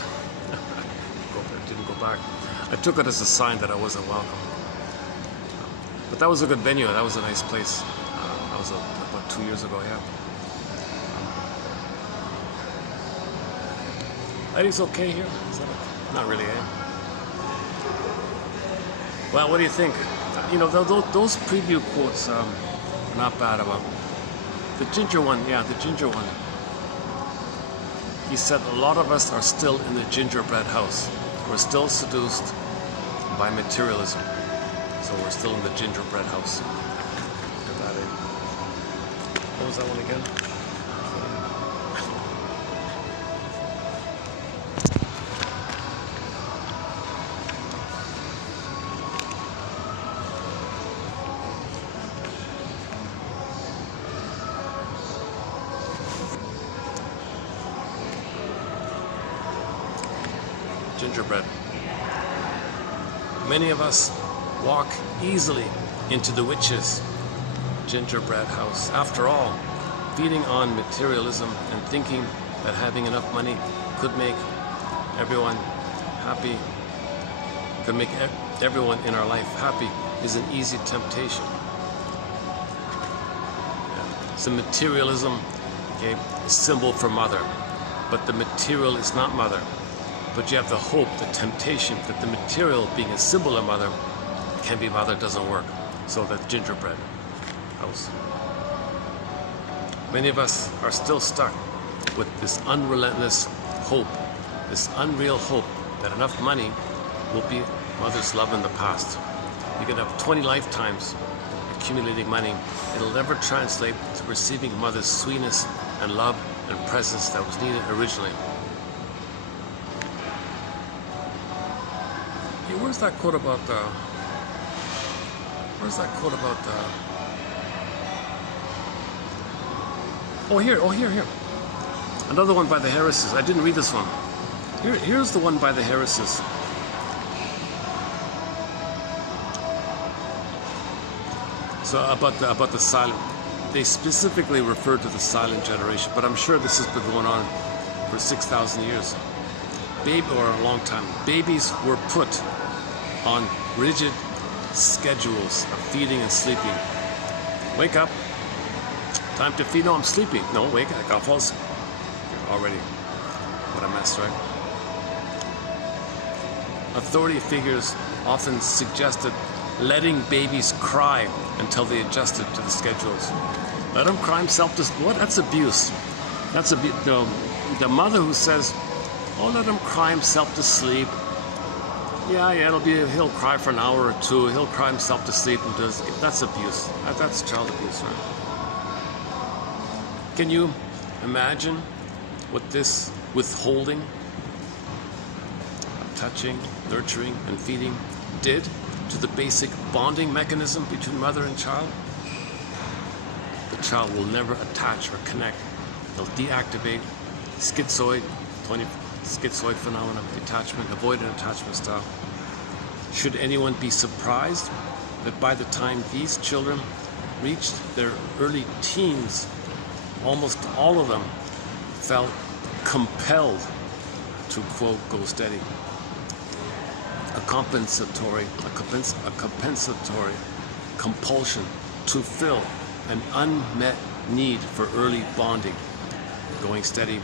Didn't go back. I took it as a sign that I wasn't welcome. But that was a good venue. That was a nice place. That was about 2 years ago. Yeah. Lighting's okay here. Is that okay? Not really, eh? Well, what do you think? You know, those preview quotes. Not bad about the ginger one. Yeah, the ginger one. He said a lot of us are still in the gingerbread house. We're still seduced by materialism. So we're still in the gingerbread house. Look at that. What was that one again? Gingerbread. Many of us walk easily into the witch's gingerbread house. After all, feeding on materialism and thinking that having enough money could make everyone happy, could make everyone in our life happy, is an easy temptation. So materialism, okay, is symbol for mother, but the material is not mother. But you have the hope, the temptation that the material being a symbol of mother can be mother doesn't work. So that gingerbread house. Many of us are still stuck with this unrelentless hope, this unreal hope that enough money will be mother's love in the past. You can have 20 lifetimes accumulating money. It'll never translate to receiving mother's sweetness and love and presence that was needed originally. Hey, where's that quote about here. Another one by the Harrises. I didn't read this one. Here's the one by the Harrises. So about the silent, they specifically refer to the silent generation, but I'm sure this has been going on for 6,000 years. Or a long time. Babies were put on rigid schedules of feeding and sleeping. Wake up. Time to feed. No, I'm sleepy. No, wake up. I got false. Already. What a mess, right? Authority figures often suggested letting babies cry until they adjusted to the schedules. Let them cry themselves to... What? That's abuse. That's abuse. The mother who says, oh, let him cry himself to sleep. Yeah, he'll cry for an hour or two. He'll cry himself to sleep and that's abuse. That's child abuse, right? Can you imagine what this withholding of touching, nurturing, and feeding did to the basic bonding mechanism between mother and child? The child will never attach or connect. They'll deactivate schizoid, 20 schizoid phenomenon, detachment, avoidant attachment style. Should anyone be surprised that by the time these children reached their early teens, almost all of them felt compelled to, quote, go steady. A compensatory compulsion to fill an unmet need for early bonding. Going steady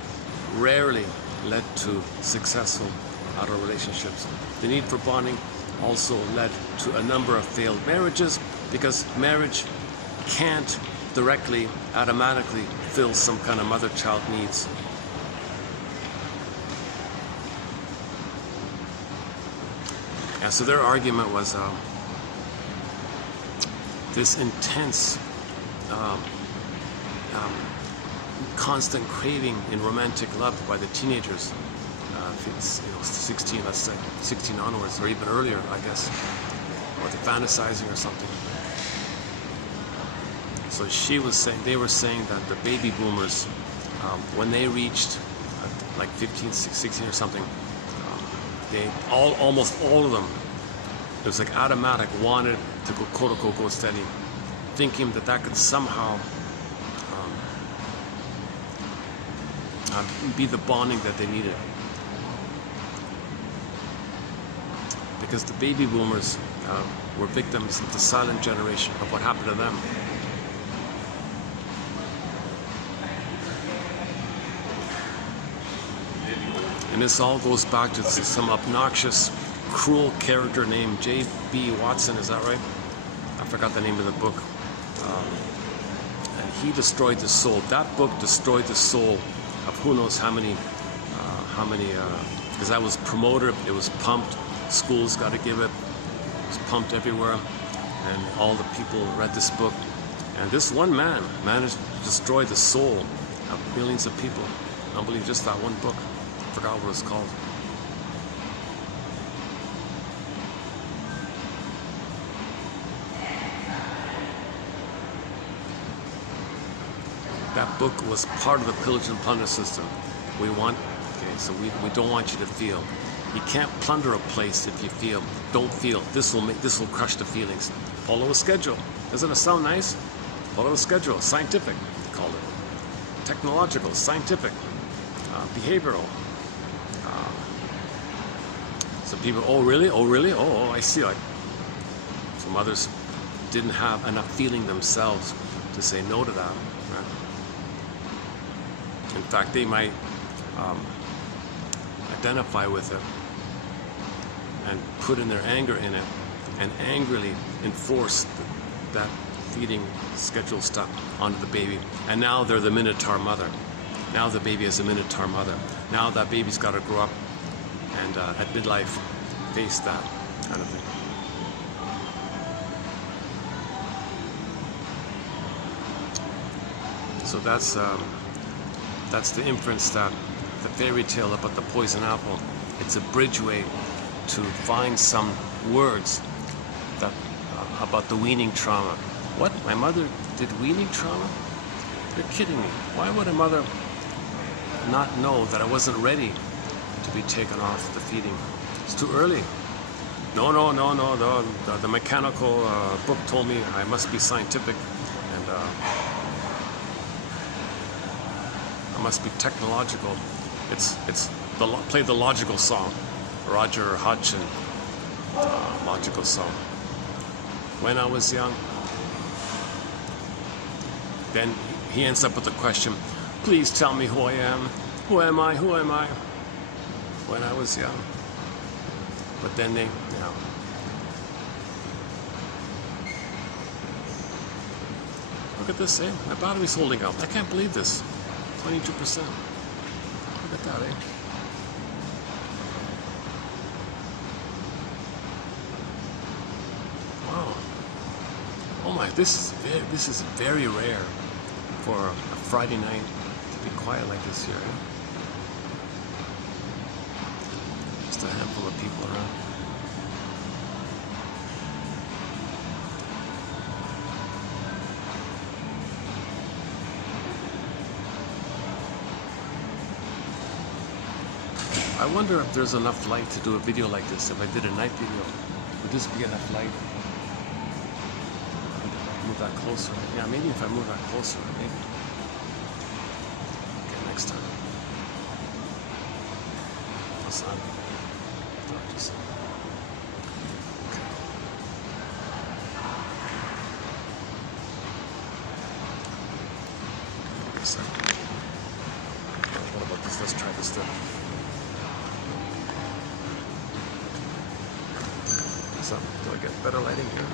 rarely led to successful adult relationships. The need for bonding also led to a number of failed marriages, because marriage can't directly, automatically fill some kind of mother-child needs. And so their argument was this intense, constant craving in romantic love by the teenagers. If it's 16, let's say 16 onwards, or even earlier, I guess, or the fantasizing or something. So they were saying that the baby boomers, when they reached like 15, 16 or something, almost all of them, it was like automatic, wanted to go, quote unquote, go steady, thinking that could somehow be the bonding that they needed. Because the baby boomers were victims of the silent generation of what happened to them. And this all goes back to some obnoxious, cruel character named J.B. Watson, is that right? I forgot the name of the book. And he destroyed the soul. That book destroyed the soul of who knows how many, because that was promoted, it was pumped, schools got to give it, it was pumped everywhere, and all the people read this book. And this one man managed to destroy the soul of millions of people. I don't believe just that one book. I forgot what it was called. That book was part of the pillage and plunder system. So we don't want you to feel. You can't plunder a place if you feel. Don't feel. This will crush the feelings. Follow a schedule. Doesn't it sound nice? Follow a schedule. Scientific, they called it. Technological, scientific, behavioral. Some people, oh really? Oh really? Oh, I see. Like some others didn't have enough feeling themselves to say no to that. Right? In fact, they might identify with it and put in their anger in it and angrily enforce that feeding schedule stuff onto the baby. And now they're the Minotaur mother. Now the baby is a Minotaur mother. Now that baby's got to grow up and at midlife face that kind of thing. So that's the inference that the fairy tale about the poison apple, it's a bridgeway to find some words that about the weaning trauma. What? My mother did weaning trauma? You're kidding me. Why would a mother not know that I wasn't ready to be taken off the feeding? It's too early. No. The mechanical book told me I must be scientific and I must be technological. Play the logical song, Roger Hodgson, logical song. When I was young, then he ends up with the question, please tell me who I am. Who am I? Who am I? When I was young. But then they, look at this, eh? My battery's holding up. I can't believe this. 22%. Look at that, eh? Wow. Oh my, this is very rare for a Friday night to be quiet like this here, eh? Just a handful of people around. I wonder if there's enough light to do a video like this. If I did a night video, would this be enough light? Move that closer. Yeah, maybe if I move that closer, maybe. Okay, next time. What's that? Oh, just... Okay. Wait a second. What about this? Let's try this then. So, do I get better lighting here?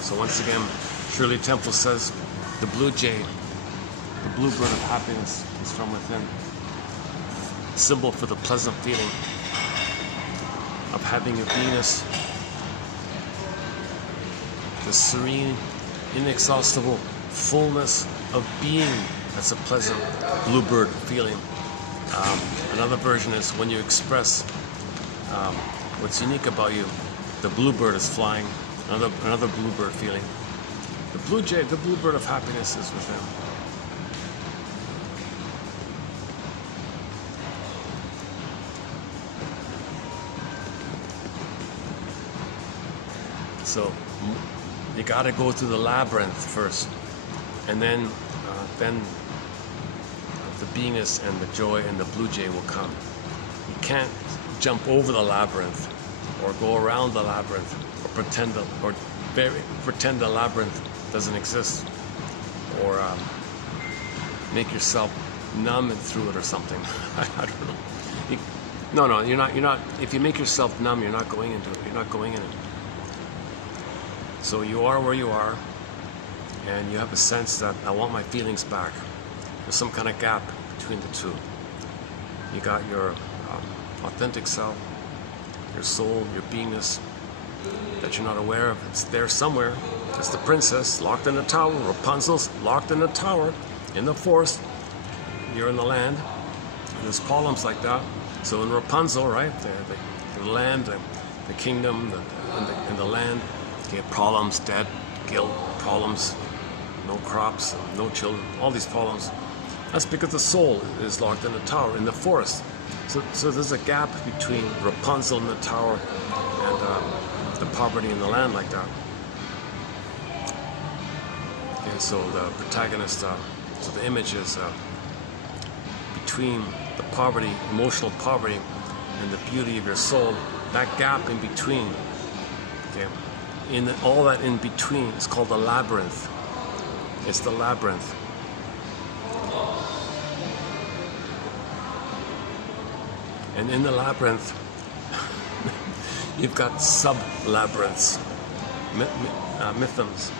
So once again, Shirley Temple says, the blue jay, the bluebird of happiness is from within. Symbol for the pleasant feeling of having your beingness, the serene, inexhaustible fullness of being. That's a pleasant bluebird feeling. Another version is when you express what's unique about you, the bluebird is flying. Another bluebird feeling. The blue jay, the bluebird of happiness is within. So you got to go through the labyrinth first, and then the beingness and the joy and the blue jay will come. You can't jump over the labyrinth or go around the labyrinth or pretend the labyrinth doesn't exist, or make yourself numb through it or something. I don't know. No, you're not. If you make yourself numb, you're not going into it. You're not going in it. So you are where you are, and you have a sense that I want my feelings back. There's some kind of gap between the two. You got your authentic self, your soul, your beingness that you're not aware of. It's there somewhere. It's the princess locked in a tower. Rapunzel's locked in a tower in the forest. You're in the land. There's poems like that. So in Rapunzel, right, the land, the kingdom, and the land. Okay, problems, debt, guilt, problems, no crops, no children, all these problems. That's because the soul is locked in a tower in the forest. So there's a gap between Rapunzel in the tower and the poverty in the land like that. And so the protagonist, so the image is between the poverty, emotional poverty, and the beauty of your soul. That gap in between, okay, all that in between is called the labyrinth. It's the labyrinth. And in the labyrinth, you've got sub-labyrinths, mythms.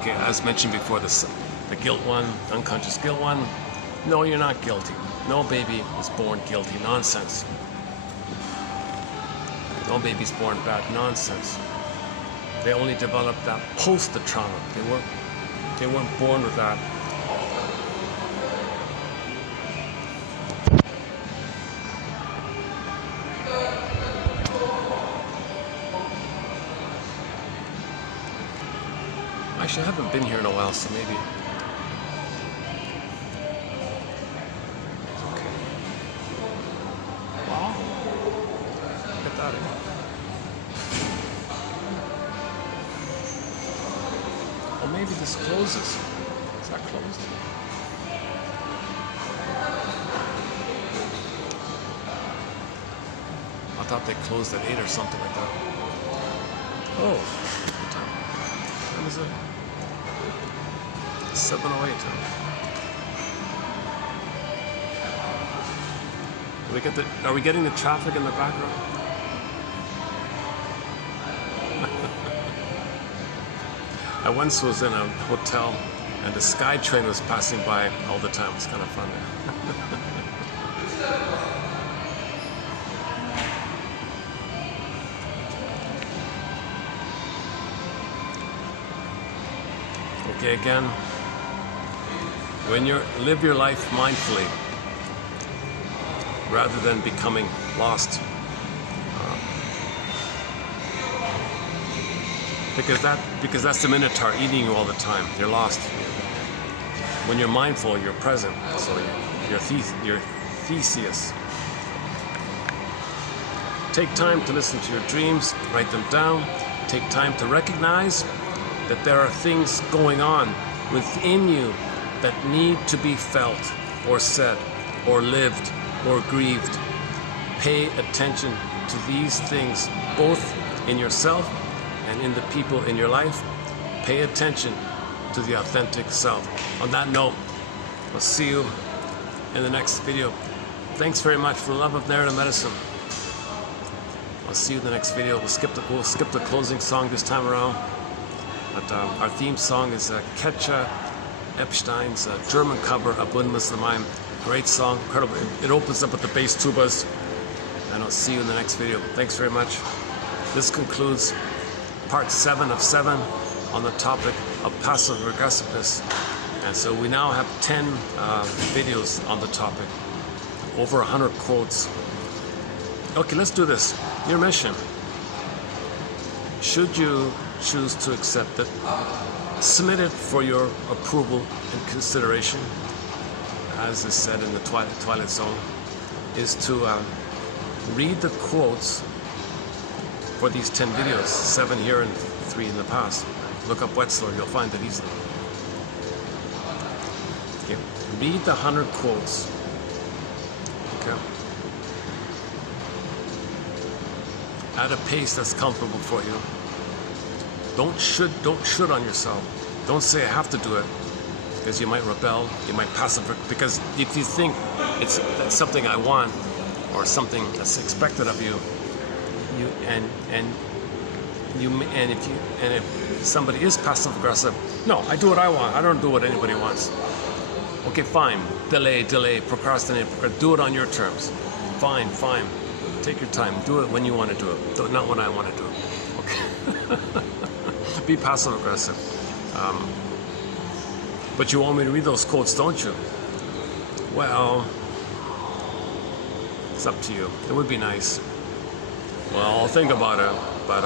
Okay, as mentioned before, the guilt one, unconscious guilt one. No, you're not guilty. No baby was born guilty. Nonsense. No baby's born bad. Nonsense. They only developed that post the trauma. They weren't born with that. Actually, I haven't been here in a while, so maybe. Okay. Wow. Look at that. Well, maybe this closes. Is that closed? I thought they closed at 8 or something like that. Oh, what time is it? 7:08. Are we getting the traffic in the background? I once was in a hotel and the SkyTrain was passing by all the time. It was kind of fun. Okay, again, when you live your life mindfully, rather than becoming lost Because that's the Minotaur eating you all the time. You're lost. When you're mindful, you're present. So you're Theseus. Take time to listen to your dreams, write them down. Take time to recognize that there are things going on within you that need to be felt or said or lived or grieved. Pay attention to these things, both in yourself and in the people in your life. Pay attention to the authentic self. On that note, I'll see you in the next video. Thanks very much for the love of narrative medicine. I'll see you in the next video. We'll skip the closing song this time around. But our theme song is Ketcha Epstein's German cover of Windmills. Great song, incredible. It opens up with the bass tubas. And I'll see you in the next video. Thanks very much. This concludes part 7 of 7 on the topic of passive aggressiveness. And so we now have 10 videos on the topic, over 100 quotes. Okay, let's do this. Your mission. Should you choose to accept it, submit it for your approval and consideration, as is said in the Twilight Zone, is to read the quotes for these 10 videos, 7 here and 3 in the past. Look up Wetzler, you'll find it easily. Okay. Read the 100 quotes. Okay. At a pace that's comfortable for you. Don't should on yourself. Don't say I have to do it, because you might rebel, you might because if you think that's something I want or something that's expected of you, if somebody is passive aggressive, no, I do what I want. I don't do what anybody wants. Okay, fine. Delay, procrastinate, do it on your terms. Fine. Take your time. Do it when you want to do it, not when I want to do it. Okay. Be passive aggressive. But you want me to read those quotes, don't you? Well, it's up to you. It would be nice. Well, I'll think about it, but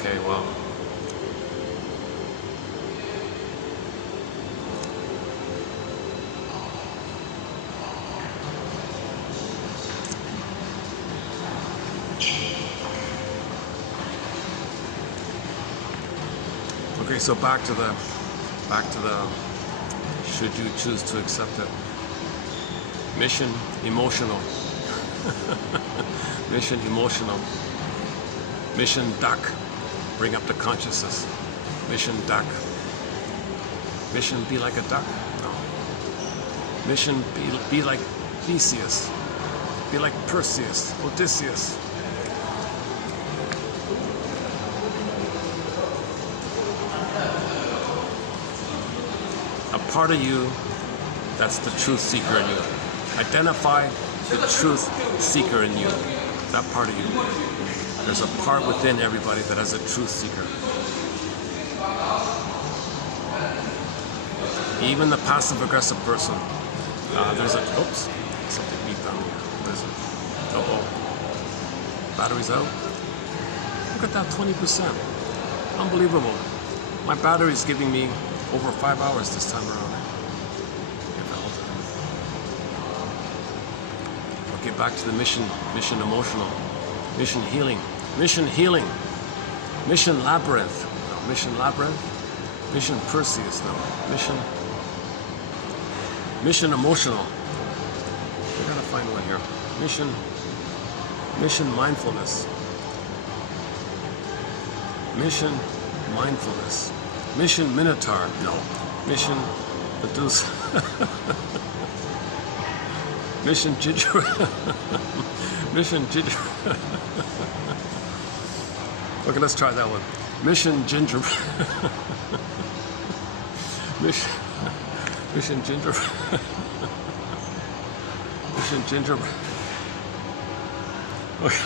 okay, well. Okay, so back to the should you choose to accept it. Mission emotional. Mission emotional. Mission duck. Bring up the consciousness. Mission duck. Mission be like a duck? No. Mission be like Theseus. Be like Perseus, Odysseus. A part of you that's the truth seeker in you. Identify the truth seeker in you. That part of you. There's a part within everybody that has a truth seeker. Even the passive aggressive person. There's a, oops, something beeped on me. There's a, battery's out. Look at that, 20%. Unbelievable. My battery's giving me over 5 hours this time around. Okay, back to the mission emotional, mission healing, mission labyrinth, no, mission Perseus, no, mission emotional. We're gonna find one here. Mission mindfulness. Mission mindfulness. Mission Minotaur, no. Mission Medusa. Mission Ginger. Mission Ginger. Okay, let's try that one. Mission Ginger. Mission Ginger. Mission Ginger. Okay.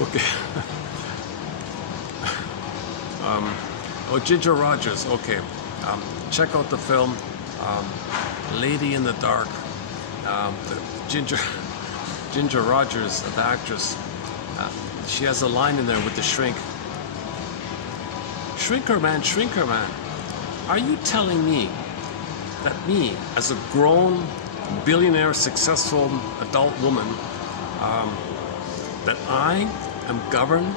Okay. Ginger Rogers. Okay. Check out the film Lady in the Dark. The Ginger Rogers, the actress, She has a line in there with the shrink. Shrinker man, are you telling me that me, as a grown, billionaire, successful adult woman, that I am governed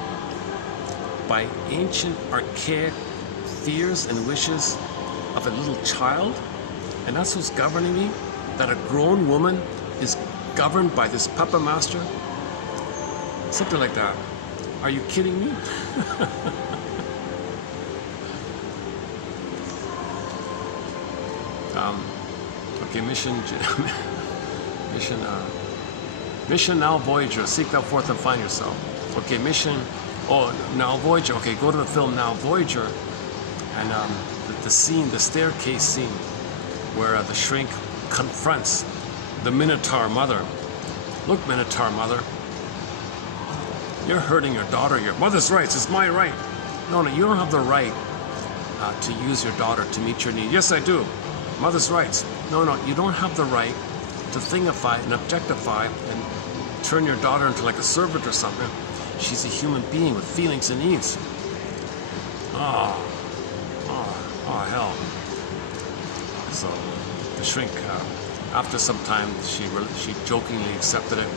by ancient, archaic fears and wishes of a little child? And that's what's governing me? That a grown woman is governed by this puppet master? Something like that. Are you kidding me? Okay, mission now Voyager, seek thou forth and find yourself. Okay, mission, now Voyager, okay, go to the film Now Voyager, and the scene, the staircase scene, where the shrink confronts the Minotaur mother. Look, Minotaur mother, you're hurting your daughter. Your mother's rights, it's my right. No, you don't have the right to use your daughter to meet your need. Yes, I do. Mother's rights. No, you don't have the right to thingify and objectify and turn your daughter into like a servant or something. She's a human being with feelings and needs. Oh, hell. So the shrink, after some time, she jokingly accepted it.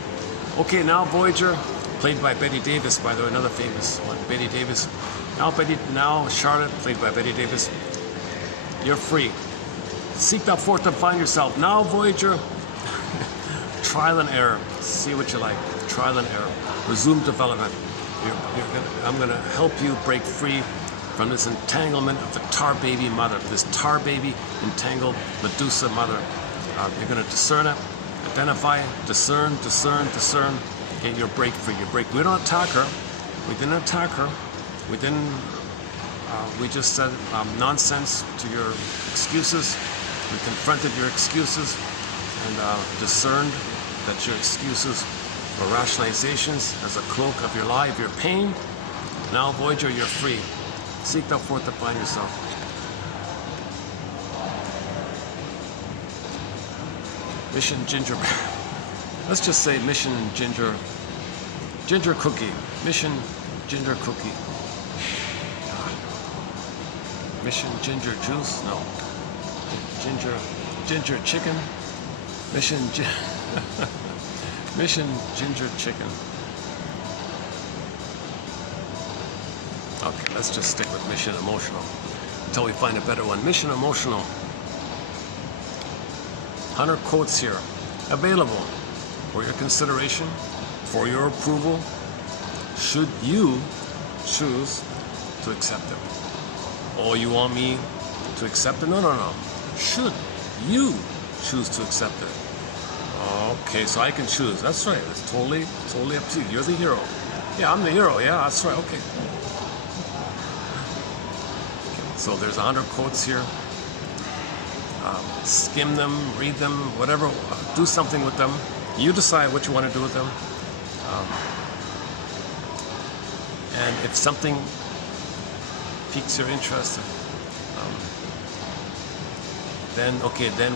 Okay, now Voyager, played by Betty Davis, by the way, another famous one, Betty Davis. Now Charlotte, played by Betty Davis. You're free. Seek thou forth and find yourself. Now Voyager, trial and error. See what you like. Trial and error. Resume development. I'm gonna help you break free from this entanglement of the tar baby mother, this tar baby entangled Medusa mother. You're gonna discern it, identify it, discern. Okay, you'll break free. We don't attack her. We didn't attack her. We just said nonsense to your excuses. We confronted your excuses and discerned that your excuses were rationalizations as a cloak of your lie, of your pain. Now, Voyager, you're free. Seek thou forth to find yourself. Mission Ginger. Let's just say Mission Ginger Cookie. Mission Ginger Cookie. Mission Ginger Juice? No. Ginger Chicken. Mission Ginger Chicken. Okay, let's just stick with Mission Emotional until we find a better one. Mission Emotional. 100 quotes here, available for your consideration, for your approval, should you choose to accept it. Oh, you want me to accept it? No. Should you choose to accept it? Okay, so I can choose. That's right. It's totally up to you. You're the hero. Yeah, I'm the hero. Yeah, that's right. Okay. So there's 100 quotes here. Skim them, read them, whatever. Do something with them. You decide what you want to do with them. And if something piques your interest, then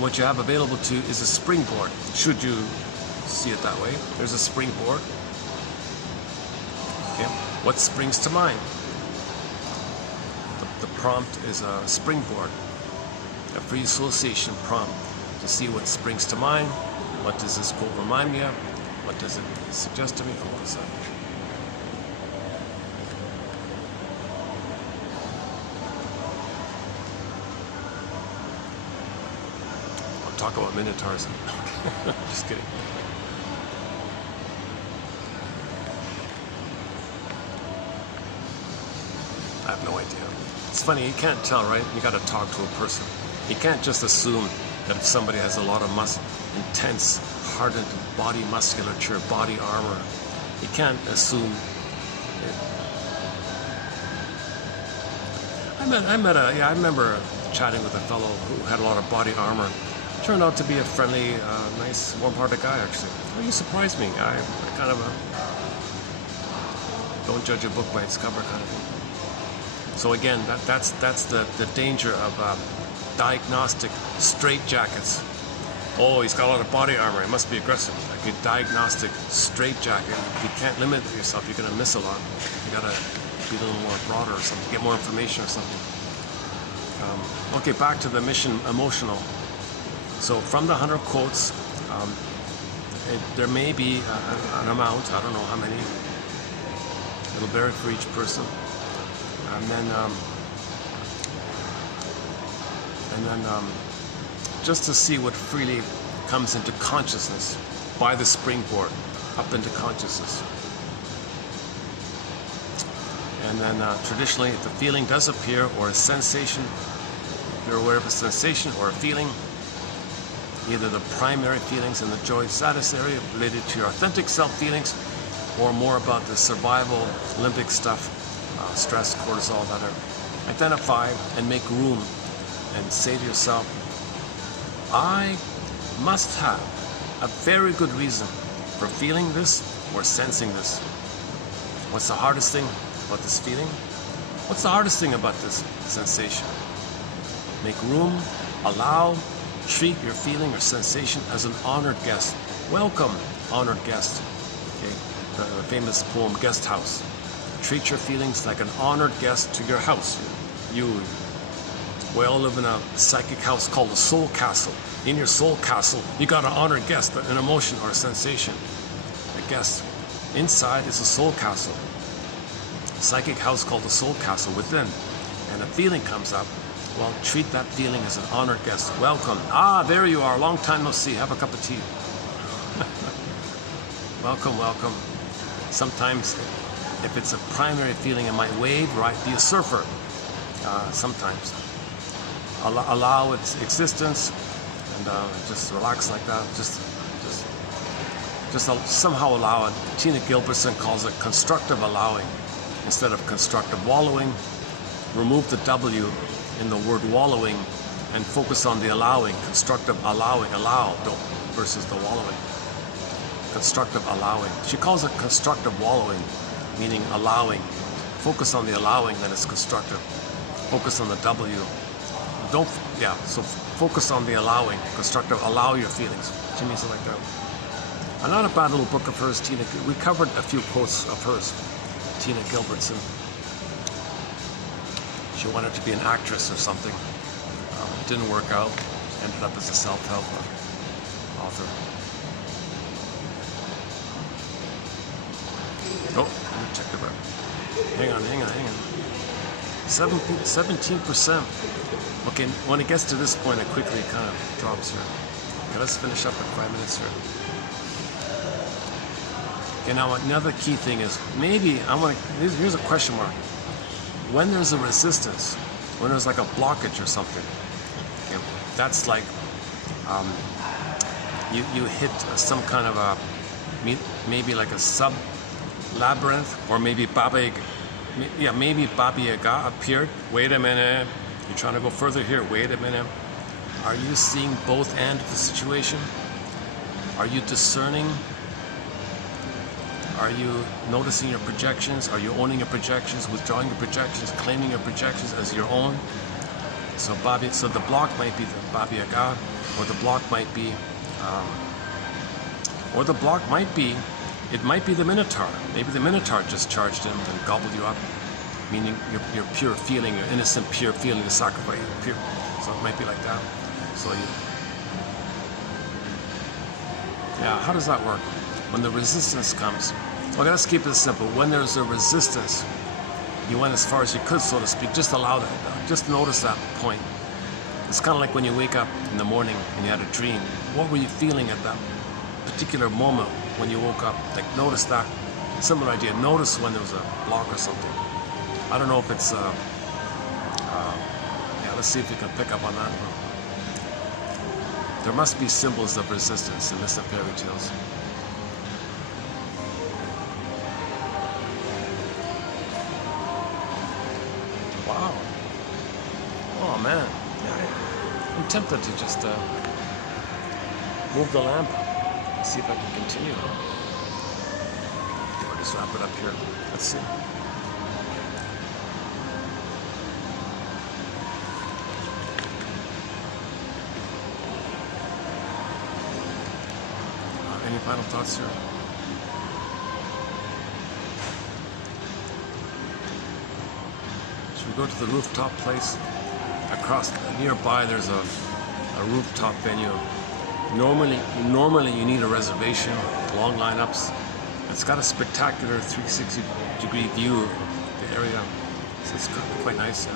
what you have available to is a springboard. Should you see it that way, there's a springboard. Okay, what springs to mind? The prompt is a springboard, a free association prompt to see what springs to mind. What does this quote remind me of? What does it suggest to me? Oh, what is that? Talk about minotaurs. Just kidding. I have no idea. It's funny, you can't tell, right? You gotta talk to a person. You can't just assume that if somebody has a lot of intense, hardened body musculature, body armor, you can't assume it. I remember chatting with a fellow who had a lot of body armor. Turned out to be a friendly, nice, warm-hearted guy, actually. Well, you surprised me. I kind of don't judge a book by its cover kind of thing. So again, that's the danger of diagnostic straitjackets. Oh, he's got a lot of body armor. He must be aggressive. Like a diagnostic straitjacket. If you can't limit yourself, you're gonna miss a lot. You gotta be a little more broader or something. Get more information or something. Okay, back to the mission emotional. So from the 100 quotes, there may be an amount. I don't know how many. It'll vary for each person. And then just to see what freely comes into consciousness by the springboard up into consciousness. And then traditionally, if the feeling does appear or a sensation, if you're aware of a sensation or a feeling, either the primary feelings in the joy sadness area related to your authentic self feelings, or more about the survival limbic stuff, stress, cortisol, that are, identify and make room and say to yourself, I must have a very good reason for feeling this or sensing this. What's the hardest thing about this feeling? What's the hardest thing about this sensation? Make room, allow, treat your feeling or sensation as an honored guest. Welcome, honored guest. Okay, the famous poem, Guest House. Treat your feelings like an honored guest to your house. We all live in a psychic house called a soul castle. In your soul castle, you got an honored guest, an emotion or a sensation. A guest. Inside is a soul castle. A psychic house called the soul castle within. And a feeling comes up. Well, treat that feeling as an honored guest. Welcome. Ah, there you are. Long time no see. Have a cup of tea. Welcome, welcome. Sometimes, if it's a primary feeling, it might wave, right? Be a surfer. Sometimes. Allow its existence and just relax like that. Just somehow allow it. Tina Gilbertson calls it constructive allowing instead of constructive wallowing. Remove the W in the word wallowing and focus on the allowing. Constructive allowing, allow versus the wallowing. Constructive allowing. She calls it constructive wallowing, meaning allowing. Focus on the allowing, then it's constructive. Focus on the W. So focus on the allowing. Constructive, allow your feelings. She means it like that. And not a bad little book of hers, Tina. We covered a few quotes of hers, Tina Gilbertson. She wanted to be an actress or something. It didn't work out. Ended up as a self-help author. Oh, let me check the web. Hang on. 17%. Okay, when it gets to this point, it quickly kind of drops here. Okay, let's finish up in 5 minutes here. Okay, now another key thing is, maybe here's a question mark. When there's a resistance, when there's like a blockage or something, okay, that's like you hit some kind of a, maybe like a sub-labyrinth, or maybe Baba Yaga appeared. Wait a minute, you're trying to go further here. Wait a minute. Are you seeing both ends of the situation? Are you discerning? Are you noticing your projections? Are you owning your projections, withdrawing your projections, claiming your projections as your own? So the block might be the Baba Yaga, or the block might be, it might be the Minotaur. Maybe the Minotaur just charged in and gobbled you up, meaning your pure feeling, your innocent pure feeling, the sacrifice, pure. So it might be like that. So how does that work? When the resistance comes, okay, let's keep it simple. When there's a resistance, you went as far as you could, so to speak. Just allow that. Just notice that point. It's kind of like when you wake up in the morning and you had a dream. What were you feeling at that particular moment when you woke up? Like, notice that. Similar idea. Notice when there was a block or something. I don't know if it's let's see if we can pick up on that. There must be symbols of resistance in this fairy tales. Wow. Oh man. Yeah, I'm tempted to just move the lamp. See if I can continue. Or just wrap it up here. Let's see. Any final thoughts here? Should we go to the rooftop place? Across nearby, there's a rooftop venue. Normally you need a reservation, long lineups. It's got a spectacular 360-degree view of the area, so it's quite nice.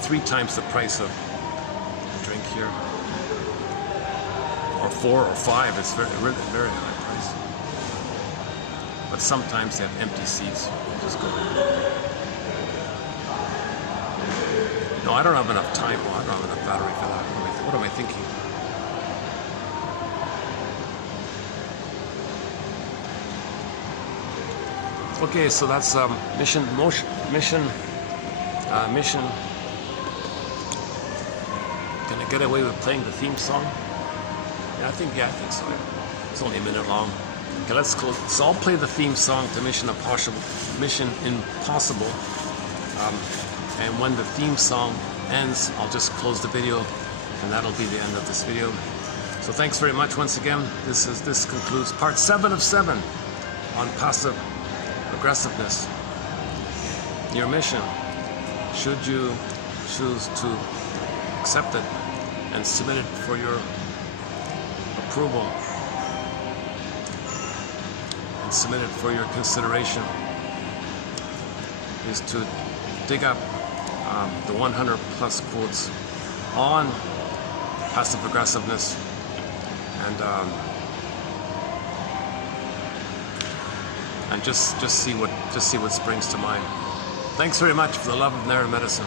3 times the price of a drink here, or 4 or 5. It's very high price. But sometimes they have empty seats. Just go. No, I don't have enough time. Well, I don't have enough battery for that. What am I thinking? Okay, so that's mission. Gonna get away with playing the theme song? Yeah, I think so. It's only a minute long. Okay, let's close. So I'll play the theme song to Mission Impossible. And when the theme song ends, I'll just close the video, and that'll be the end of this video. So thanks very much once again. This concludes part 7 of 7 on passive aggressiveness. Your mission, should you choose to accept it and submit it for your approval and submit it for your consideration, is to dig up the 100 plus quotes on passive aggressiveness and just see what springs to mind. Thanks very much for the love of Nair medicine.